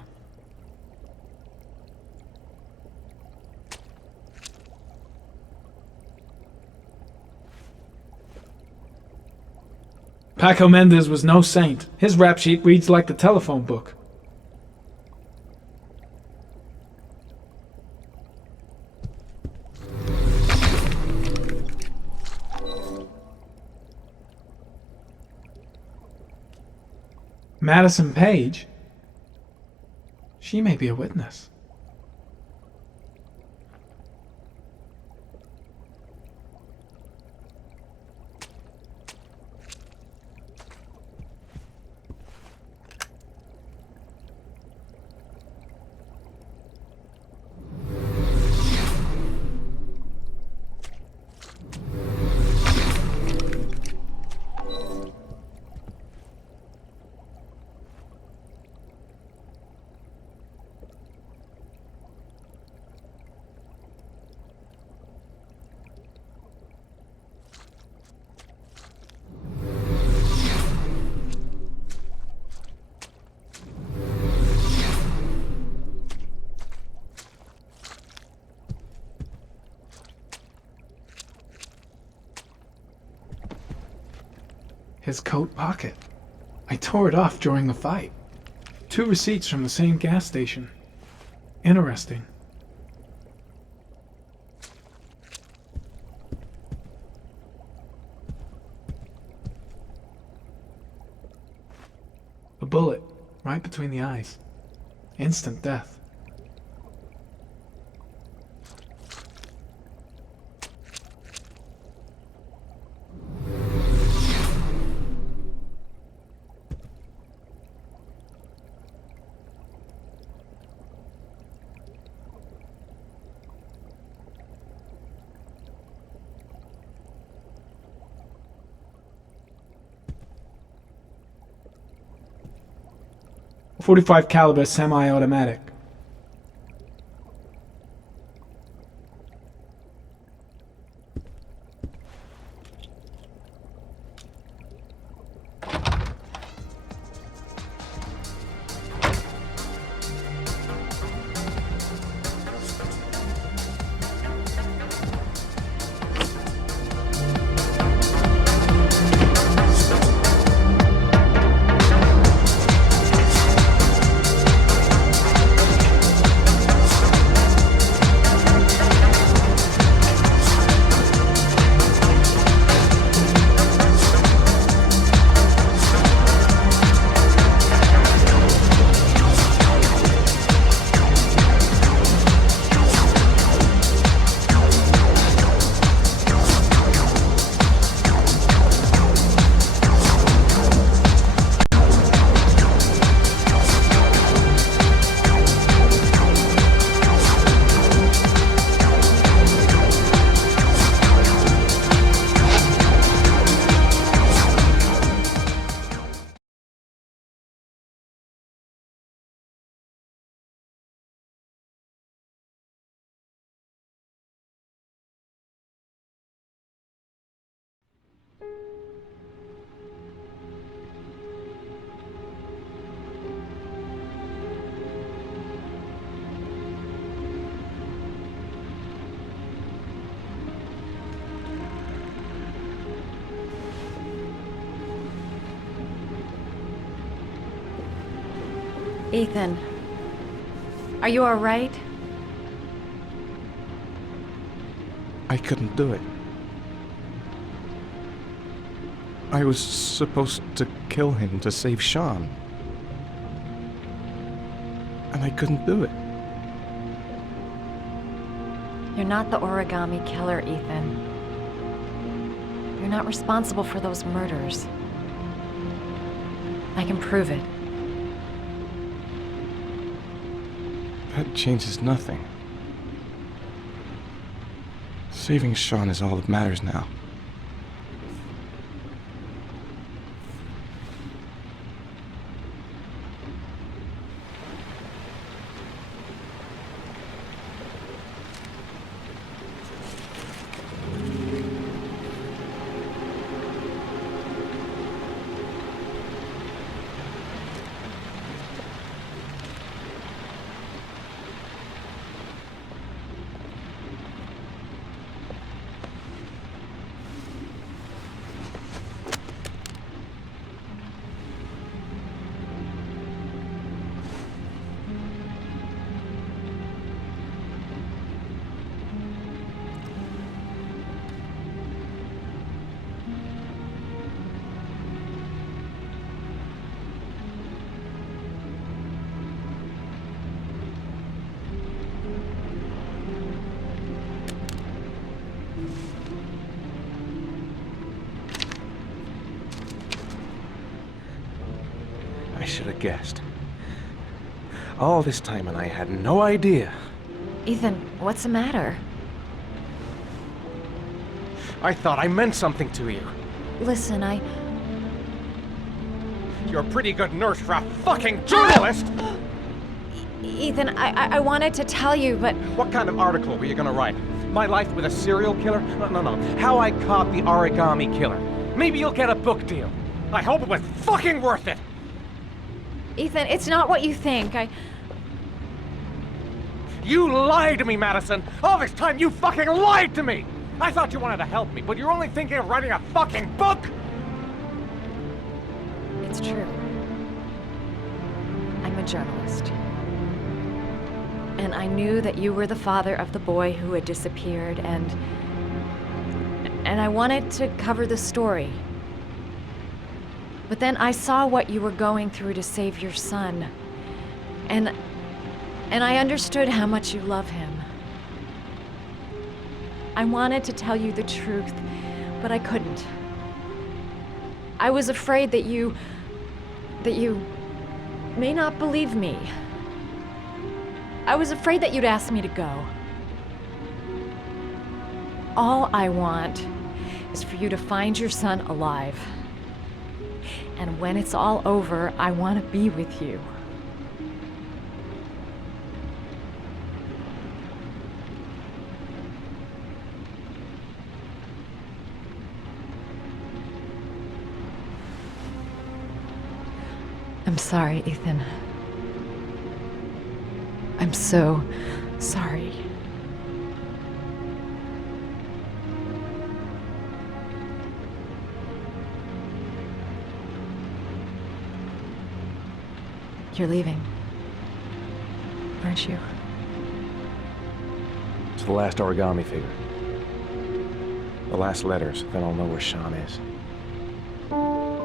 Paco Mendez was no saint. His rap sheet reads like the telephone book. Madison Page? She may be a witness. His coat pocket. I tore it off during the fight. 2 receipts from the same gas station. Interesting. A bullet, right between the eyes. Instant death. .45 caliber semi-automatic. Ethan, are you all right? I couldn't do it. I was supposed to kill him to save Sean. And I couldn't do it. You're not the origami killer, Ethan. You're not responsible for those murders. I can prove it. That changes nothing. Saving Sean is all that matters now. I should have guessed. All this time and I had no idea. Ethan, what's the matter? I thought I meant something to you. Listen, You're a pretty good nurse for a fucking journalist! Ethan, I wanted to tell you, but... What kind of article were you gonna write? My life with a serial killer? No. How I caught the origami killer. Maybe you'll get a book deal. I hope it was fucking worth it! Ethan, it's not what you think. You lied to me, Madison! All this time you fucking lied to me! I thought you wanted to help me, but you're only thinking of writing a fucking book! It's true. I'm a journalist. And I knew that you were the father of the boy who had disappeared, and I wanted to cover the story. But then I saw what you were going through to save your son. And I understood how much you love him. I wanted to tell you the truth, but I couldn't. I was afraid that you may not believe me. I was afraid that you'd ask me to go. All I want is for you to find your son alive. And when it's all over, I want to be with you. I'm sorry, Ethan. I'm so sorry. You're leaving, aren't you? It's the last origami figure. The last letters, then I'll know where Sean is.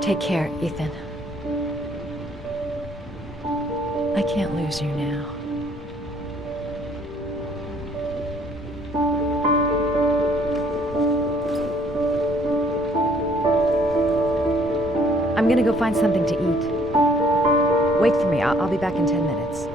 Take care, Ethan. I can't lose you now. I'm gonna go find something to eat. Wait for me. I'll be back in 10 minutes.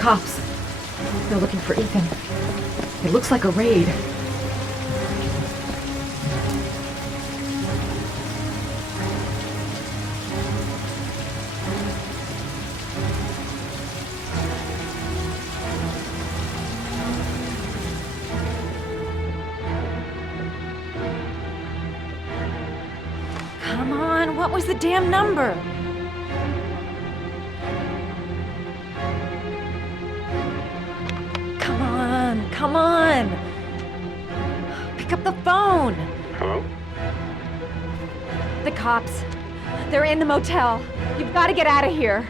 Cops. They're looking for Ethan. It looks like a raid. Come on, what was the damn number? Come on! Pick up the phone! Hello? The cops. They're in the motel. You've got to get out of here.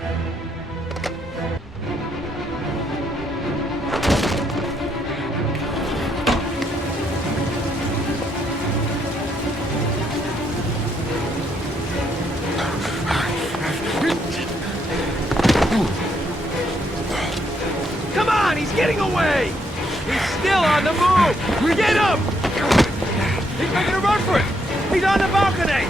Come on, he's getting away! He's still on the move! Get him! He's making a run for it! He's on the balcony!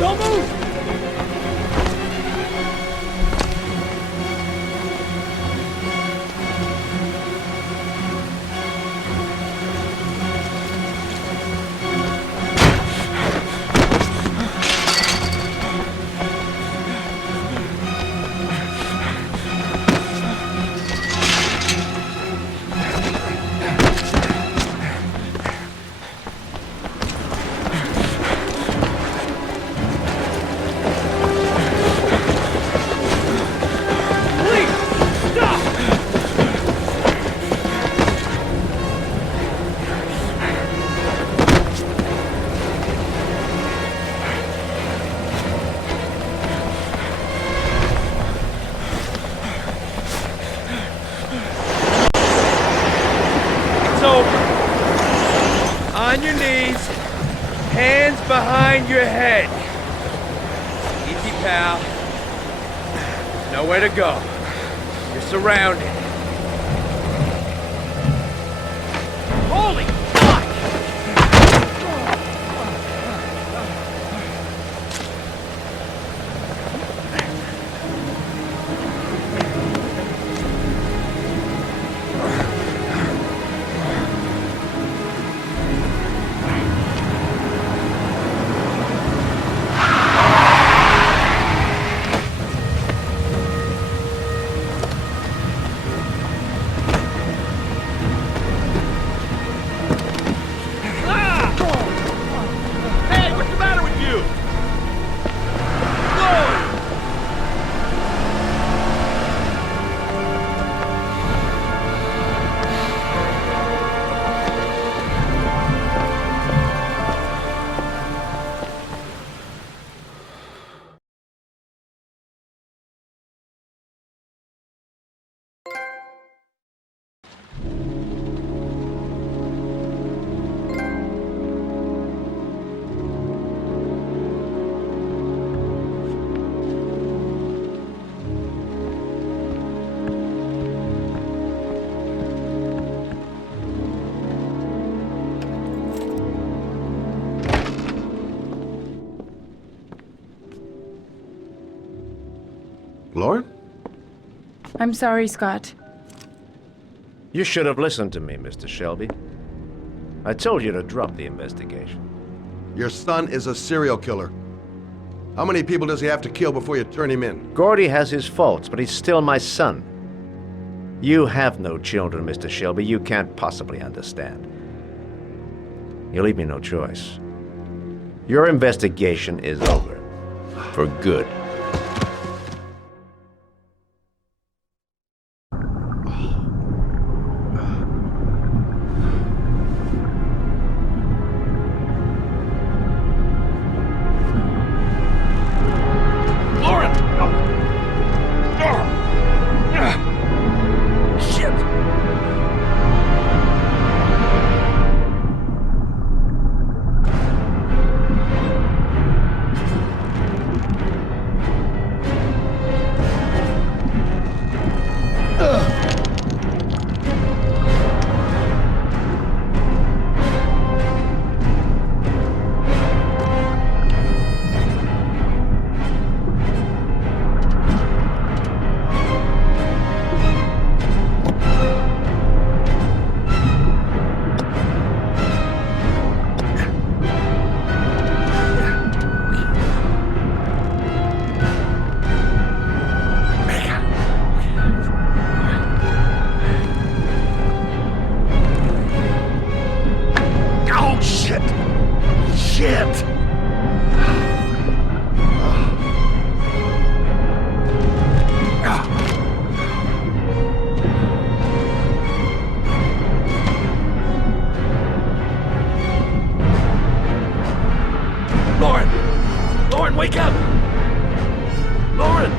Don't move! On your knees, hands behind your head. Easy, pal. Nowhere to go. You're surrounded. Holy fuck! Lauren? I'm sorry, Scott. You should have listened to me, Mr. Shelby. I told you to drop the investigation. Your son is a serial killer. How many people does he have to kill before you turn him in? Gordy has his faults, but he's still my son. You have no children, Mr. Shelby. You can't possibly understand. You leave me no choice. Your investigation is over. For good. Lauren, wake up! Lauren!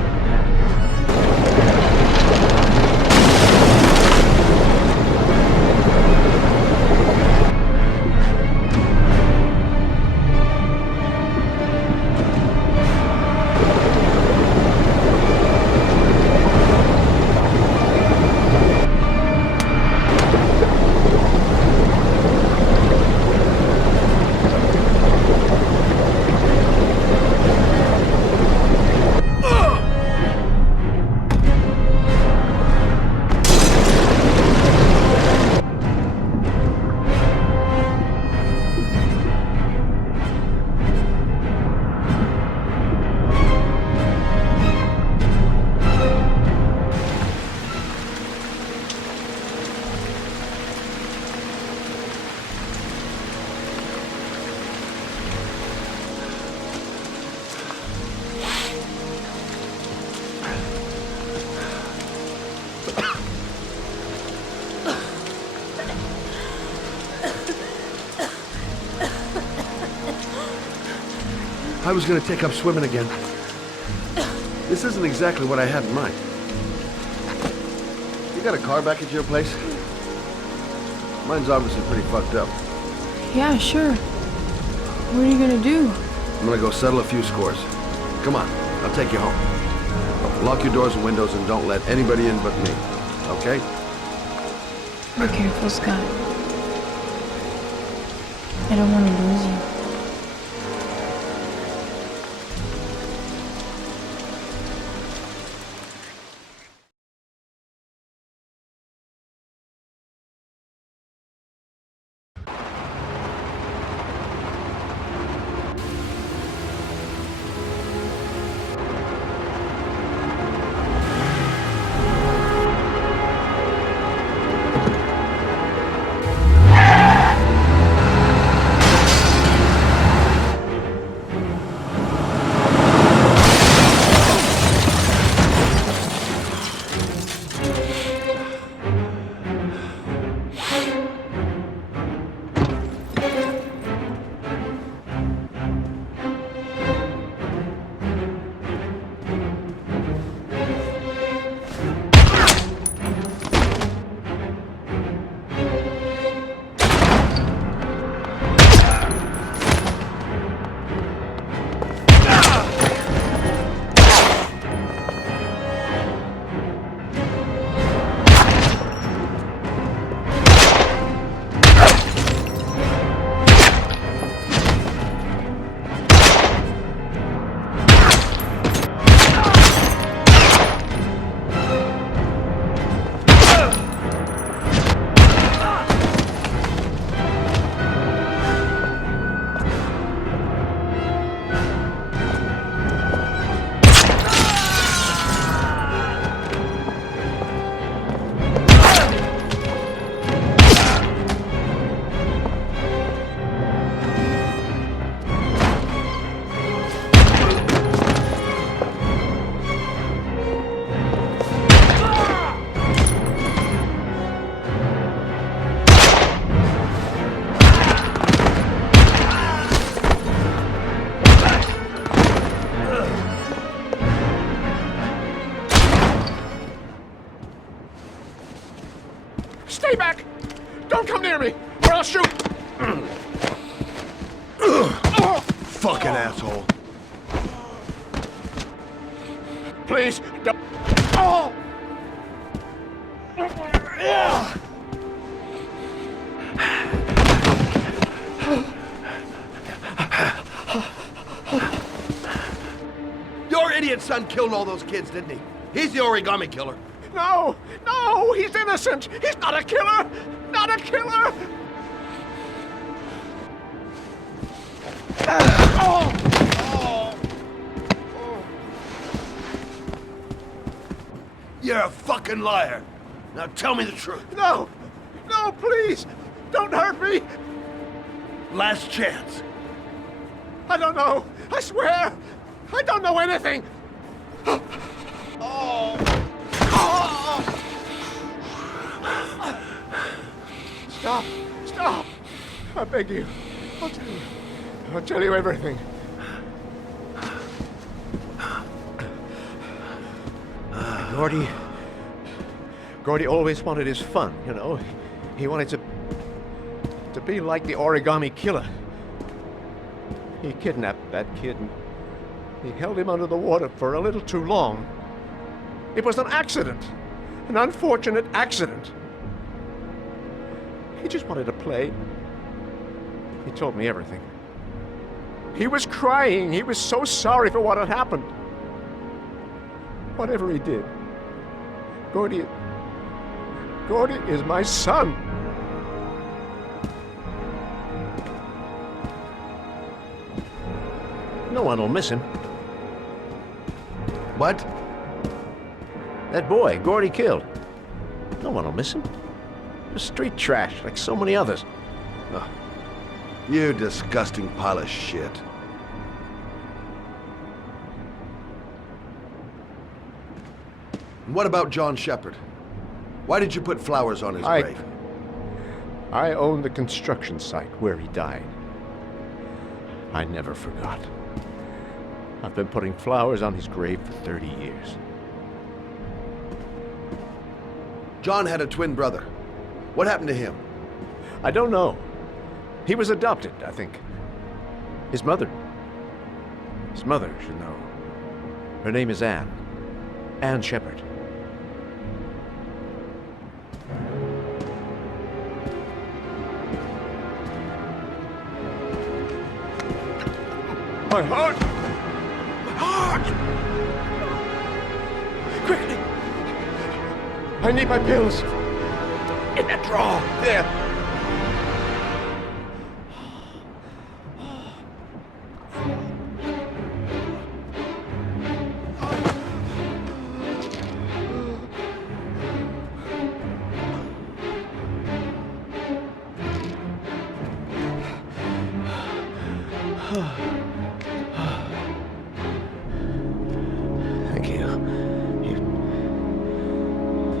I was gonna take up swimming again. This isn't exactly what I had in mind. You got a car back at your place? Mine's obviously pretty fucked up. Yeah, sure. What are you gonna do? I'm gonna go settle a few scores. Come on, I'll take you home. Lock your doors and windows and don't let anybody in but me, okay? Be careful, Scott. I don't want to lose you. Stay back! Don't come near me, or I'll shoot! Fucking asshole. Please, don't... Oh! Your idiot son killed all those kids, didn't he? He's the origami killer. No! No! He's innocent! He's not a killer! Not a killer! You're a fucking liar. Now tell me the truth. No! No, please! Don't hurt me! Last chance. I don't know. I swear! I don't know anything! Stop! Stop! I beg you. I'll tell you. I'll tell you everything. Gordy always wanted his fun, you know. He wanted to be like the origami killer. He kidnapped that kid and he held him under the water for a little too long. It was an accident. An unfortunate accident. He just wanted to play. He told me everything. He was crying. He was so sorry for what had happened. Whatever he did, Gordy is my son. No one will miss him. What? That boy, Gordy killed. No one will miss him. He was street trash, like so many others. Oh, you disgusting pile of shit. And what about John Shepherd? Why did you put flowers on his grave? I own the construction site where he died. I never forgot. I've been putting flowers on his grave for 30 years. John had a twin brother. What happened to him? I don't know. He was adopted, I think. His mother should know. Her name is Anne. Anne Shepherd. My heart! My heart! Quickly! I need my pills! In that drawer! There! Thank you.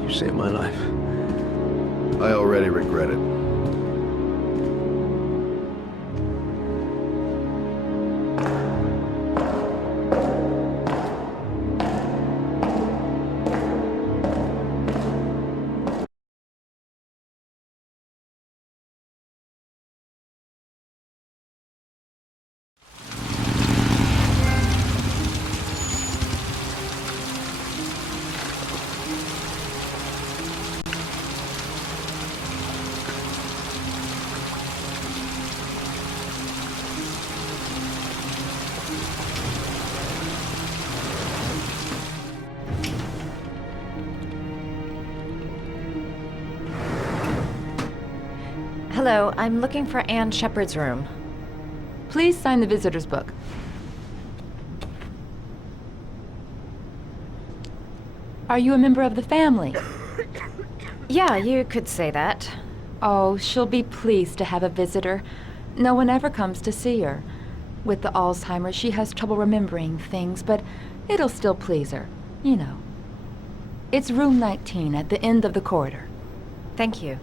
You saved my life. I already regret it. Hello, I'm looking for Anne Shepherd's room. Please sign the visitor's book. Are you a member of the family? Yeah, you could say that. Oh, she'll be pleased to have a visitor. No one ever comes to see her. With the Alzheimer's, she has trouble remembering things, but it'll still please her, you know. It's room 19 at the end of the corridor. Thank you.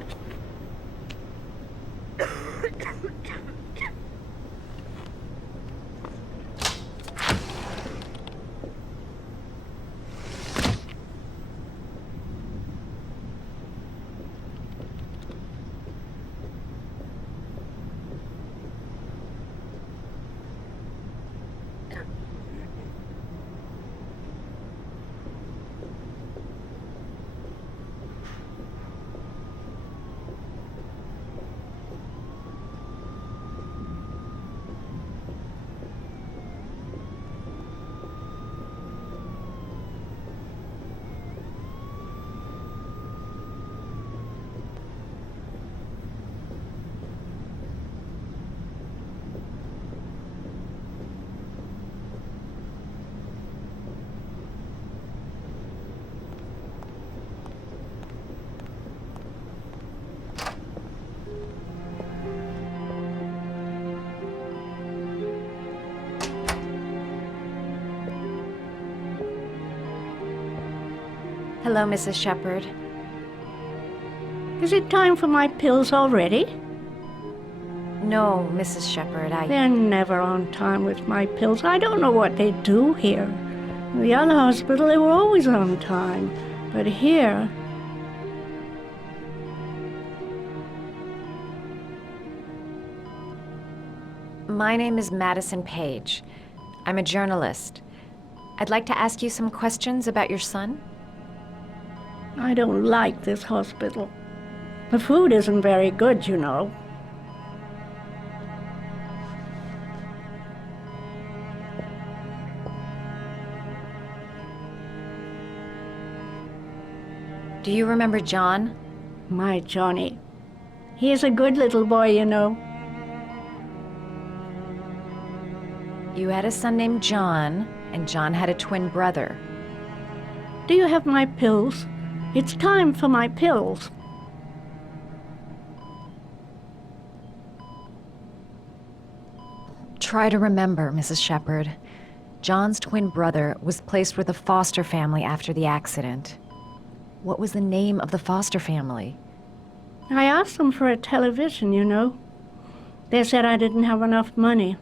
Hello, Mrs. Shepherd. Is it time for my pills already? No, Mrs. Shepherd, They're never on time with my pills. I don't know what they do here. The other hospital, they were always on time. But here... My name is Madison Page. I'm a journalist. I'd like to ask you some questions about your son. I don't like this hospital. The food isn't very good, you know. Do you remember John? My Johnny. He is a good little boy, you know. You had a son named John, and John had a twin brother. Do you have my pills? It's time for my pills. Try to remember, Mrs. Shepherd. John's twin brother was placed with a foster family after the accident. What was the name of the foster family? I asked them for a television, you know. They said I didn't have enough money.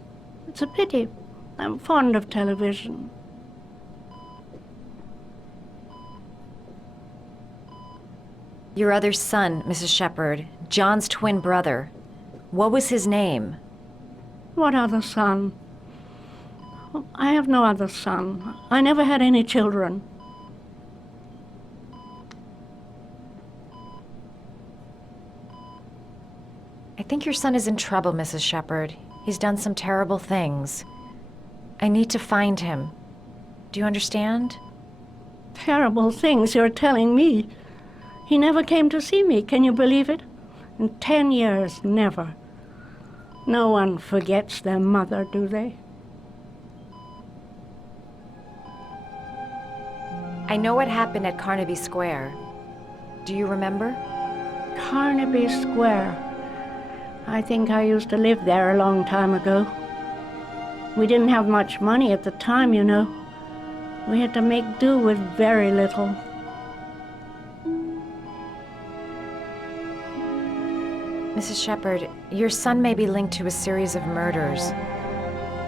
It's a pity. I'm fond of television. Your other son, Mrs. Shepherd, John's twin brother. What was his name? What other son? Oh, I have no other son. I never had any children. I think your son is in trouble, Mrs. Shepherd. He's done some terrible things. I need to find him. Do you understand? Terrible things you're telling me. He never came to see me, can you believe it? In 10 years, never. No one forgets their mother, do they? I know what happened at Carnaby Square. Do you remember? Carnaby Square. I think I used to live there a long time ago. We didn't have much money at the time, you know. We had to make do with very little. Mrs. Shepherd, your son may be linked to a series of murders.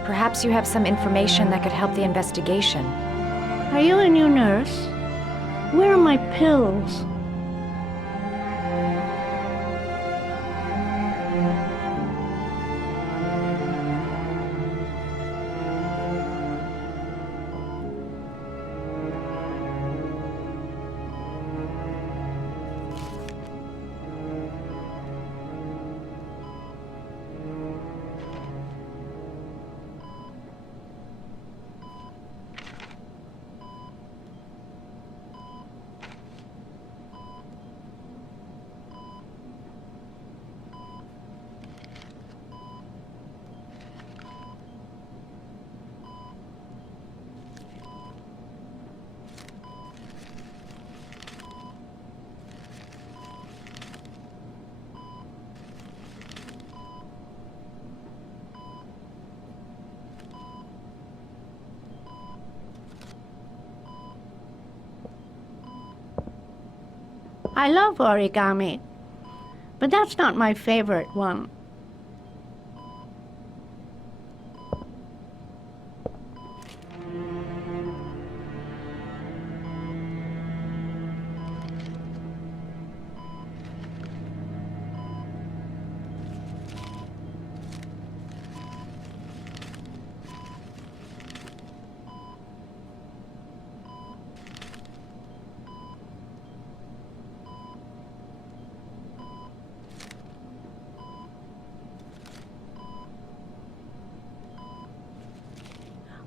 Perhaps you have some information that could help the investigation. Are you a new nurse? Where are my pills? I love origami, but that's not my favorite one.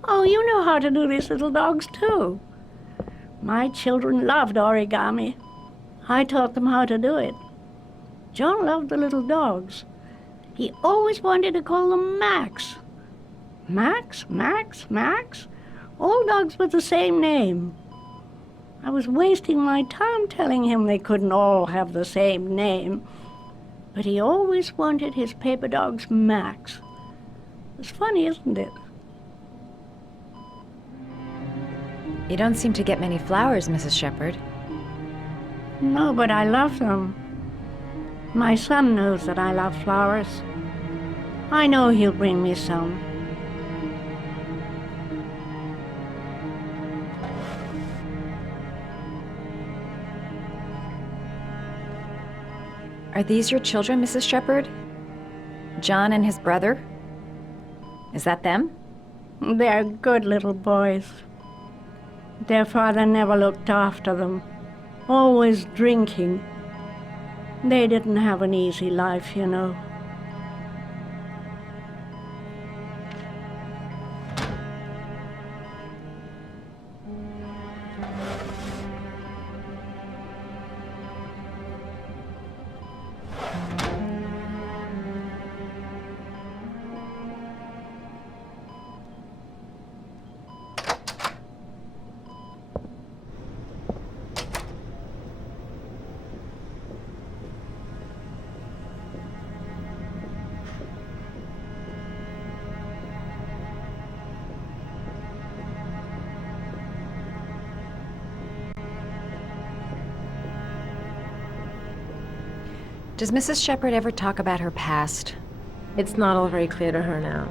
Oh, you know how to do these little dogs, too. My children loved origami. I taught them how to do it. John loved the little dogs. He always wanted to call them Max. Max, Max, Max? All dogs with the same name. I was wasting my time telling him they couldn't all have the same name. But he always wanted his paper dogs Max. It's funny, isn't it? You don't seem to get many flowers, Mrs. Shepherd. No, but I love them. My son knows that I love flowers. I know he'll bring me some. Are these your children, Mrs. Shepherd? John and his brother? Is that them? They're good little boys. Their father never looked after them, always drinking. They didn't have an easy life, you know. Does Mrs. Shepherd ever talk about her past? It's not all very clear to her now.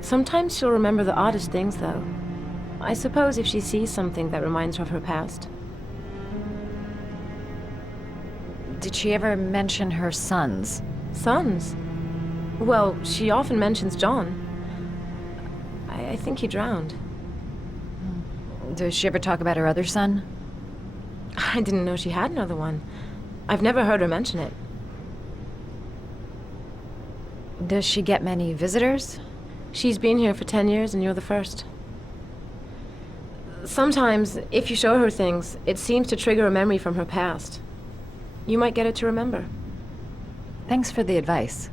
Sometimes she'll remember the oddest things, though. I suppose if she sees something that reminds her of her past. Did she ever mention her sons? Sons? Well, she often mentions John. I think he drowned. Does she ever talk about her other son? I didn't know she had another one. I've never heard her mention it. Does she get many visitors? She's been here for 10 years and you're the first. Sometimes, if you show her things, it seems to trigger a memory from her past. You might get her to remember. Thanks for the advice.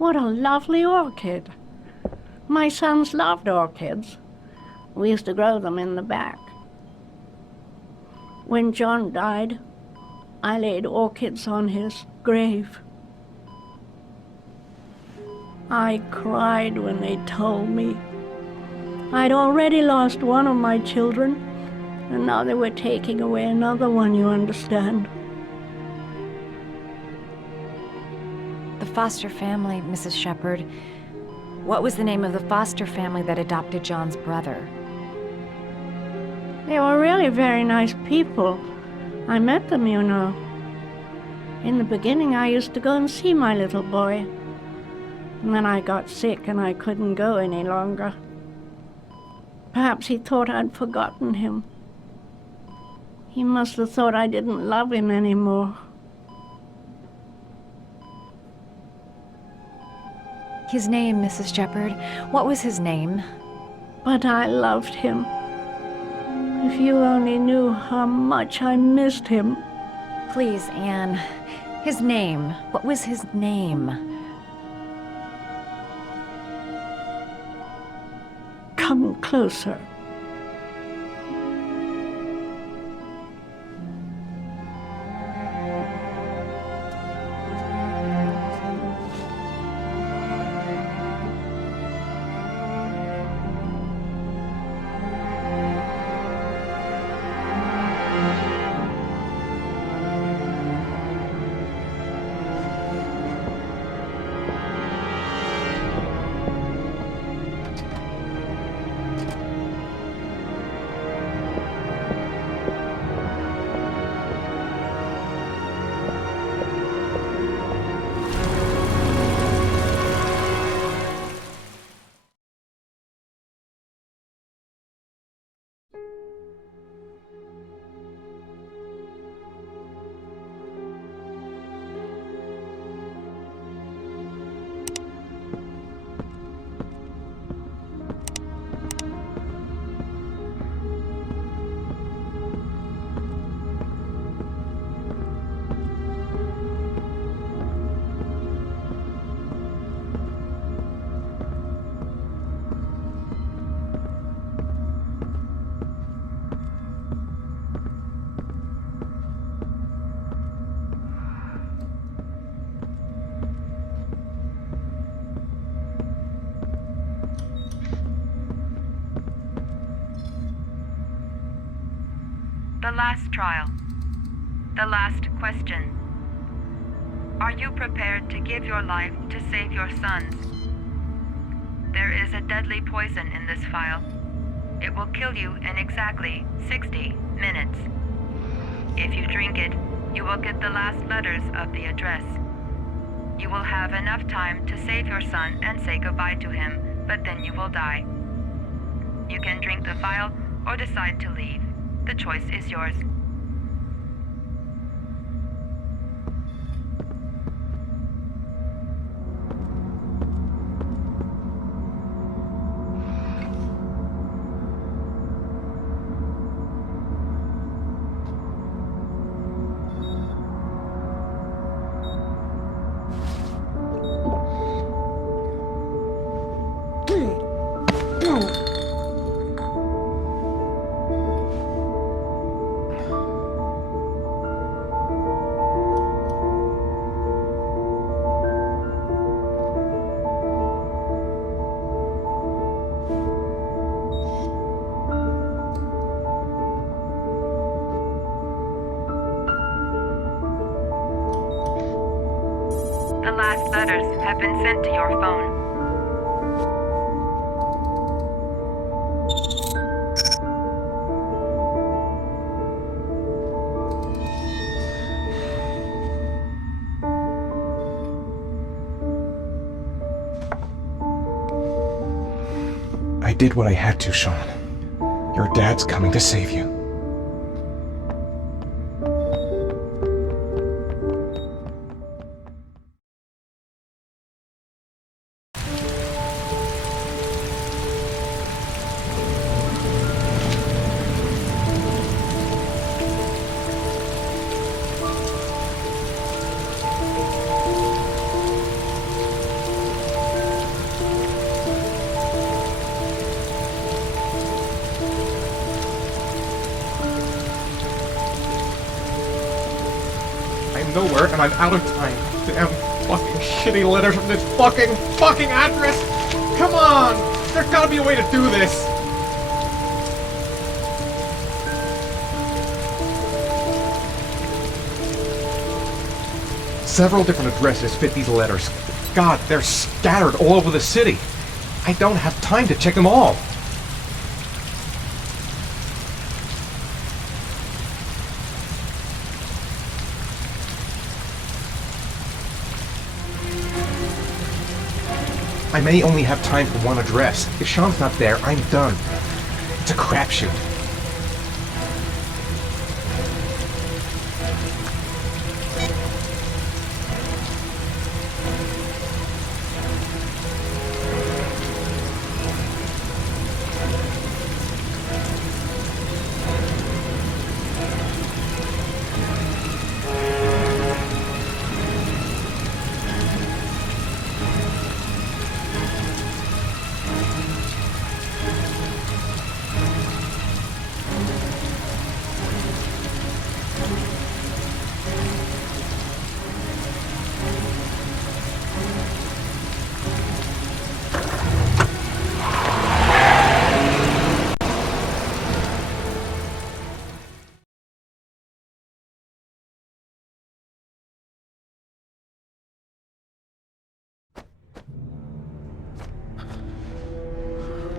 What a lovely orchid. My sons loved orchids. We used to grow them in the back. When John died, I laid orchids on his grave. I cried when they told me. I'd already lost one of my children, and now they were taking away another one, you understand. The foster family, Mrs. Shepherd. What was the name of the foster family that adopted John's brother? They were really very nice people. I met them, you know. In the beginning, I used to go and see my little boy. And then I got sick and I couldn't go any longer. Perhaps he thought I'd forgotten him. He must have thought I didn't love him anymore. His name, Mrs. Shepherd. What was his name? But I loved him. If you only knew how much I missed him. Please, Anne. His name. What was his name? Come closer. The last trial. The last question. Are you prepared to give your life to save your sons? There is a deadly poison in this file. It will kill you in exactly 60 minutes. If you drink it, you will get the last letters of the address. You will have enough time to save your son and say goodbye to him, but then you will die. You can drink the file or decide to leave. The choice is yours. The last letters have been sent to your phone. I did what I had to, Sean. Your dad's coming to save you. Nowhere, and I'm out of time. Damn fucking shitty letters from this fucking address! Come on! There's gotta be a way to do this! Several different addresses fit these letters. God, they're scattered all over the city. I don't have time to check them all. I may only have time for one address. If Sean's not there, I'm done. It's a crapshoot.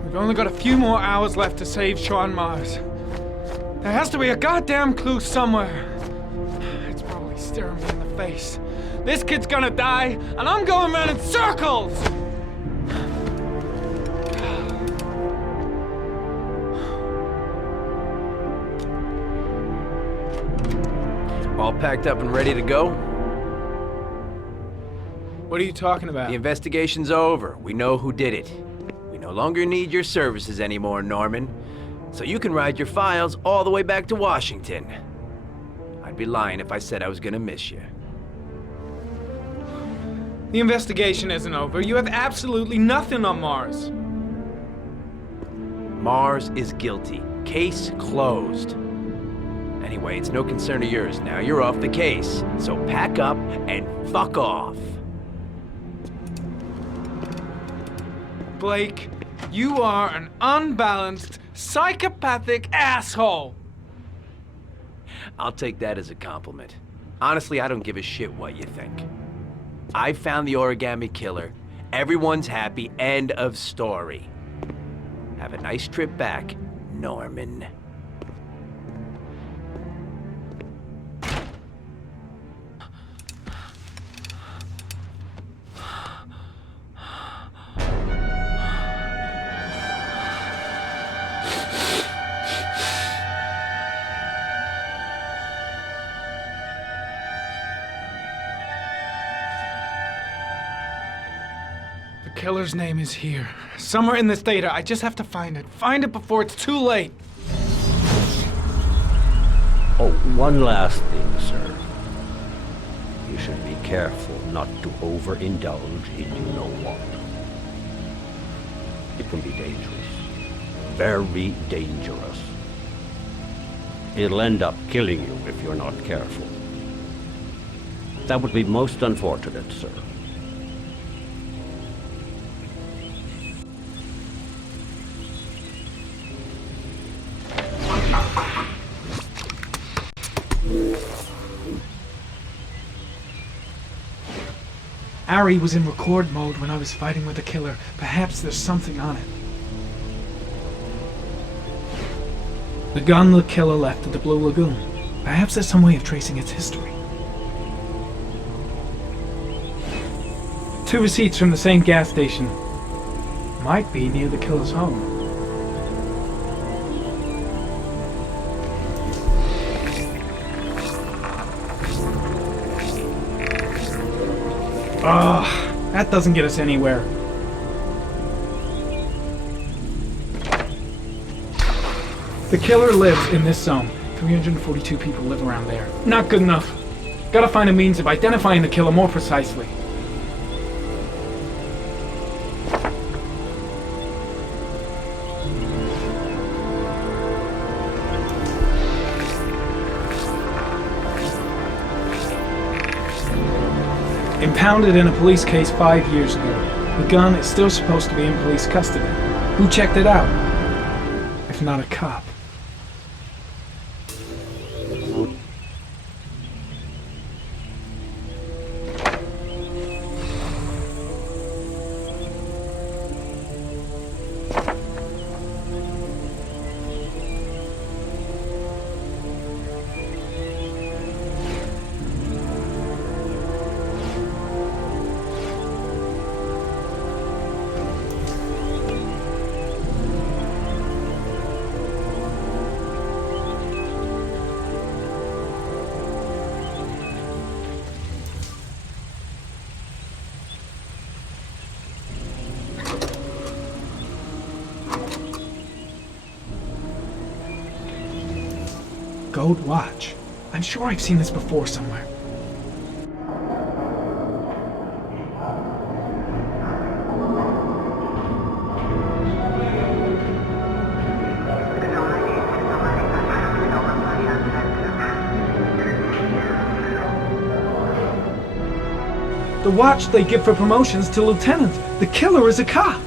We've only got a few more hours left to save Sean Mars. There has to be a goddamn clue somewhere. It's probably staring me in the face. This kid's gonna die, and I'm going around in circles! All packed up and ready to go? What are you talking about? The investigation's over. We know who did it. We no longer need your services anymore, Norman. So you can ride your files all the way back to Washington. I'd be lying if I said I was gonna miss you. The investigation isn't over. You have absolutely nothing on Mars. Mars is guilty. Case closed. Anyway, it's no concern of yours now. You're off the case. So pack up and fuck off. Blake, you are an unbalanced, psychopathic asshole. I'll take that as a compliment. Honestly, I don't give a shit what you think. I found the origami killer. Everyone's happy. End of story. Have a nice trip back, Norman. The killer's name is here. Somewhere in this data. I just have to find it. Find it before it's too late. Oh, one last thing, sir. You should be careful not to overindulge in you know what. It can be dangerous. Very dangerous. It'll end up killing you if you're not careful. That would be most unfortunate, sir. Ari was in record mode when I was fighting with the killer. Perhaps there's something on it. The gun the killer left at the Blue Lagoon. Perhaps there's some way of tracing its history. 2 receipts from the same gas station. Might be near the killer's home. Ugh, that doesn't get us anywhere. The killer lives in this zone. 342 people live around there. Not good enough. Gotta find a means of identifying the killer more precisely. Impounded in a police case 5 years ago. The gun is still supposed to be in police custody. Who checked it out? If not a cop. Gold watch. I'm sure I've seen this before somewhere. The watch they give for promotions to lieutenant. The killer is a cop.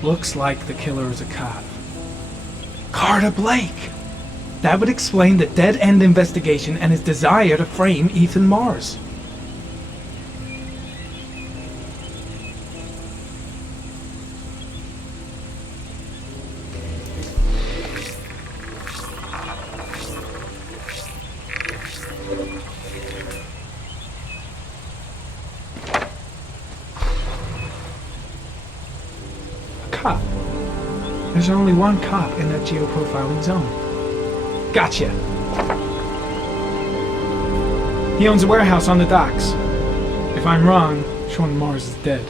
Looks like the killer is a cop. Carter Blake! That would explain the dead-end investigation and his desire to frame Ethan Mars. Cop. There's only one cop in that geoprofiling zone. Gotcha. He owns a warehouse on the docks. If I'm wrong, Sean Mars is dead.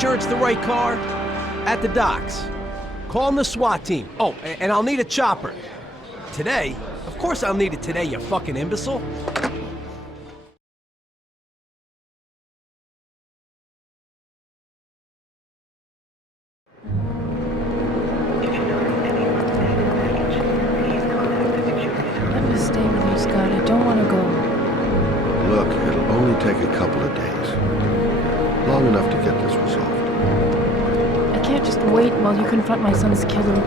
sure it's the right car? At the docks. Call the SWAT team. Oh, and I'll need a chopper. Today? Of course I'll need it today, you fucking imbecile. Let me stay with you, Scott. I don't want to go. Look, it'll only take a couple of days. Long enough to get this resolved. I can't just wait while you confront my son's killer.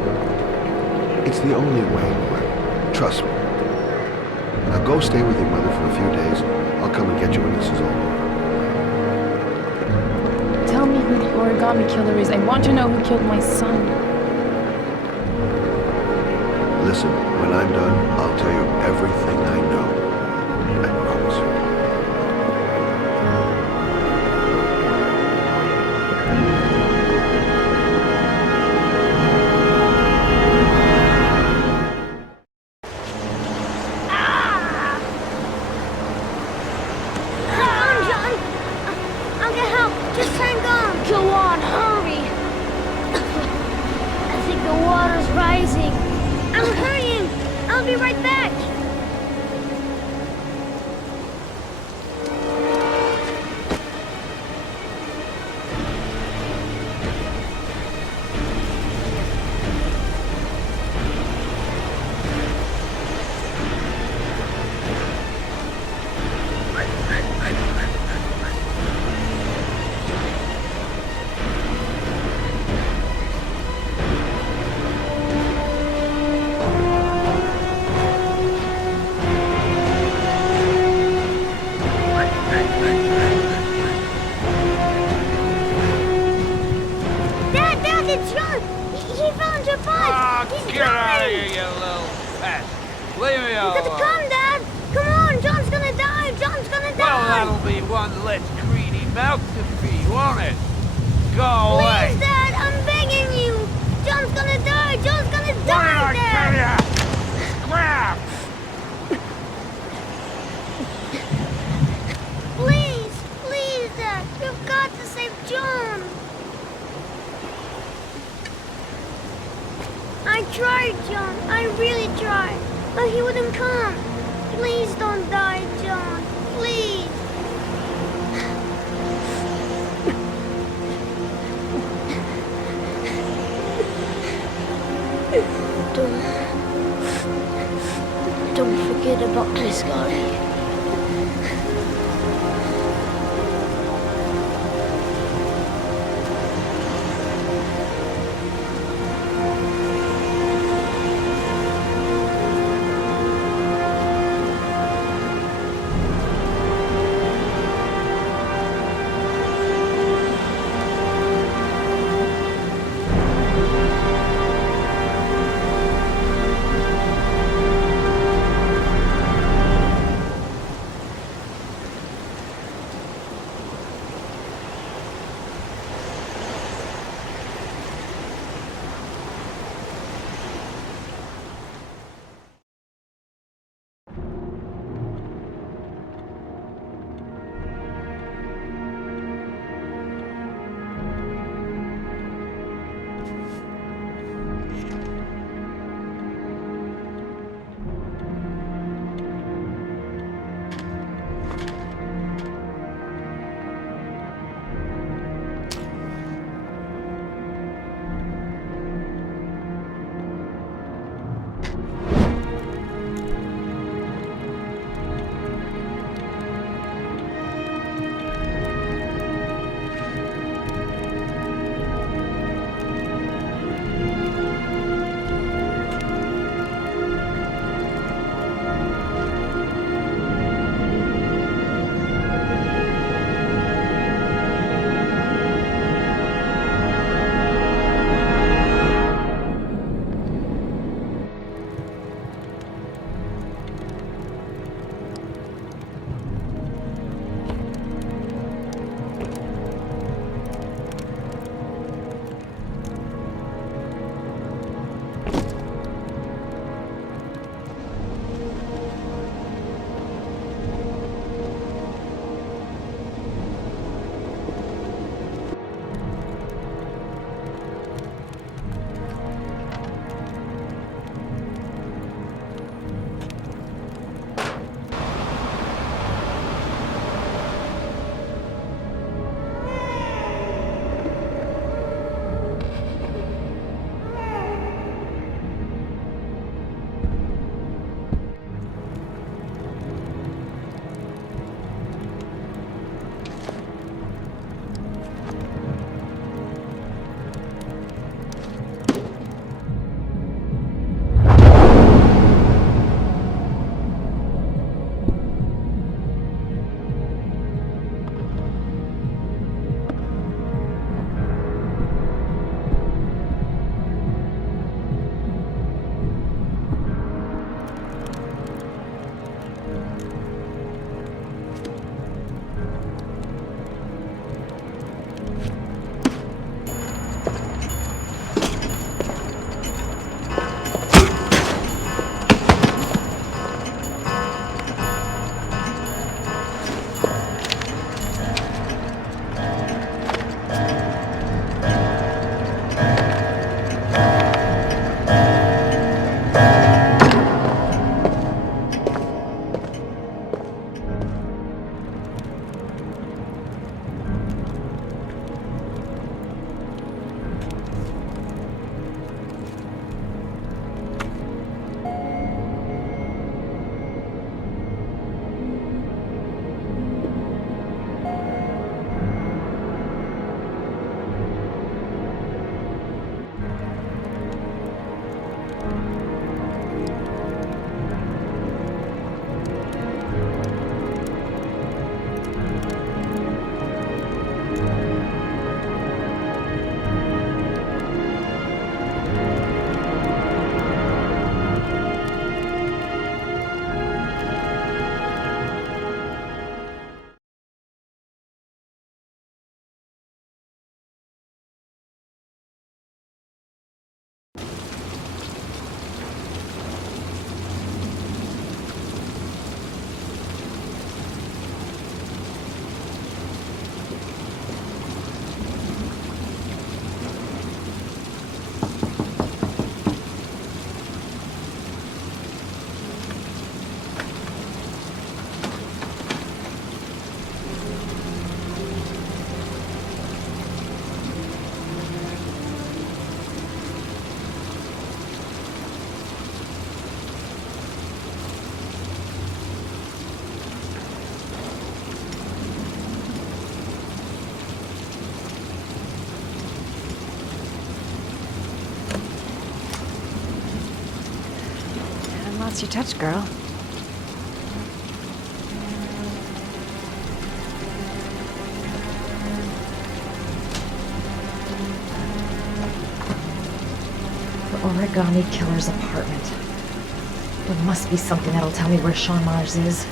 It's the only way, Gwen. Trust me. Now go stay with your mother for a few days. I'll come and get you when this is over. Tell me who the origami killer is. I want to know who killed my son. Listen, when I'm done, I'll tell you everything I know. I promise. Don't forget about this guy. lost your touch, girl. The origami killer's apartment. There must be something that'll tell me where Sean Mars is.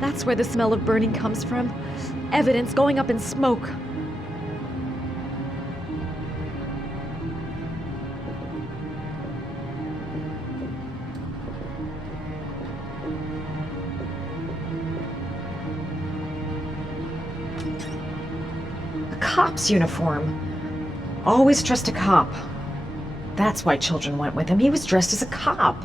That's where the smell of burning comes from. Evidence going up in smoke. A cop's uniform. Always trust a cop. That's why children went with him. He was dressed as a cop.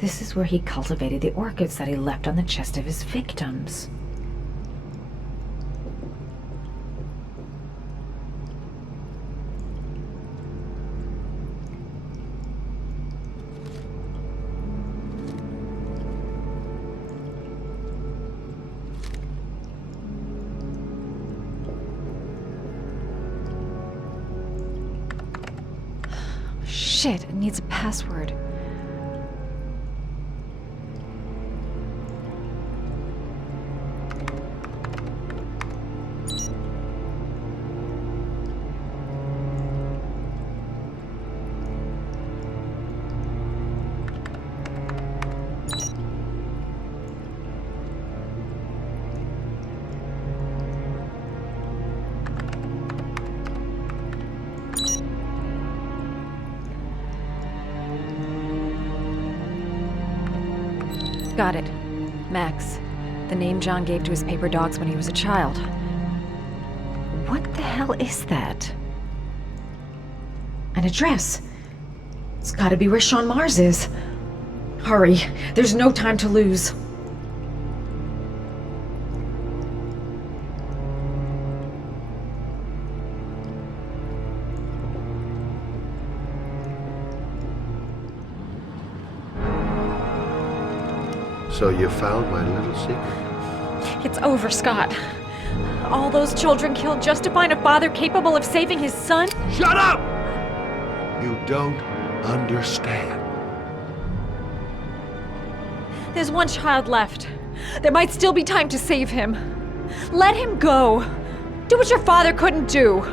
This is where he cultivated the orchids that he left on the chest of his victims. Shit, it needs a password. Got it. Max. The name John gave to his paper dogs when he was a child. What the hell is that? An address. It's gotta be where Sean Mars is. Hurry. There's no time to lose. So you found my little secret? It's over, Scott. All those children killed just to find a father capable of saving his son? Shut up! You don't understand. There's one child left. There might still be time to save him. Let him go. Do what your father couldn't do.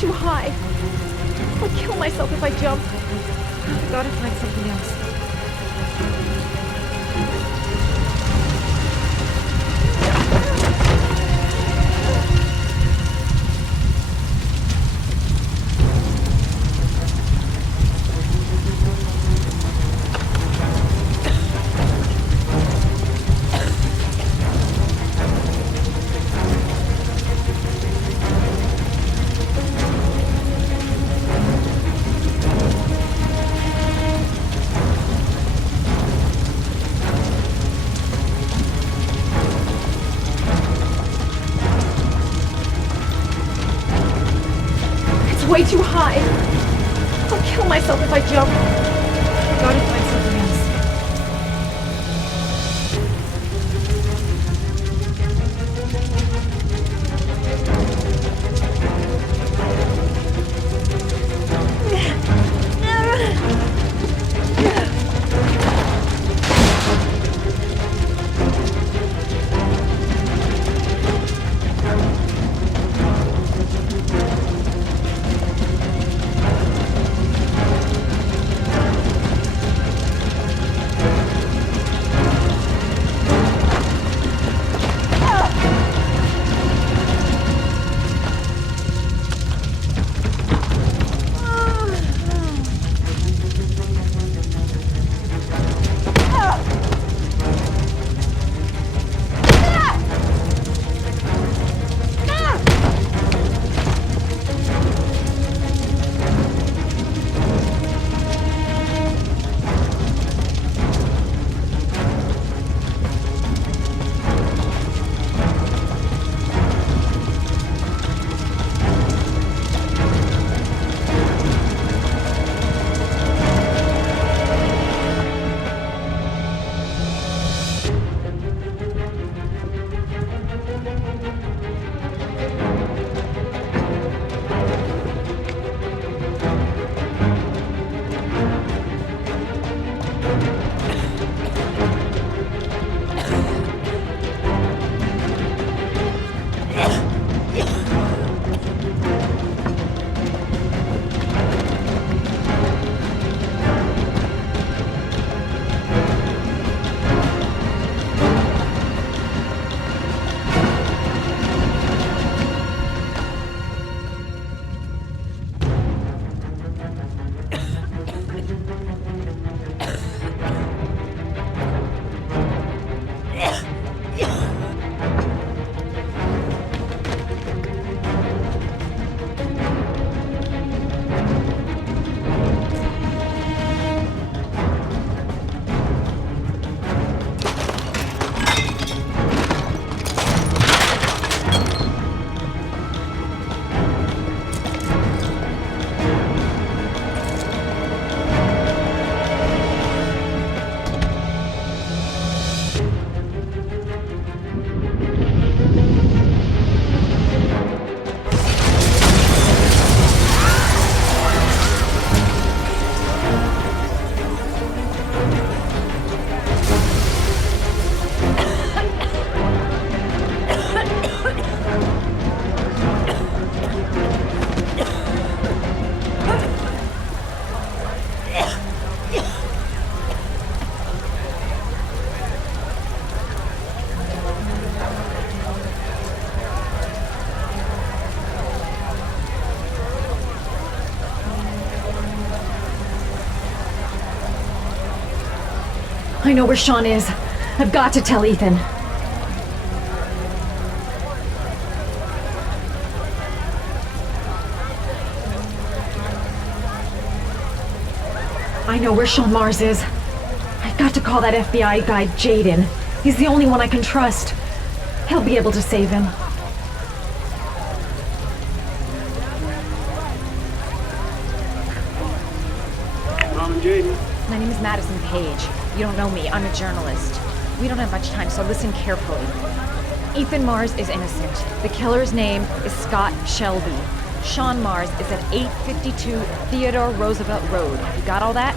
too high. I'll kill myself if I jump. I've got to find something else. Way too high. I'll kill myself if I jump. I've got to find something else. I know where Sean is. I've got to tell Ethan. I know where Sean Mars is. I've got to call that FBI guy Jaden. He's the only one I can trust. He'll be able to save him. Mom and Jaden. My name is Madison Page. You don't know me. I'm a journalist. We don't have much time, so listen carefully. Ethan Mars is innocent. The killer's name is Scott Shelby. Sean Mars is at 852 Theodore Roosevelt Road. You got all that?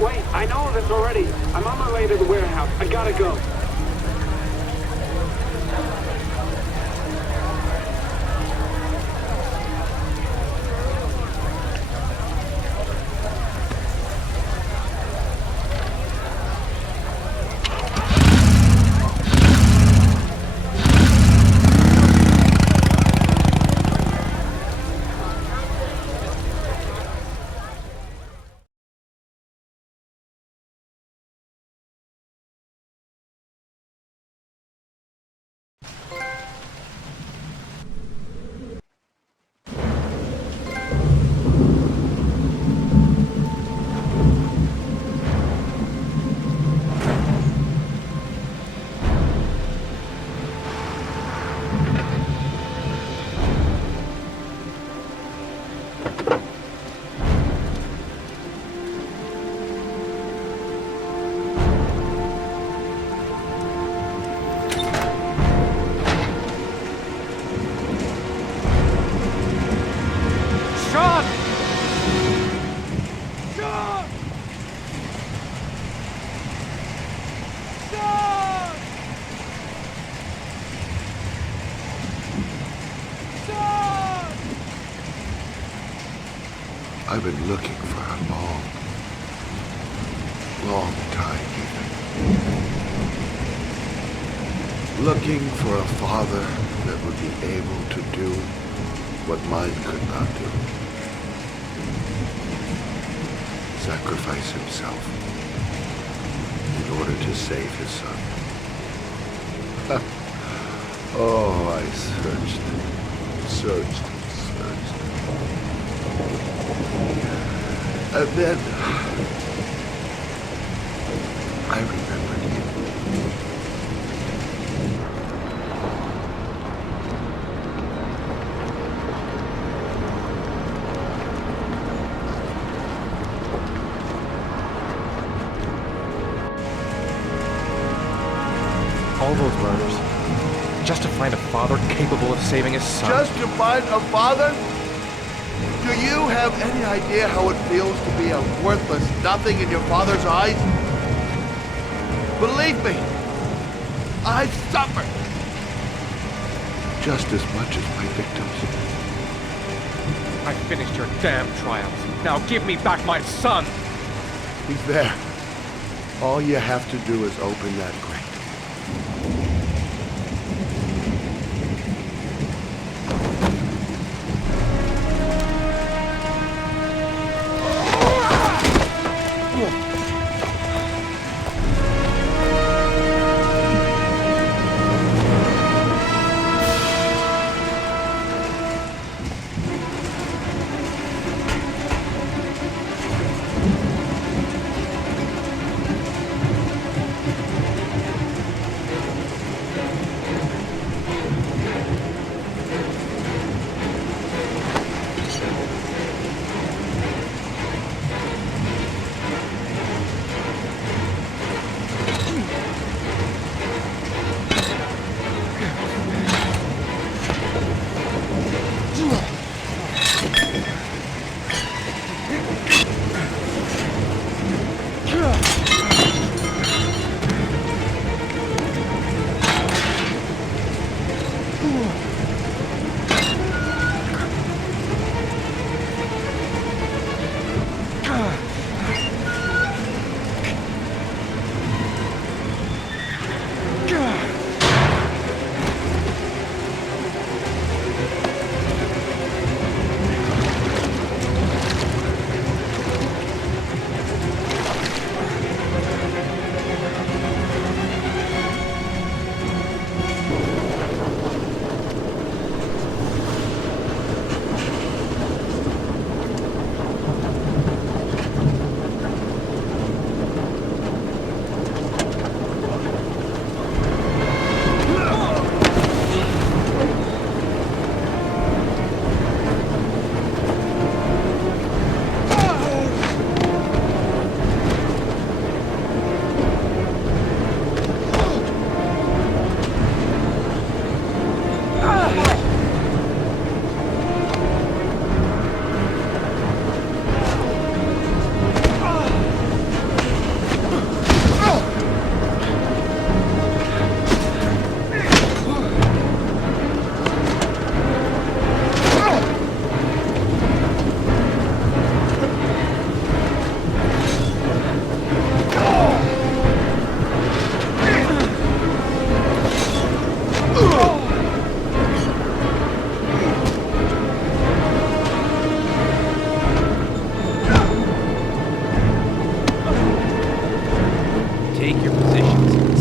Wait, I know this already. I'm on my way to the warehouse. I gotta go. I've been looking for a long, long time, Ethan. Looking for a father that would be able to do what mine could not do. Sacrifice himself in order to save his son. Oh, I searched. And then I remembered you. All those murders, just to find a father capable of saving his son. Just to find a father? Do you have any idea how it feels to be a worthless nothing in your father's eyes? Believe me, I've suffered just as much as my victims. I finished your damn trials. Now give me back my son! He's there. All you have to do is open that grate.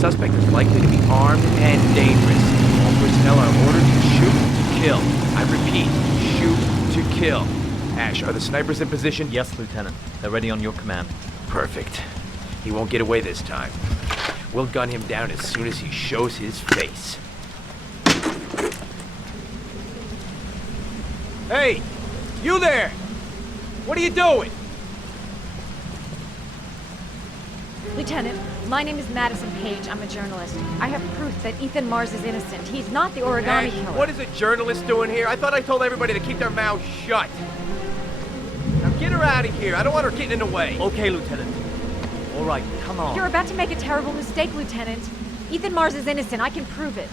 Suspect is likely to be armed and dangerous. All personnel are ordered to shoot to kill. I repeat, shoot to kill. Ash, are the snipers in position? Yes, Lieutenant. They're ready on your command. Perfect. He won't get away this time. We'll gun him down as soon as he shows his face. Hey! You there! What are you doing? Lieutenant, my name is Madison Page. I'm a journalist. I have proof that Ethan Mars is innocent. He's not the origami Ash, killer. what is a journalist doing here? I thought I told everybody to keep their mouths shut. Now get her out of here. I don't want her getting in the way. Okay, Lieutenant. All right, come on. You're about to make a terrible mistake, Lieutenant. Ethan Mars is innocent. I can prove it.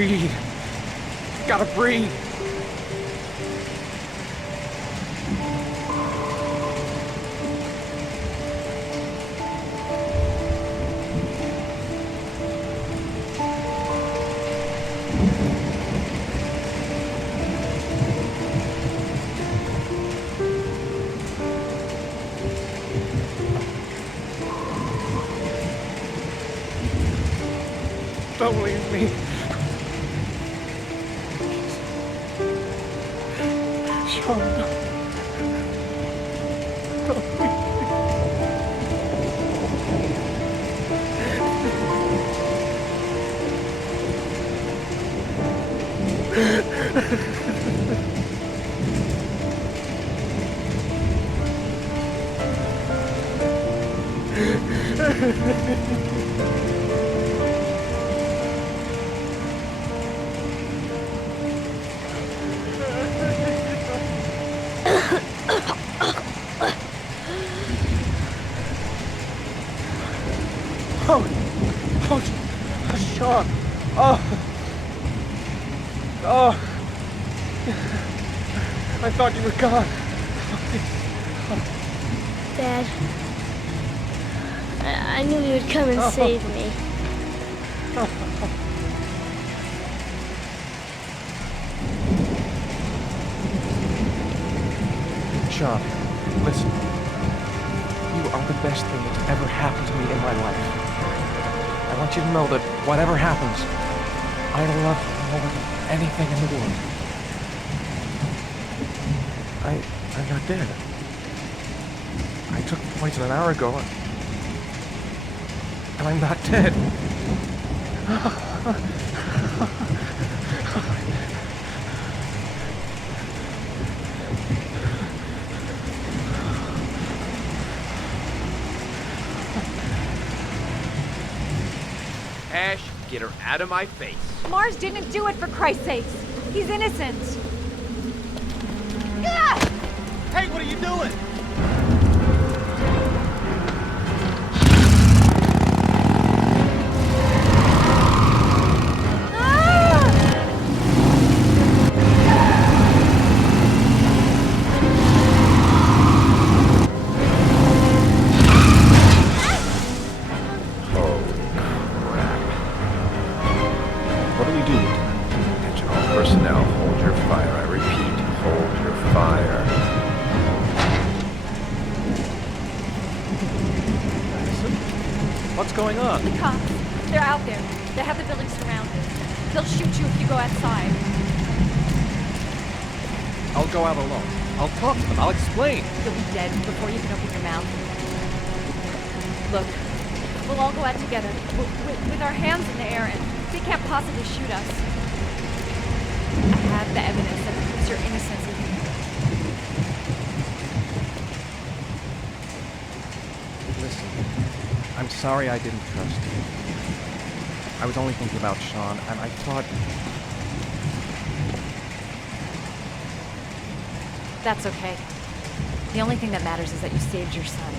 breathe. Gotta breathe. Don't leave me. Sean. Don't leave Sean. Oh. I thought you were gone. Dad, I knew you would come and save me. Sean, listen. You are the best thing that's ever happened to me in my life. I want you to know that whatever happens, I love you more than anything in the world. I'm not dead. I took the poison an hour ago, and I'm not dead. Ash, get her out of my face. Mars didn't do it, for Christ's sakes. He's innocent. Hey, what are you doing? What's going on? The cops. They're out there. They have the building surrounded. They'll shoot you if you go outside. I'll go out alone. I'll talk to them. I'll explain. You'll be dead before you can open your mouth. Look, we'll all go out together, with our hands in the air, and they can't possibly shoot us. I have the evidence that proves your innocence. Listen, I'm sorry I didn't trust you. I was only thinking about Sean, and I thought... That's okay. The only thing that matters is that you saved your son.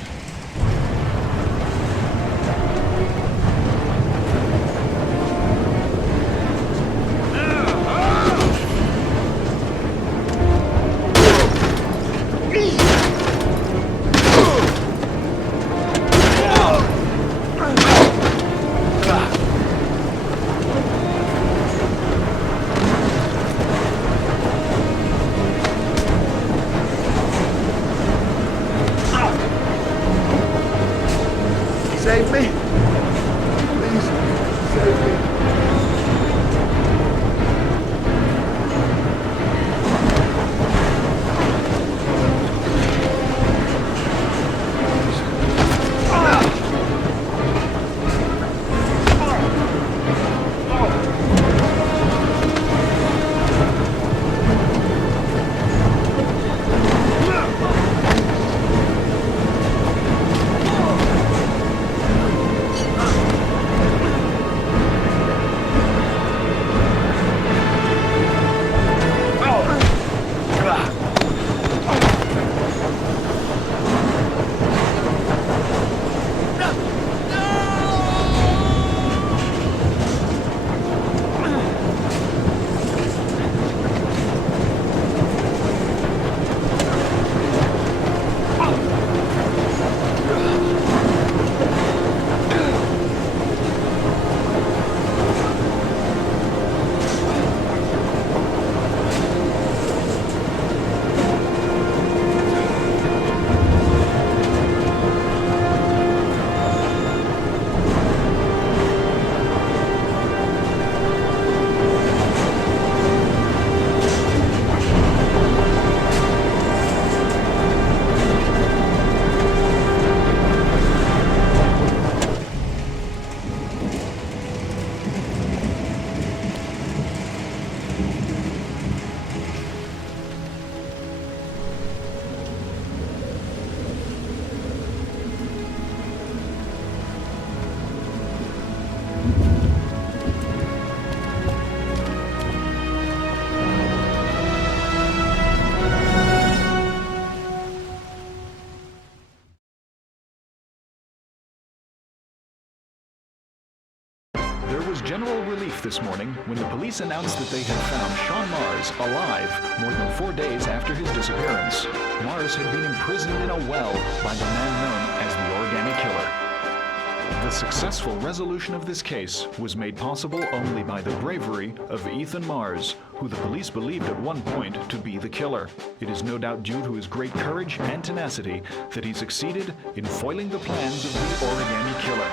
general relief this morning when the police announced that they had found Sean Mars alive more than 4 days after his disappearance. Mars had been imprisoned in a well by the man known as the Origami Killer. The successful resolution of this case was made possible only by the bravery of Ethan Mars, who the police believed at one point to be the killer. It is no doubt due to his great courage and tenacity that he succeeded in foiling the plans of the Origami Killer.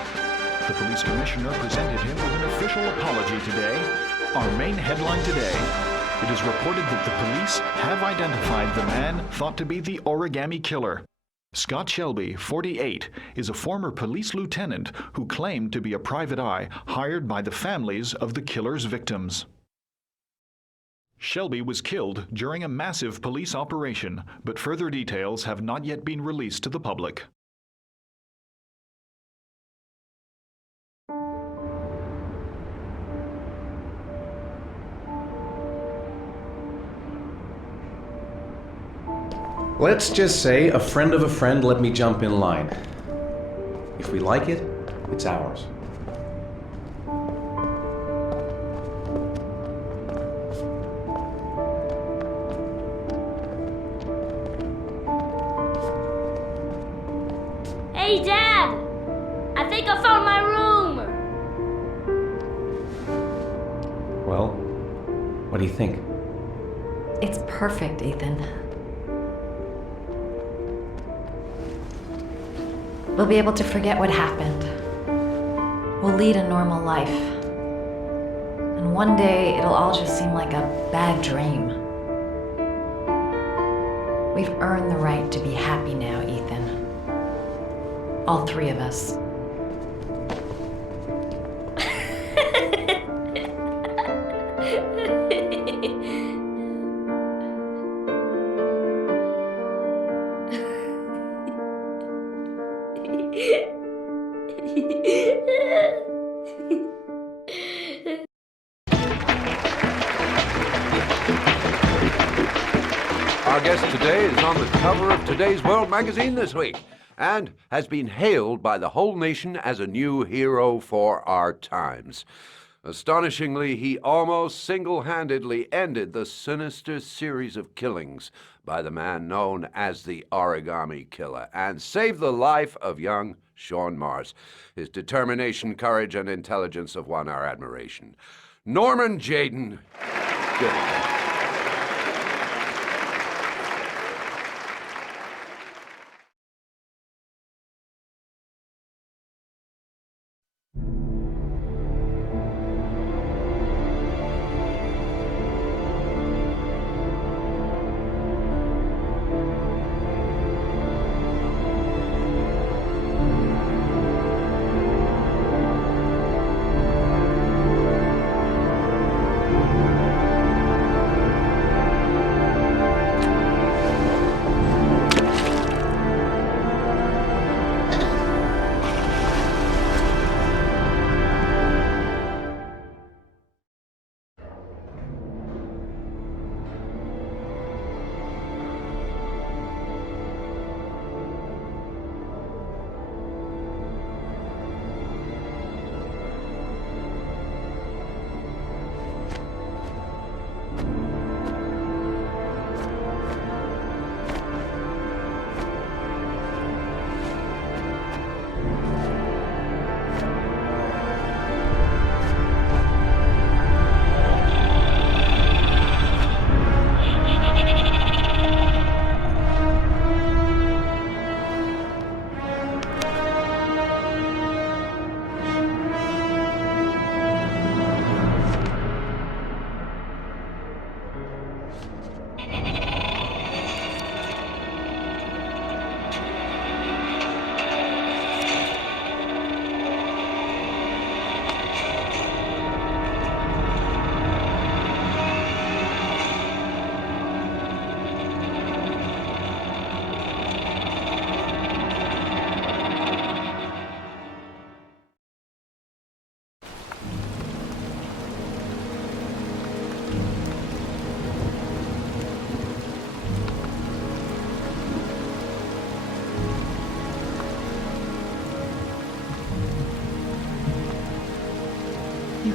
The police commissioner presented him with an official apology today. Our main headline today: it is reported that the police have identified the man thought to be the Origami Killer. Scott Shelby, 48, is a former police lieutenant who claimed to be a private eye hired by the families of the killer's victims. Shelby was killed during a massive police operation, but further details have not yet been released to the public. Let's just say a friend of a friend let me jump in line. If we like it, it's ours. Hey, Dad! I think I found my room! Well, what do you think? It's perfect, Ethan. We'll be able to forget what happened. We'll lead a normal life. And one day, it'll all just seem like a bad dream. We've earned the right to be happy now, Ethan. All three of us. Our guest today is on the cover of today's World magazine this week and has been hailed by the whole nation as a new hero for our times. Astonishingly, he almost single-handedly ended the sinister series of killings by the man known as the Origami Killer and saved the life of young Sean Mars. His determination, courage, and intelligence have won our admiration. Norman Jayden, good evening.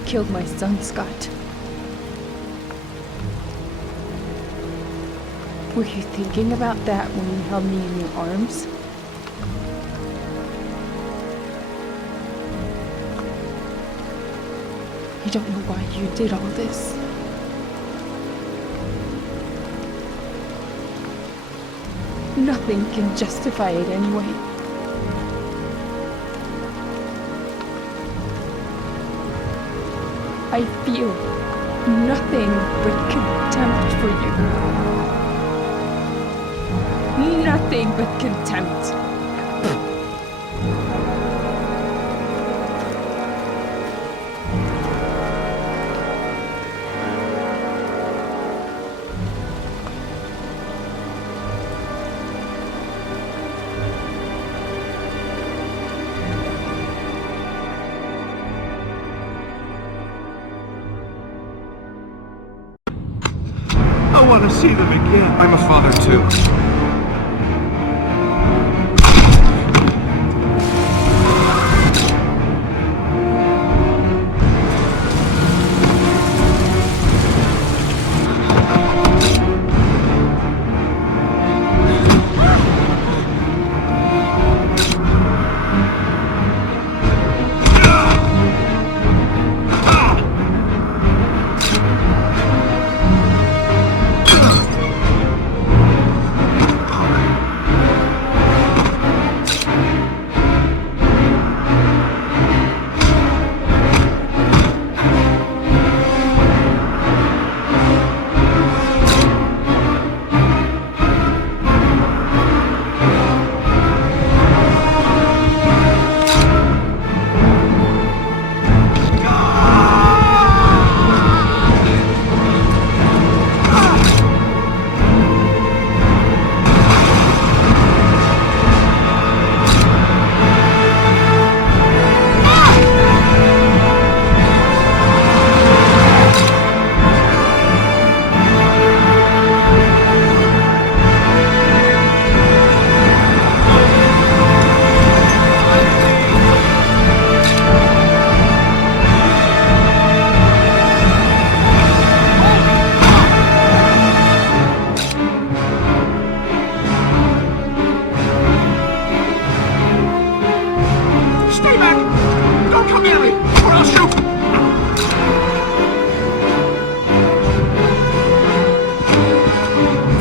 killed my son, Scott. Were you thinking about that when you held me in your arms? I don't know why you did all this. Nothing can justify it anyway. I feel nothing but contempt for you. Nothing but contempt. I want to see them again. I'm a father too.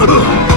Ugh!